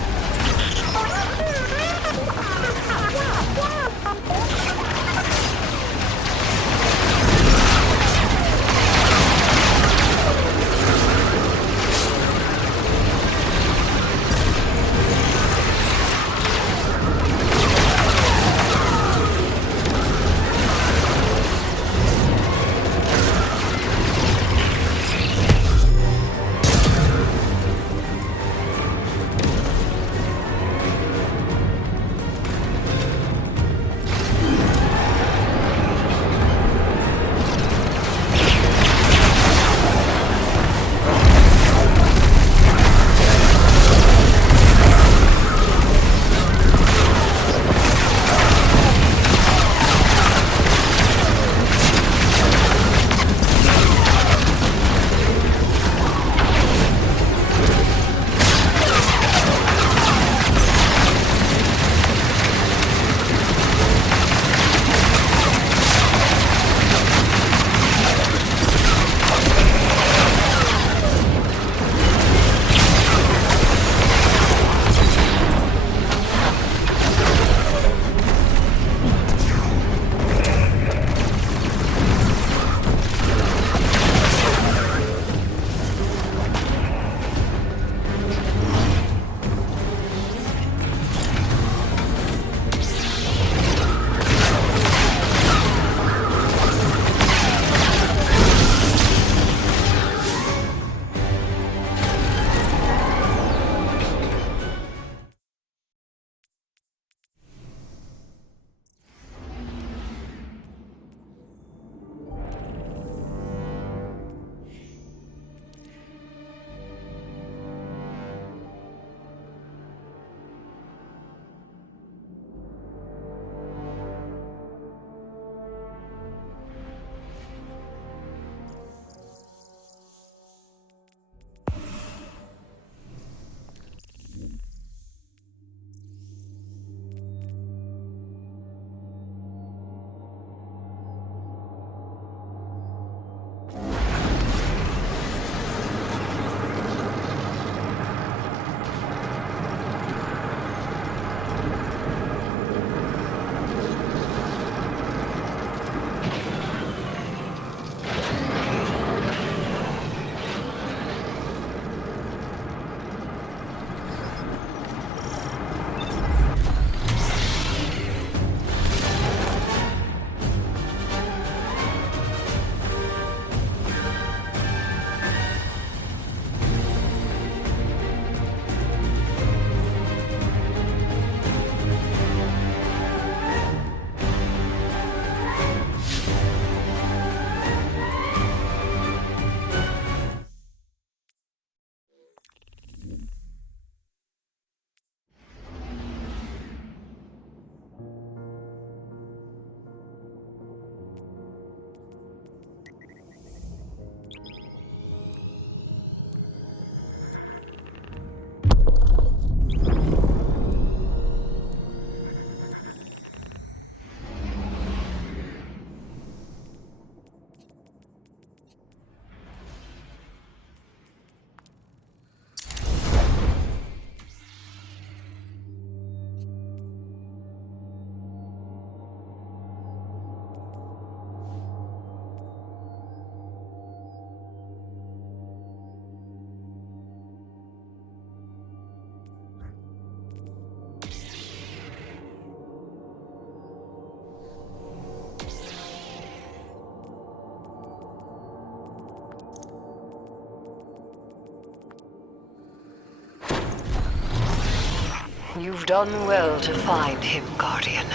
You've done well to find him, Guardian.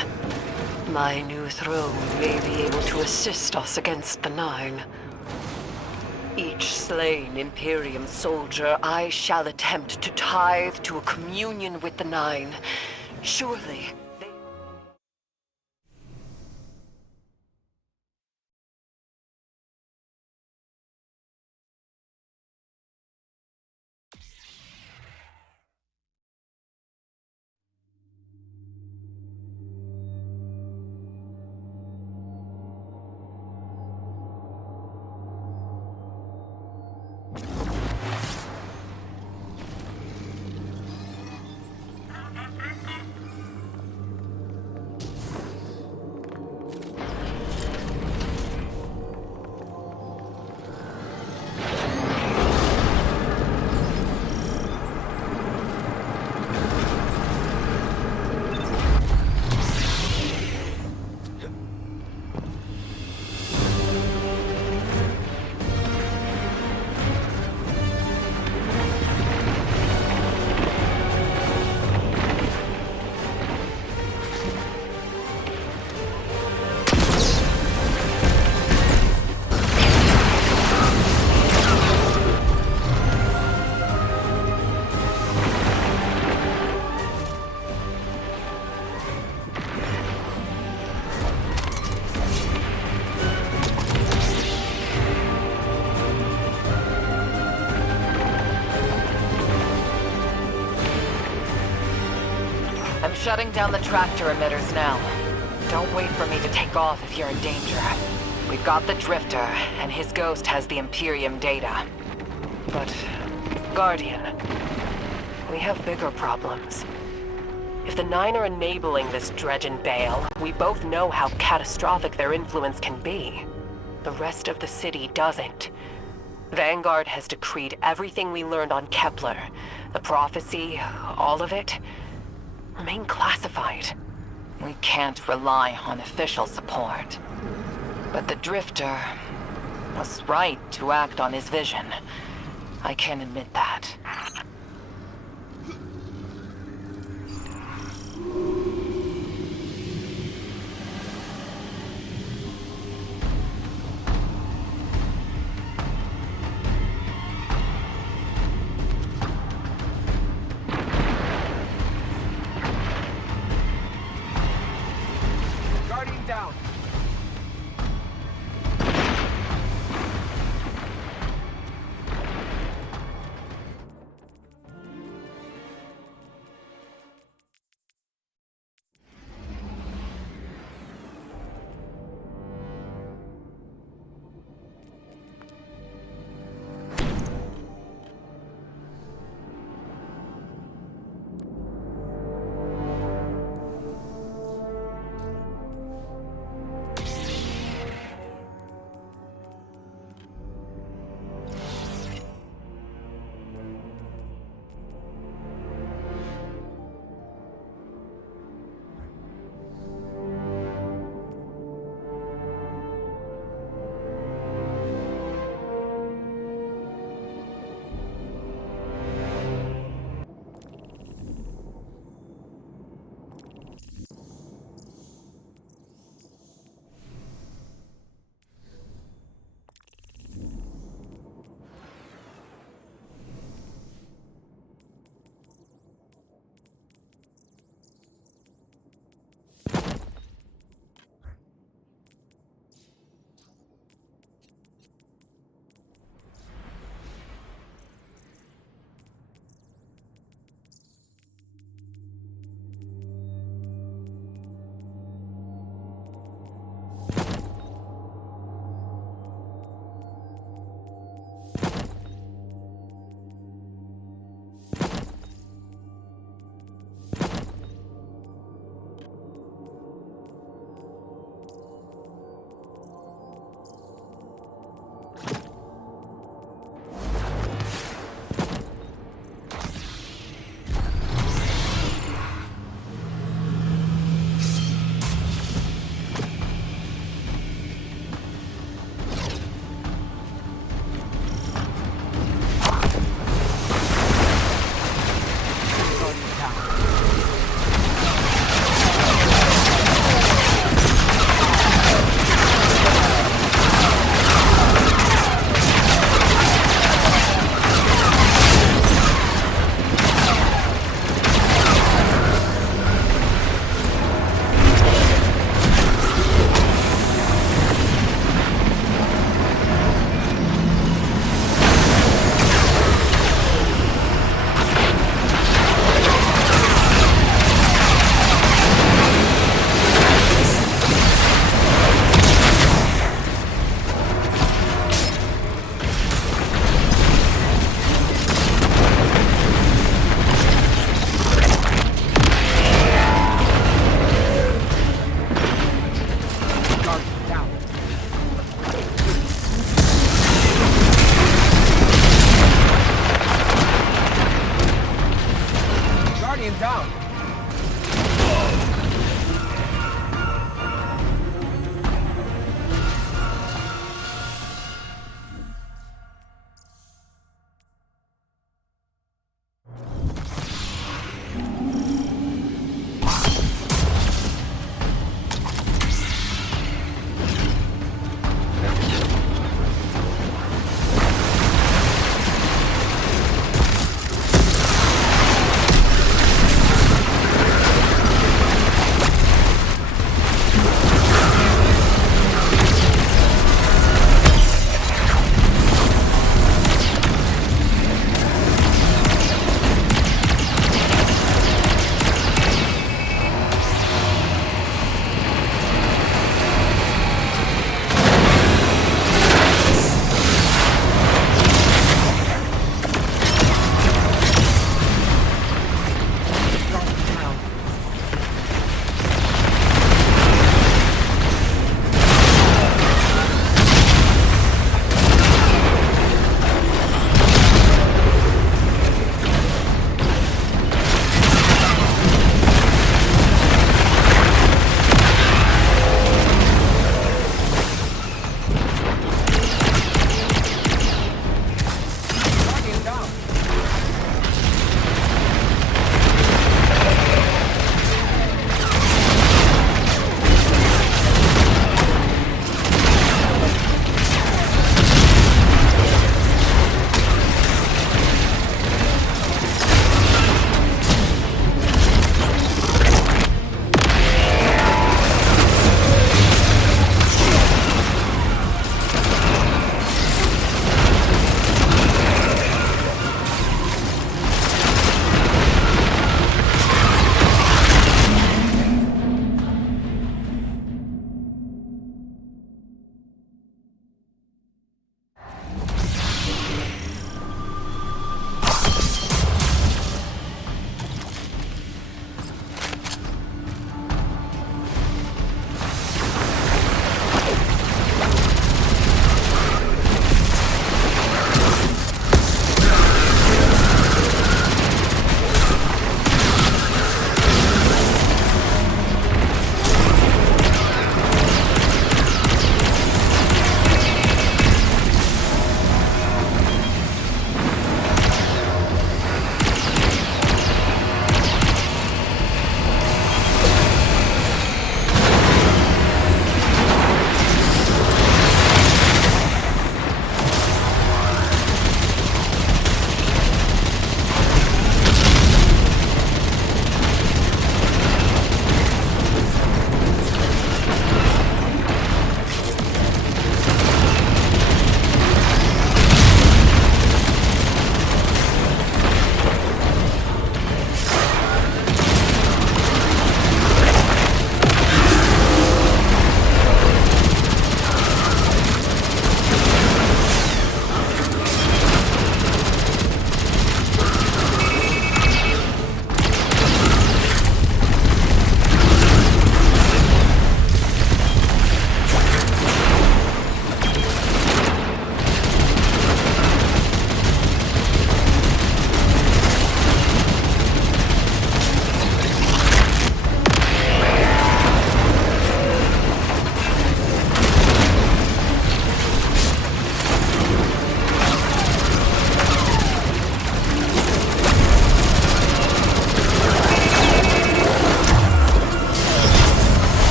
My new throne may be able to assist us against the Nine. Each slain Imperium soldier I shall attempt to tithe to a communion with the Nine. Surely they... I'm shutting down the tractor emitters now. Don't wait for me to take off if you're in danger. We've got the Drifter, and his ghost has the Imperium data. But, Guardian, we have bigger problems. If the Nine are enabling this Dredgen Bale, we both know how catastrophic their influence can be. The rest of the city doesn't. Vanguard has decreed everything we learned on Kepler, the prophecy, all of it, remain classified. We can't rely on official support. But the Drifter was right to act on his vision. I can admit that. Guardian down. Guardian down.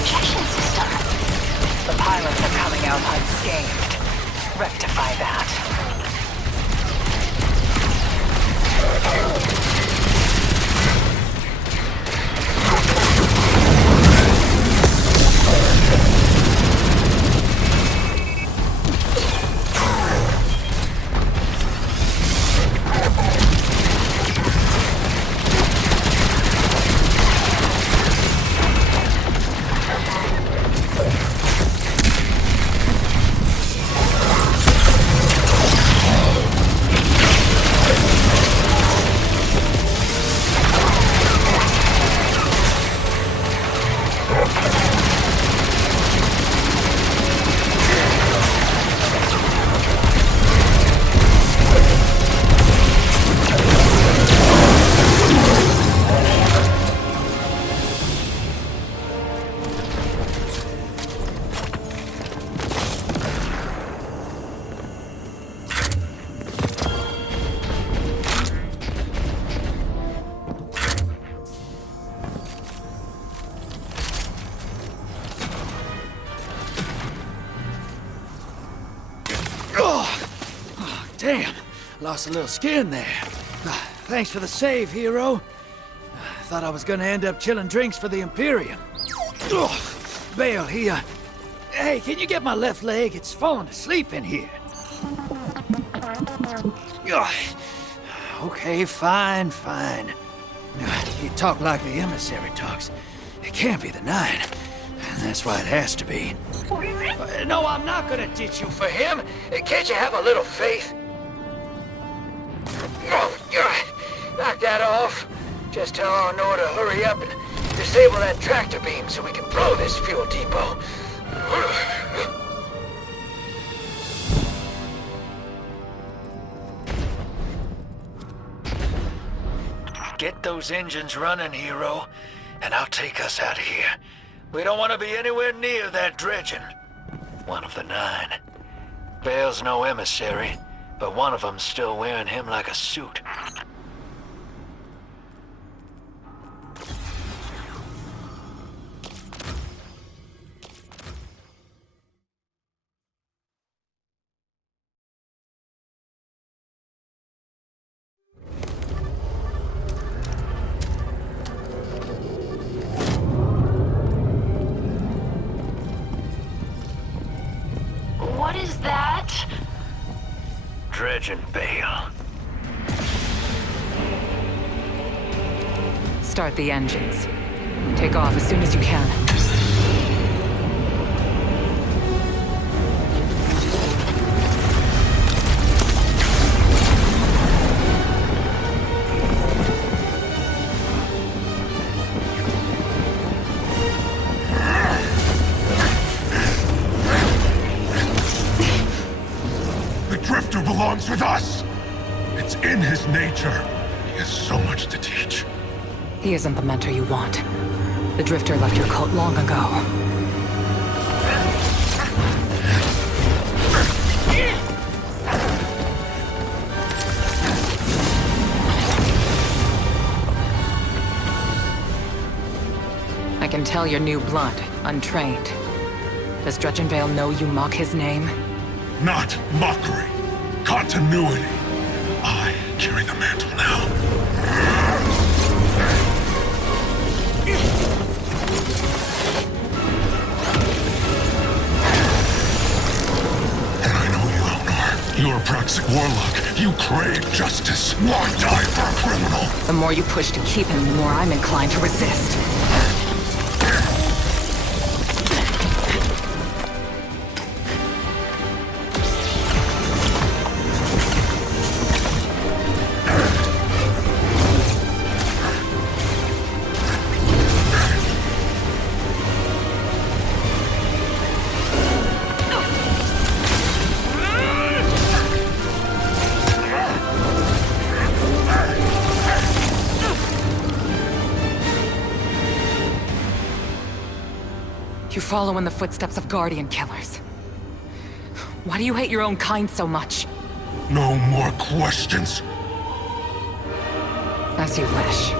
projection system. The pilots are coming out unscathed. Rectify that. Damn, lost a little skin there. Thanks for the save, hero. Thought I was gonna end up chilling drinks for the Imperium. Bale, hey, can you get my left leg? It's falling asleep in here. Okay, fine. You talk like the emissary talks. It can't be the Nine. That's why it has to be. No, I'm not gonna ditch you for him. Can't you have a little faith? Knock that off. Just tell Arnaud to hurry up and disable that tractor beam so we can blow this fuel depot. Get those engines running, hero, and I'll take us out of here. We don't want to be anywhere near that dredging. One of the Nine. Bale's no emissary, but one of them's still wearing him like a suit. What is that? Dredging Bale. Start the engines. Take off as soon as you can. Belongs with us. It's in his nature. He has so much to teach. He isn't the mentor you want. The Drifter left your cult long ago. I can tell you're new blood, untrained. Does Dredgenvale know you mock his name? Not mockery. Continuity. I carry the mantle now. And I know you, Elnar. You're a Praxic warlock. You crave justice. Why die for a criminal? The more you push to keep him, the more I'm inclined to resist. You follow in the footsteps of Guardian killers. Why do you hate your own kind so much? No more questions. As you wish.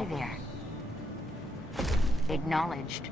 Hi there. Acknowledged.